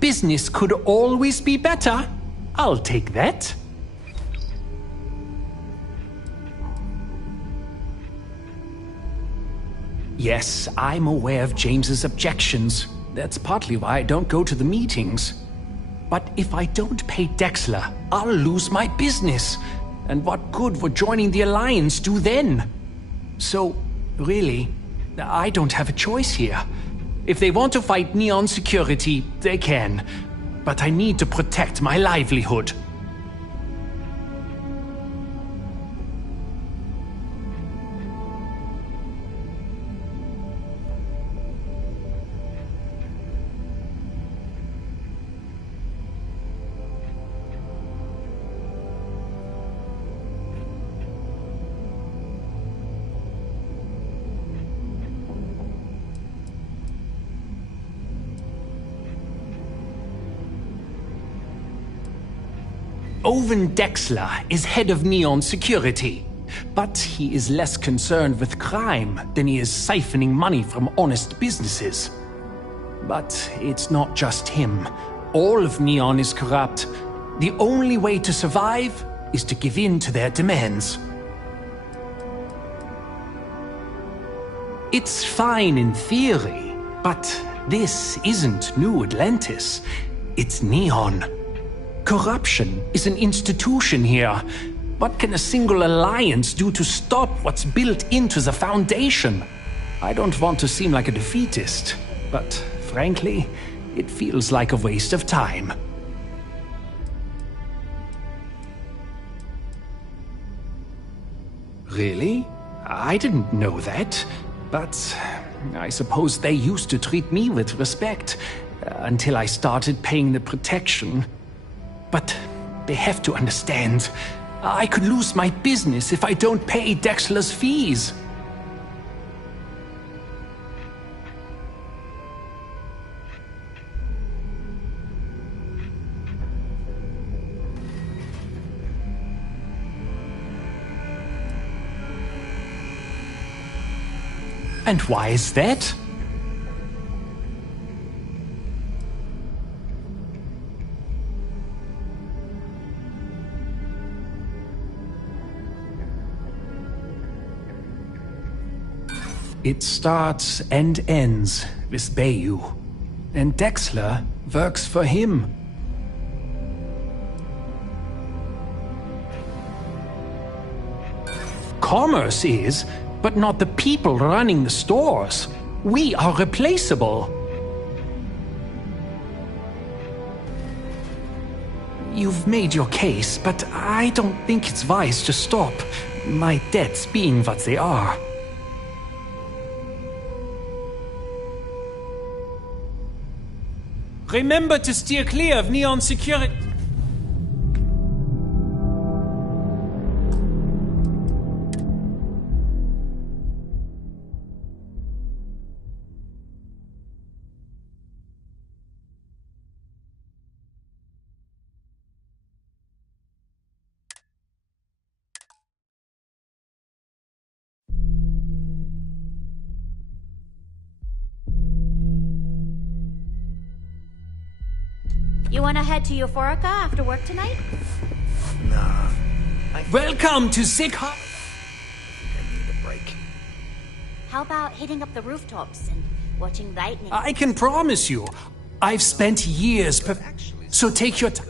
Business could always be better. I'll take that. Yes, I'm aware of James's objections. That's partly why I don't go to the meetings. But if I don't pay Dexler, I'll lose my business. And what good would joining the Alliance do then? So, really, I don't have a choice here. If they want to fight Neon Security, they can. But I need to protect my livelihood. Owen Dexler is head of Neon Security, but he is less concerned with crime than he is siphoning money from honest businesses. But it's not just him. All of Neon is corrupt. The only way to survive is to give in to their demands. It's fine in theory, but this isn't New Atlantis. It's Neon. Corruption is an institution here. What can a single alliance do to stop what's built into the foundation? I don't want to seem like a defeatist, but frankly, it feels like a waste of time. Really? I didn't know that, but I suppose they used to treat me with respect until I started paying the protection. But they have to understand, I could lose my business if I don't pay Dexler's fees. And why is that? It starts and ends with Bayou, and Dexler works for him. Commerce is, but not the people running the stores. We are replaceable. You've made your case, but I don't think it's wise to stop. My debts being what they are. Remember to steer clear of Neon Security. You wanna head to Euphorica after work tonight? Nah. Welcome to Sick Harbor. I need a break. How about hitting up the rooftops and watching lightning? I can promise you, I've spent years so take your time.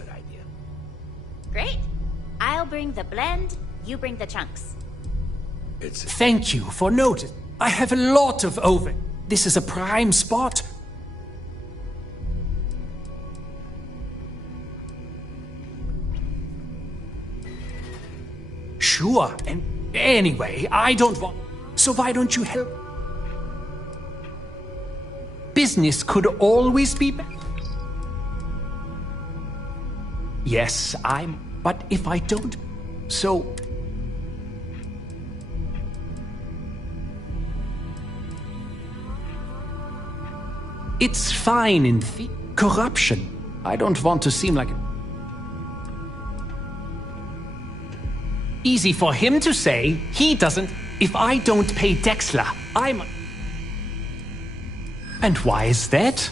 Great. I'll bring the blend, you bring the chunks. Thank you for notice. I have a lot of over. This is a prime spot. Sure, and anyway, I don't want... So why don't you help? Business could always be better. Yes, but if I don't... So... It's fine in corruption. I don't want to seem like... Easy for him to say. He doesn't. If I don't pay Dexla, I'm... And why is that?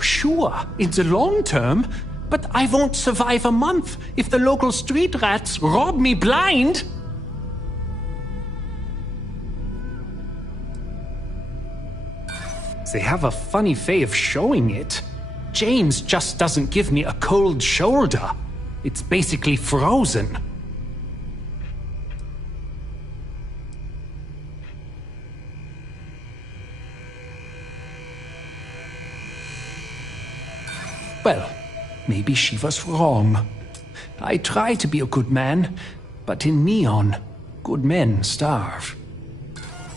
Sure, in the long term, but I won't survive a month if the local street rats rob me blind. They have a funny way of showing it. James just doesn't give me a cold shoulder. It's basically frozen. Well, maybe she was wrong. I try to be a good man, but in Neon, good men starve.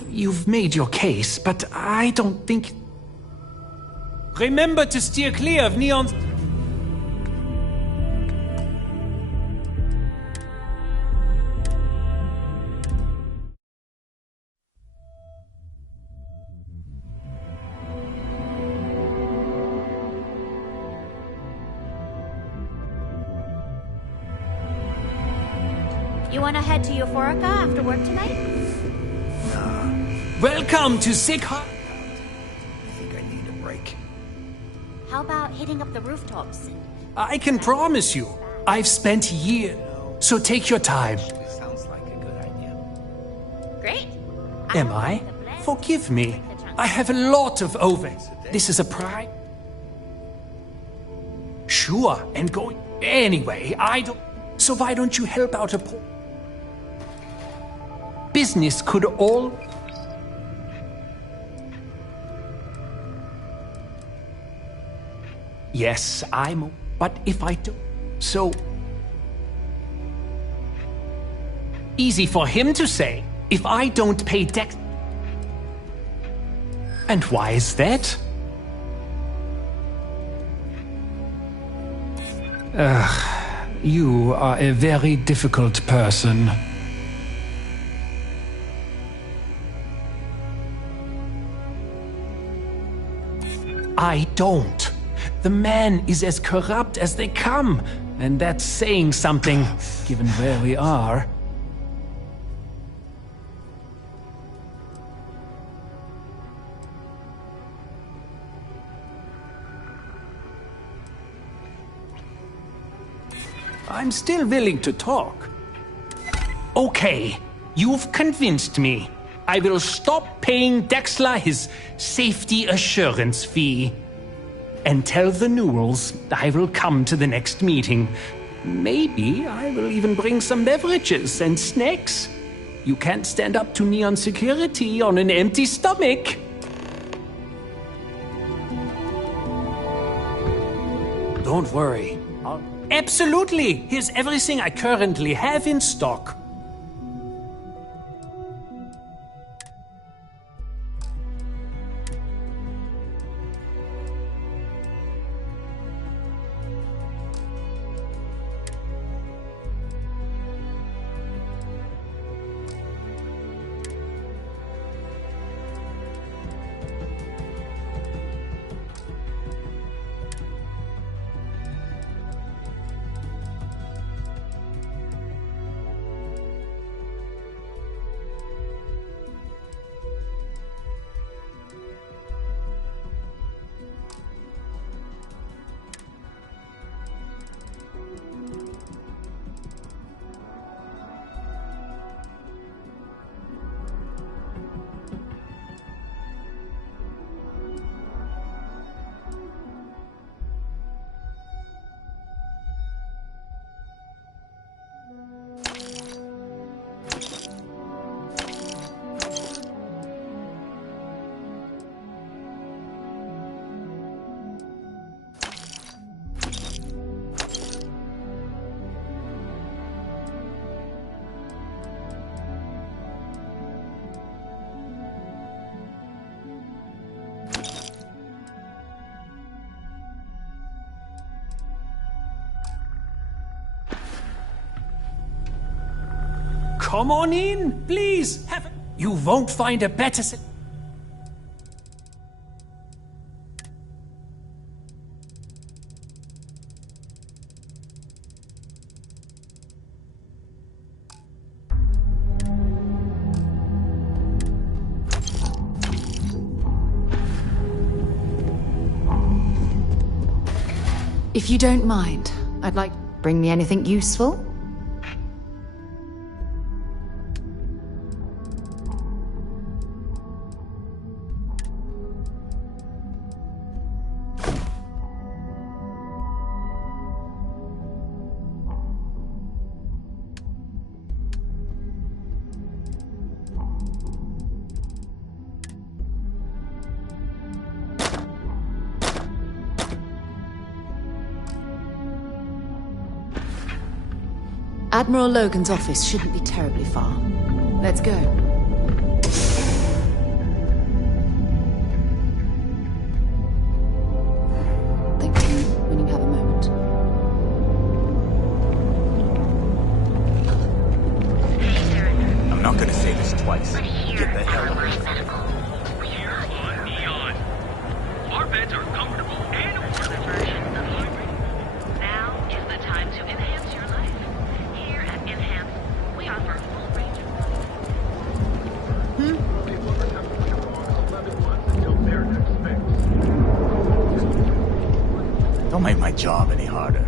You've made your case, but I don't think... Remember to steer clear of Neon's... You wanna head to Euphorica after work tonight? Welcome to Sick Harbor. I think I need a break. How about hitting up the rooftops and... I can promise you, I've spent years. So take your time. Sounds like a good idea. Great. Am I? Forgive me. I have a lot of over. This is a pride. Sure, and going... Anyway, I don't... So why don't you help out a poor... Business could all... Yes, but if I do... So... Easy for him to say, if I don't pay Dex... And why is that? You are a very difficult person. I don't. The man is as corrupt as they come, and that's saying something, given where we are. I'm still willing to talk. Okay, you've convinced me. I will stop paying Dexla his safety assurance fee. And tell the Newells I will come to the next meeting. Maybe I will even bring some beverages and snacks. You can't stand up to Neon Security on an empty stomach. don't worry. Absolutely! Here's everything I currently have in stock. Come on in, please. You won't find a better. If you don't mind, I'd like... Bring me anything useful? Admiral Logan's office shouldn't be terribly far. Let's go. Thank you when you have a moment. I'm not gonna say this twice. Get the hell away. Here on Neon. Our beds are comfortable and affordable. Now is the time to enhance your life. Here at Enhance, we offer a full range of... Don't make my job any harder.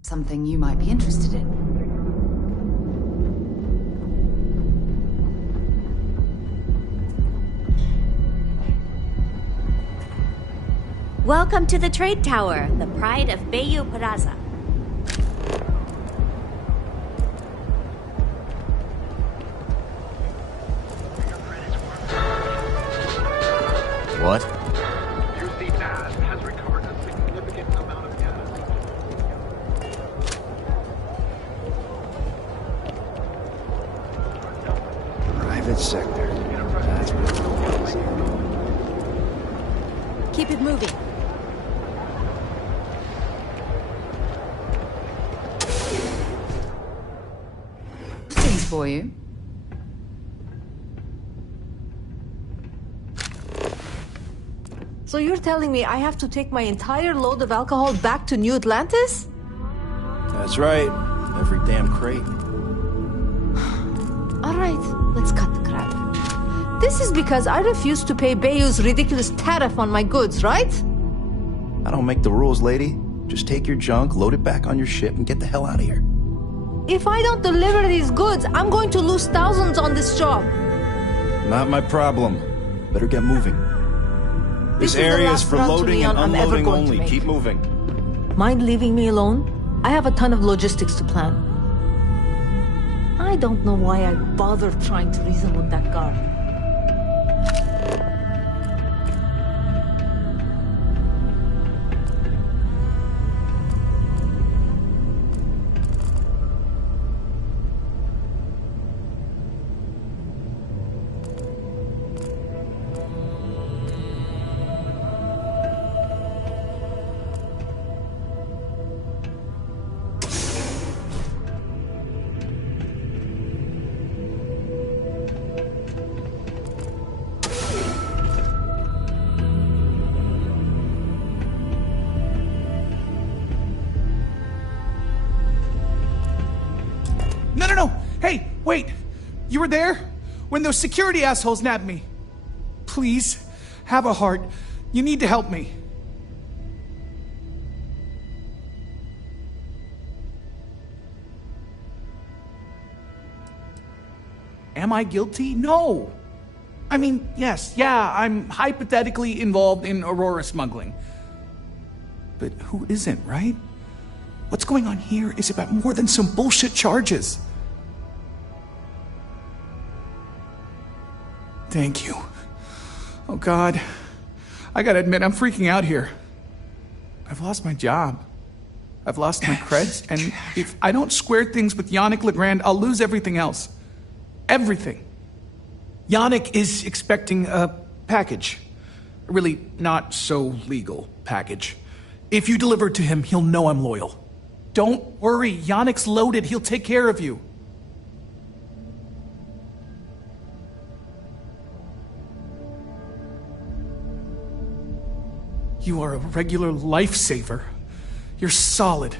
Something you might be interested in. Welcome to the Trade Tower, the pride of Bayou Peraza. What? UC NAS has recovered a significant amount of data. Private sector. That's what it is. Keep it moving. Things for you. So you're telling me I have to take my entire load of alcohol back to New Atlantis? That's right. Every damn crate. All right, let's cut the crap. This is because I refused to pay Bayou's ridiculous tariff on my goods, right? I don't make the rules, lady. Just take your junk, load it back on your ship, and get the hell out of here. If I don't deliver these goods, I'm going to lose thousands on this job. Not my problem. Better get moving. This is the area is last for run to loading Neon and I'm ever unloading going to only. make. Keep moving. Mind leaving me alone? I have a ton of logistics to plan. I don't know why I bothered trying to reason with that guard. No. Hey, wait. You were there? When those security assholes nabbed me. Please, have a heart. You need to help me. Am I guilty? No. I mean, yes, I'm hypothetically involved in Aurora smuggling. But who isn't, right? What's going on here is about more than some bullshit charges. Thank you. Oh, God. I gotta admit, I'm freaking out here. I've lost my job. I've lost my creds, and if I don't square things with Yannick Legrand, I'll lose everything else. Everything. Yannick is expecting a package. A really not so legal package. If you deliver it to him, he'll know I'm loyal. Don't worry, Yannick's loaded. He'll take care of you. You are a regular lifesaver. You're solid.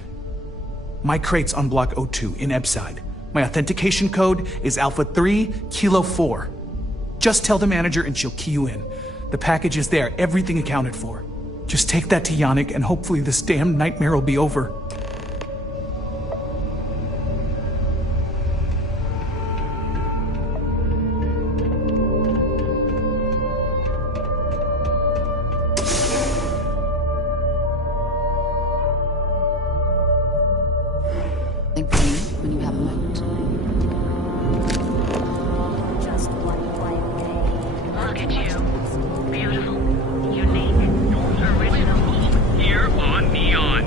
My crate's on Block 02 in Ebside. My authentication code is Alpha 3 Kilo 4. Just tell the manager and she'll key you in. The package is there, everything accounted for. Just take that to Yannick and hopefully this damn nightmare will be over. Think for me when you have a moment. Just one quiet day. Look at you. Beautiful, unique, original. Here on Neon.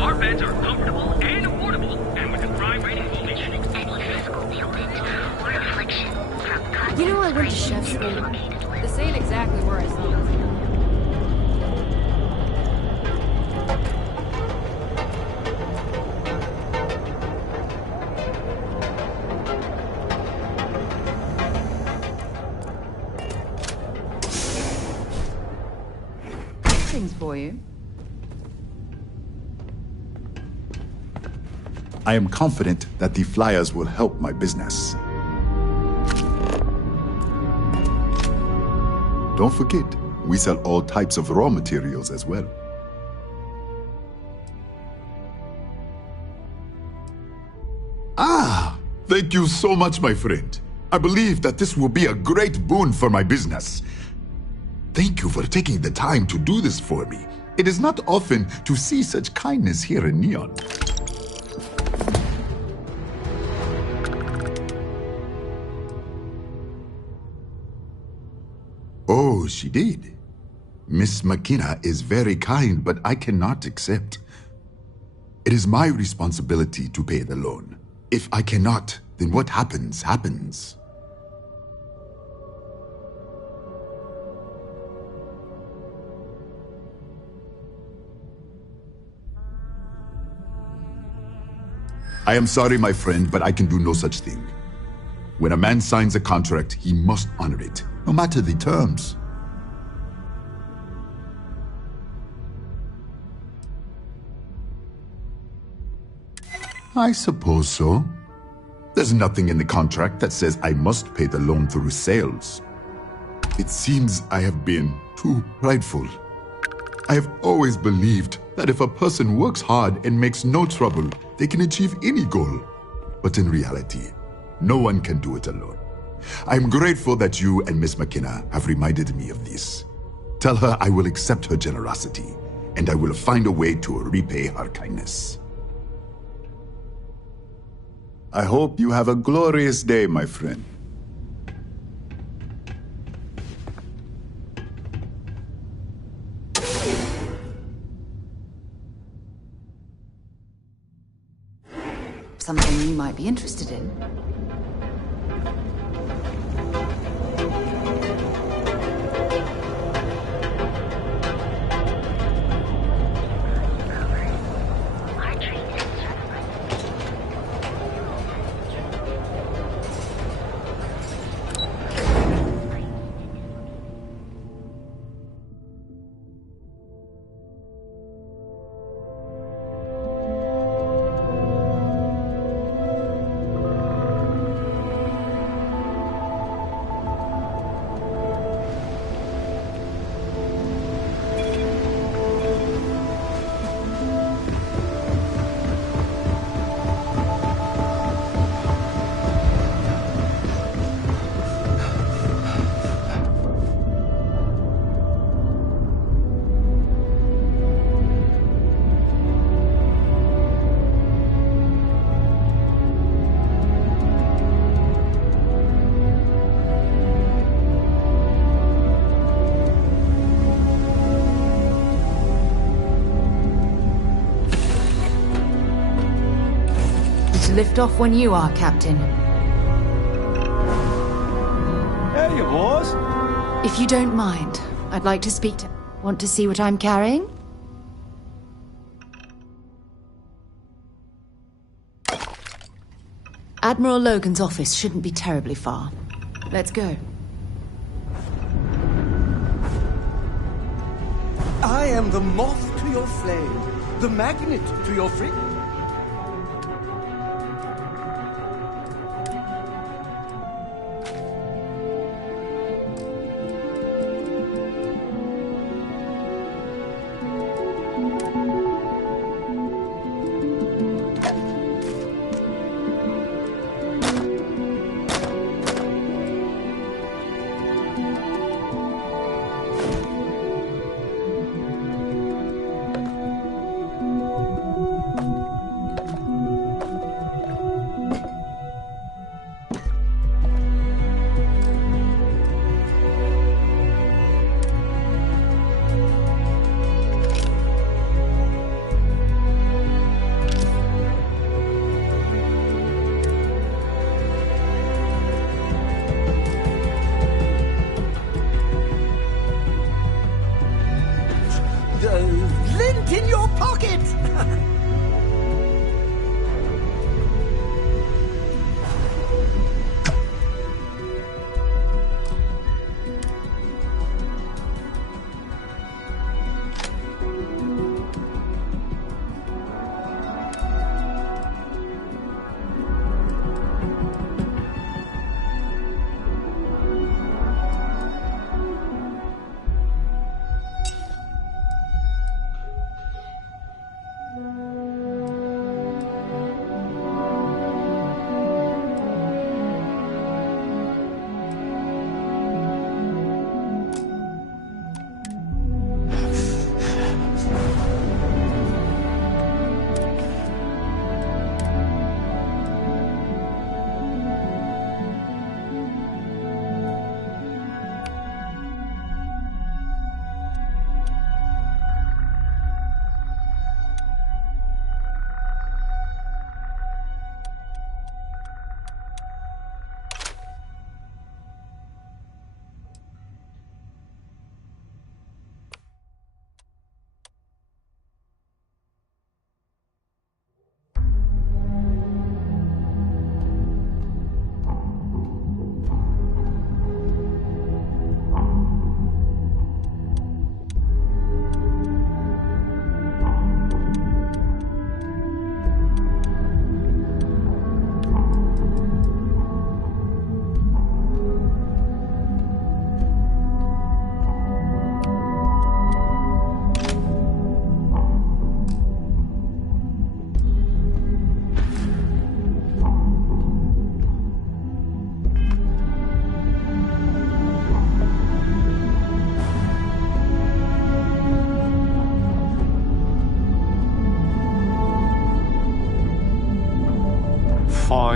Our beds are comfortable and affordable, and with a crime rating voltage. Any physical mutant or affliction from You know, I went to chef school. This ain't exactly where I saw it. Things for you. I am confident that the flyers will help my business. Don't forget, we sell all types of raw materials as well. Ah, thank you so much, my friend. I believe that this will be a great boon for my business. Thank you for taking the time to do this for me. It is not often to see such kindness here in Neon. Oh, she did. Miss McKenna is very kind, but I cannot accept. It is my responsibility to pay the loan. If I cannot, then what happens, happens. I am sorry, my friend, but I can do no such thing. When a man signs a contract, he must honor it, no matter the terms. I suppose so. There's nothing in the contract that says I must pay the loan through sales. It seems I have been too prideful. I have always believed that if a person works hard and makes no trouble, they can achieve any goal. But in reality, no one can do it alone. I'm grateful that you and Miss McKenna have reminded me of this. Tell her I will accept her generosity, and I will find a way to repay her kindness. I hope you have a glorious day, my friend. Something you might be interested in. Lift off when you are, Captain. Hey, boss. If you don't mind, I'd like to speak to... Want to see what I'm carrying? Admiral Logan's office shouldn't be terribly far. Let's go. I am the moth to your flame, the magnet to your friend. Lint in your pocket!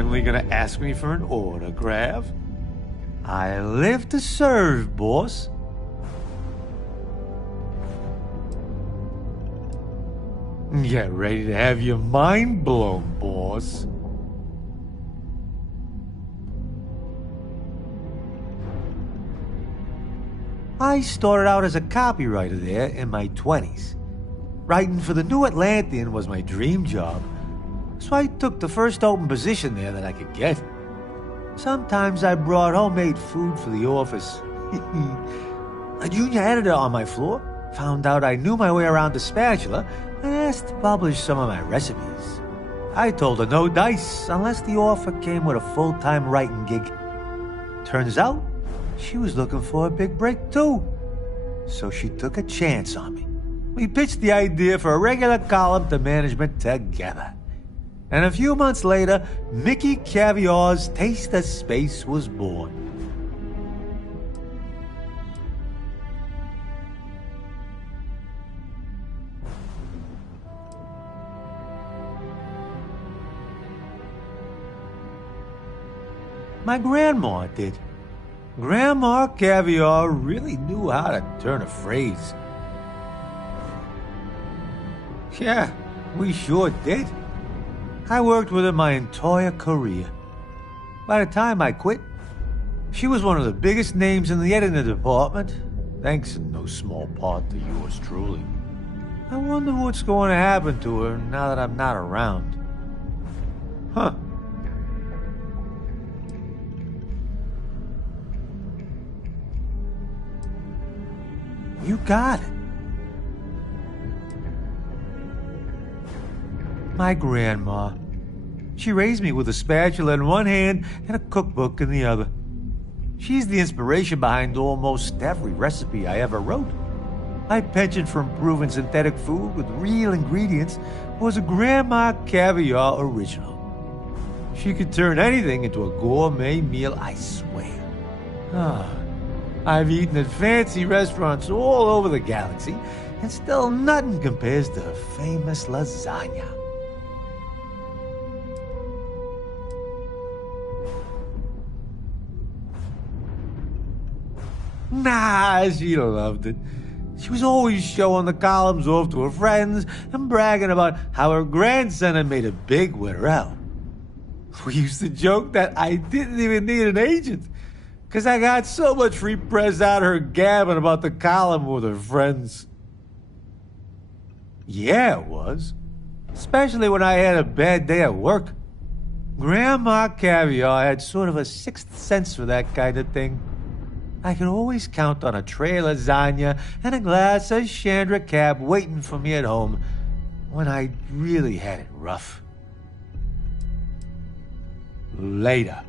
finally gonna ask me for an autograph? I live to serve, boss. Get ready to have your mind blown, boss. I started out as a copywriter there in my 20s. Writing for the New Atlantean was my dream job, so I took the first open position there that I could get. Sometimes I brought homemade food for the office. A junior editor on my floor found out I knew my way around the spatula and asked to publish some of my recipes. I told her no dice unless the offer came with a full-time writing gig. Turns out, she was looking for a big break too. So she took a chance on me. We pitched the idea for a regular column to management together. And a few months later, Mickey Caviar's Taste of Space was born. My grandma did. Grandma Caviar really knew how to turn a phrase. Yeah, we sure did. I worked with her my entire career. By the time I quit, she was one of the biggest names in the editing department, thanks in no small part to yours truly. I wonder what's going to happen to her now that I'm not around. Huh. You got it. My grandma. She raised me with a spatula in one hand and a cookbook in the other. She's the inspiration behind almost every recipe I ever wrote. My penchant for improving synthetic food with real ingredients was a Grandma Caviar original. She could turn anything into a gourmet meal, I swear. I've eaten at fancy restaurants all over the galaxy, and still nothing compares to her famous lasagna. Nah, she loved it. She was always showing the columns off to her friends and bragging about how her grandson had made a big winner out. We used to joke that I didn't even need an agent, because I got so much free press out of her gabbing about the column with her friends. Yeah, it was. Especially when I had a bad day at work. Grandma Caviar had sort of a sixth sense for that kind of thing. I could always count on a tray of lasagna and a glass of Chandra Cab waiting for me at home when I really had it rough. Later.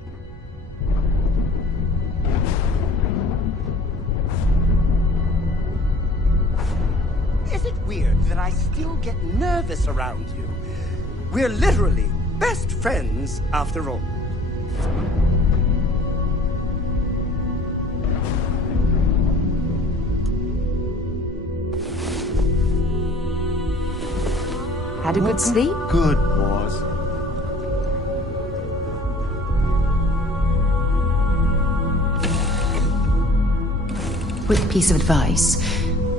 Is it weird that I still get nervous around you? We're literally best friends after all. Had a good sleep? Good, boss. Quick piece of advice.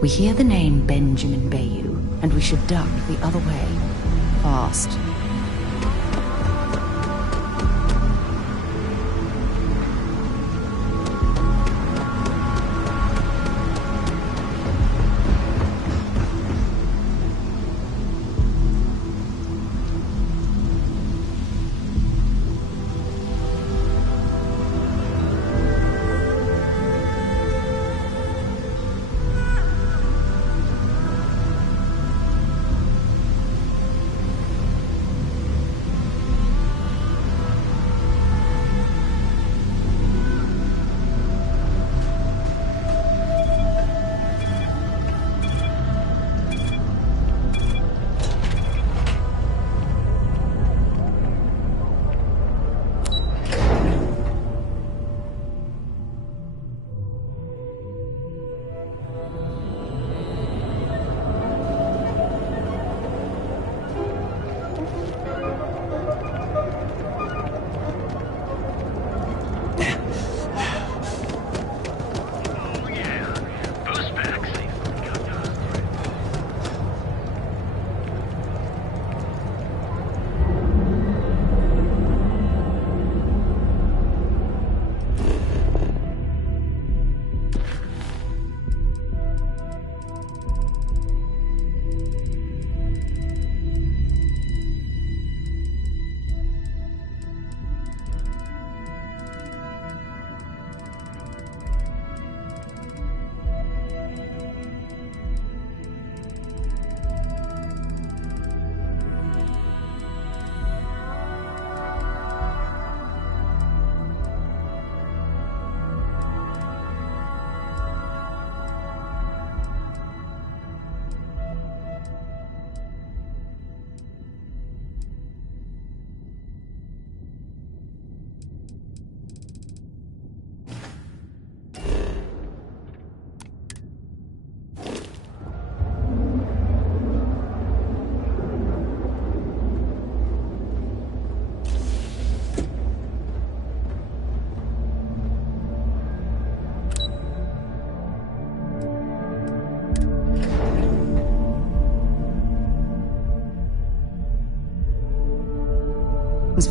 We hear the name Benjamin Bayou, and we should duck the other way. Fast.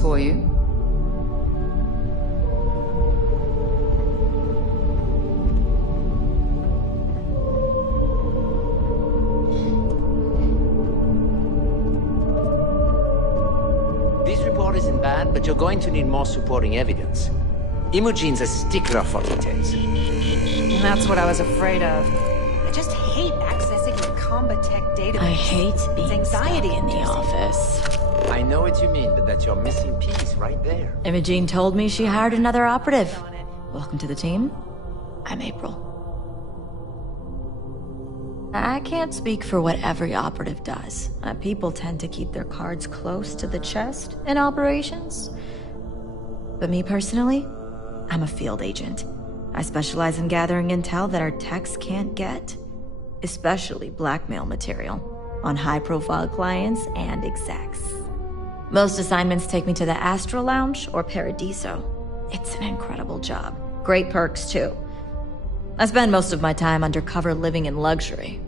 for you. This report isn't bad, but you're going to need more supporting evidence. Imogene's a stickler for details. That's what I was afraid of. I just hate accessing the Combatech database. I hate being anxiety stuck in the office. I know what you mean, but that's your missing piece right there. Imogene told me she hired another operative. Welcome to the team. I'm April. I can't speak for what every operative does. People tend to keep their cards close to the chest in operations. But me personally, I'm a field agent. I specialize in gathering intel that our techs can't get, especially blackmail material on high-profile clients and execs. Most assignments take me to the Astral Lounge or Paradiso. It's an incredible job. Great perks, too. I spend most of my time undercover living in luxury.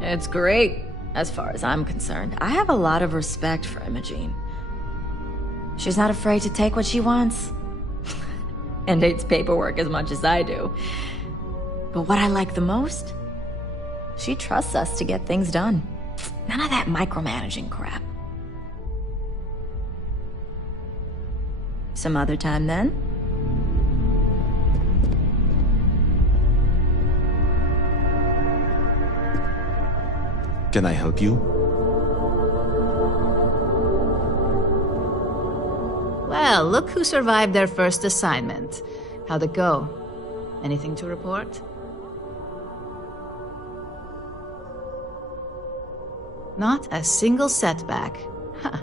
It's great, as far as I'm concerned. I have a lot of respect for Imogene. She's not afraid to take what she wants. And hates paperwork as much as I do. But what I like the most? She trusts us to get things done. None of that micromanaging crap. Some other time, then? Can I help you? Well, look who survived their first assignment. How'd it go? Anything to report? Not a single setback. Huh.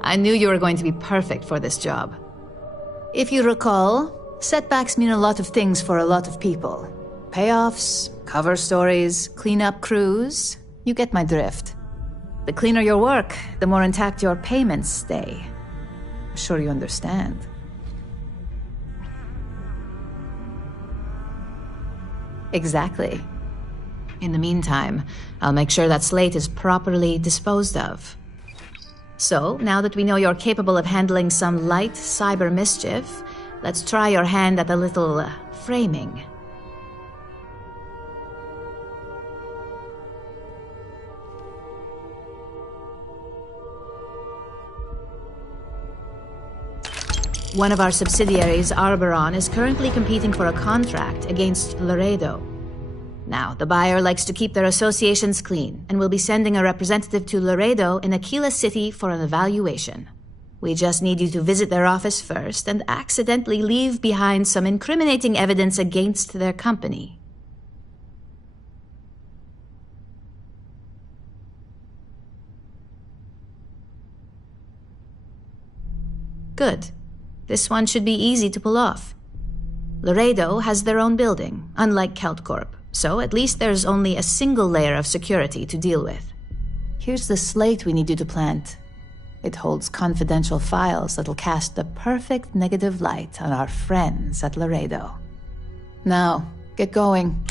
I knew you were going to be perfect for this job. If you recall, setbacks mean a lot of things for a lot of people. Payoffs, cover stories, cleanup crews. You get my drift. The cleaner your work, the more intact your payments stay. I'm sure you understand. Exactly. In the meantime, I'll make sure that Slate is properly disposed of. So, now that we know you're capable of handling some light cyber mischief, let's try your hand at a little framing. One of our subsidiaries, Arboron, is currently competing for a contract against Laredo. Now, the buyer likes to keep their associations clean, and will be sending a representative to Laredo in Aquila City for an evaluation. We just need you to visit their office first and accidentally leave behind some incriminating evidence against their company. Good. This one should be easy to pull off. Laredo has their own building, unlike KeltCorp, so at least there's only a single layer of security to deal with. Here's the slate we need you to plant. It holds confidential files that'll cast the perfect negative light on our friends at Laredo. Now, get going.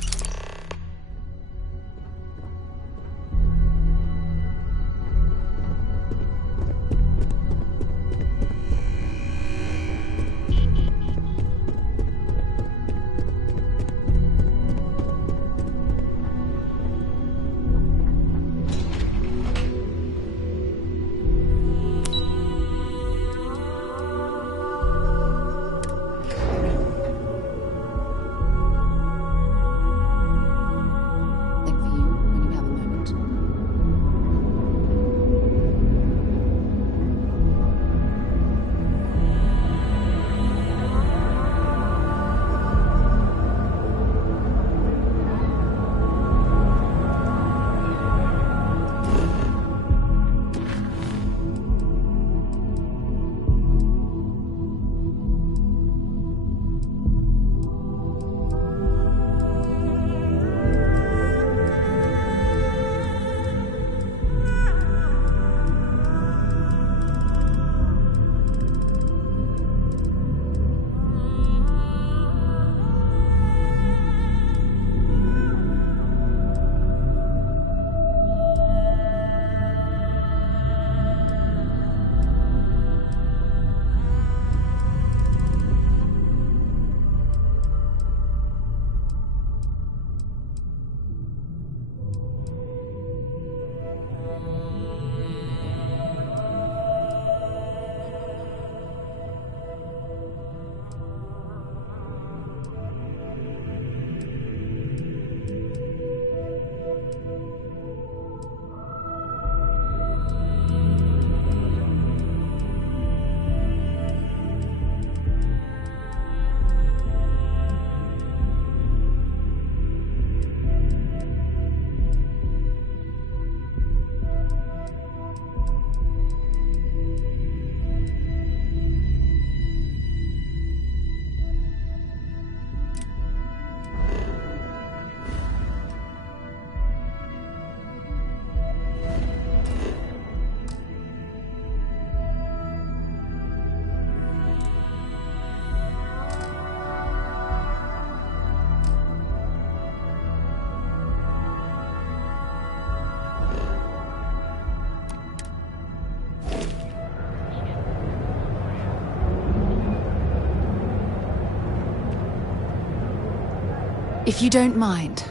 If you don't mind,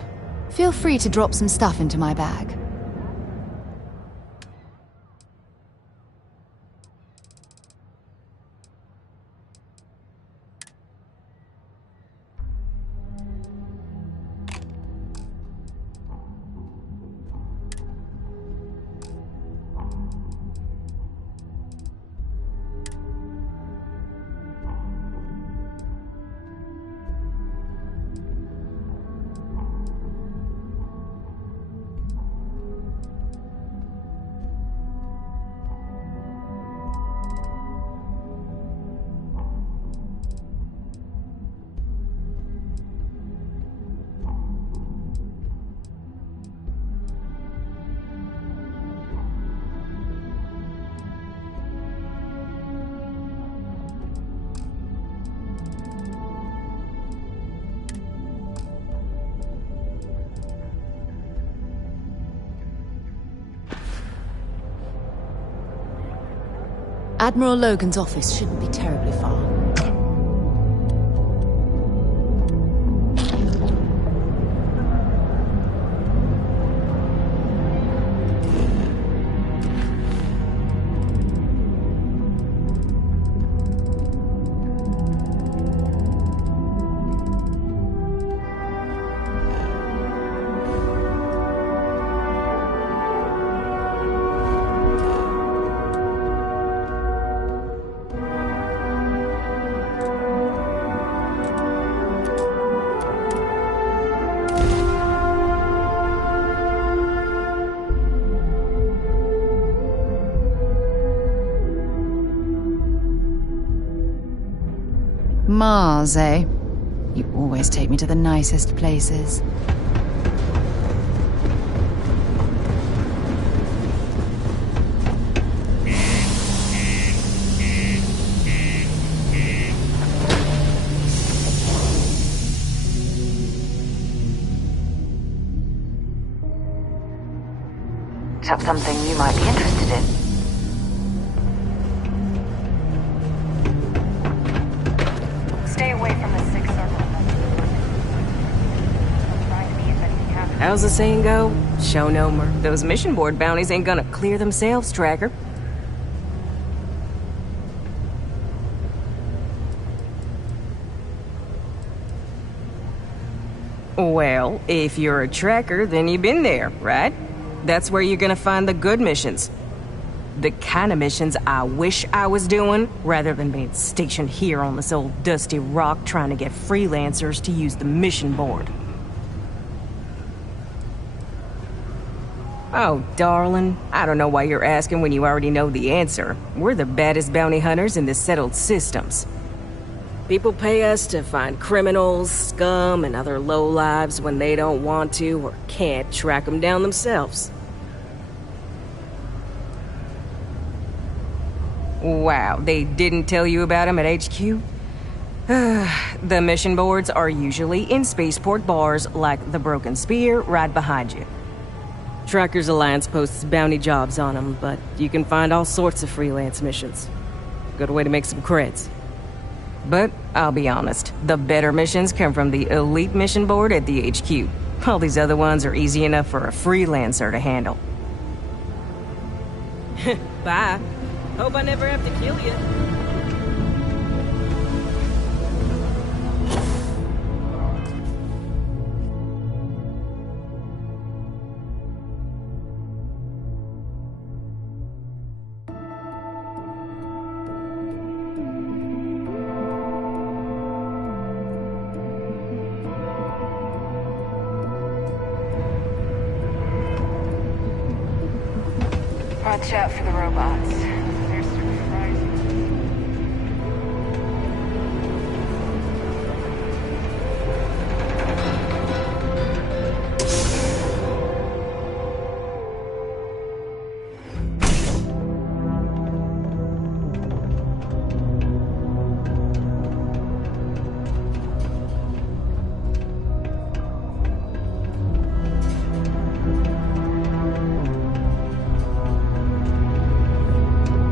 feel free to drop some stuff into my bag. Admiral Logan's office shouldn't be terribly far. Mars, eh? You always take me to the nicest places. Up something you might be interested in. Stay away from the Sixth Circle. How's the saying go? Show no mer. Those mission board bounties ain't gonna clear themselves, Tracker. Well, if you're a tracker, then you've been there, right? That's where you're gonna find the good missions. The kind of missions I wish I was doing, rather than being stationed here on this old dusty rock trying to get freelancers to use the mission board. Oh, darling, I don't know why you're asking when you already know the answer. We're the baddest bounty hunters in the settled systems. People pay us to find criminals, scum, and other lowlives when they don't want to or can't track them down themselves. Wow, they didn't tell you about them at HQ? The mission boards are usually in spaceport bars like the Broken Spear right behind you. Trackers Alliance posts bounty jobs on them, but you can find all sorts of freelance missions. Good way to make some creds. But I'll be honest, the better missions come from the elite mission board at the HQ. All these other ones are easy enough for a freelancer to handle. Bye. Hope I never have to kill you. Watch out for the robots. They're surprising.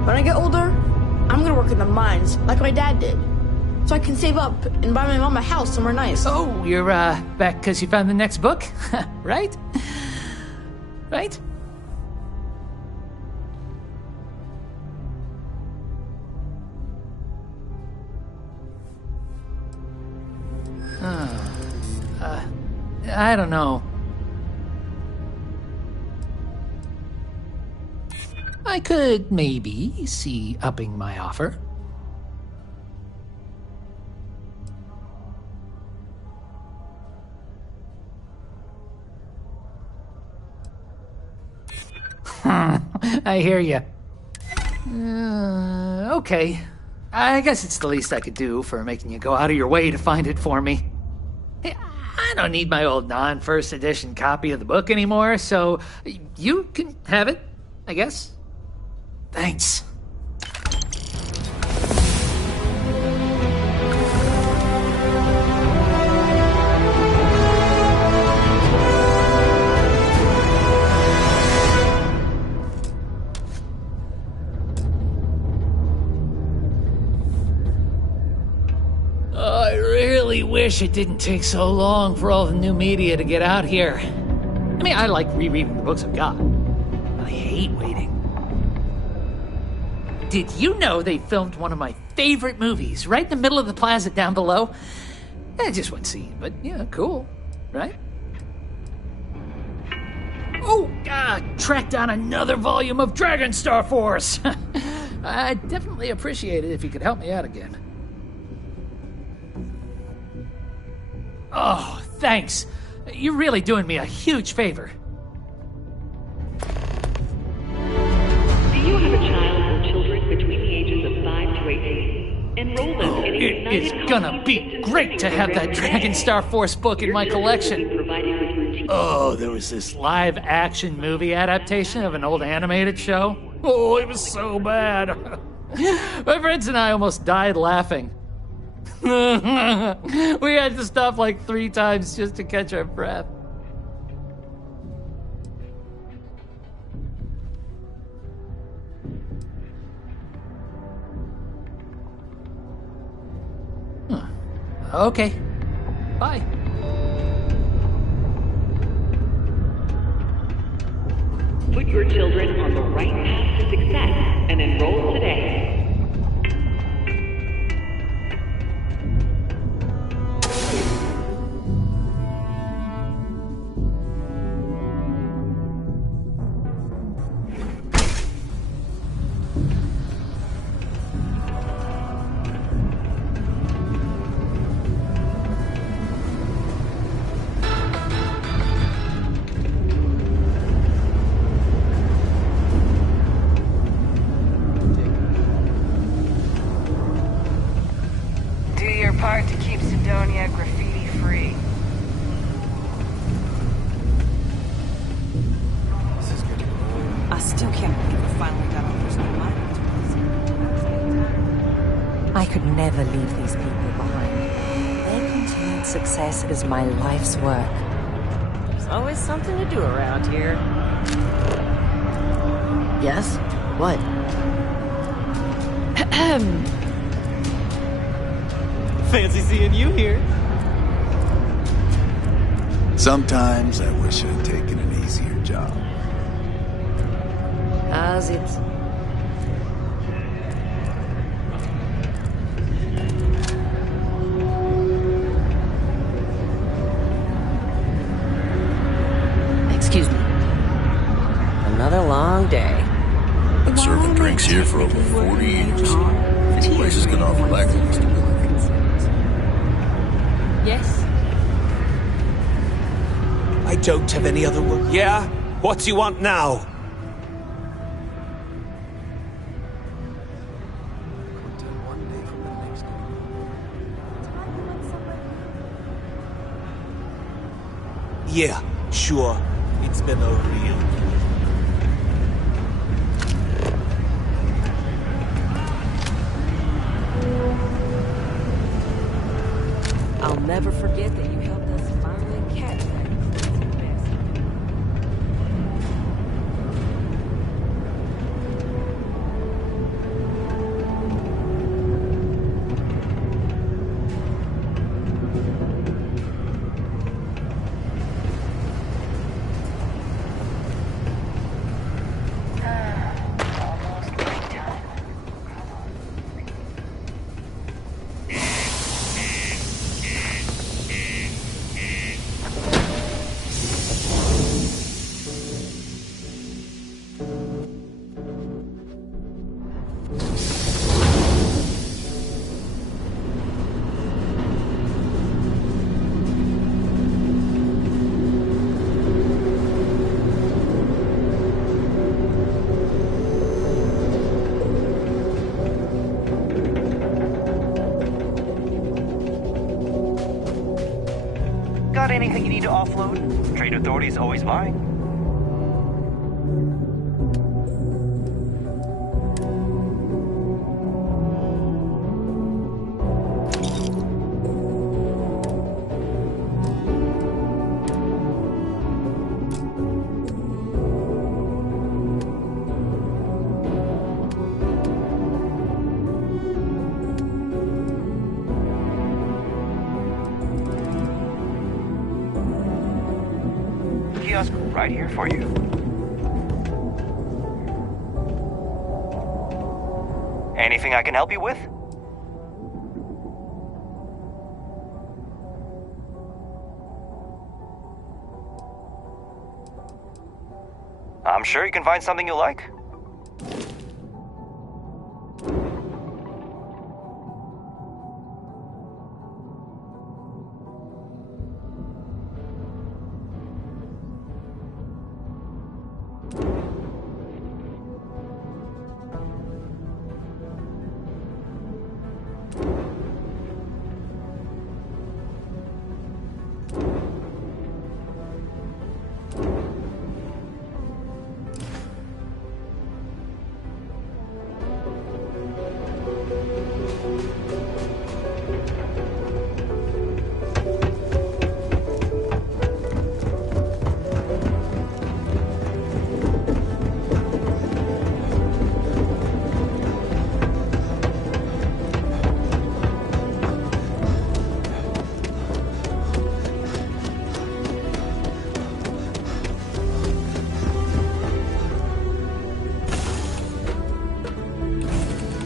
When I get older, I'm gonna work in the mines, like my dad did. so I can save up and buy my mom a house somewhere nice. Oh, you're back because you found the next book? Right? Right? I don't know. I could maybe see upping my offer. I hear you. Okay. I guess it's the least I could do for making you go out of your way to find it for me. I don't need my old non-first edition copy of the book anymore, so you can have it, I guess. Thanks. I really wish it didn't take so long for all the new media to get out here. I mean, I like rereading the books I've got. I hate waiting. Did you know they filmed one of my favorite movies right in the middle of the plaza down below? Just one scene, but yeah, cool, right? Oh, tracked down another volume of Dragon Star Force. I'd definitely appreciate it if you could help me out again. Oh, thanks. You're really doing me a huge favor. Do you have a child or children between the ages of 5 to 18? Enroll them in a It is United gonna be great to have that Dragon Star Force book in my collection. Oh, there was this live-action movie adaptation of an old animated show. Oh, it was so bad. My friends and I almost died laughing. We had to stop like 3 times just to catch our breath. Okay. Bye. Put your children on the right path to success and enroll today. Part to keep Sidonia graffiti-free. I still can't believe we finally got all those new migrants. I could never leave these people behind. Their continued success is my life's work. There's always something to do around here. Yes? What? Fancy seeing you here. Sometimes I wish I'd taken an easier job. How's it? Excuse me. Another long day. Been serving drinks here for over 40 years. Few places can offer that kind of stability. Yes? I don't have any other work. Yeah? What do you want now? Yeah, sure. It's been a real... I'll never forget that you helped us finally catch that. Got anything you need to offload? Trade authorities always buying. Kiosk right here for you. Anything I can help you with? I'm sure you can find something you like.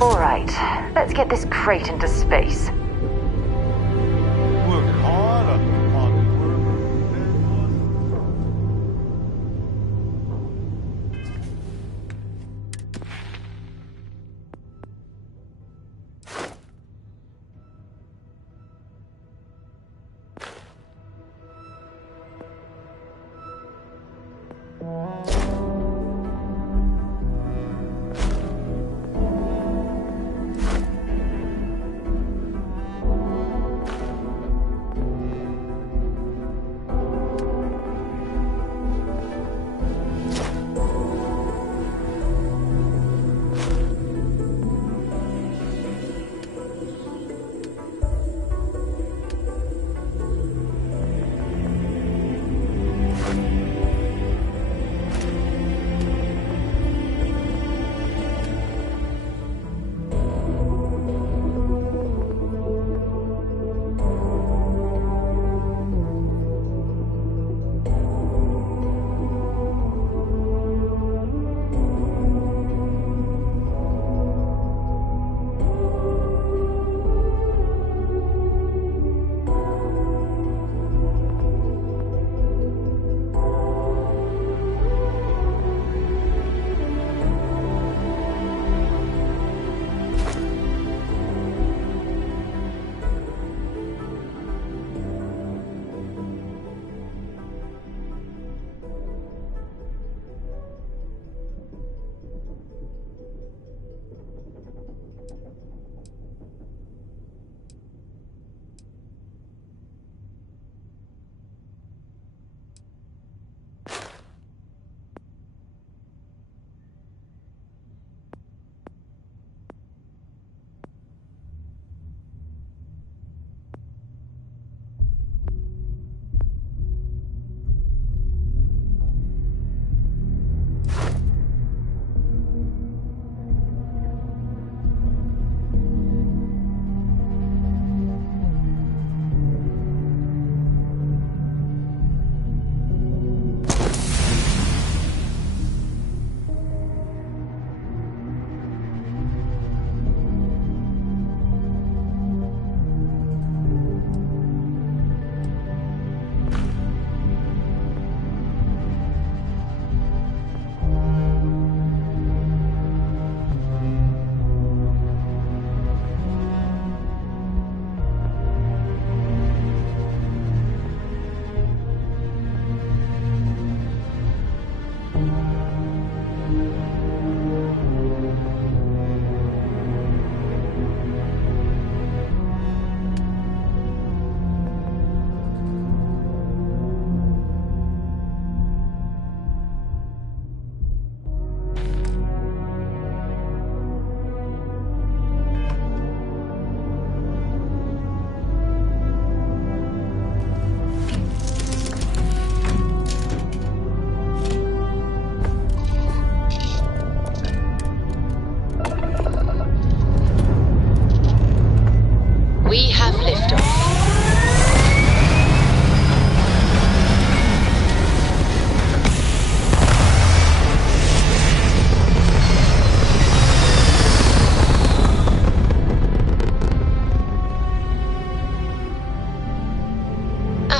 All right, let's get this crate into space. Working hard on the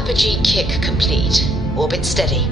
Apogee kick complete. Orbit steady.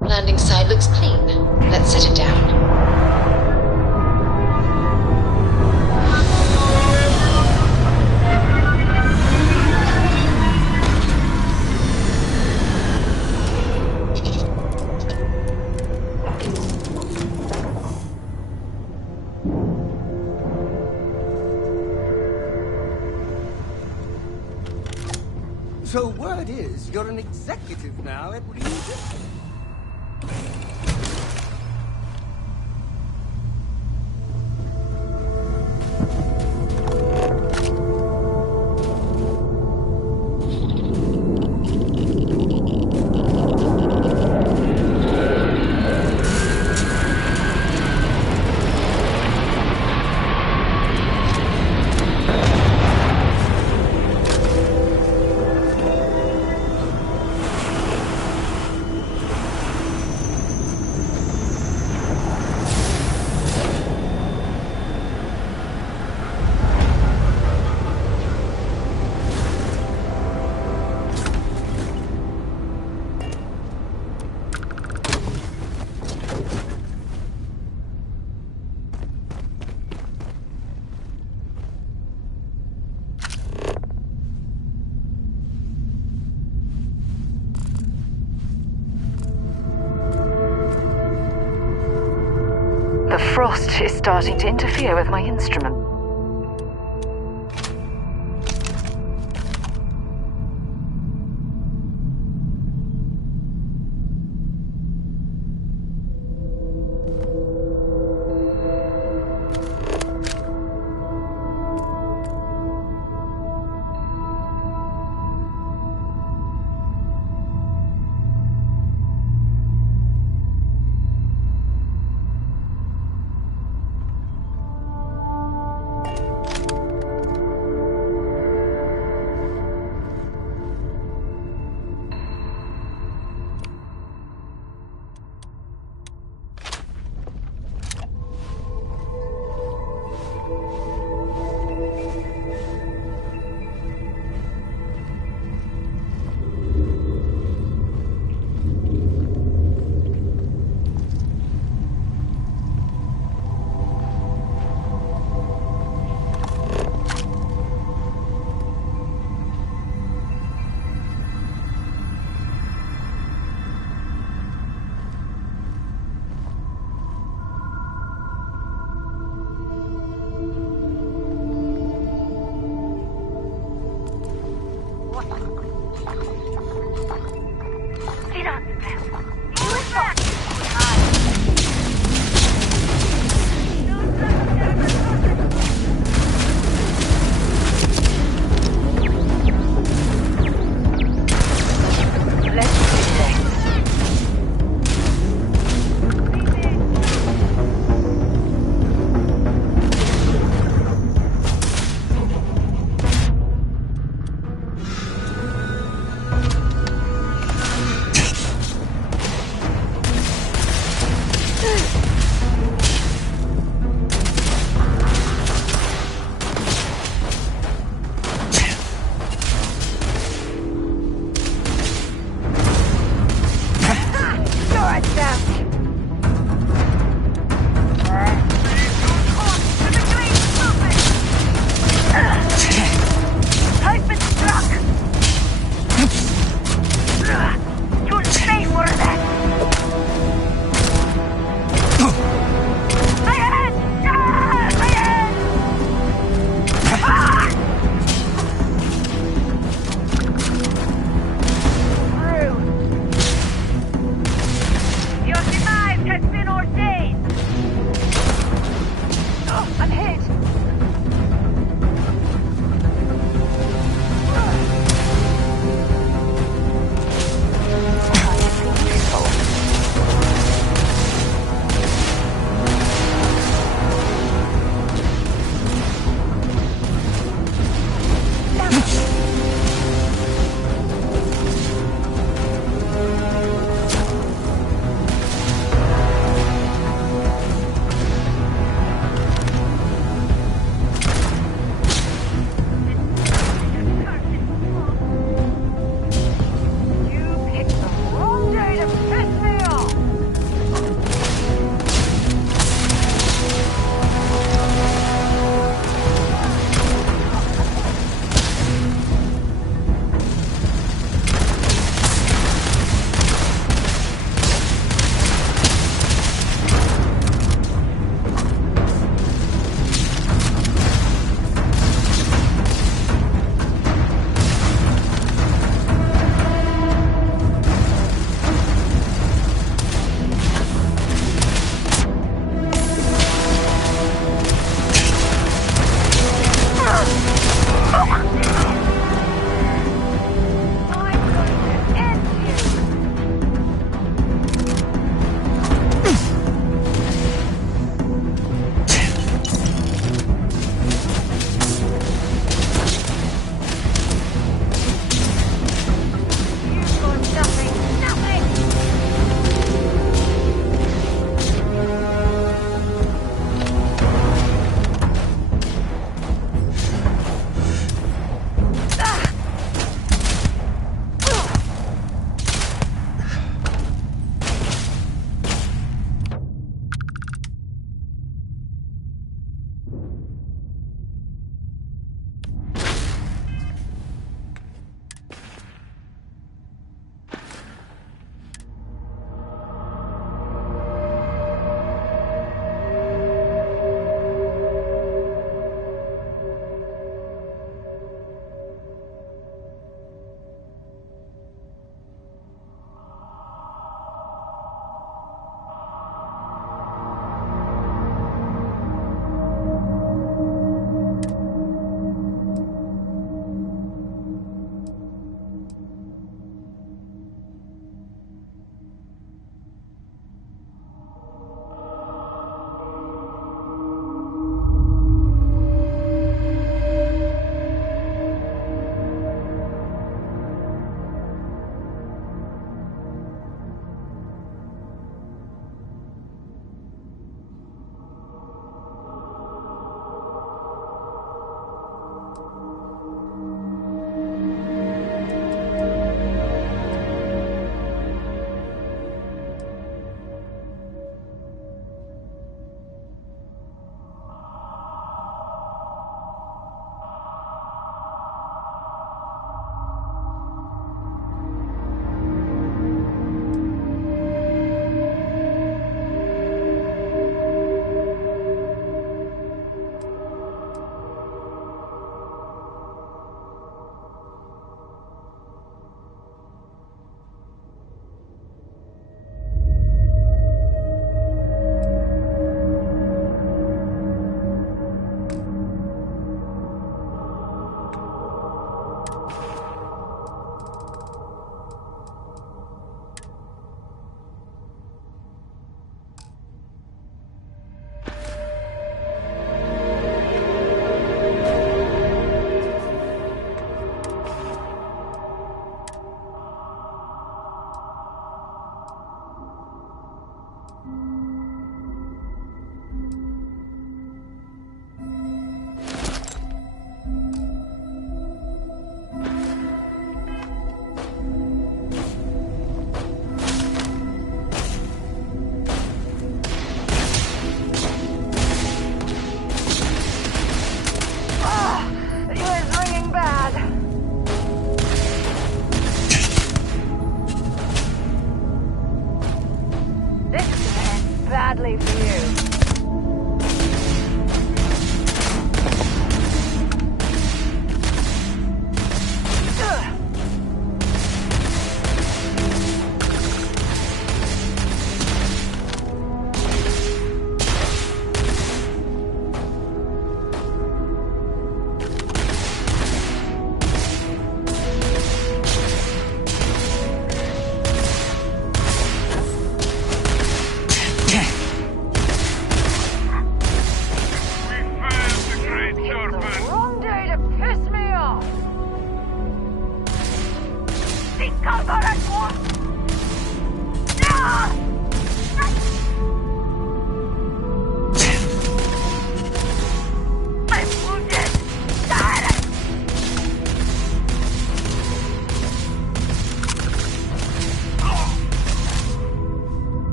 Landing site looks clean. Let's set it down. So word is, you're an executive now at Regis? The frost is starting to interfere with my instrument.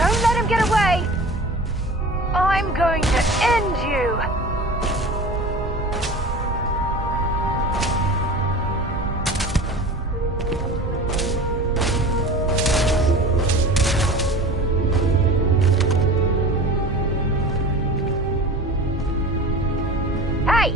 Don't let him get away! I'm going to end you! Hey!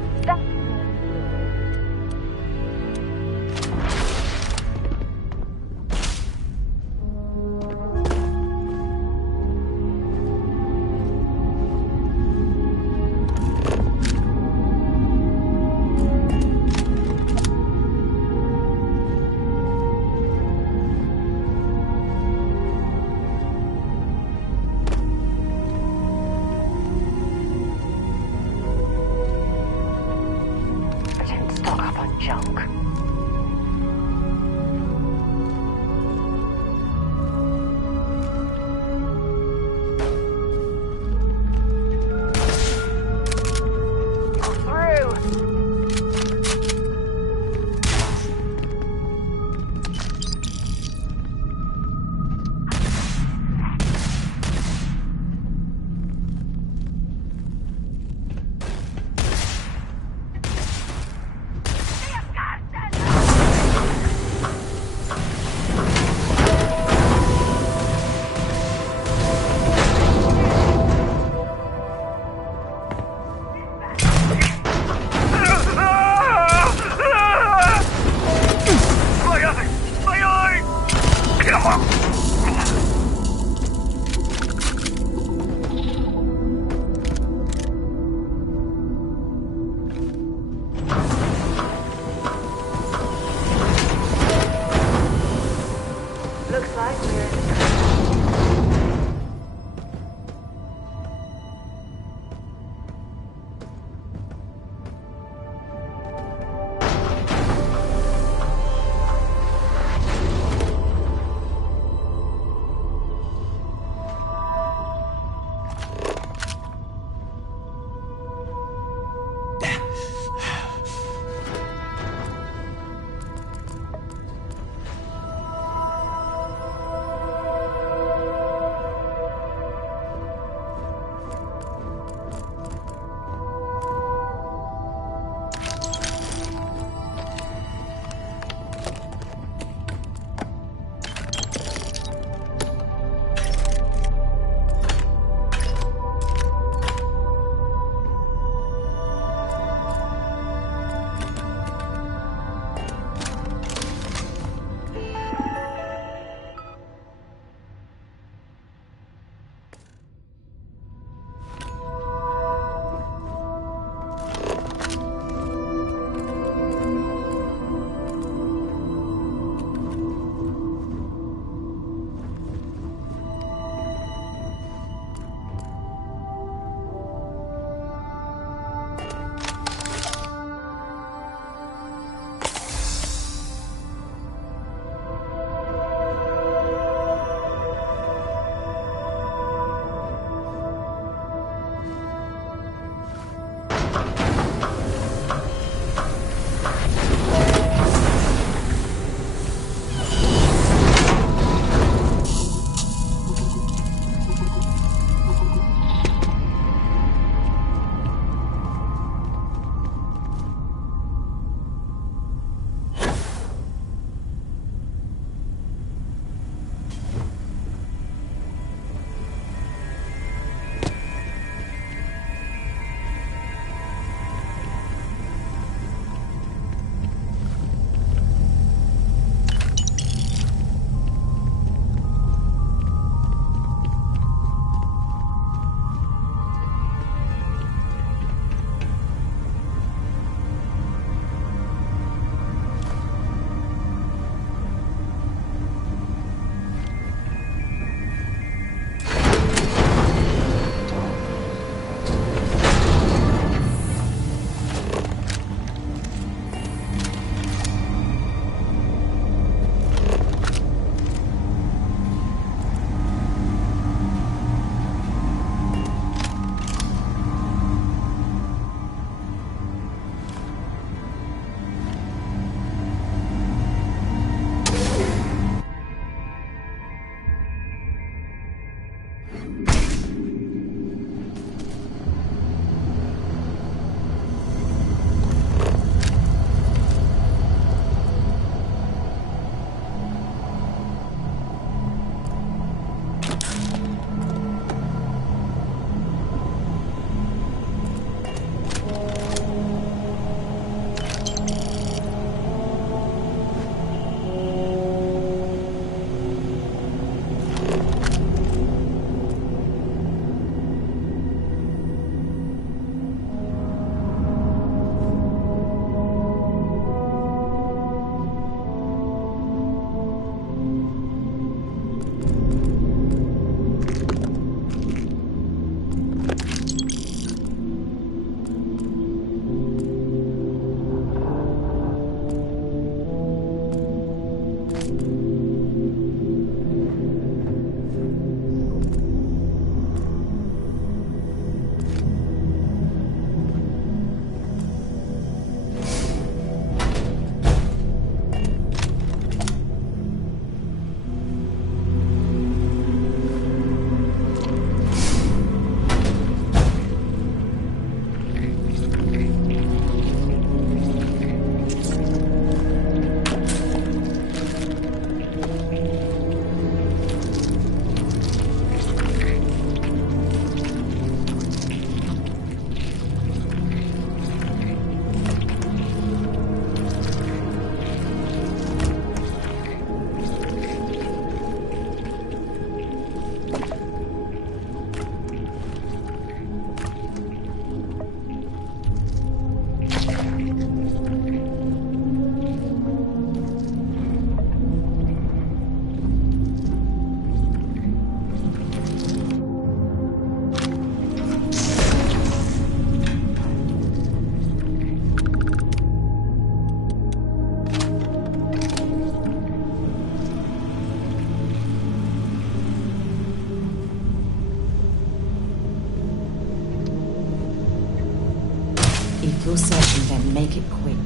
you're searching, then make it quick.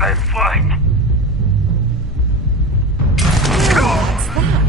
I'm fine. What's that?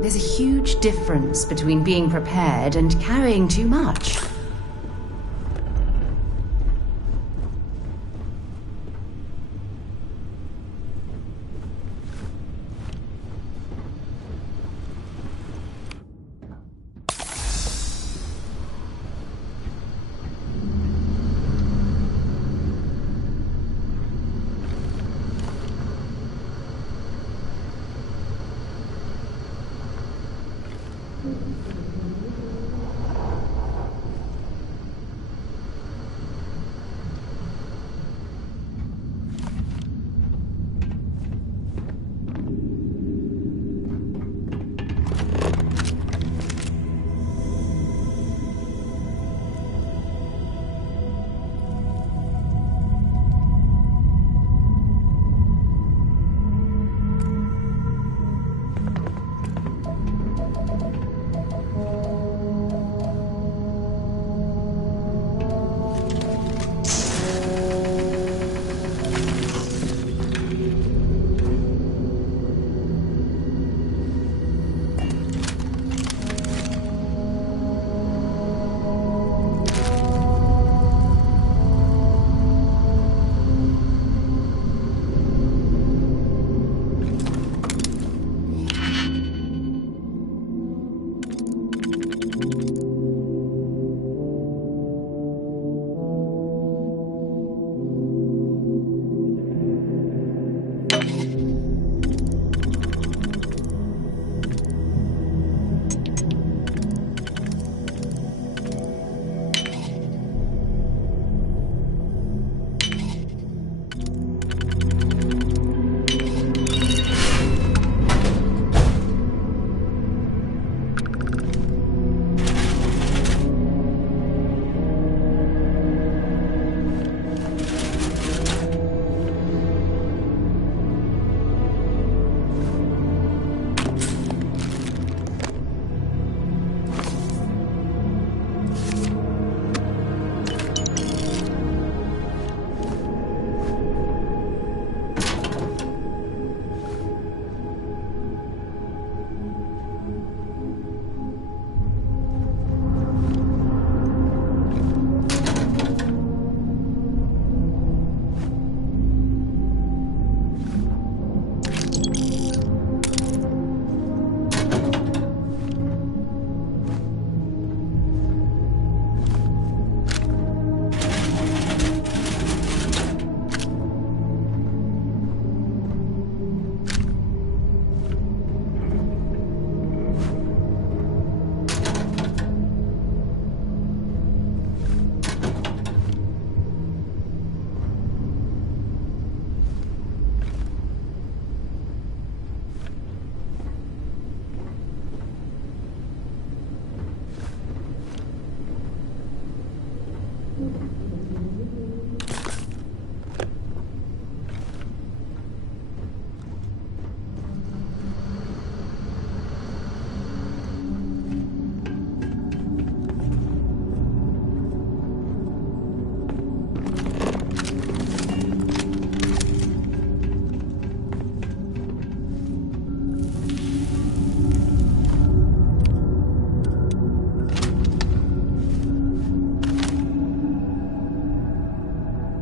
There's a huge difference between being prepared and carrying too much.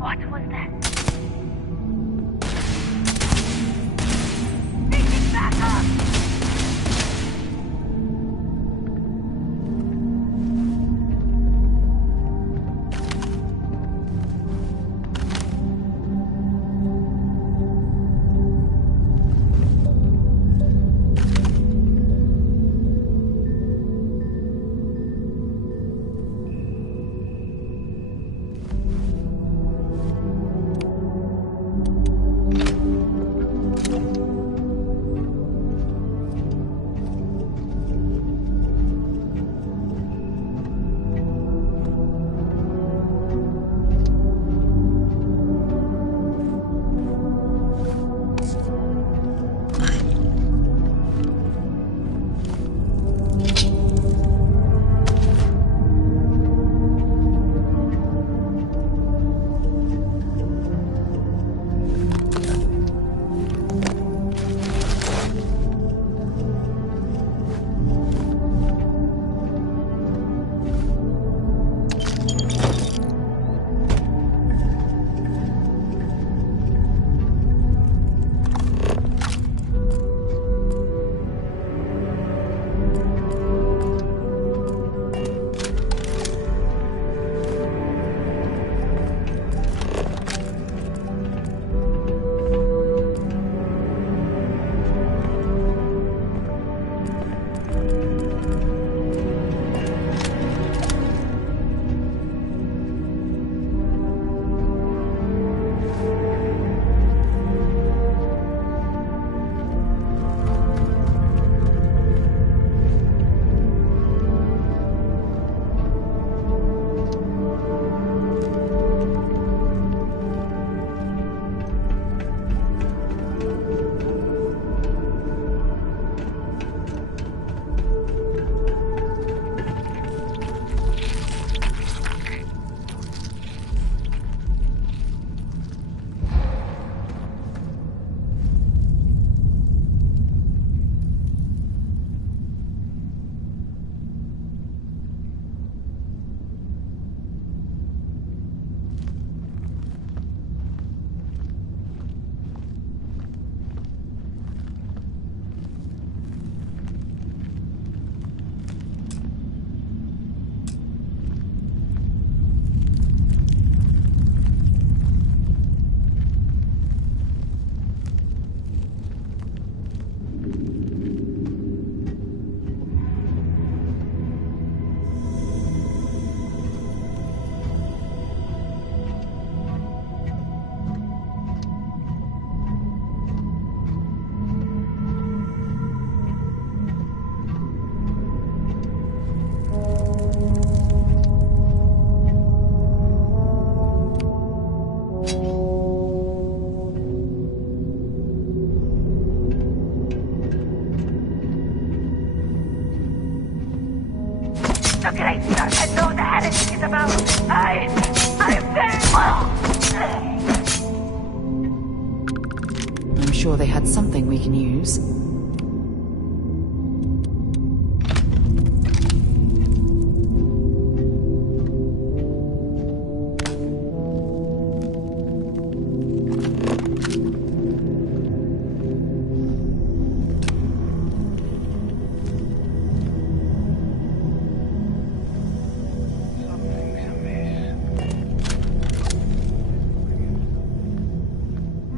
What was that? Back up! The great star had no the headache is about. I'm very I'm sure they had something we can use.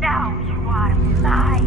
Now you are mine.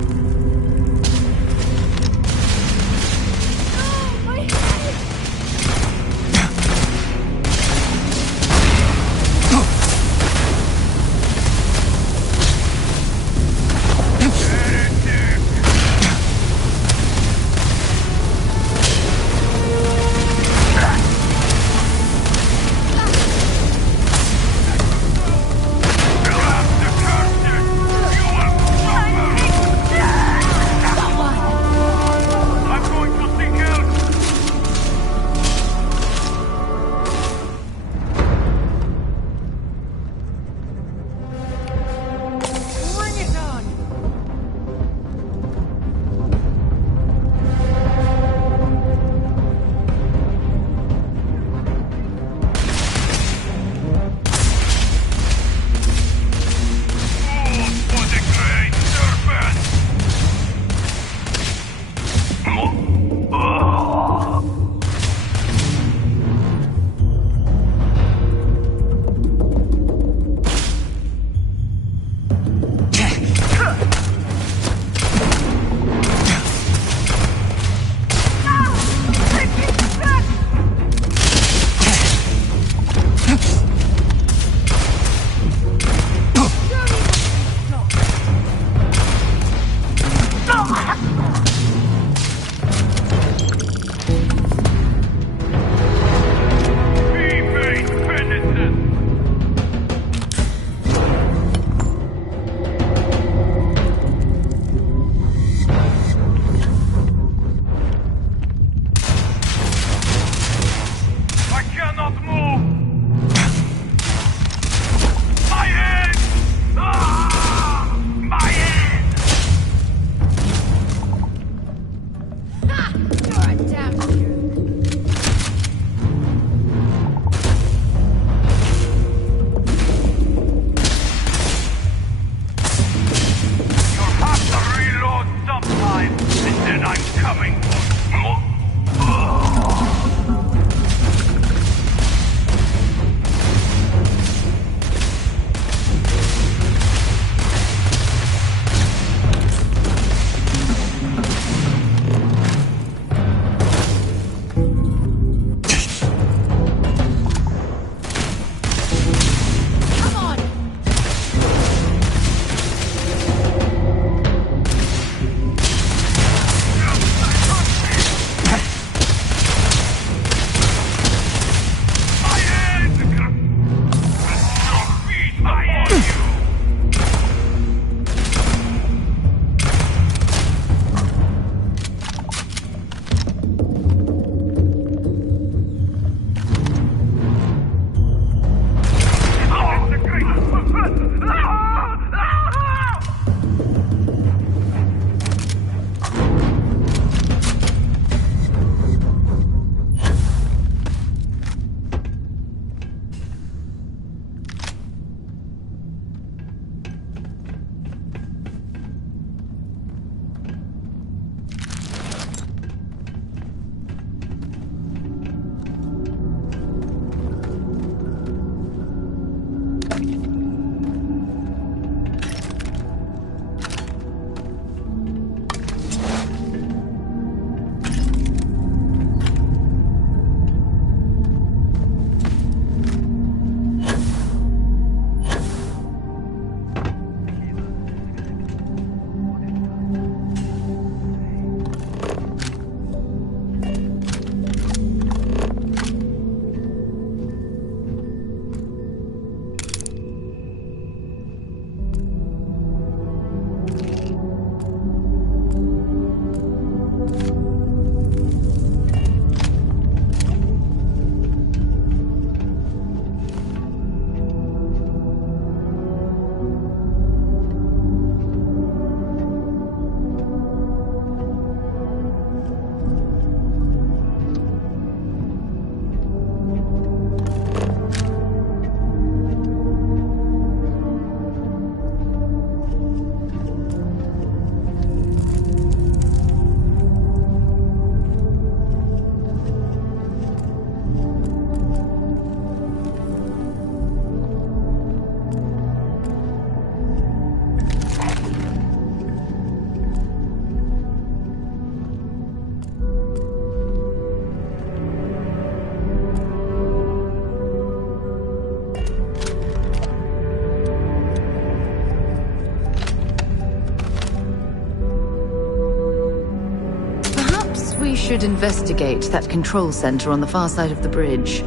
should investigate that control center on the far side of the bridge.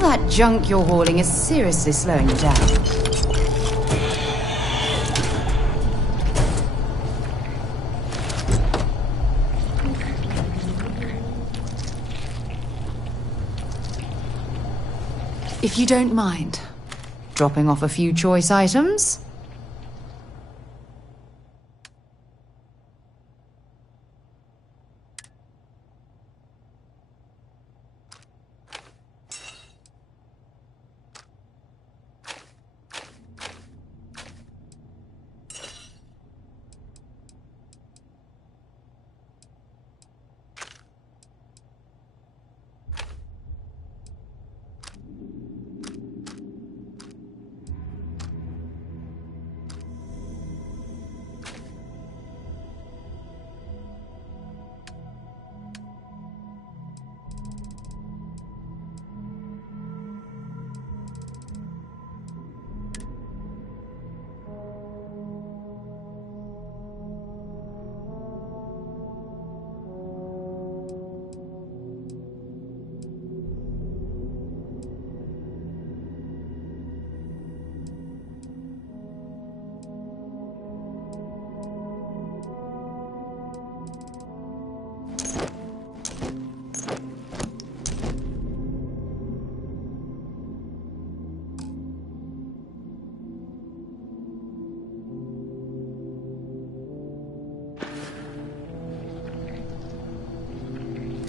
That junk you're hauling is seriously slowing you down. If you don't mind, dropping off a few choice items?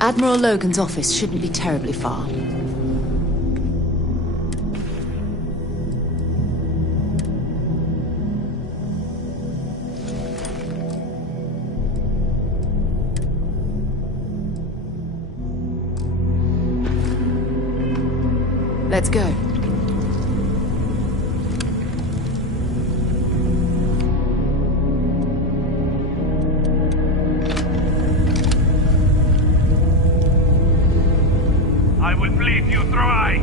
Admiral Logan's office shouldn't be terribly far. Let's go. I will bleed you dry!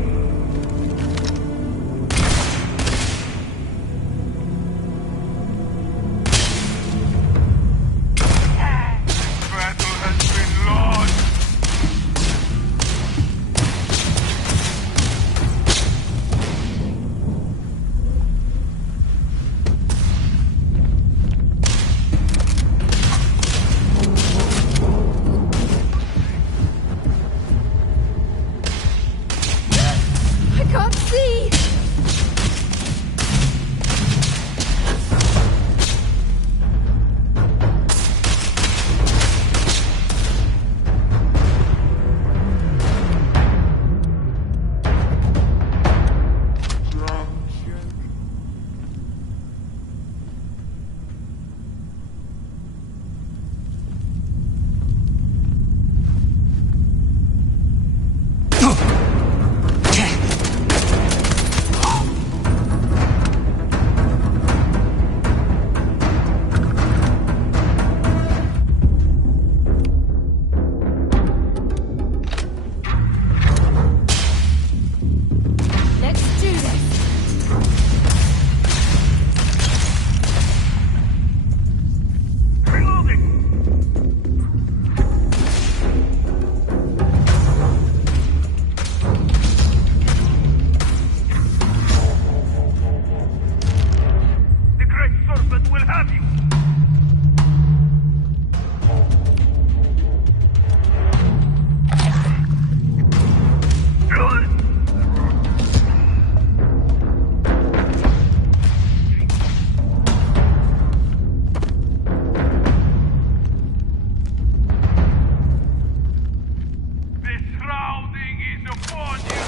Battle has been lost! I can't see! Let's do this! The Great Serpent will have you! The shrouding is upon you!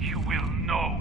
You will know.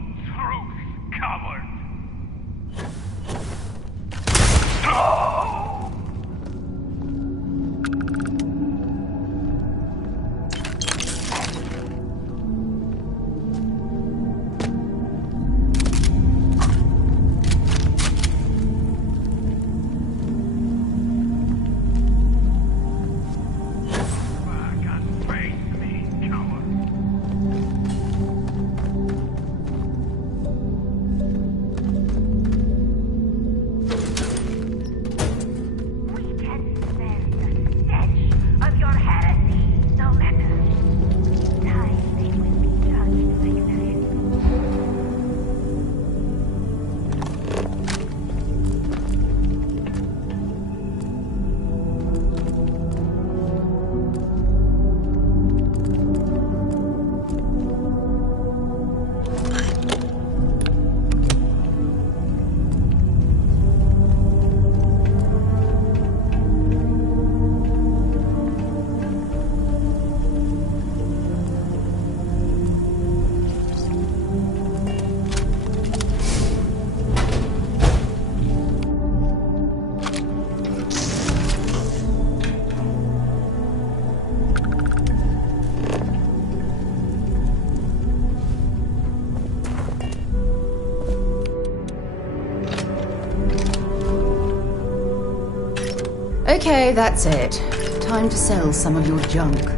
Okay, that's it. Time to sell some of your junk.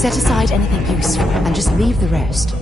Set aside anything useful and just leave the rest.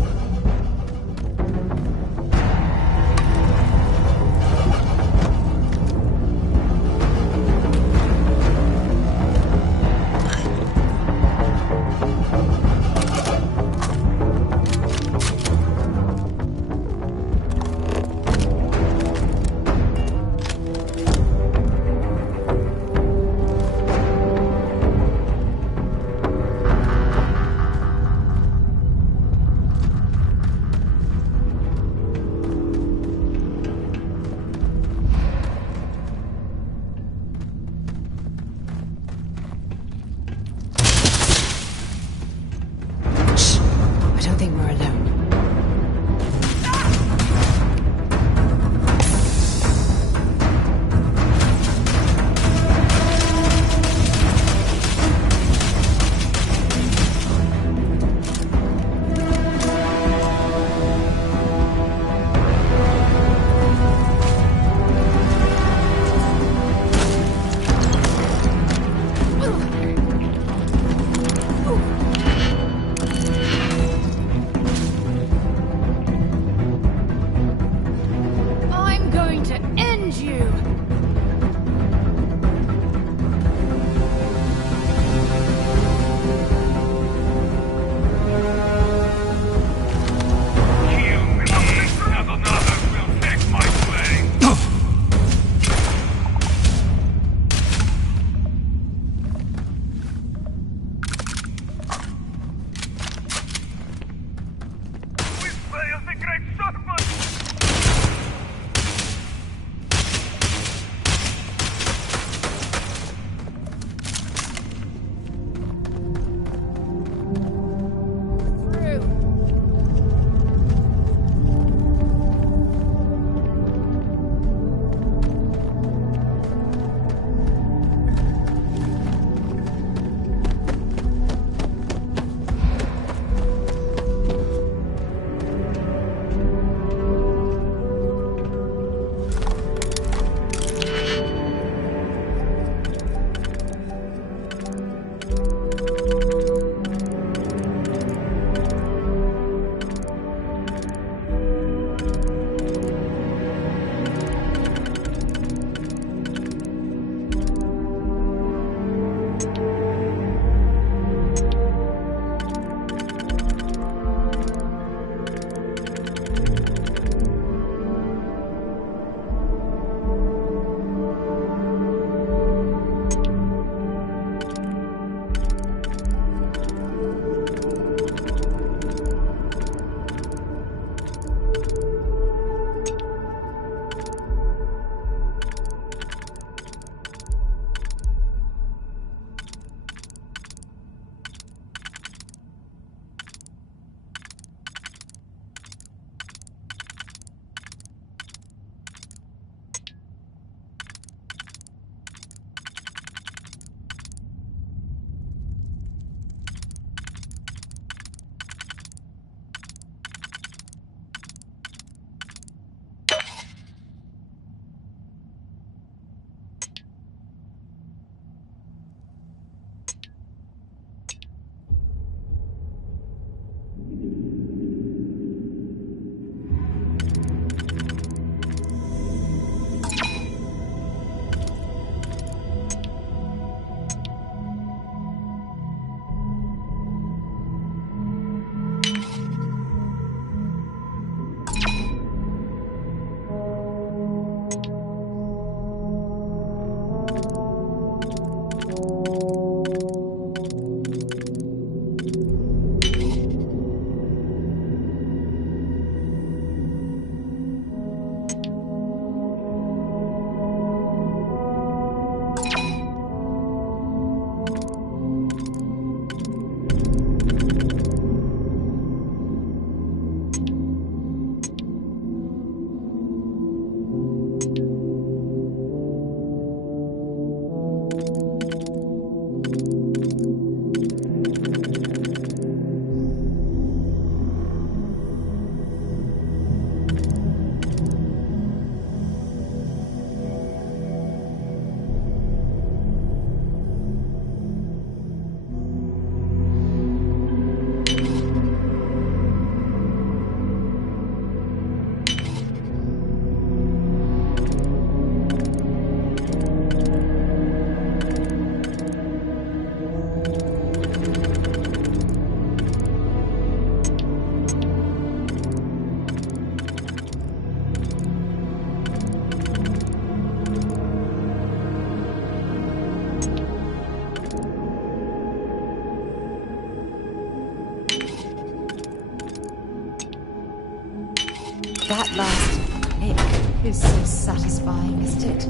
That last click is so satisfying, isn't it?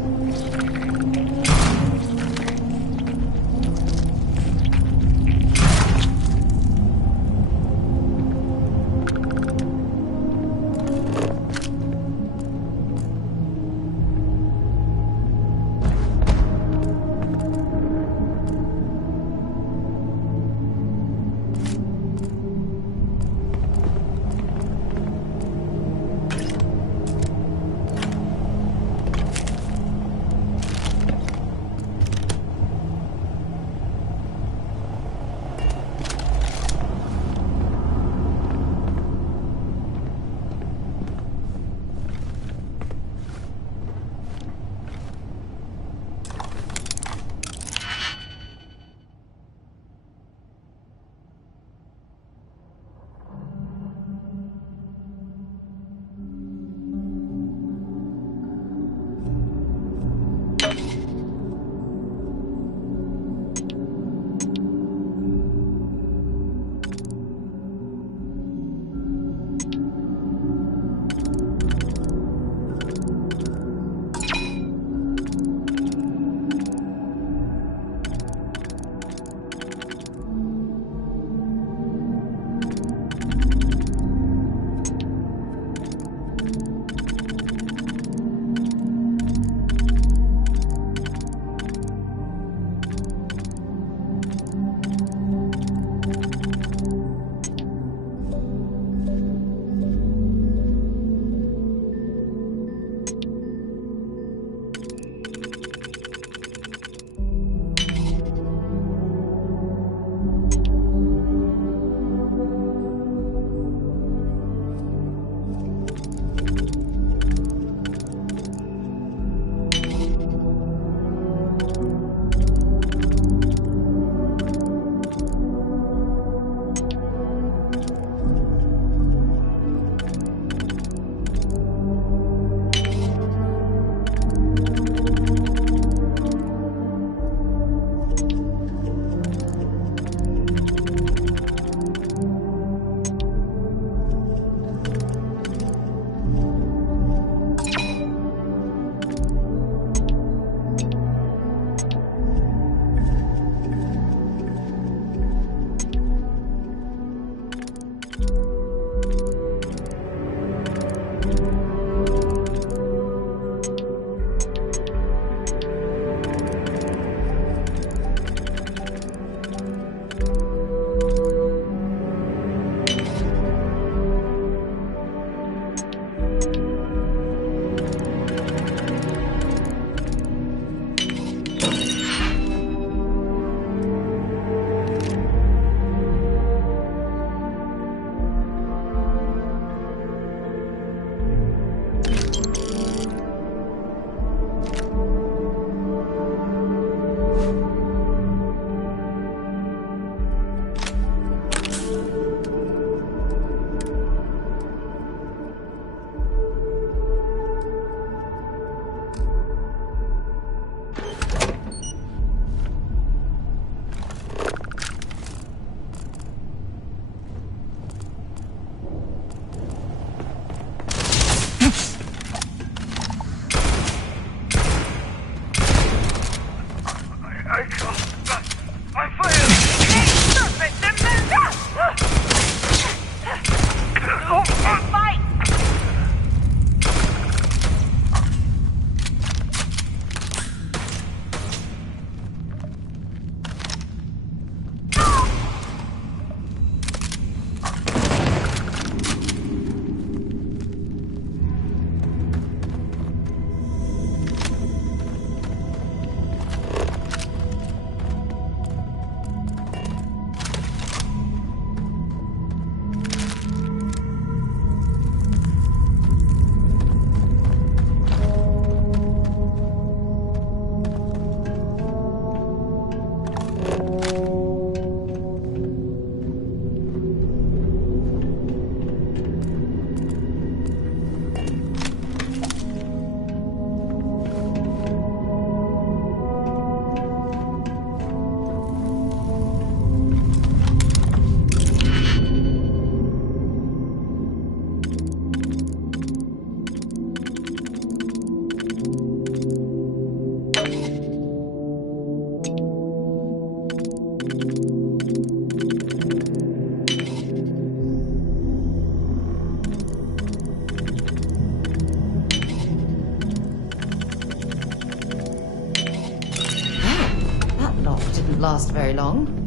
last very long.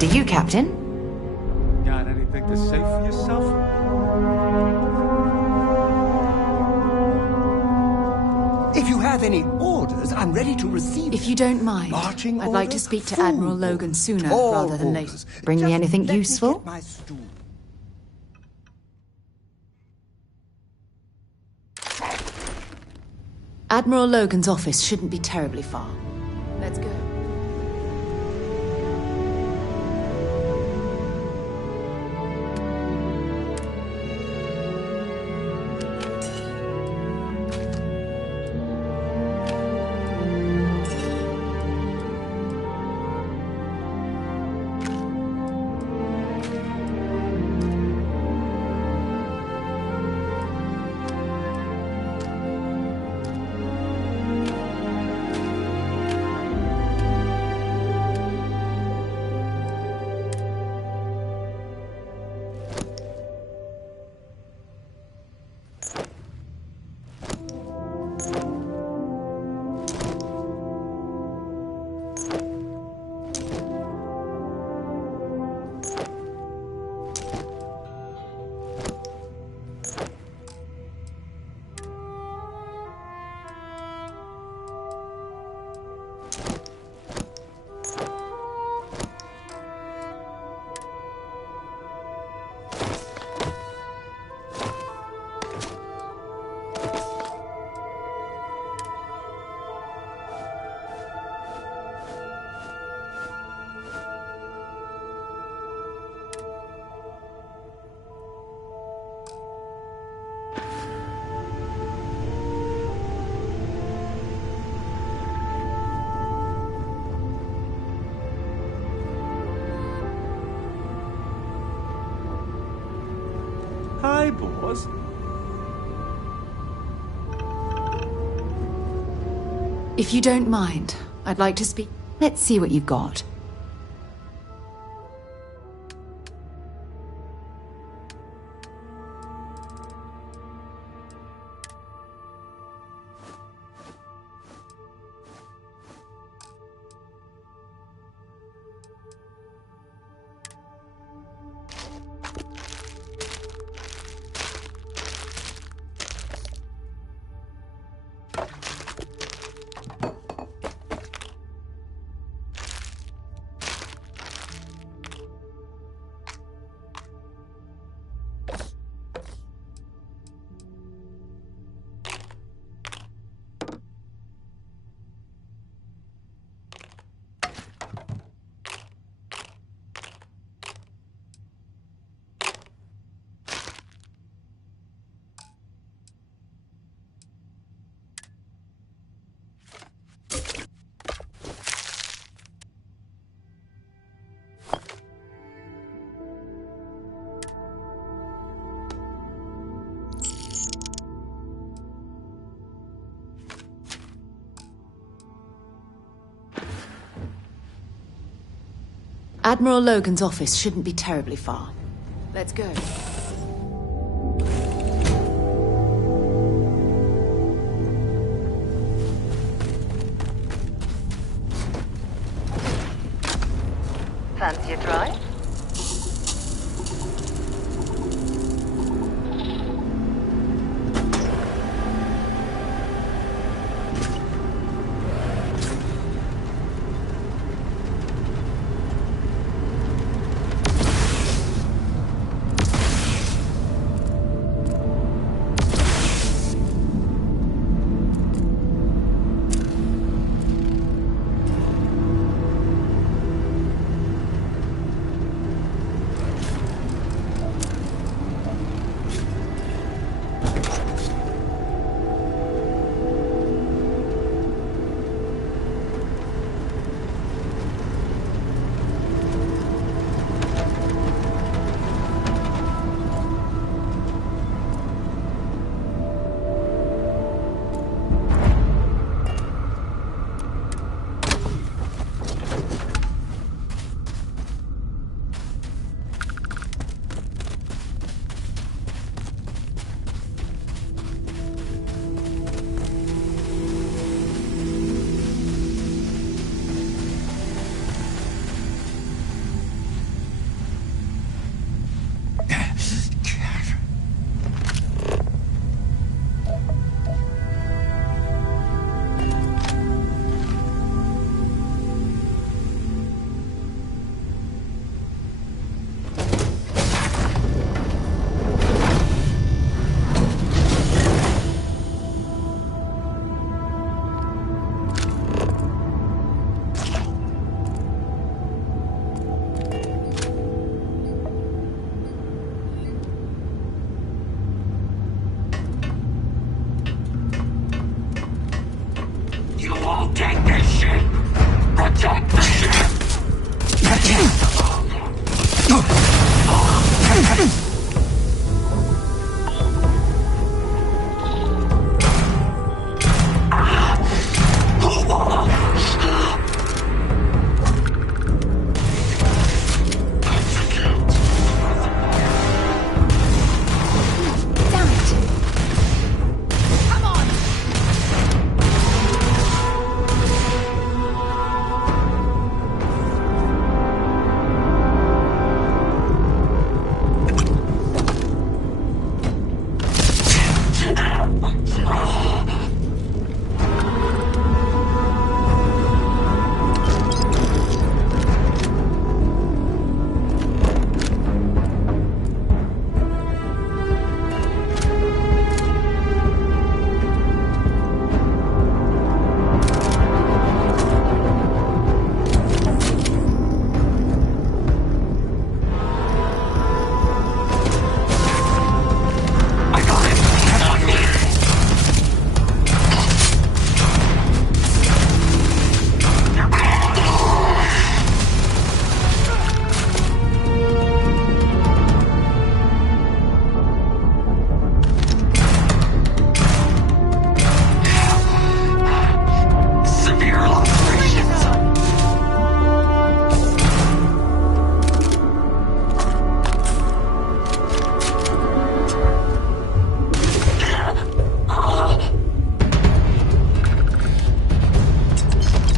Do you, Captain? Got anything to say for yourself? If you have any orders, I'm ready to receive. If you don't mind, Marching I'd like to orders? speak to Full Admiral Logan sooner All rather than later. orders. Bring me Just anything let me useful? get my stool. Admiral Logan's office shouldn't be terribly far. Let's go. Hi, boss. If you don't mind, I'd like to speak. Let's see what you've got. Admiral Logan's office shouldn't be terribly far. Let's go. Fancy a try?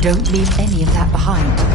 Don't leave any of that behind.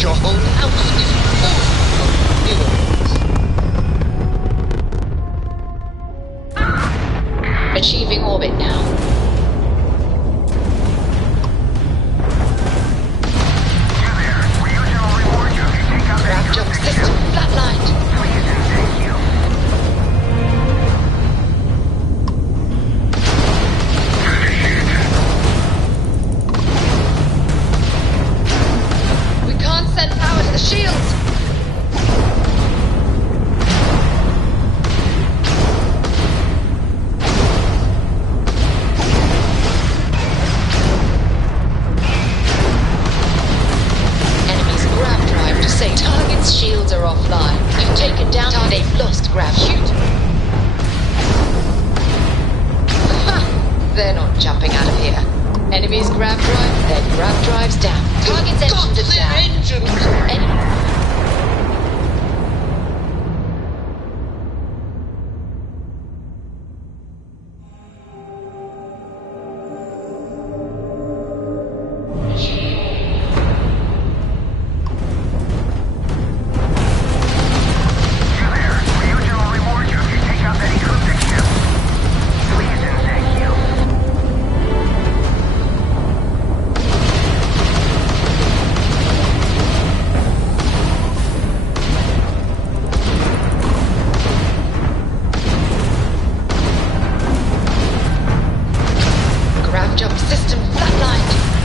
Your whole house is full of mirrors. Achieving orbit now. Grav jump system flatlined. We can't send power to the shields. Target's shields are offline. You've taken down target. They've lost Grav. Shoot! They're not jumping out of here. Enemy's Grav drive, their Grav drive's down. Target's engines are down. Jump system flatlined.